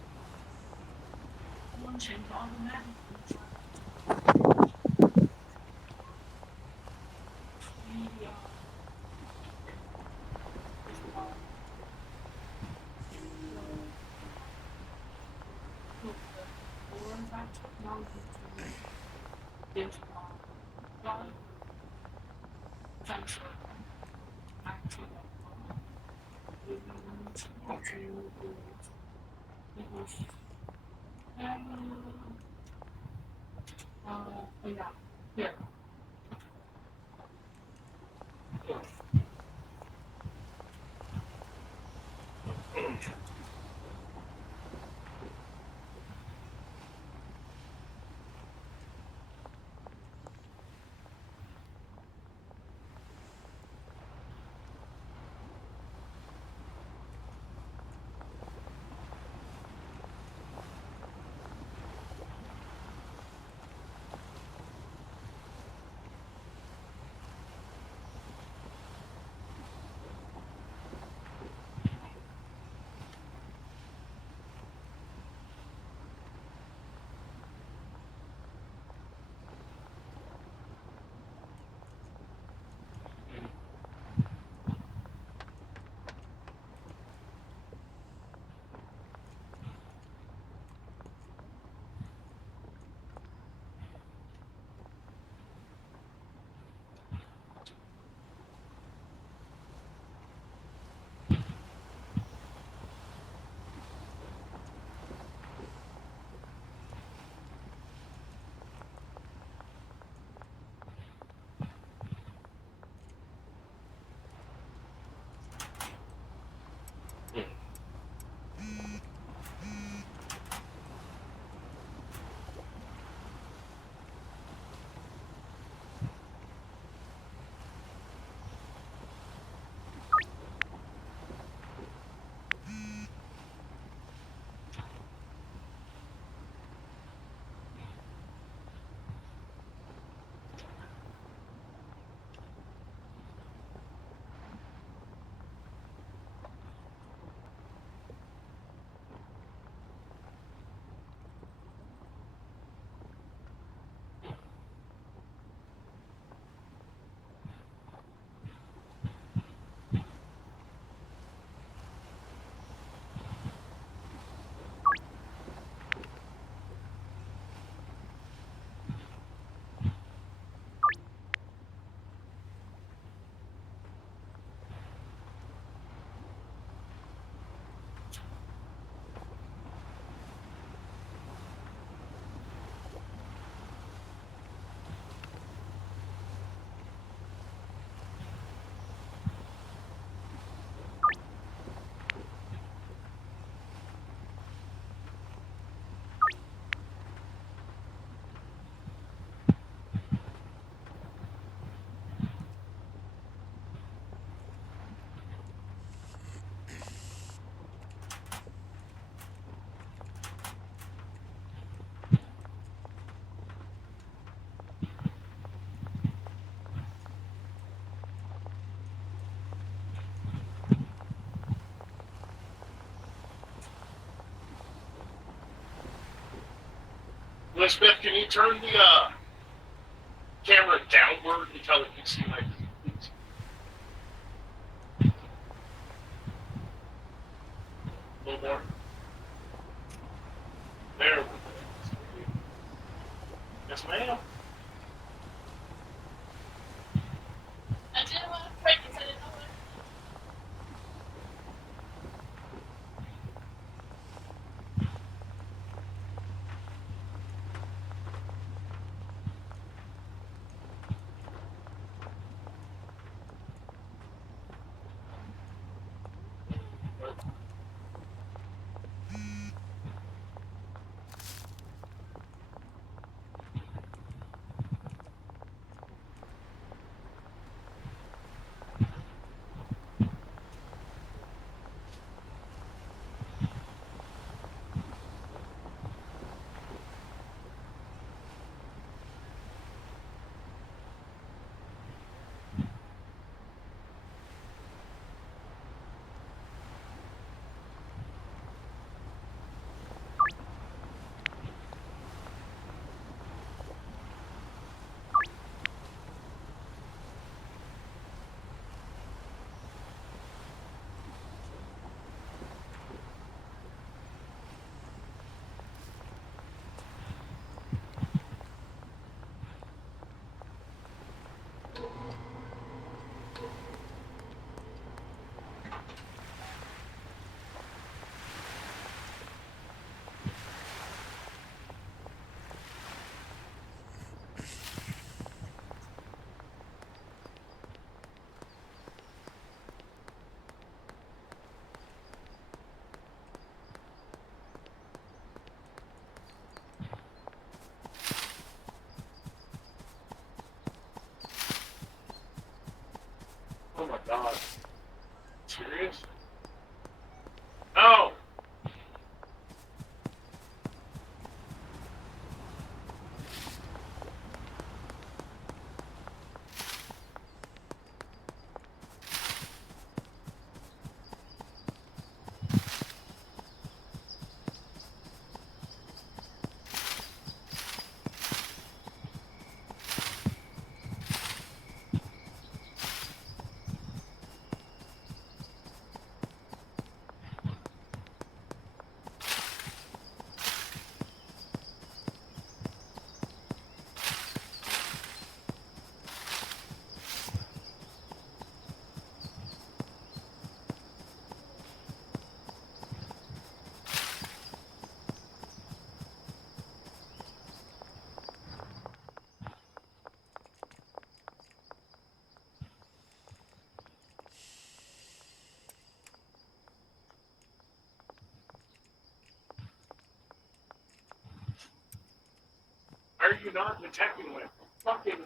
Elizabeth, can you turn the camera downward until you can see my feet? A little more. There we go. Yes, ma'am. I didn't want to practice. I didn't know what. are you not detecting with? Fucking.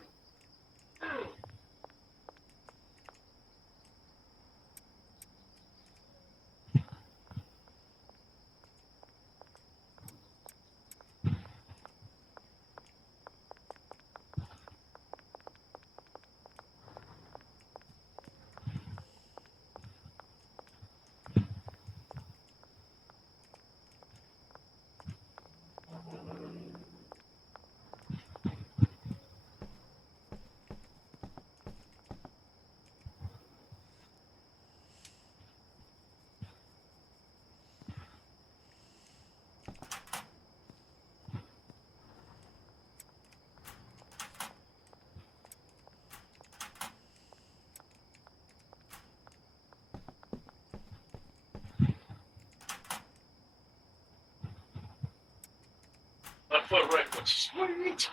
That foot right was sweet.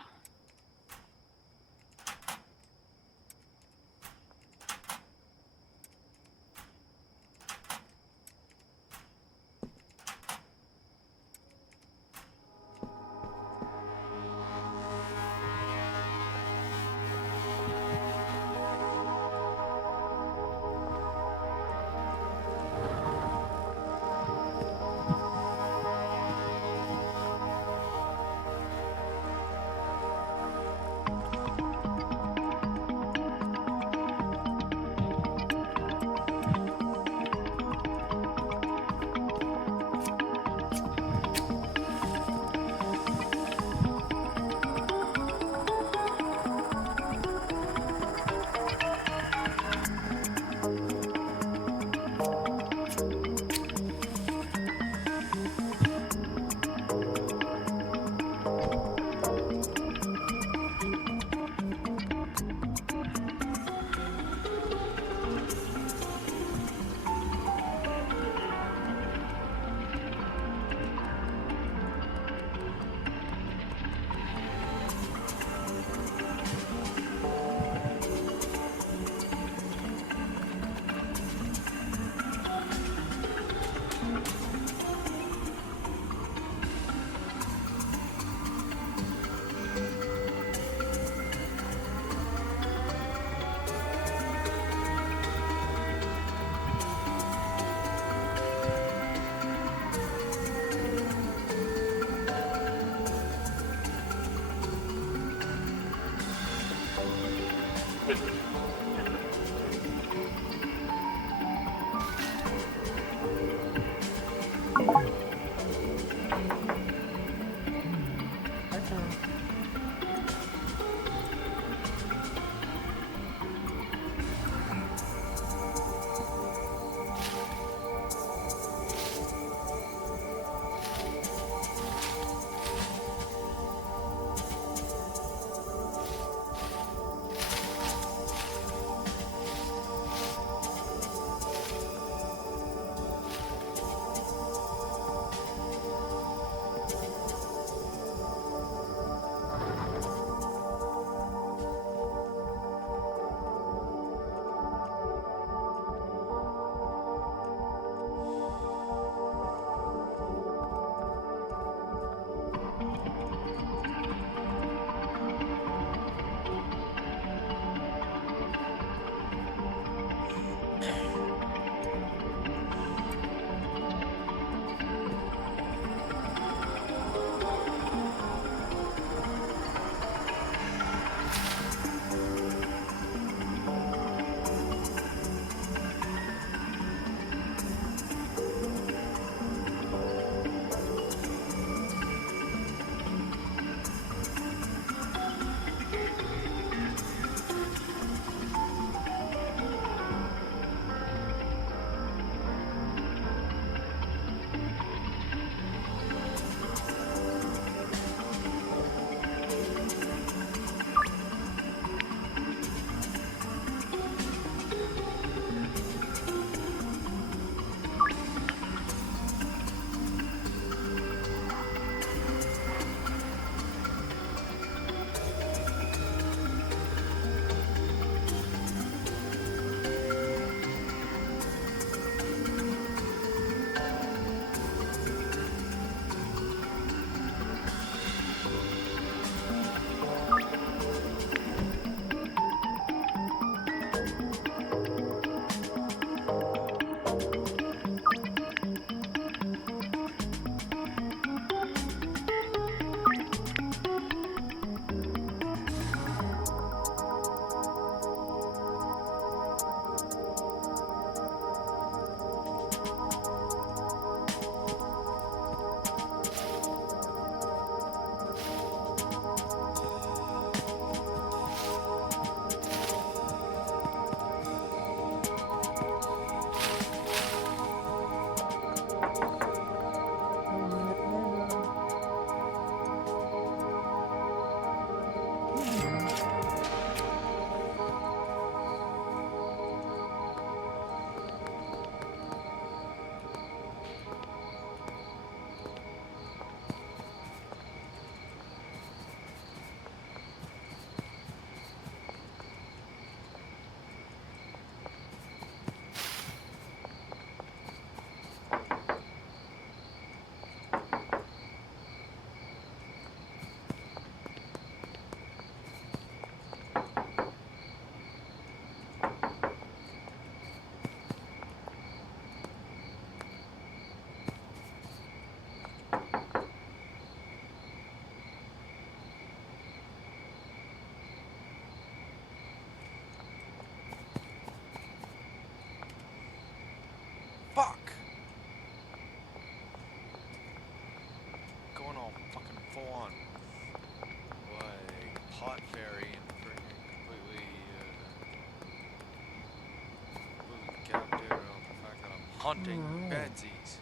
Hunting Benzies.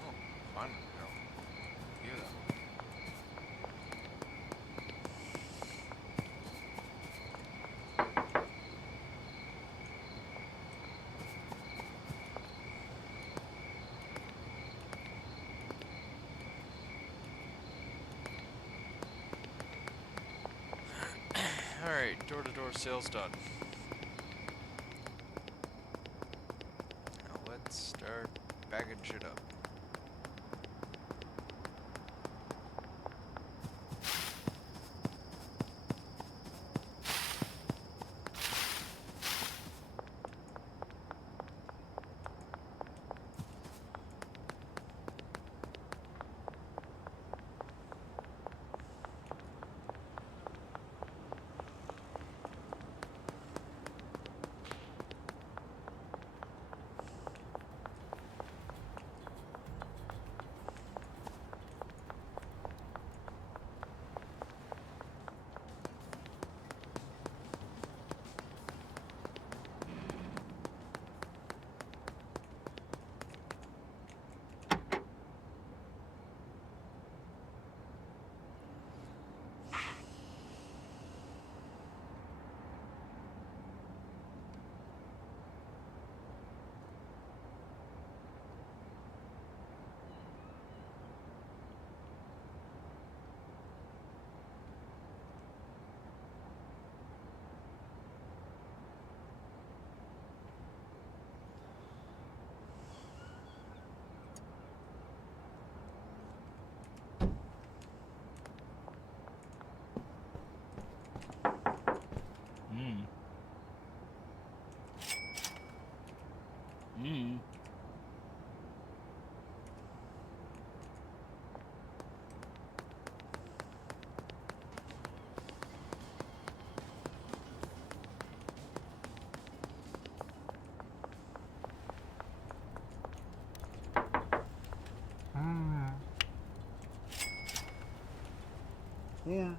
Oh, fun. No. Hear them. Alright, door-to-door sales done. Now let's start bagging shit up. Yeah.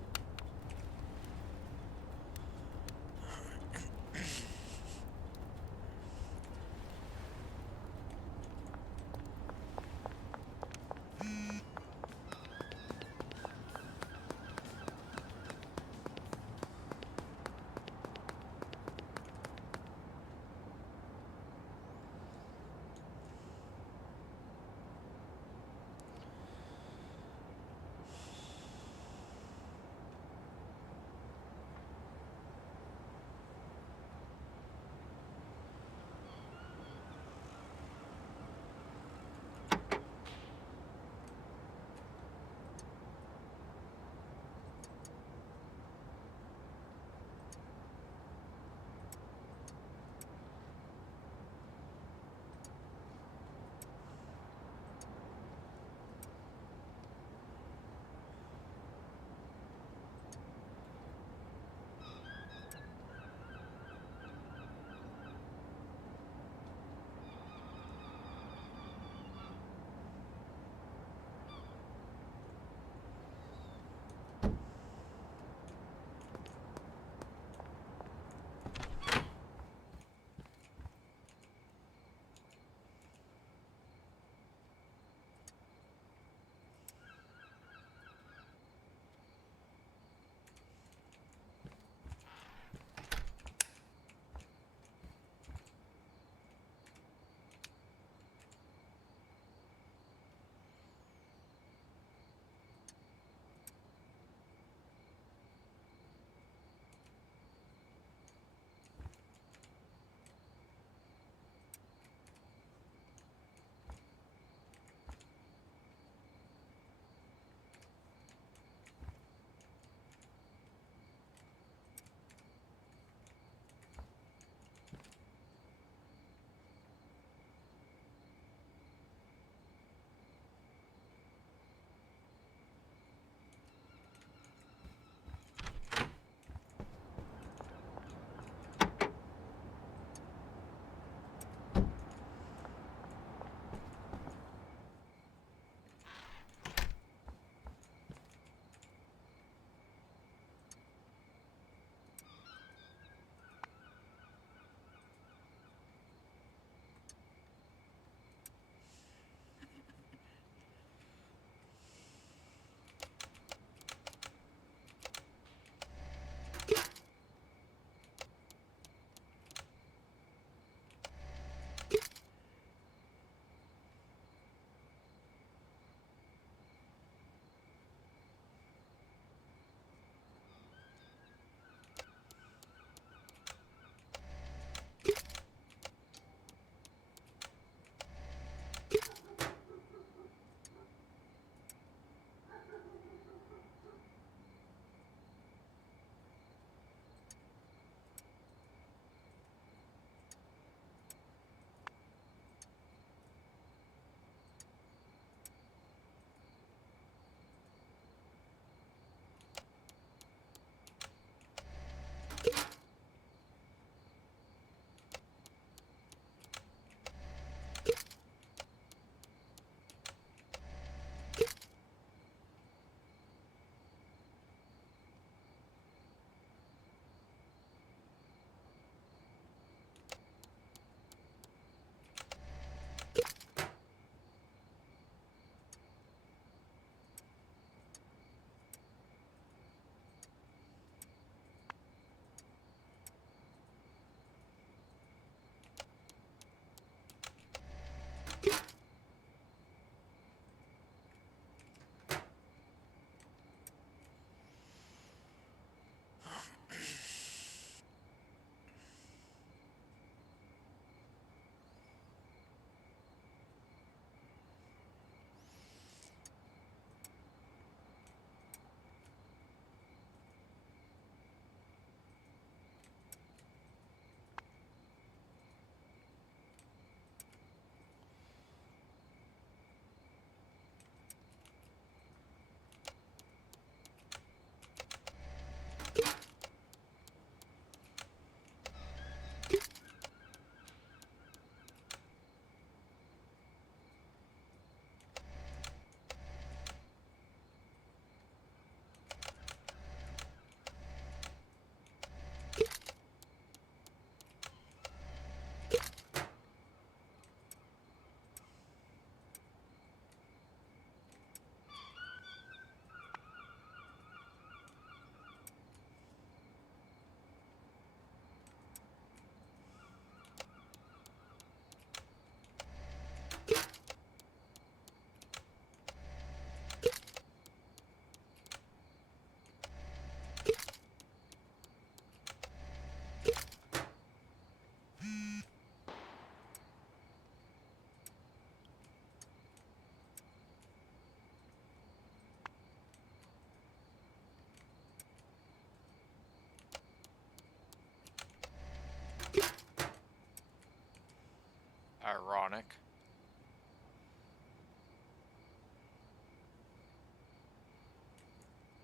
ironic.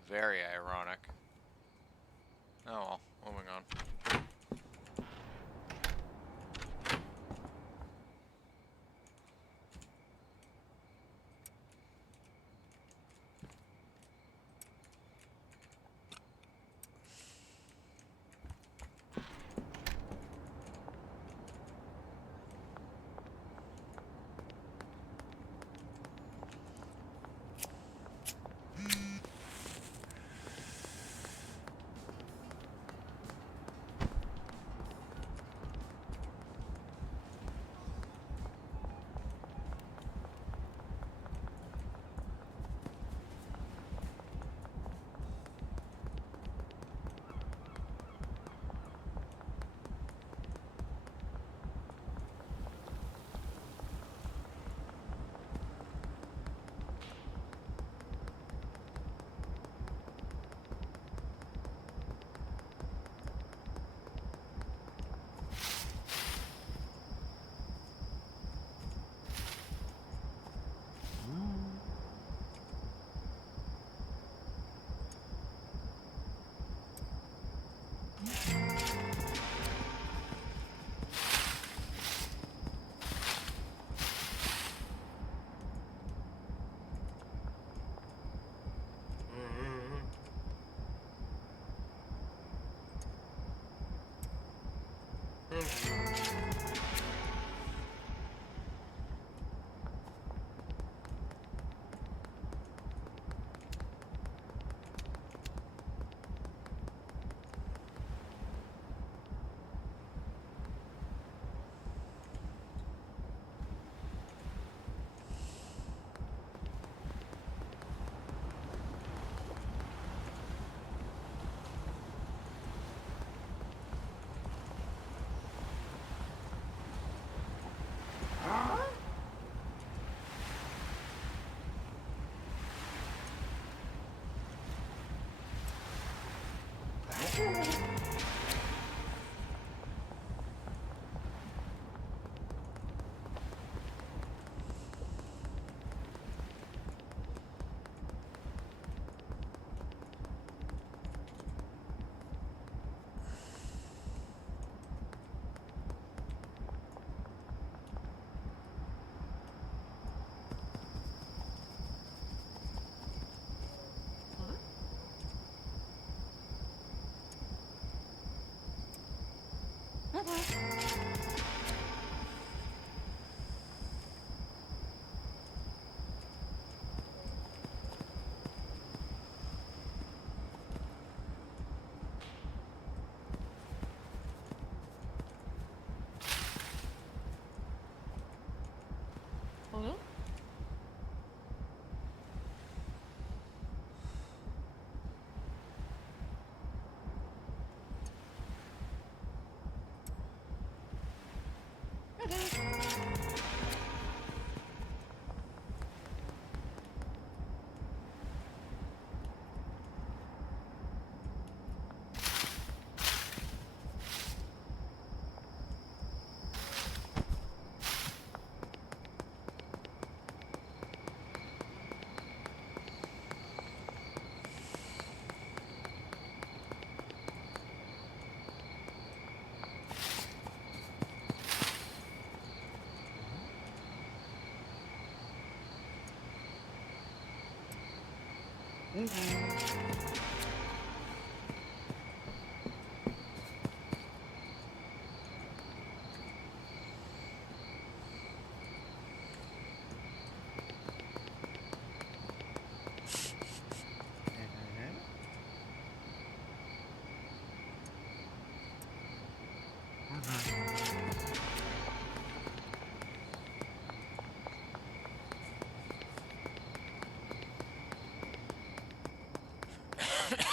Very ironic. Oh well, moving on.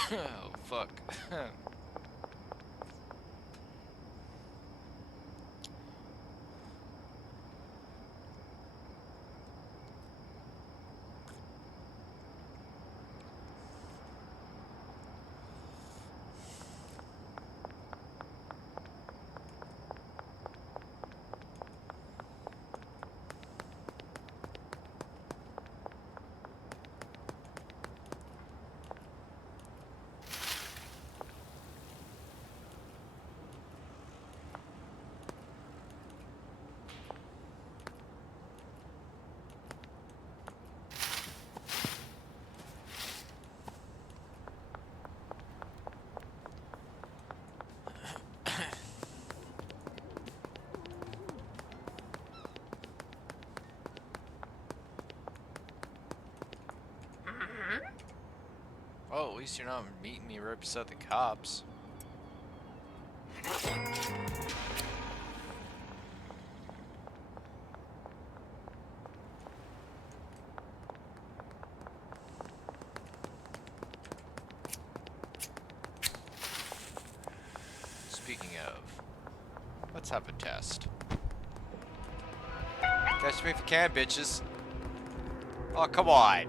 Oh, fuck. Well, at least you're not meeting me right beside the cops. Speaking of, let's have a test. Catch me if you can, bitches. Oh, come on.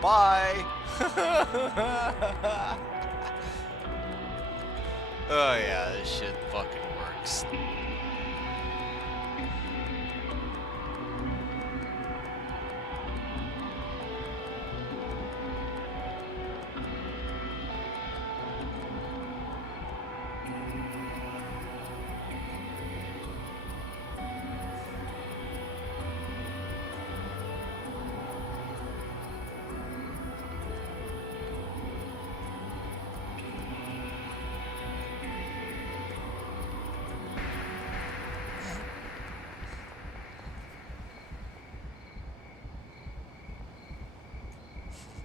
Bye. Oh yeah, this shit fucking works.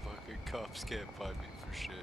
Fucking cops can't find me for shit.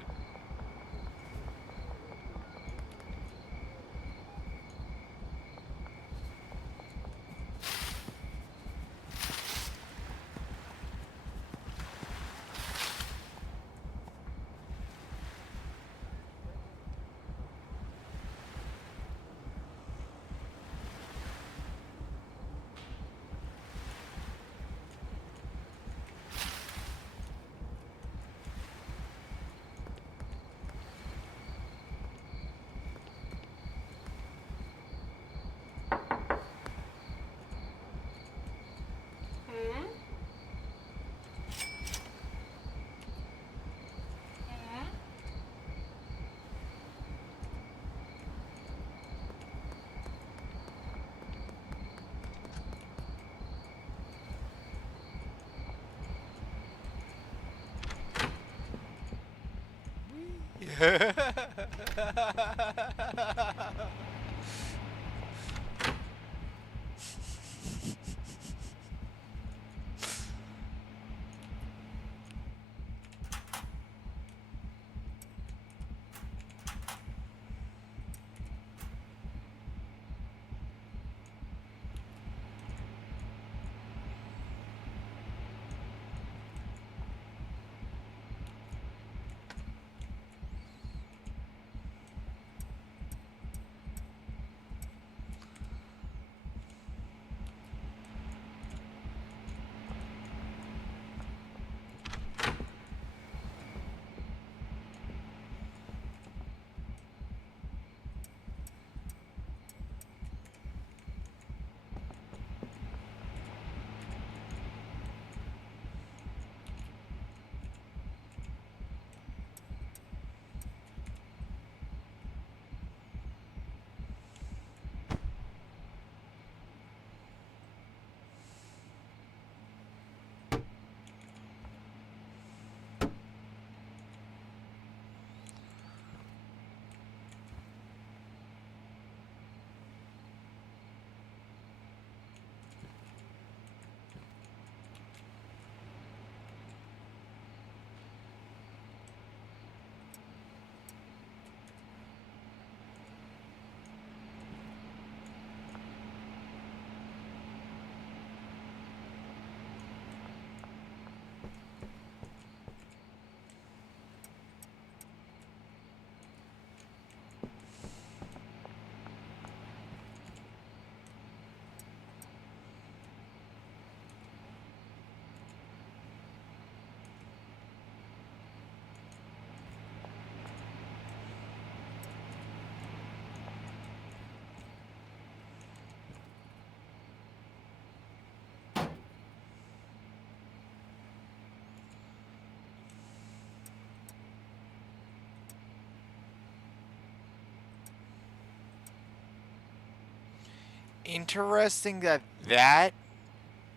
Interesting that that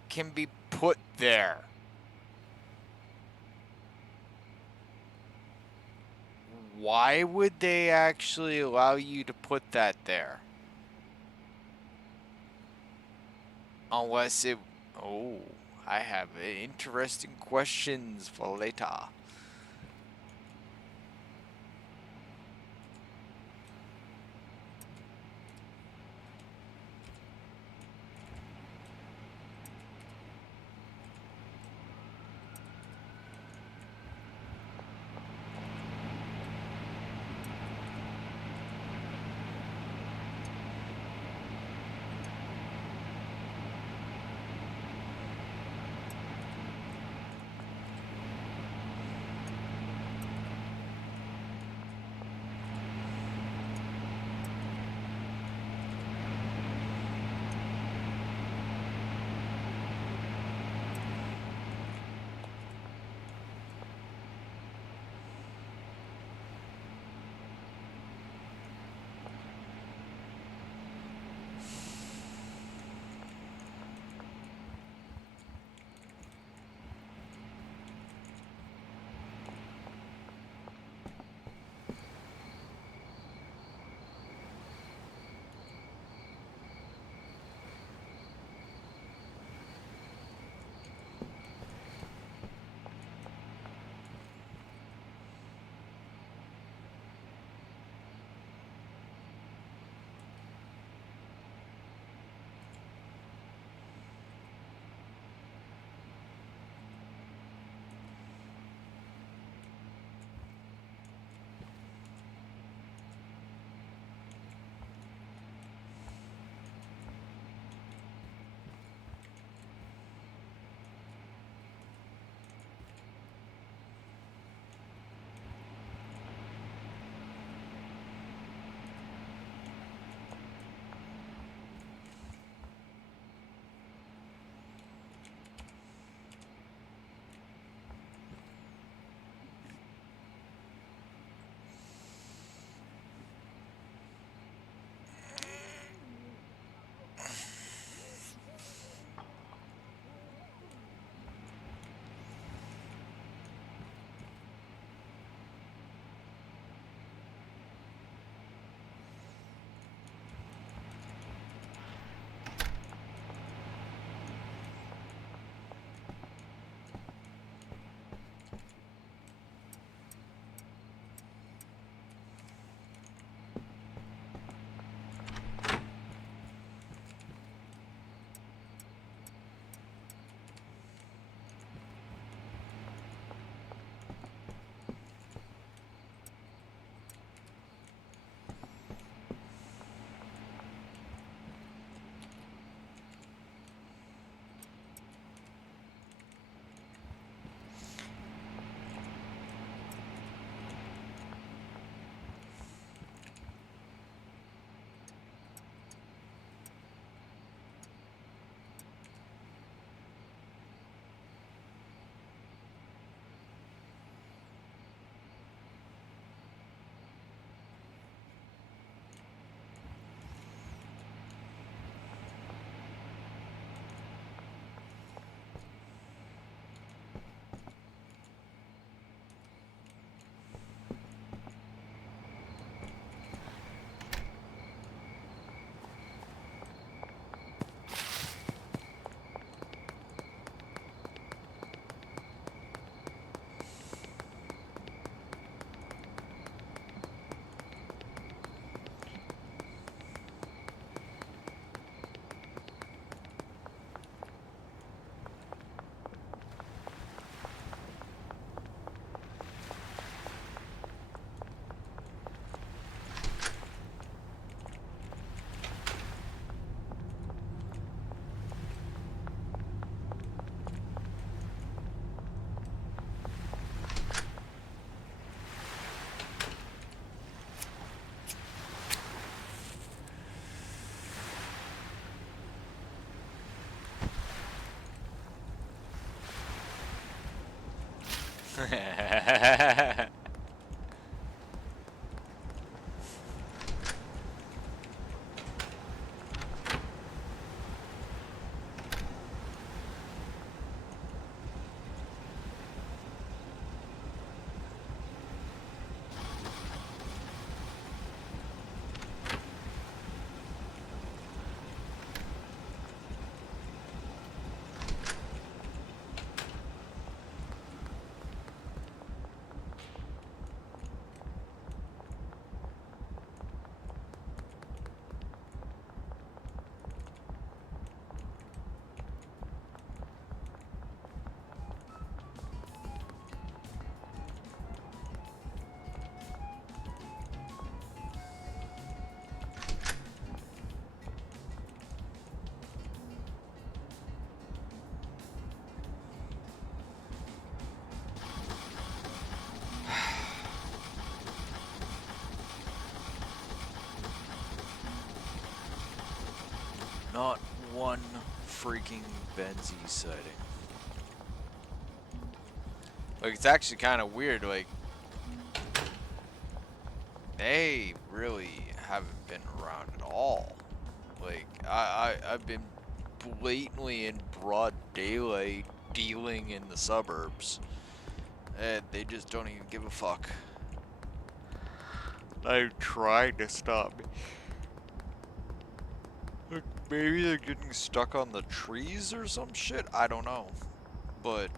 can be put there. Why would they actually allow you to put that there? Unless it... Oh, I have interesting questions for later. Not one freaking Benzies sighting. Like, it's actually kind of weird, like, they really haven't been around at all. Like, I've been blatantly in broad daylight dealing in the suburbs, and they just don't even give a fuck. I tried to stop me. Like, maybe they're getting stuck on the trees or some shit? I don't know. But,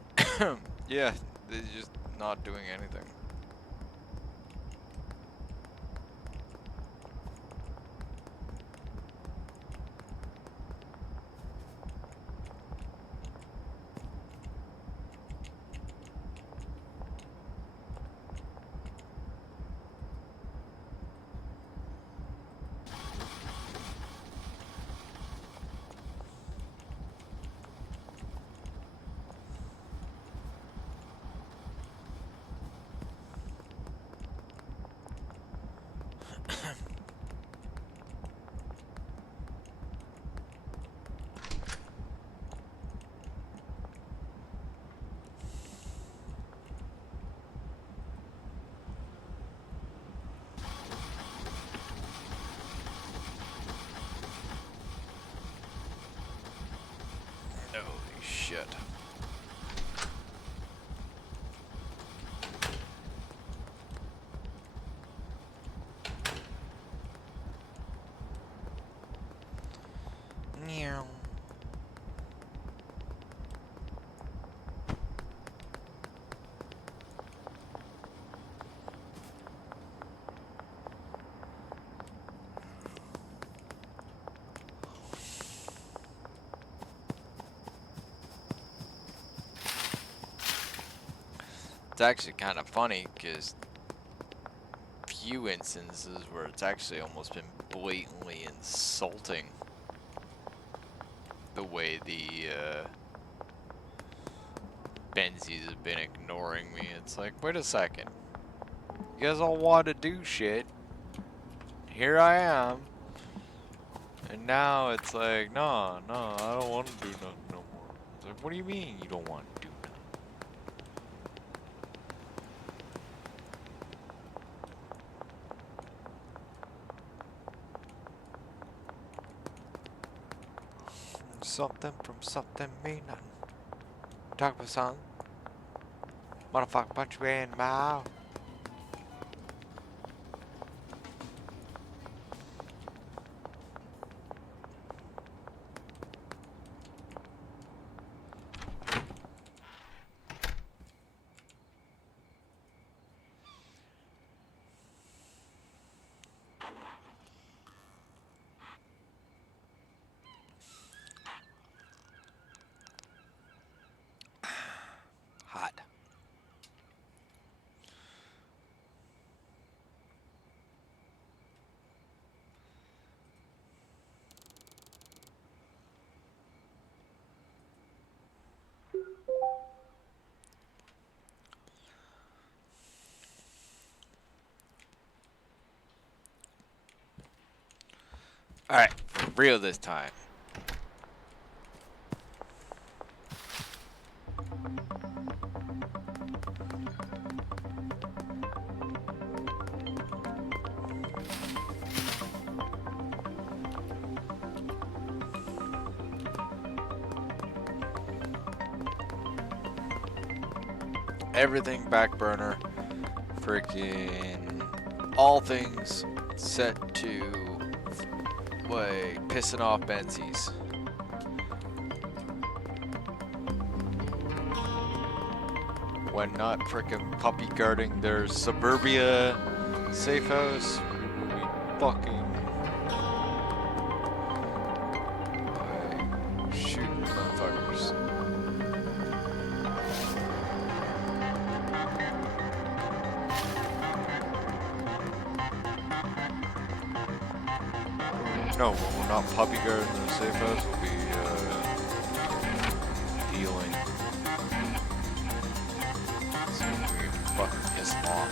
yeah, they're just not doing anything. Holy shit. Meow. It's actually kind of funny because few instances where it's actually almost been blatantly insulting the way the Benzies have been ignoring me. It's like, wait a second. You guys all want to do shit. Here I am. And now it's like, no, I don't want to do nothing no more. It's like, what do you mean you don't want to do nothing? Something from something mean nothing. Talk about something. Motherfucker punch you in the mouth. Hot. Alright, for real this time. Everything back burner. Freaking all things set to like pissing off Benzies. When not freaking puppy guarding their suburbia safe house, we fucking shooting motherfuckers. No, when we're not puppy guarding their safe house, we'll be dealing. So we fucking piss them off.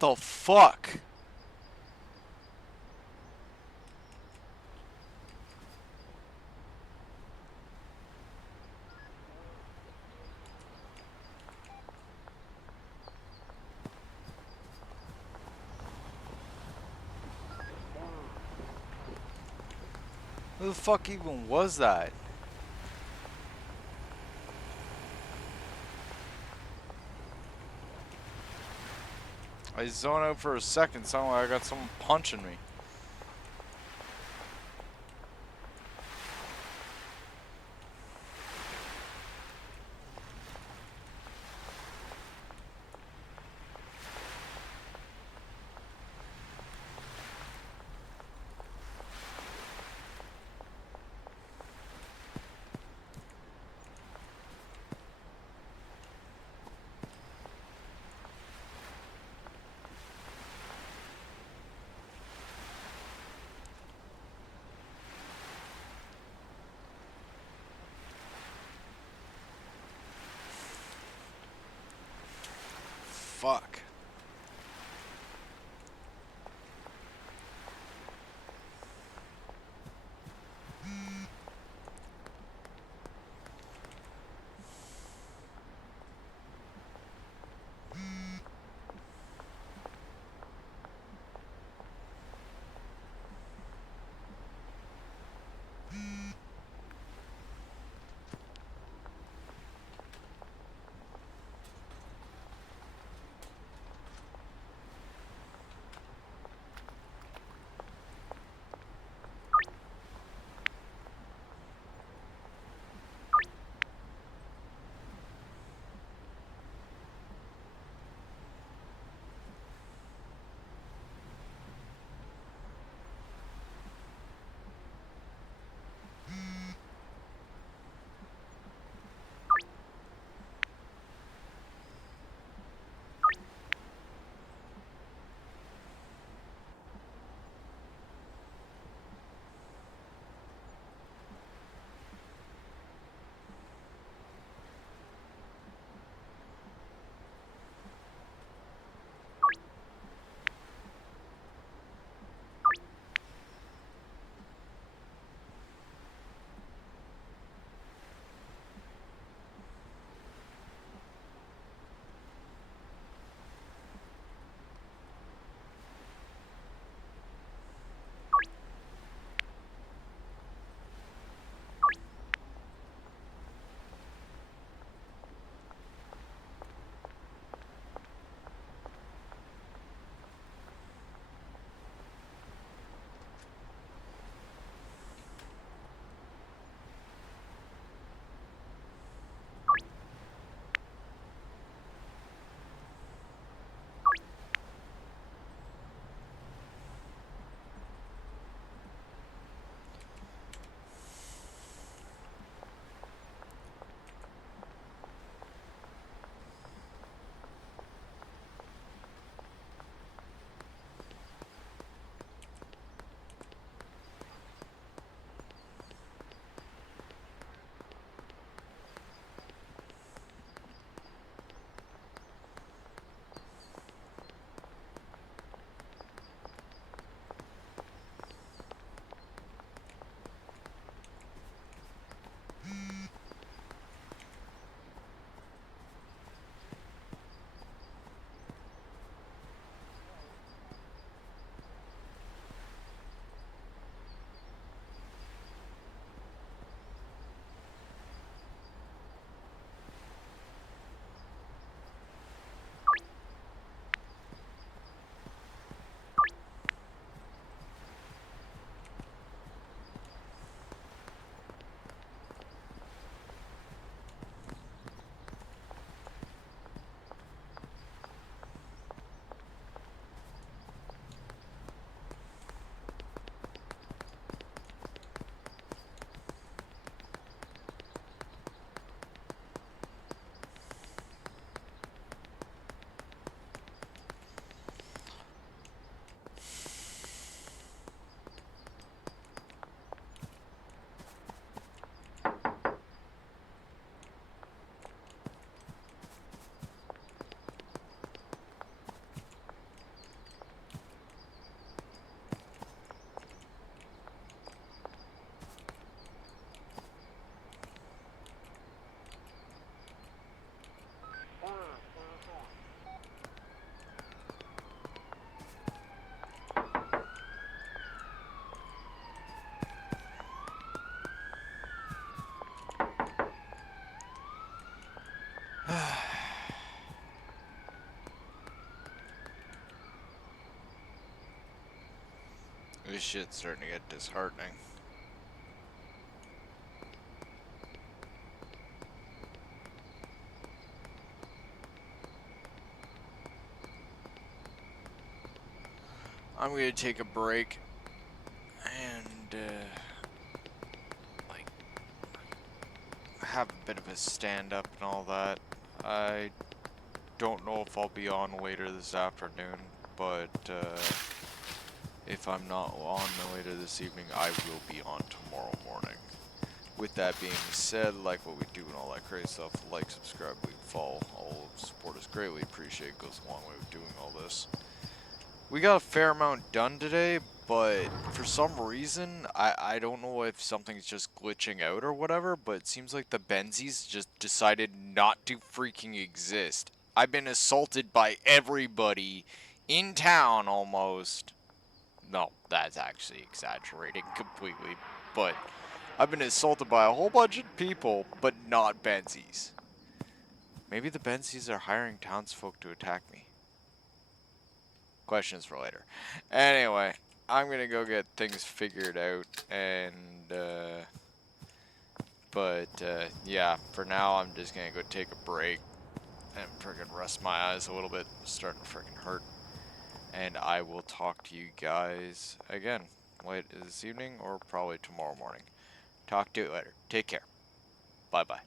the fuck? Who the fuck even was that? I zoned out for a second, sounded like I got someone punching me. Fuck. This shit's starting to get disheartening. I'm gonna take a break and like have a bit of a stand up and all that. I don't know if I'll be on later this afternoon, but if I'm not on later this evening, I will be on tomorrow morning. With that being said, like what we do and all that crazy stuff, like, subscribe, leave, follow, all support is greatly appreciated, goes a long way with doing all this. We got a fair amount done today, but for some reason, I don't know if something's just glitching out or whatever, but it seems like the Benzies just decided not to freaking exist. I've been assaulted by everybody in town almost. No, that's actually exaggerating completely, but I've been assaulted by a whole bunch of people, but not Benzies. Maybe the Benzies are hiring townsfolk to attack me. Questions for later. Anyway, I'm gonna go get things figured out, and yeah, for now I'm just gonna go take a break and friggin' rest my eyes a little bit. It's starting to friggin' hurt. And I will talk to you guys again late this evening or probably tomorrow morning. Talk to you later. Take care. Bye bye.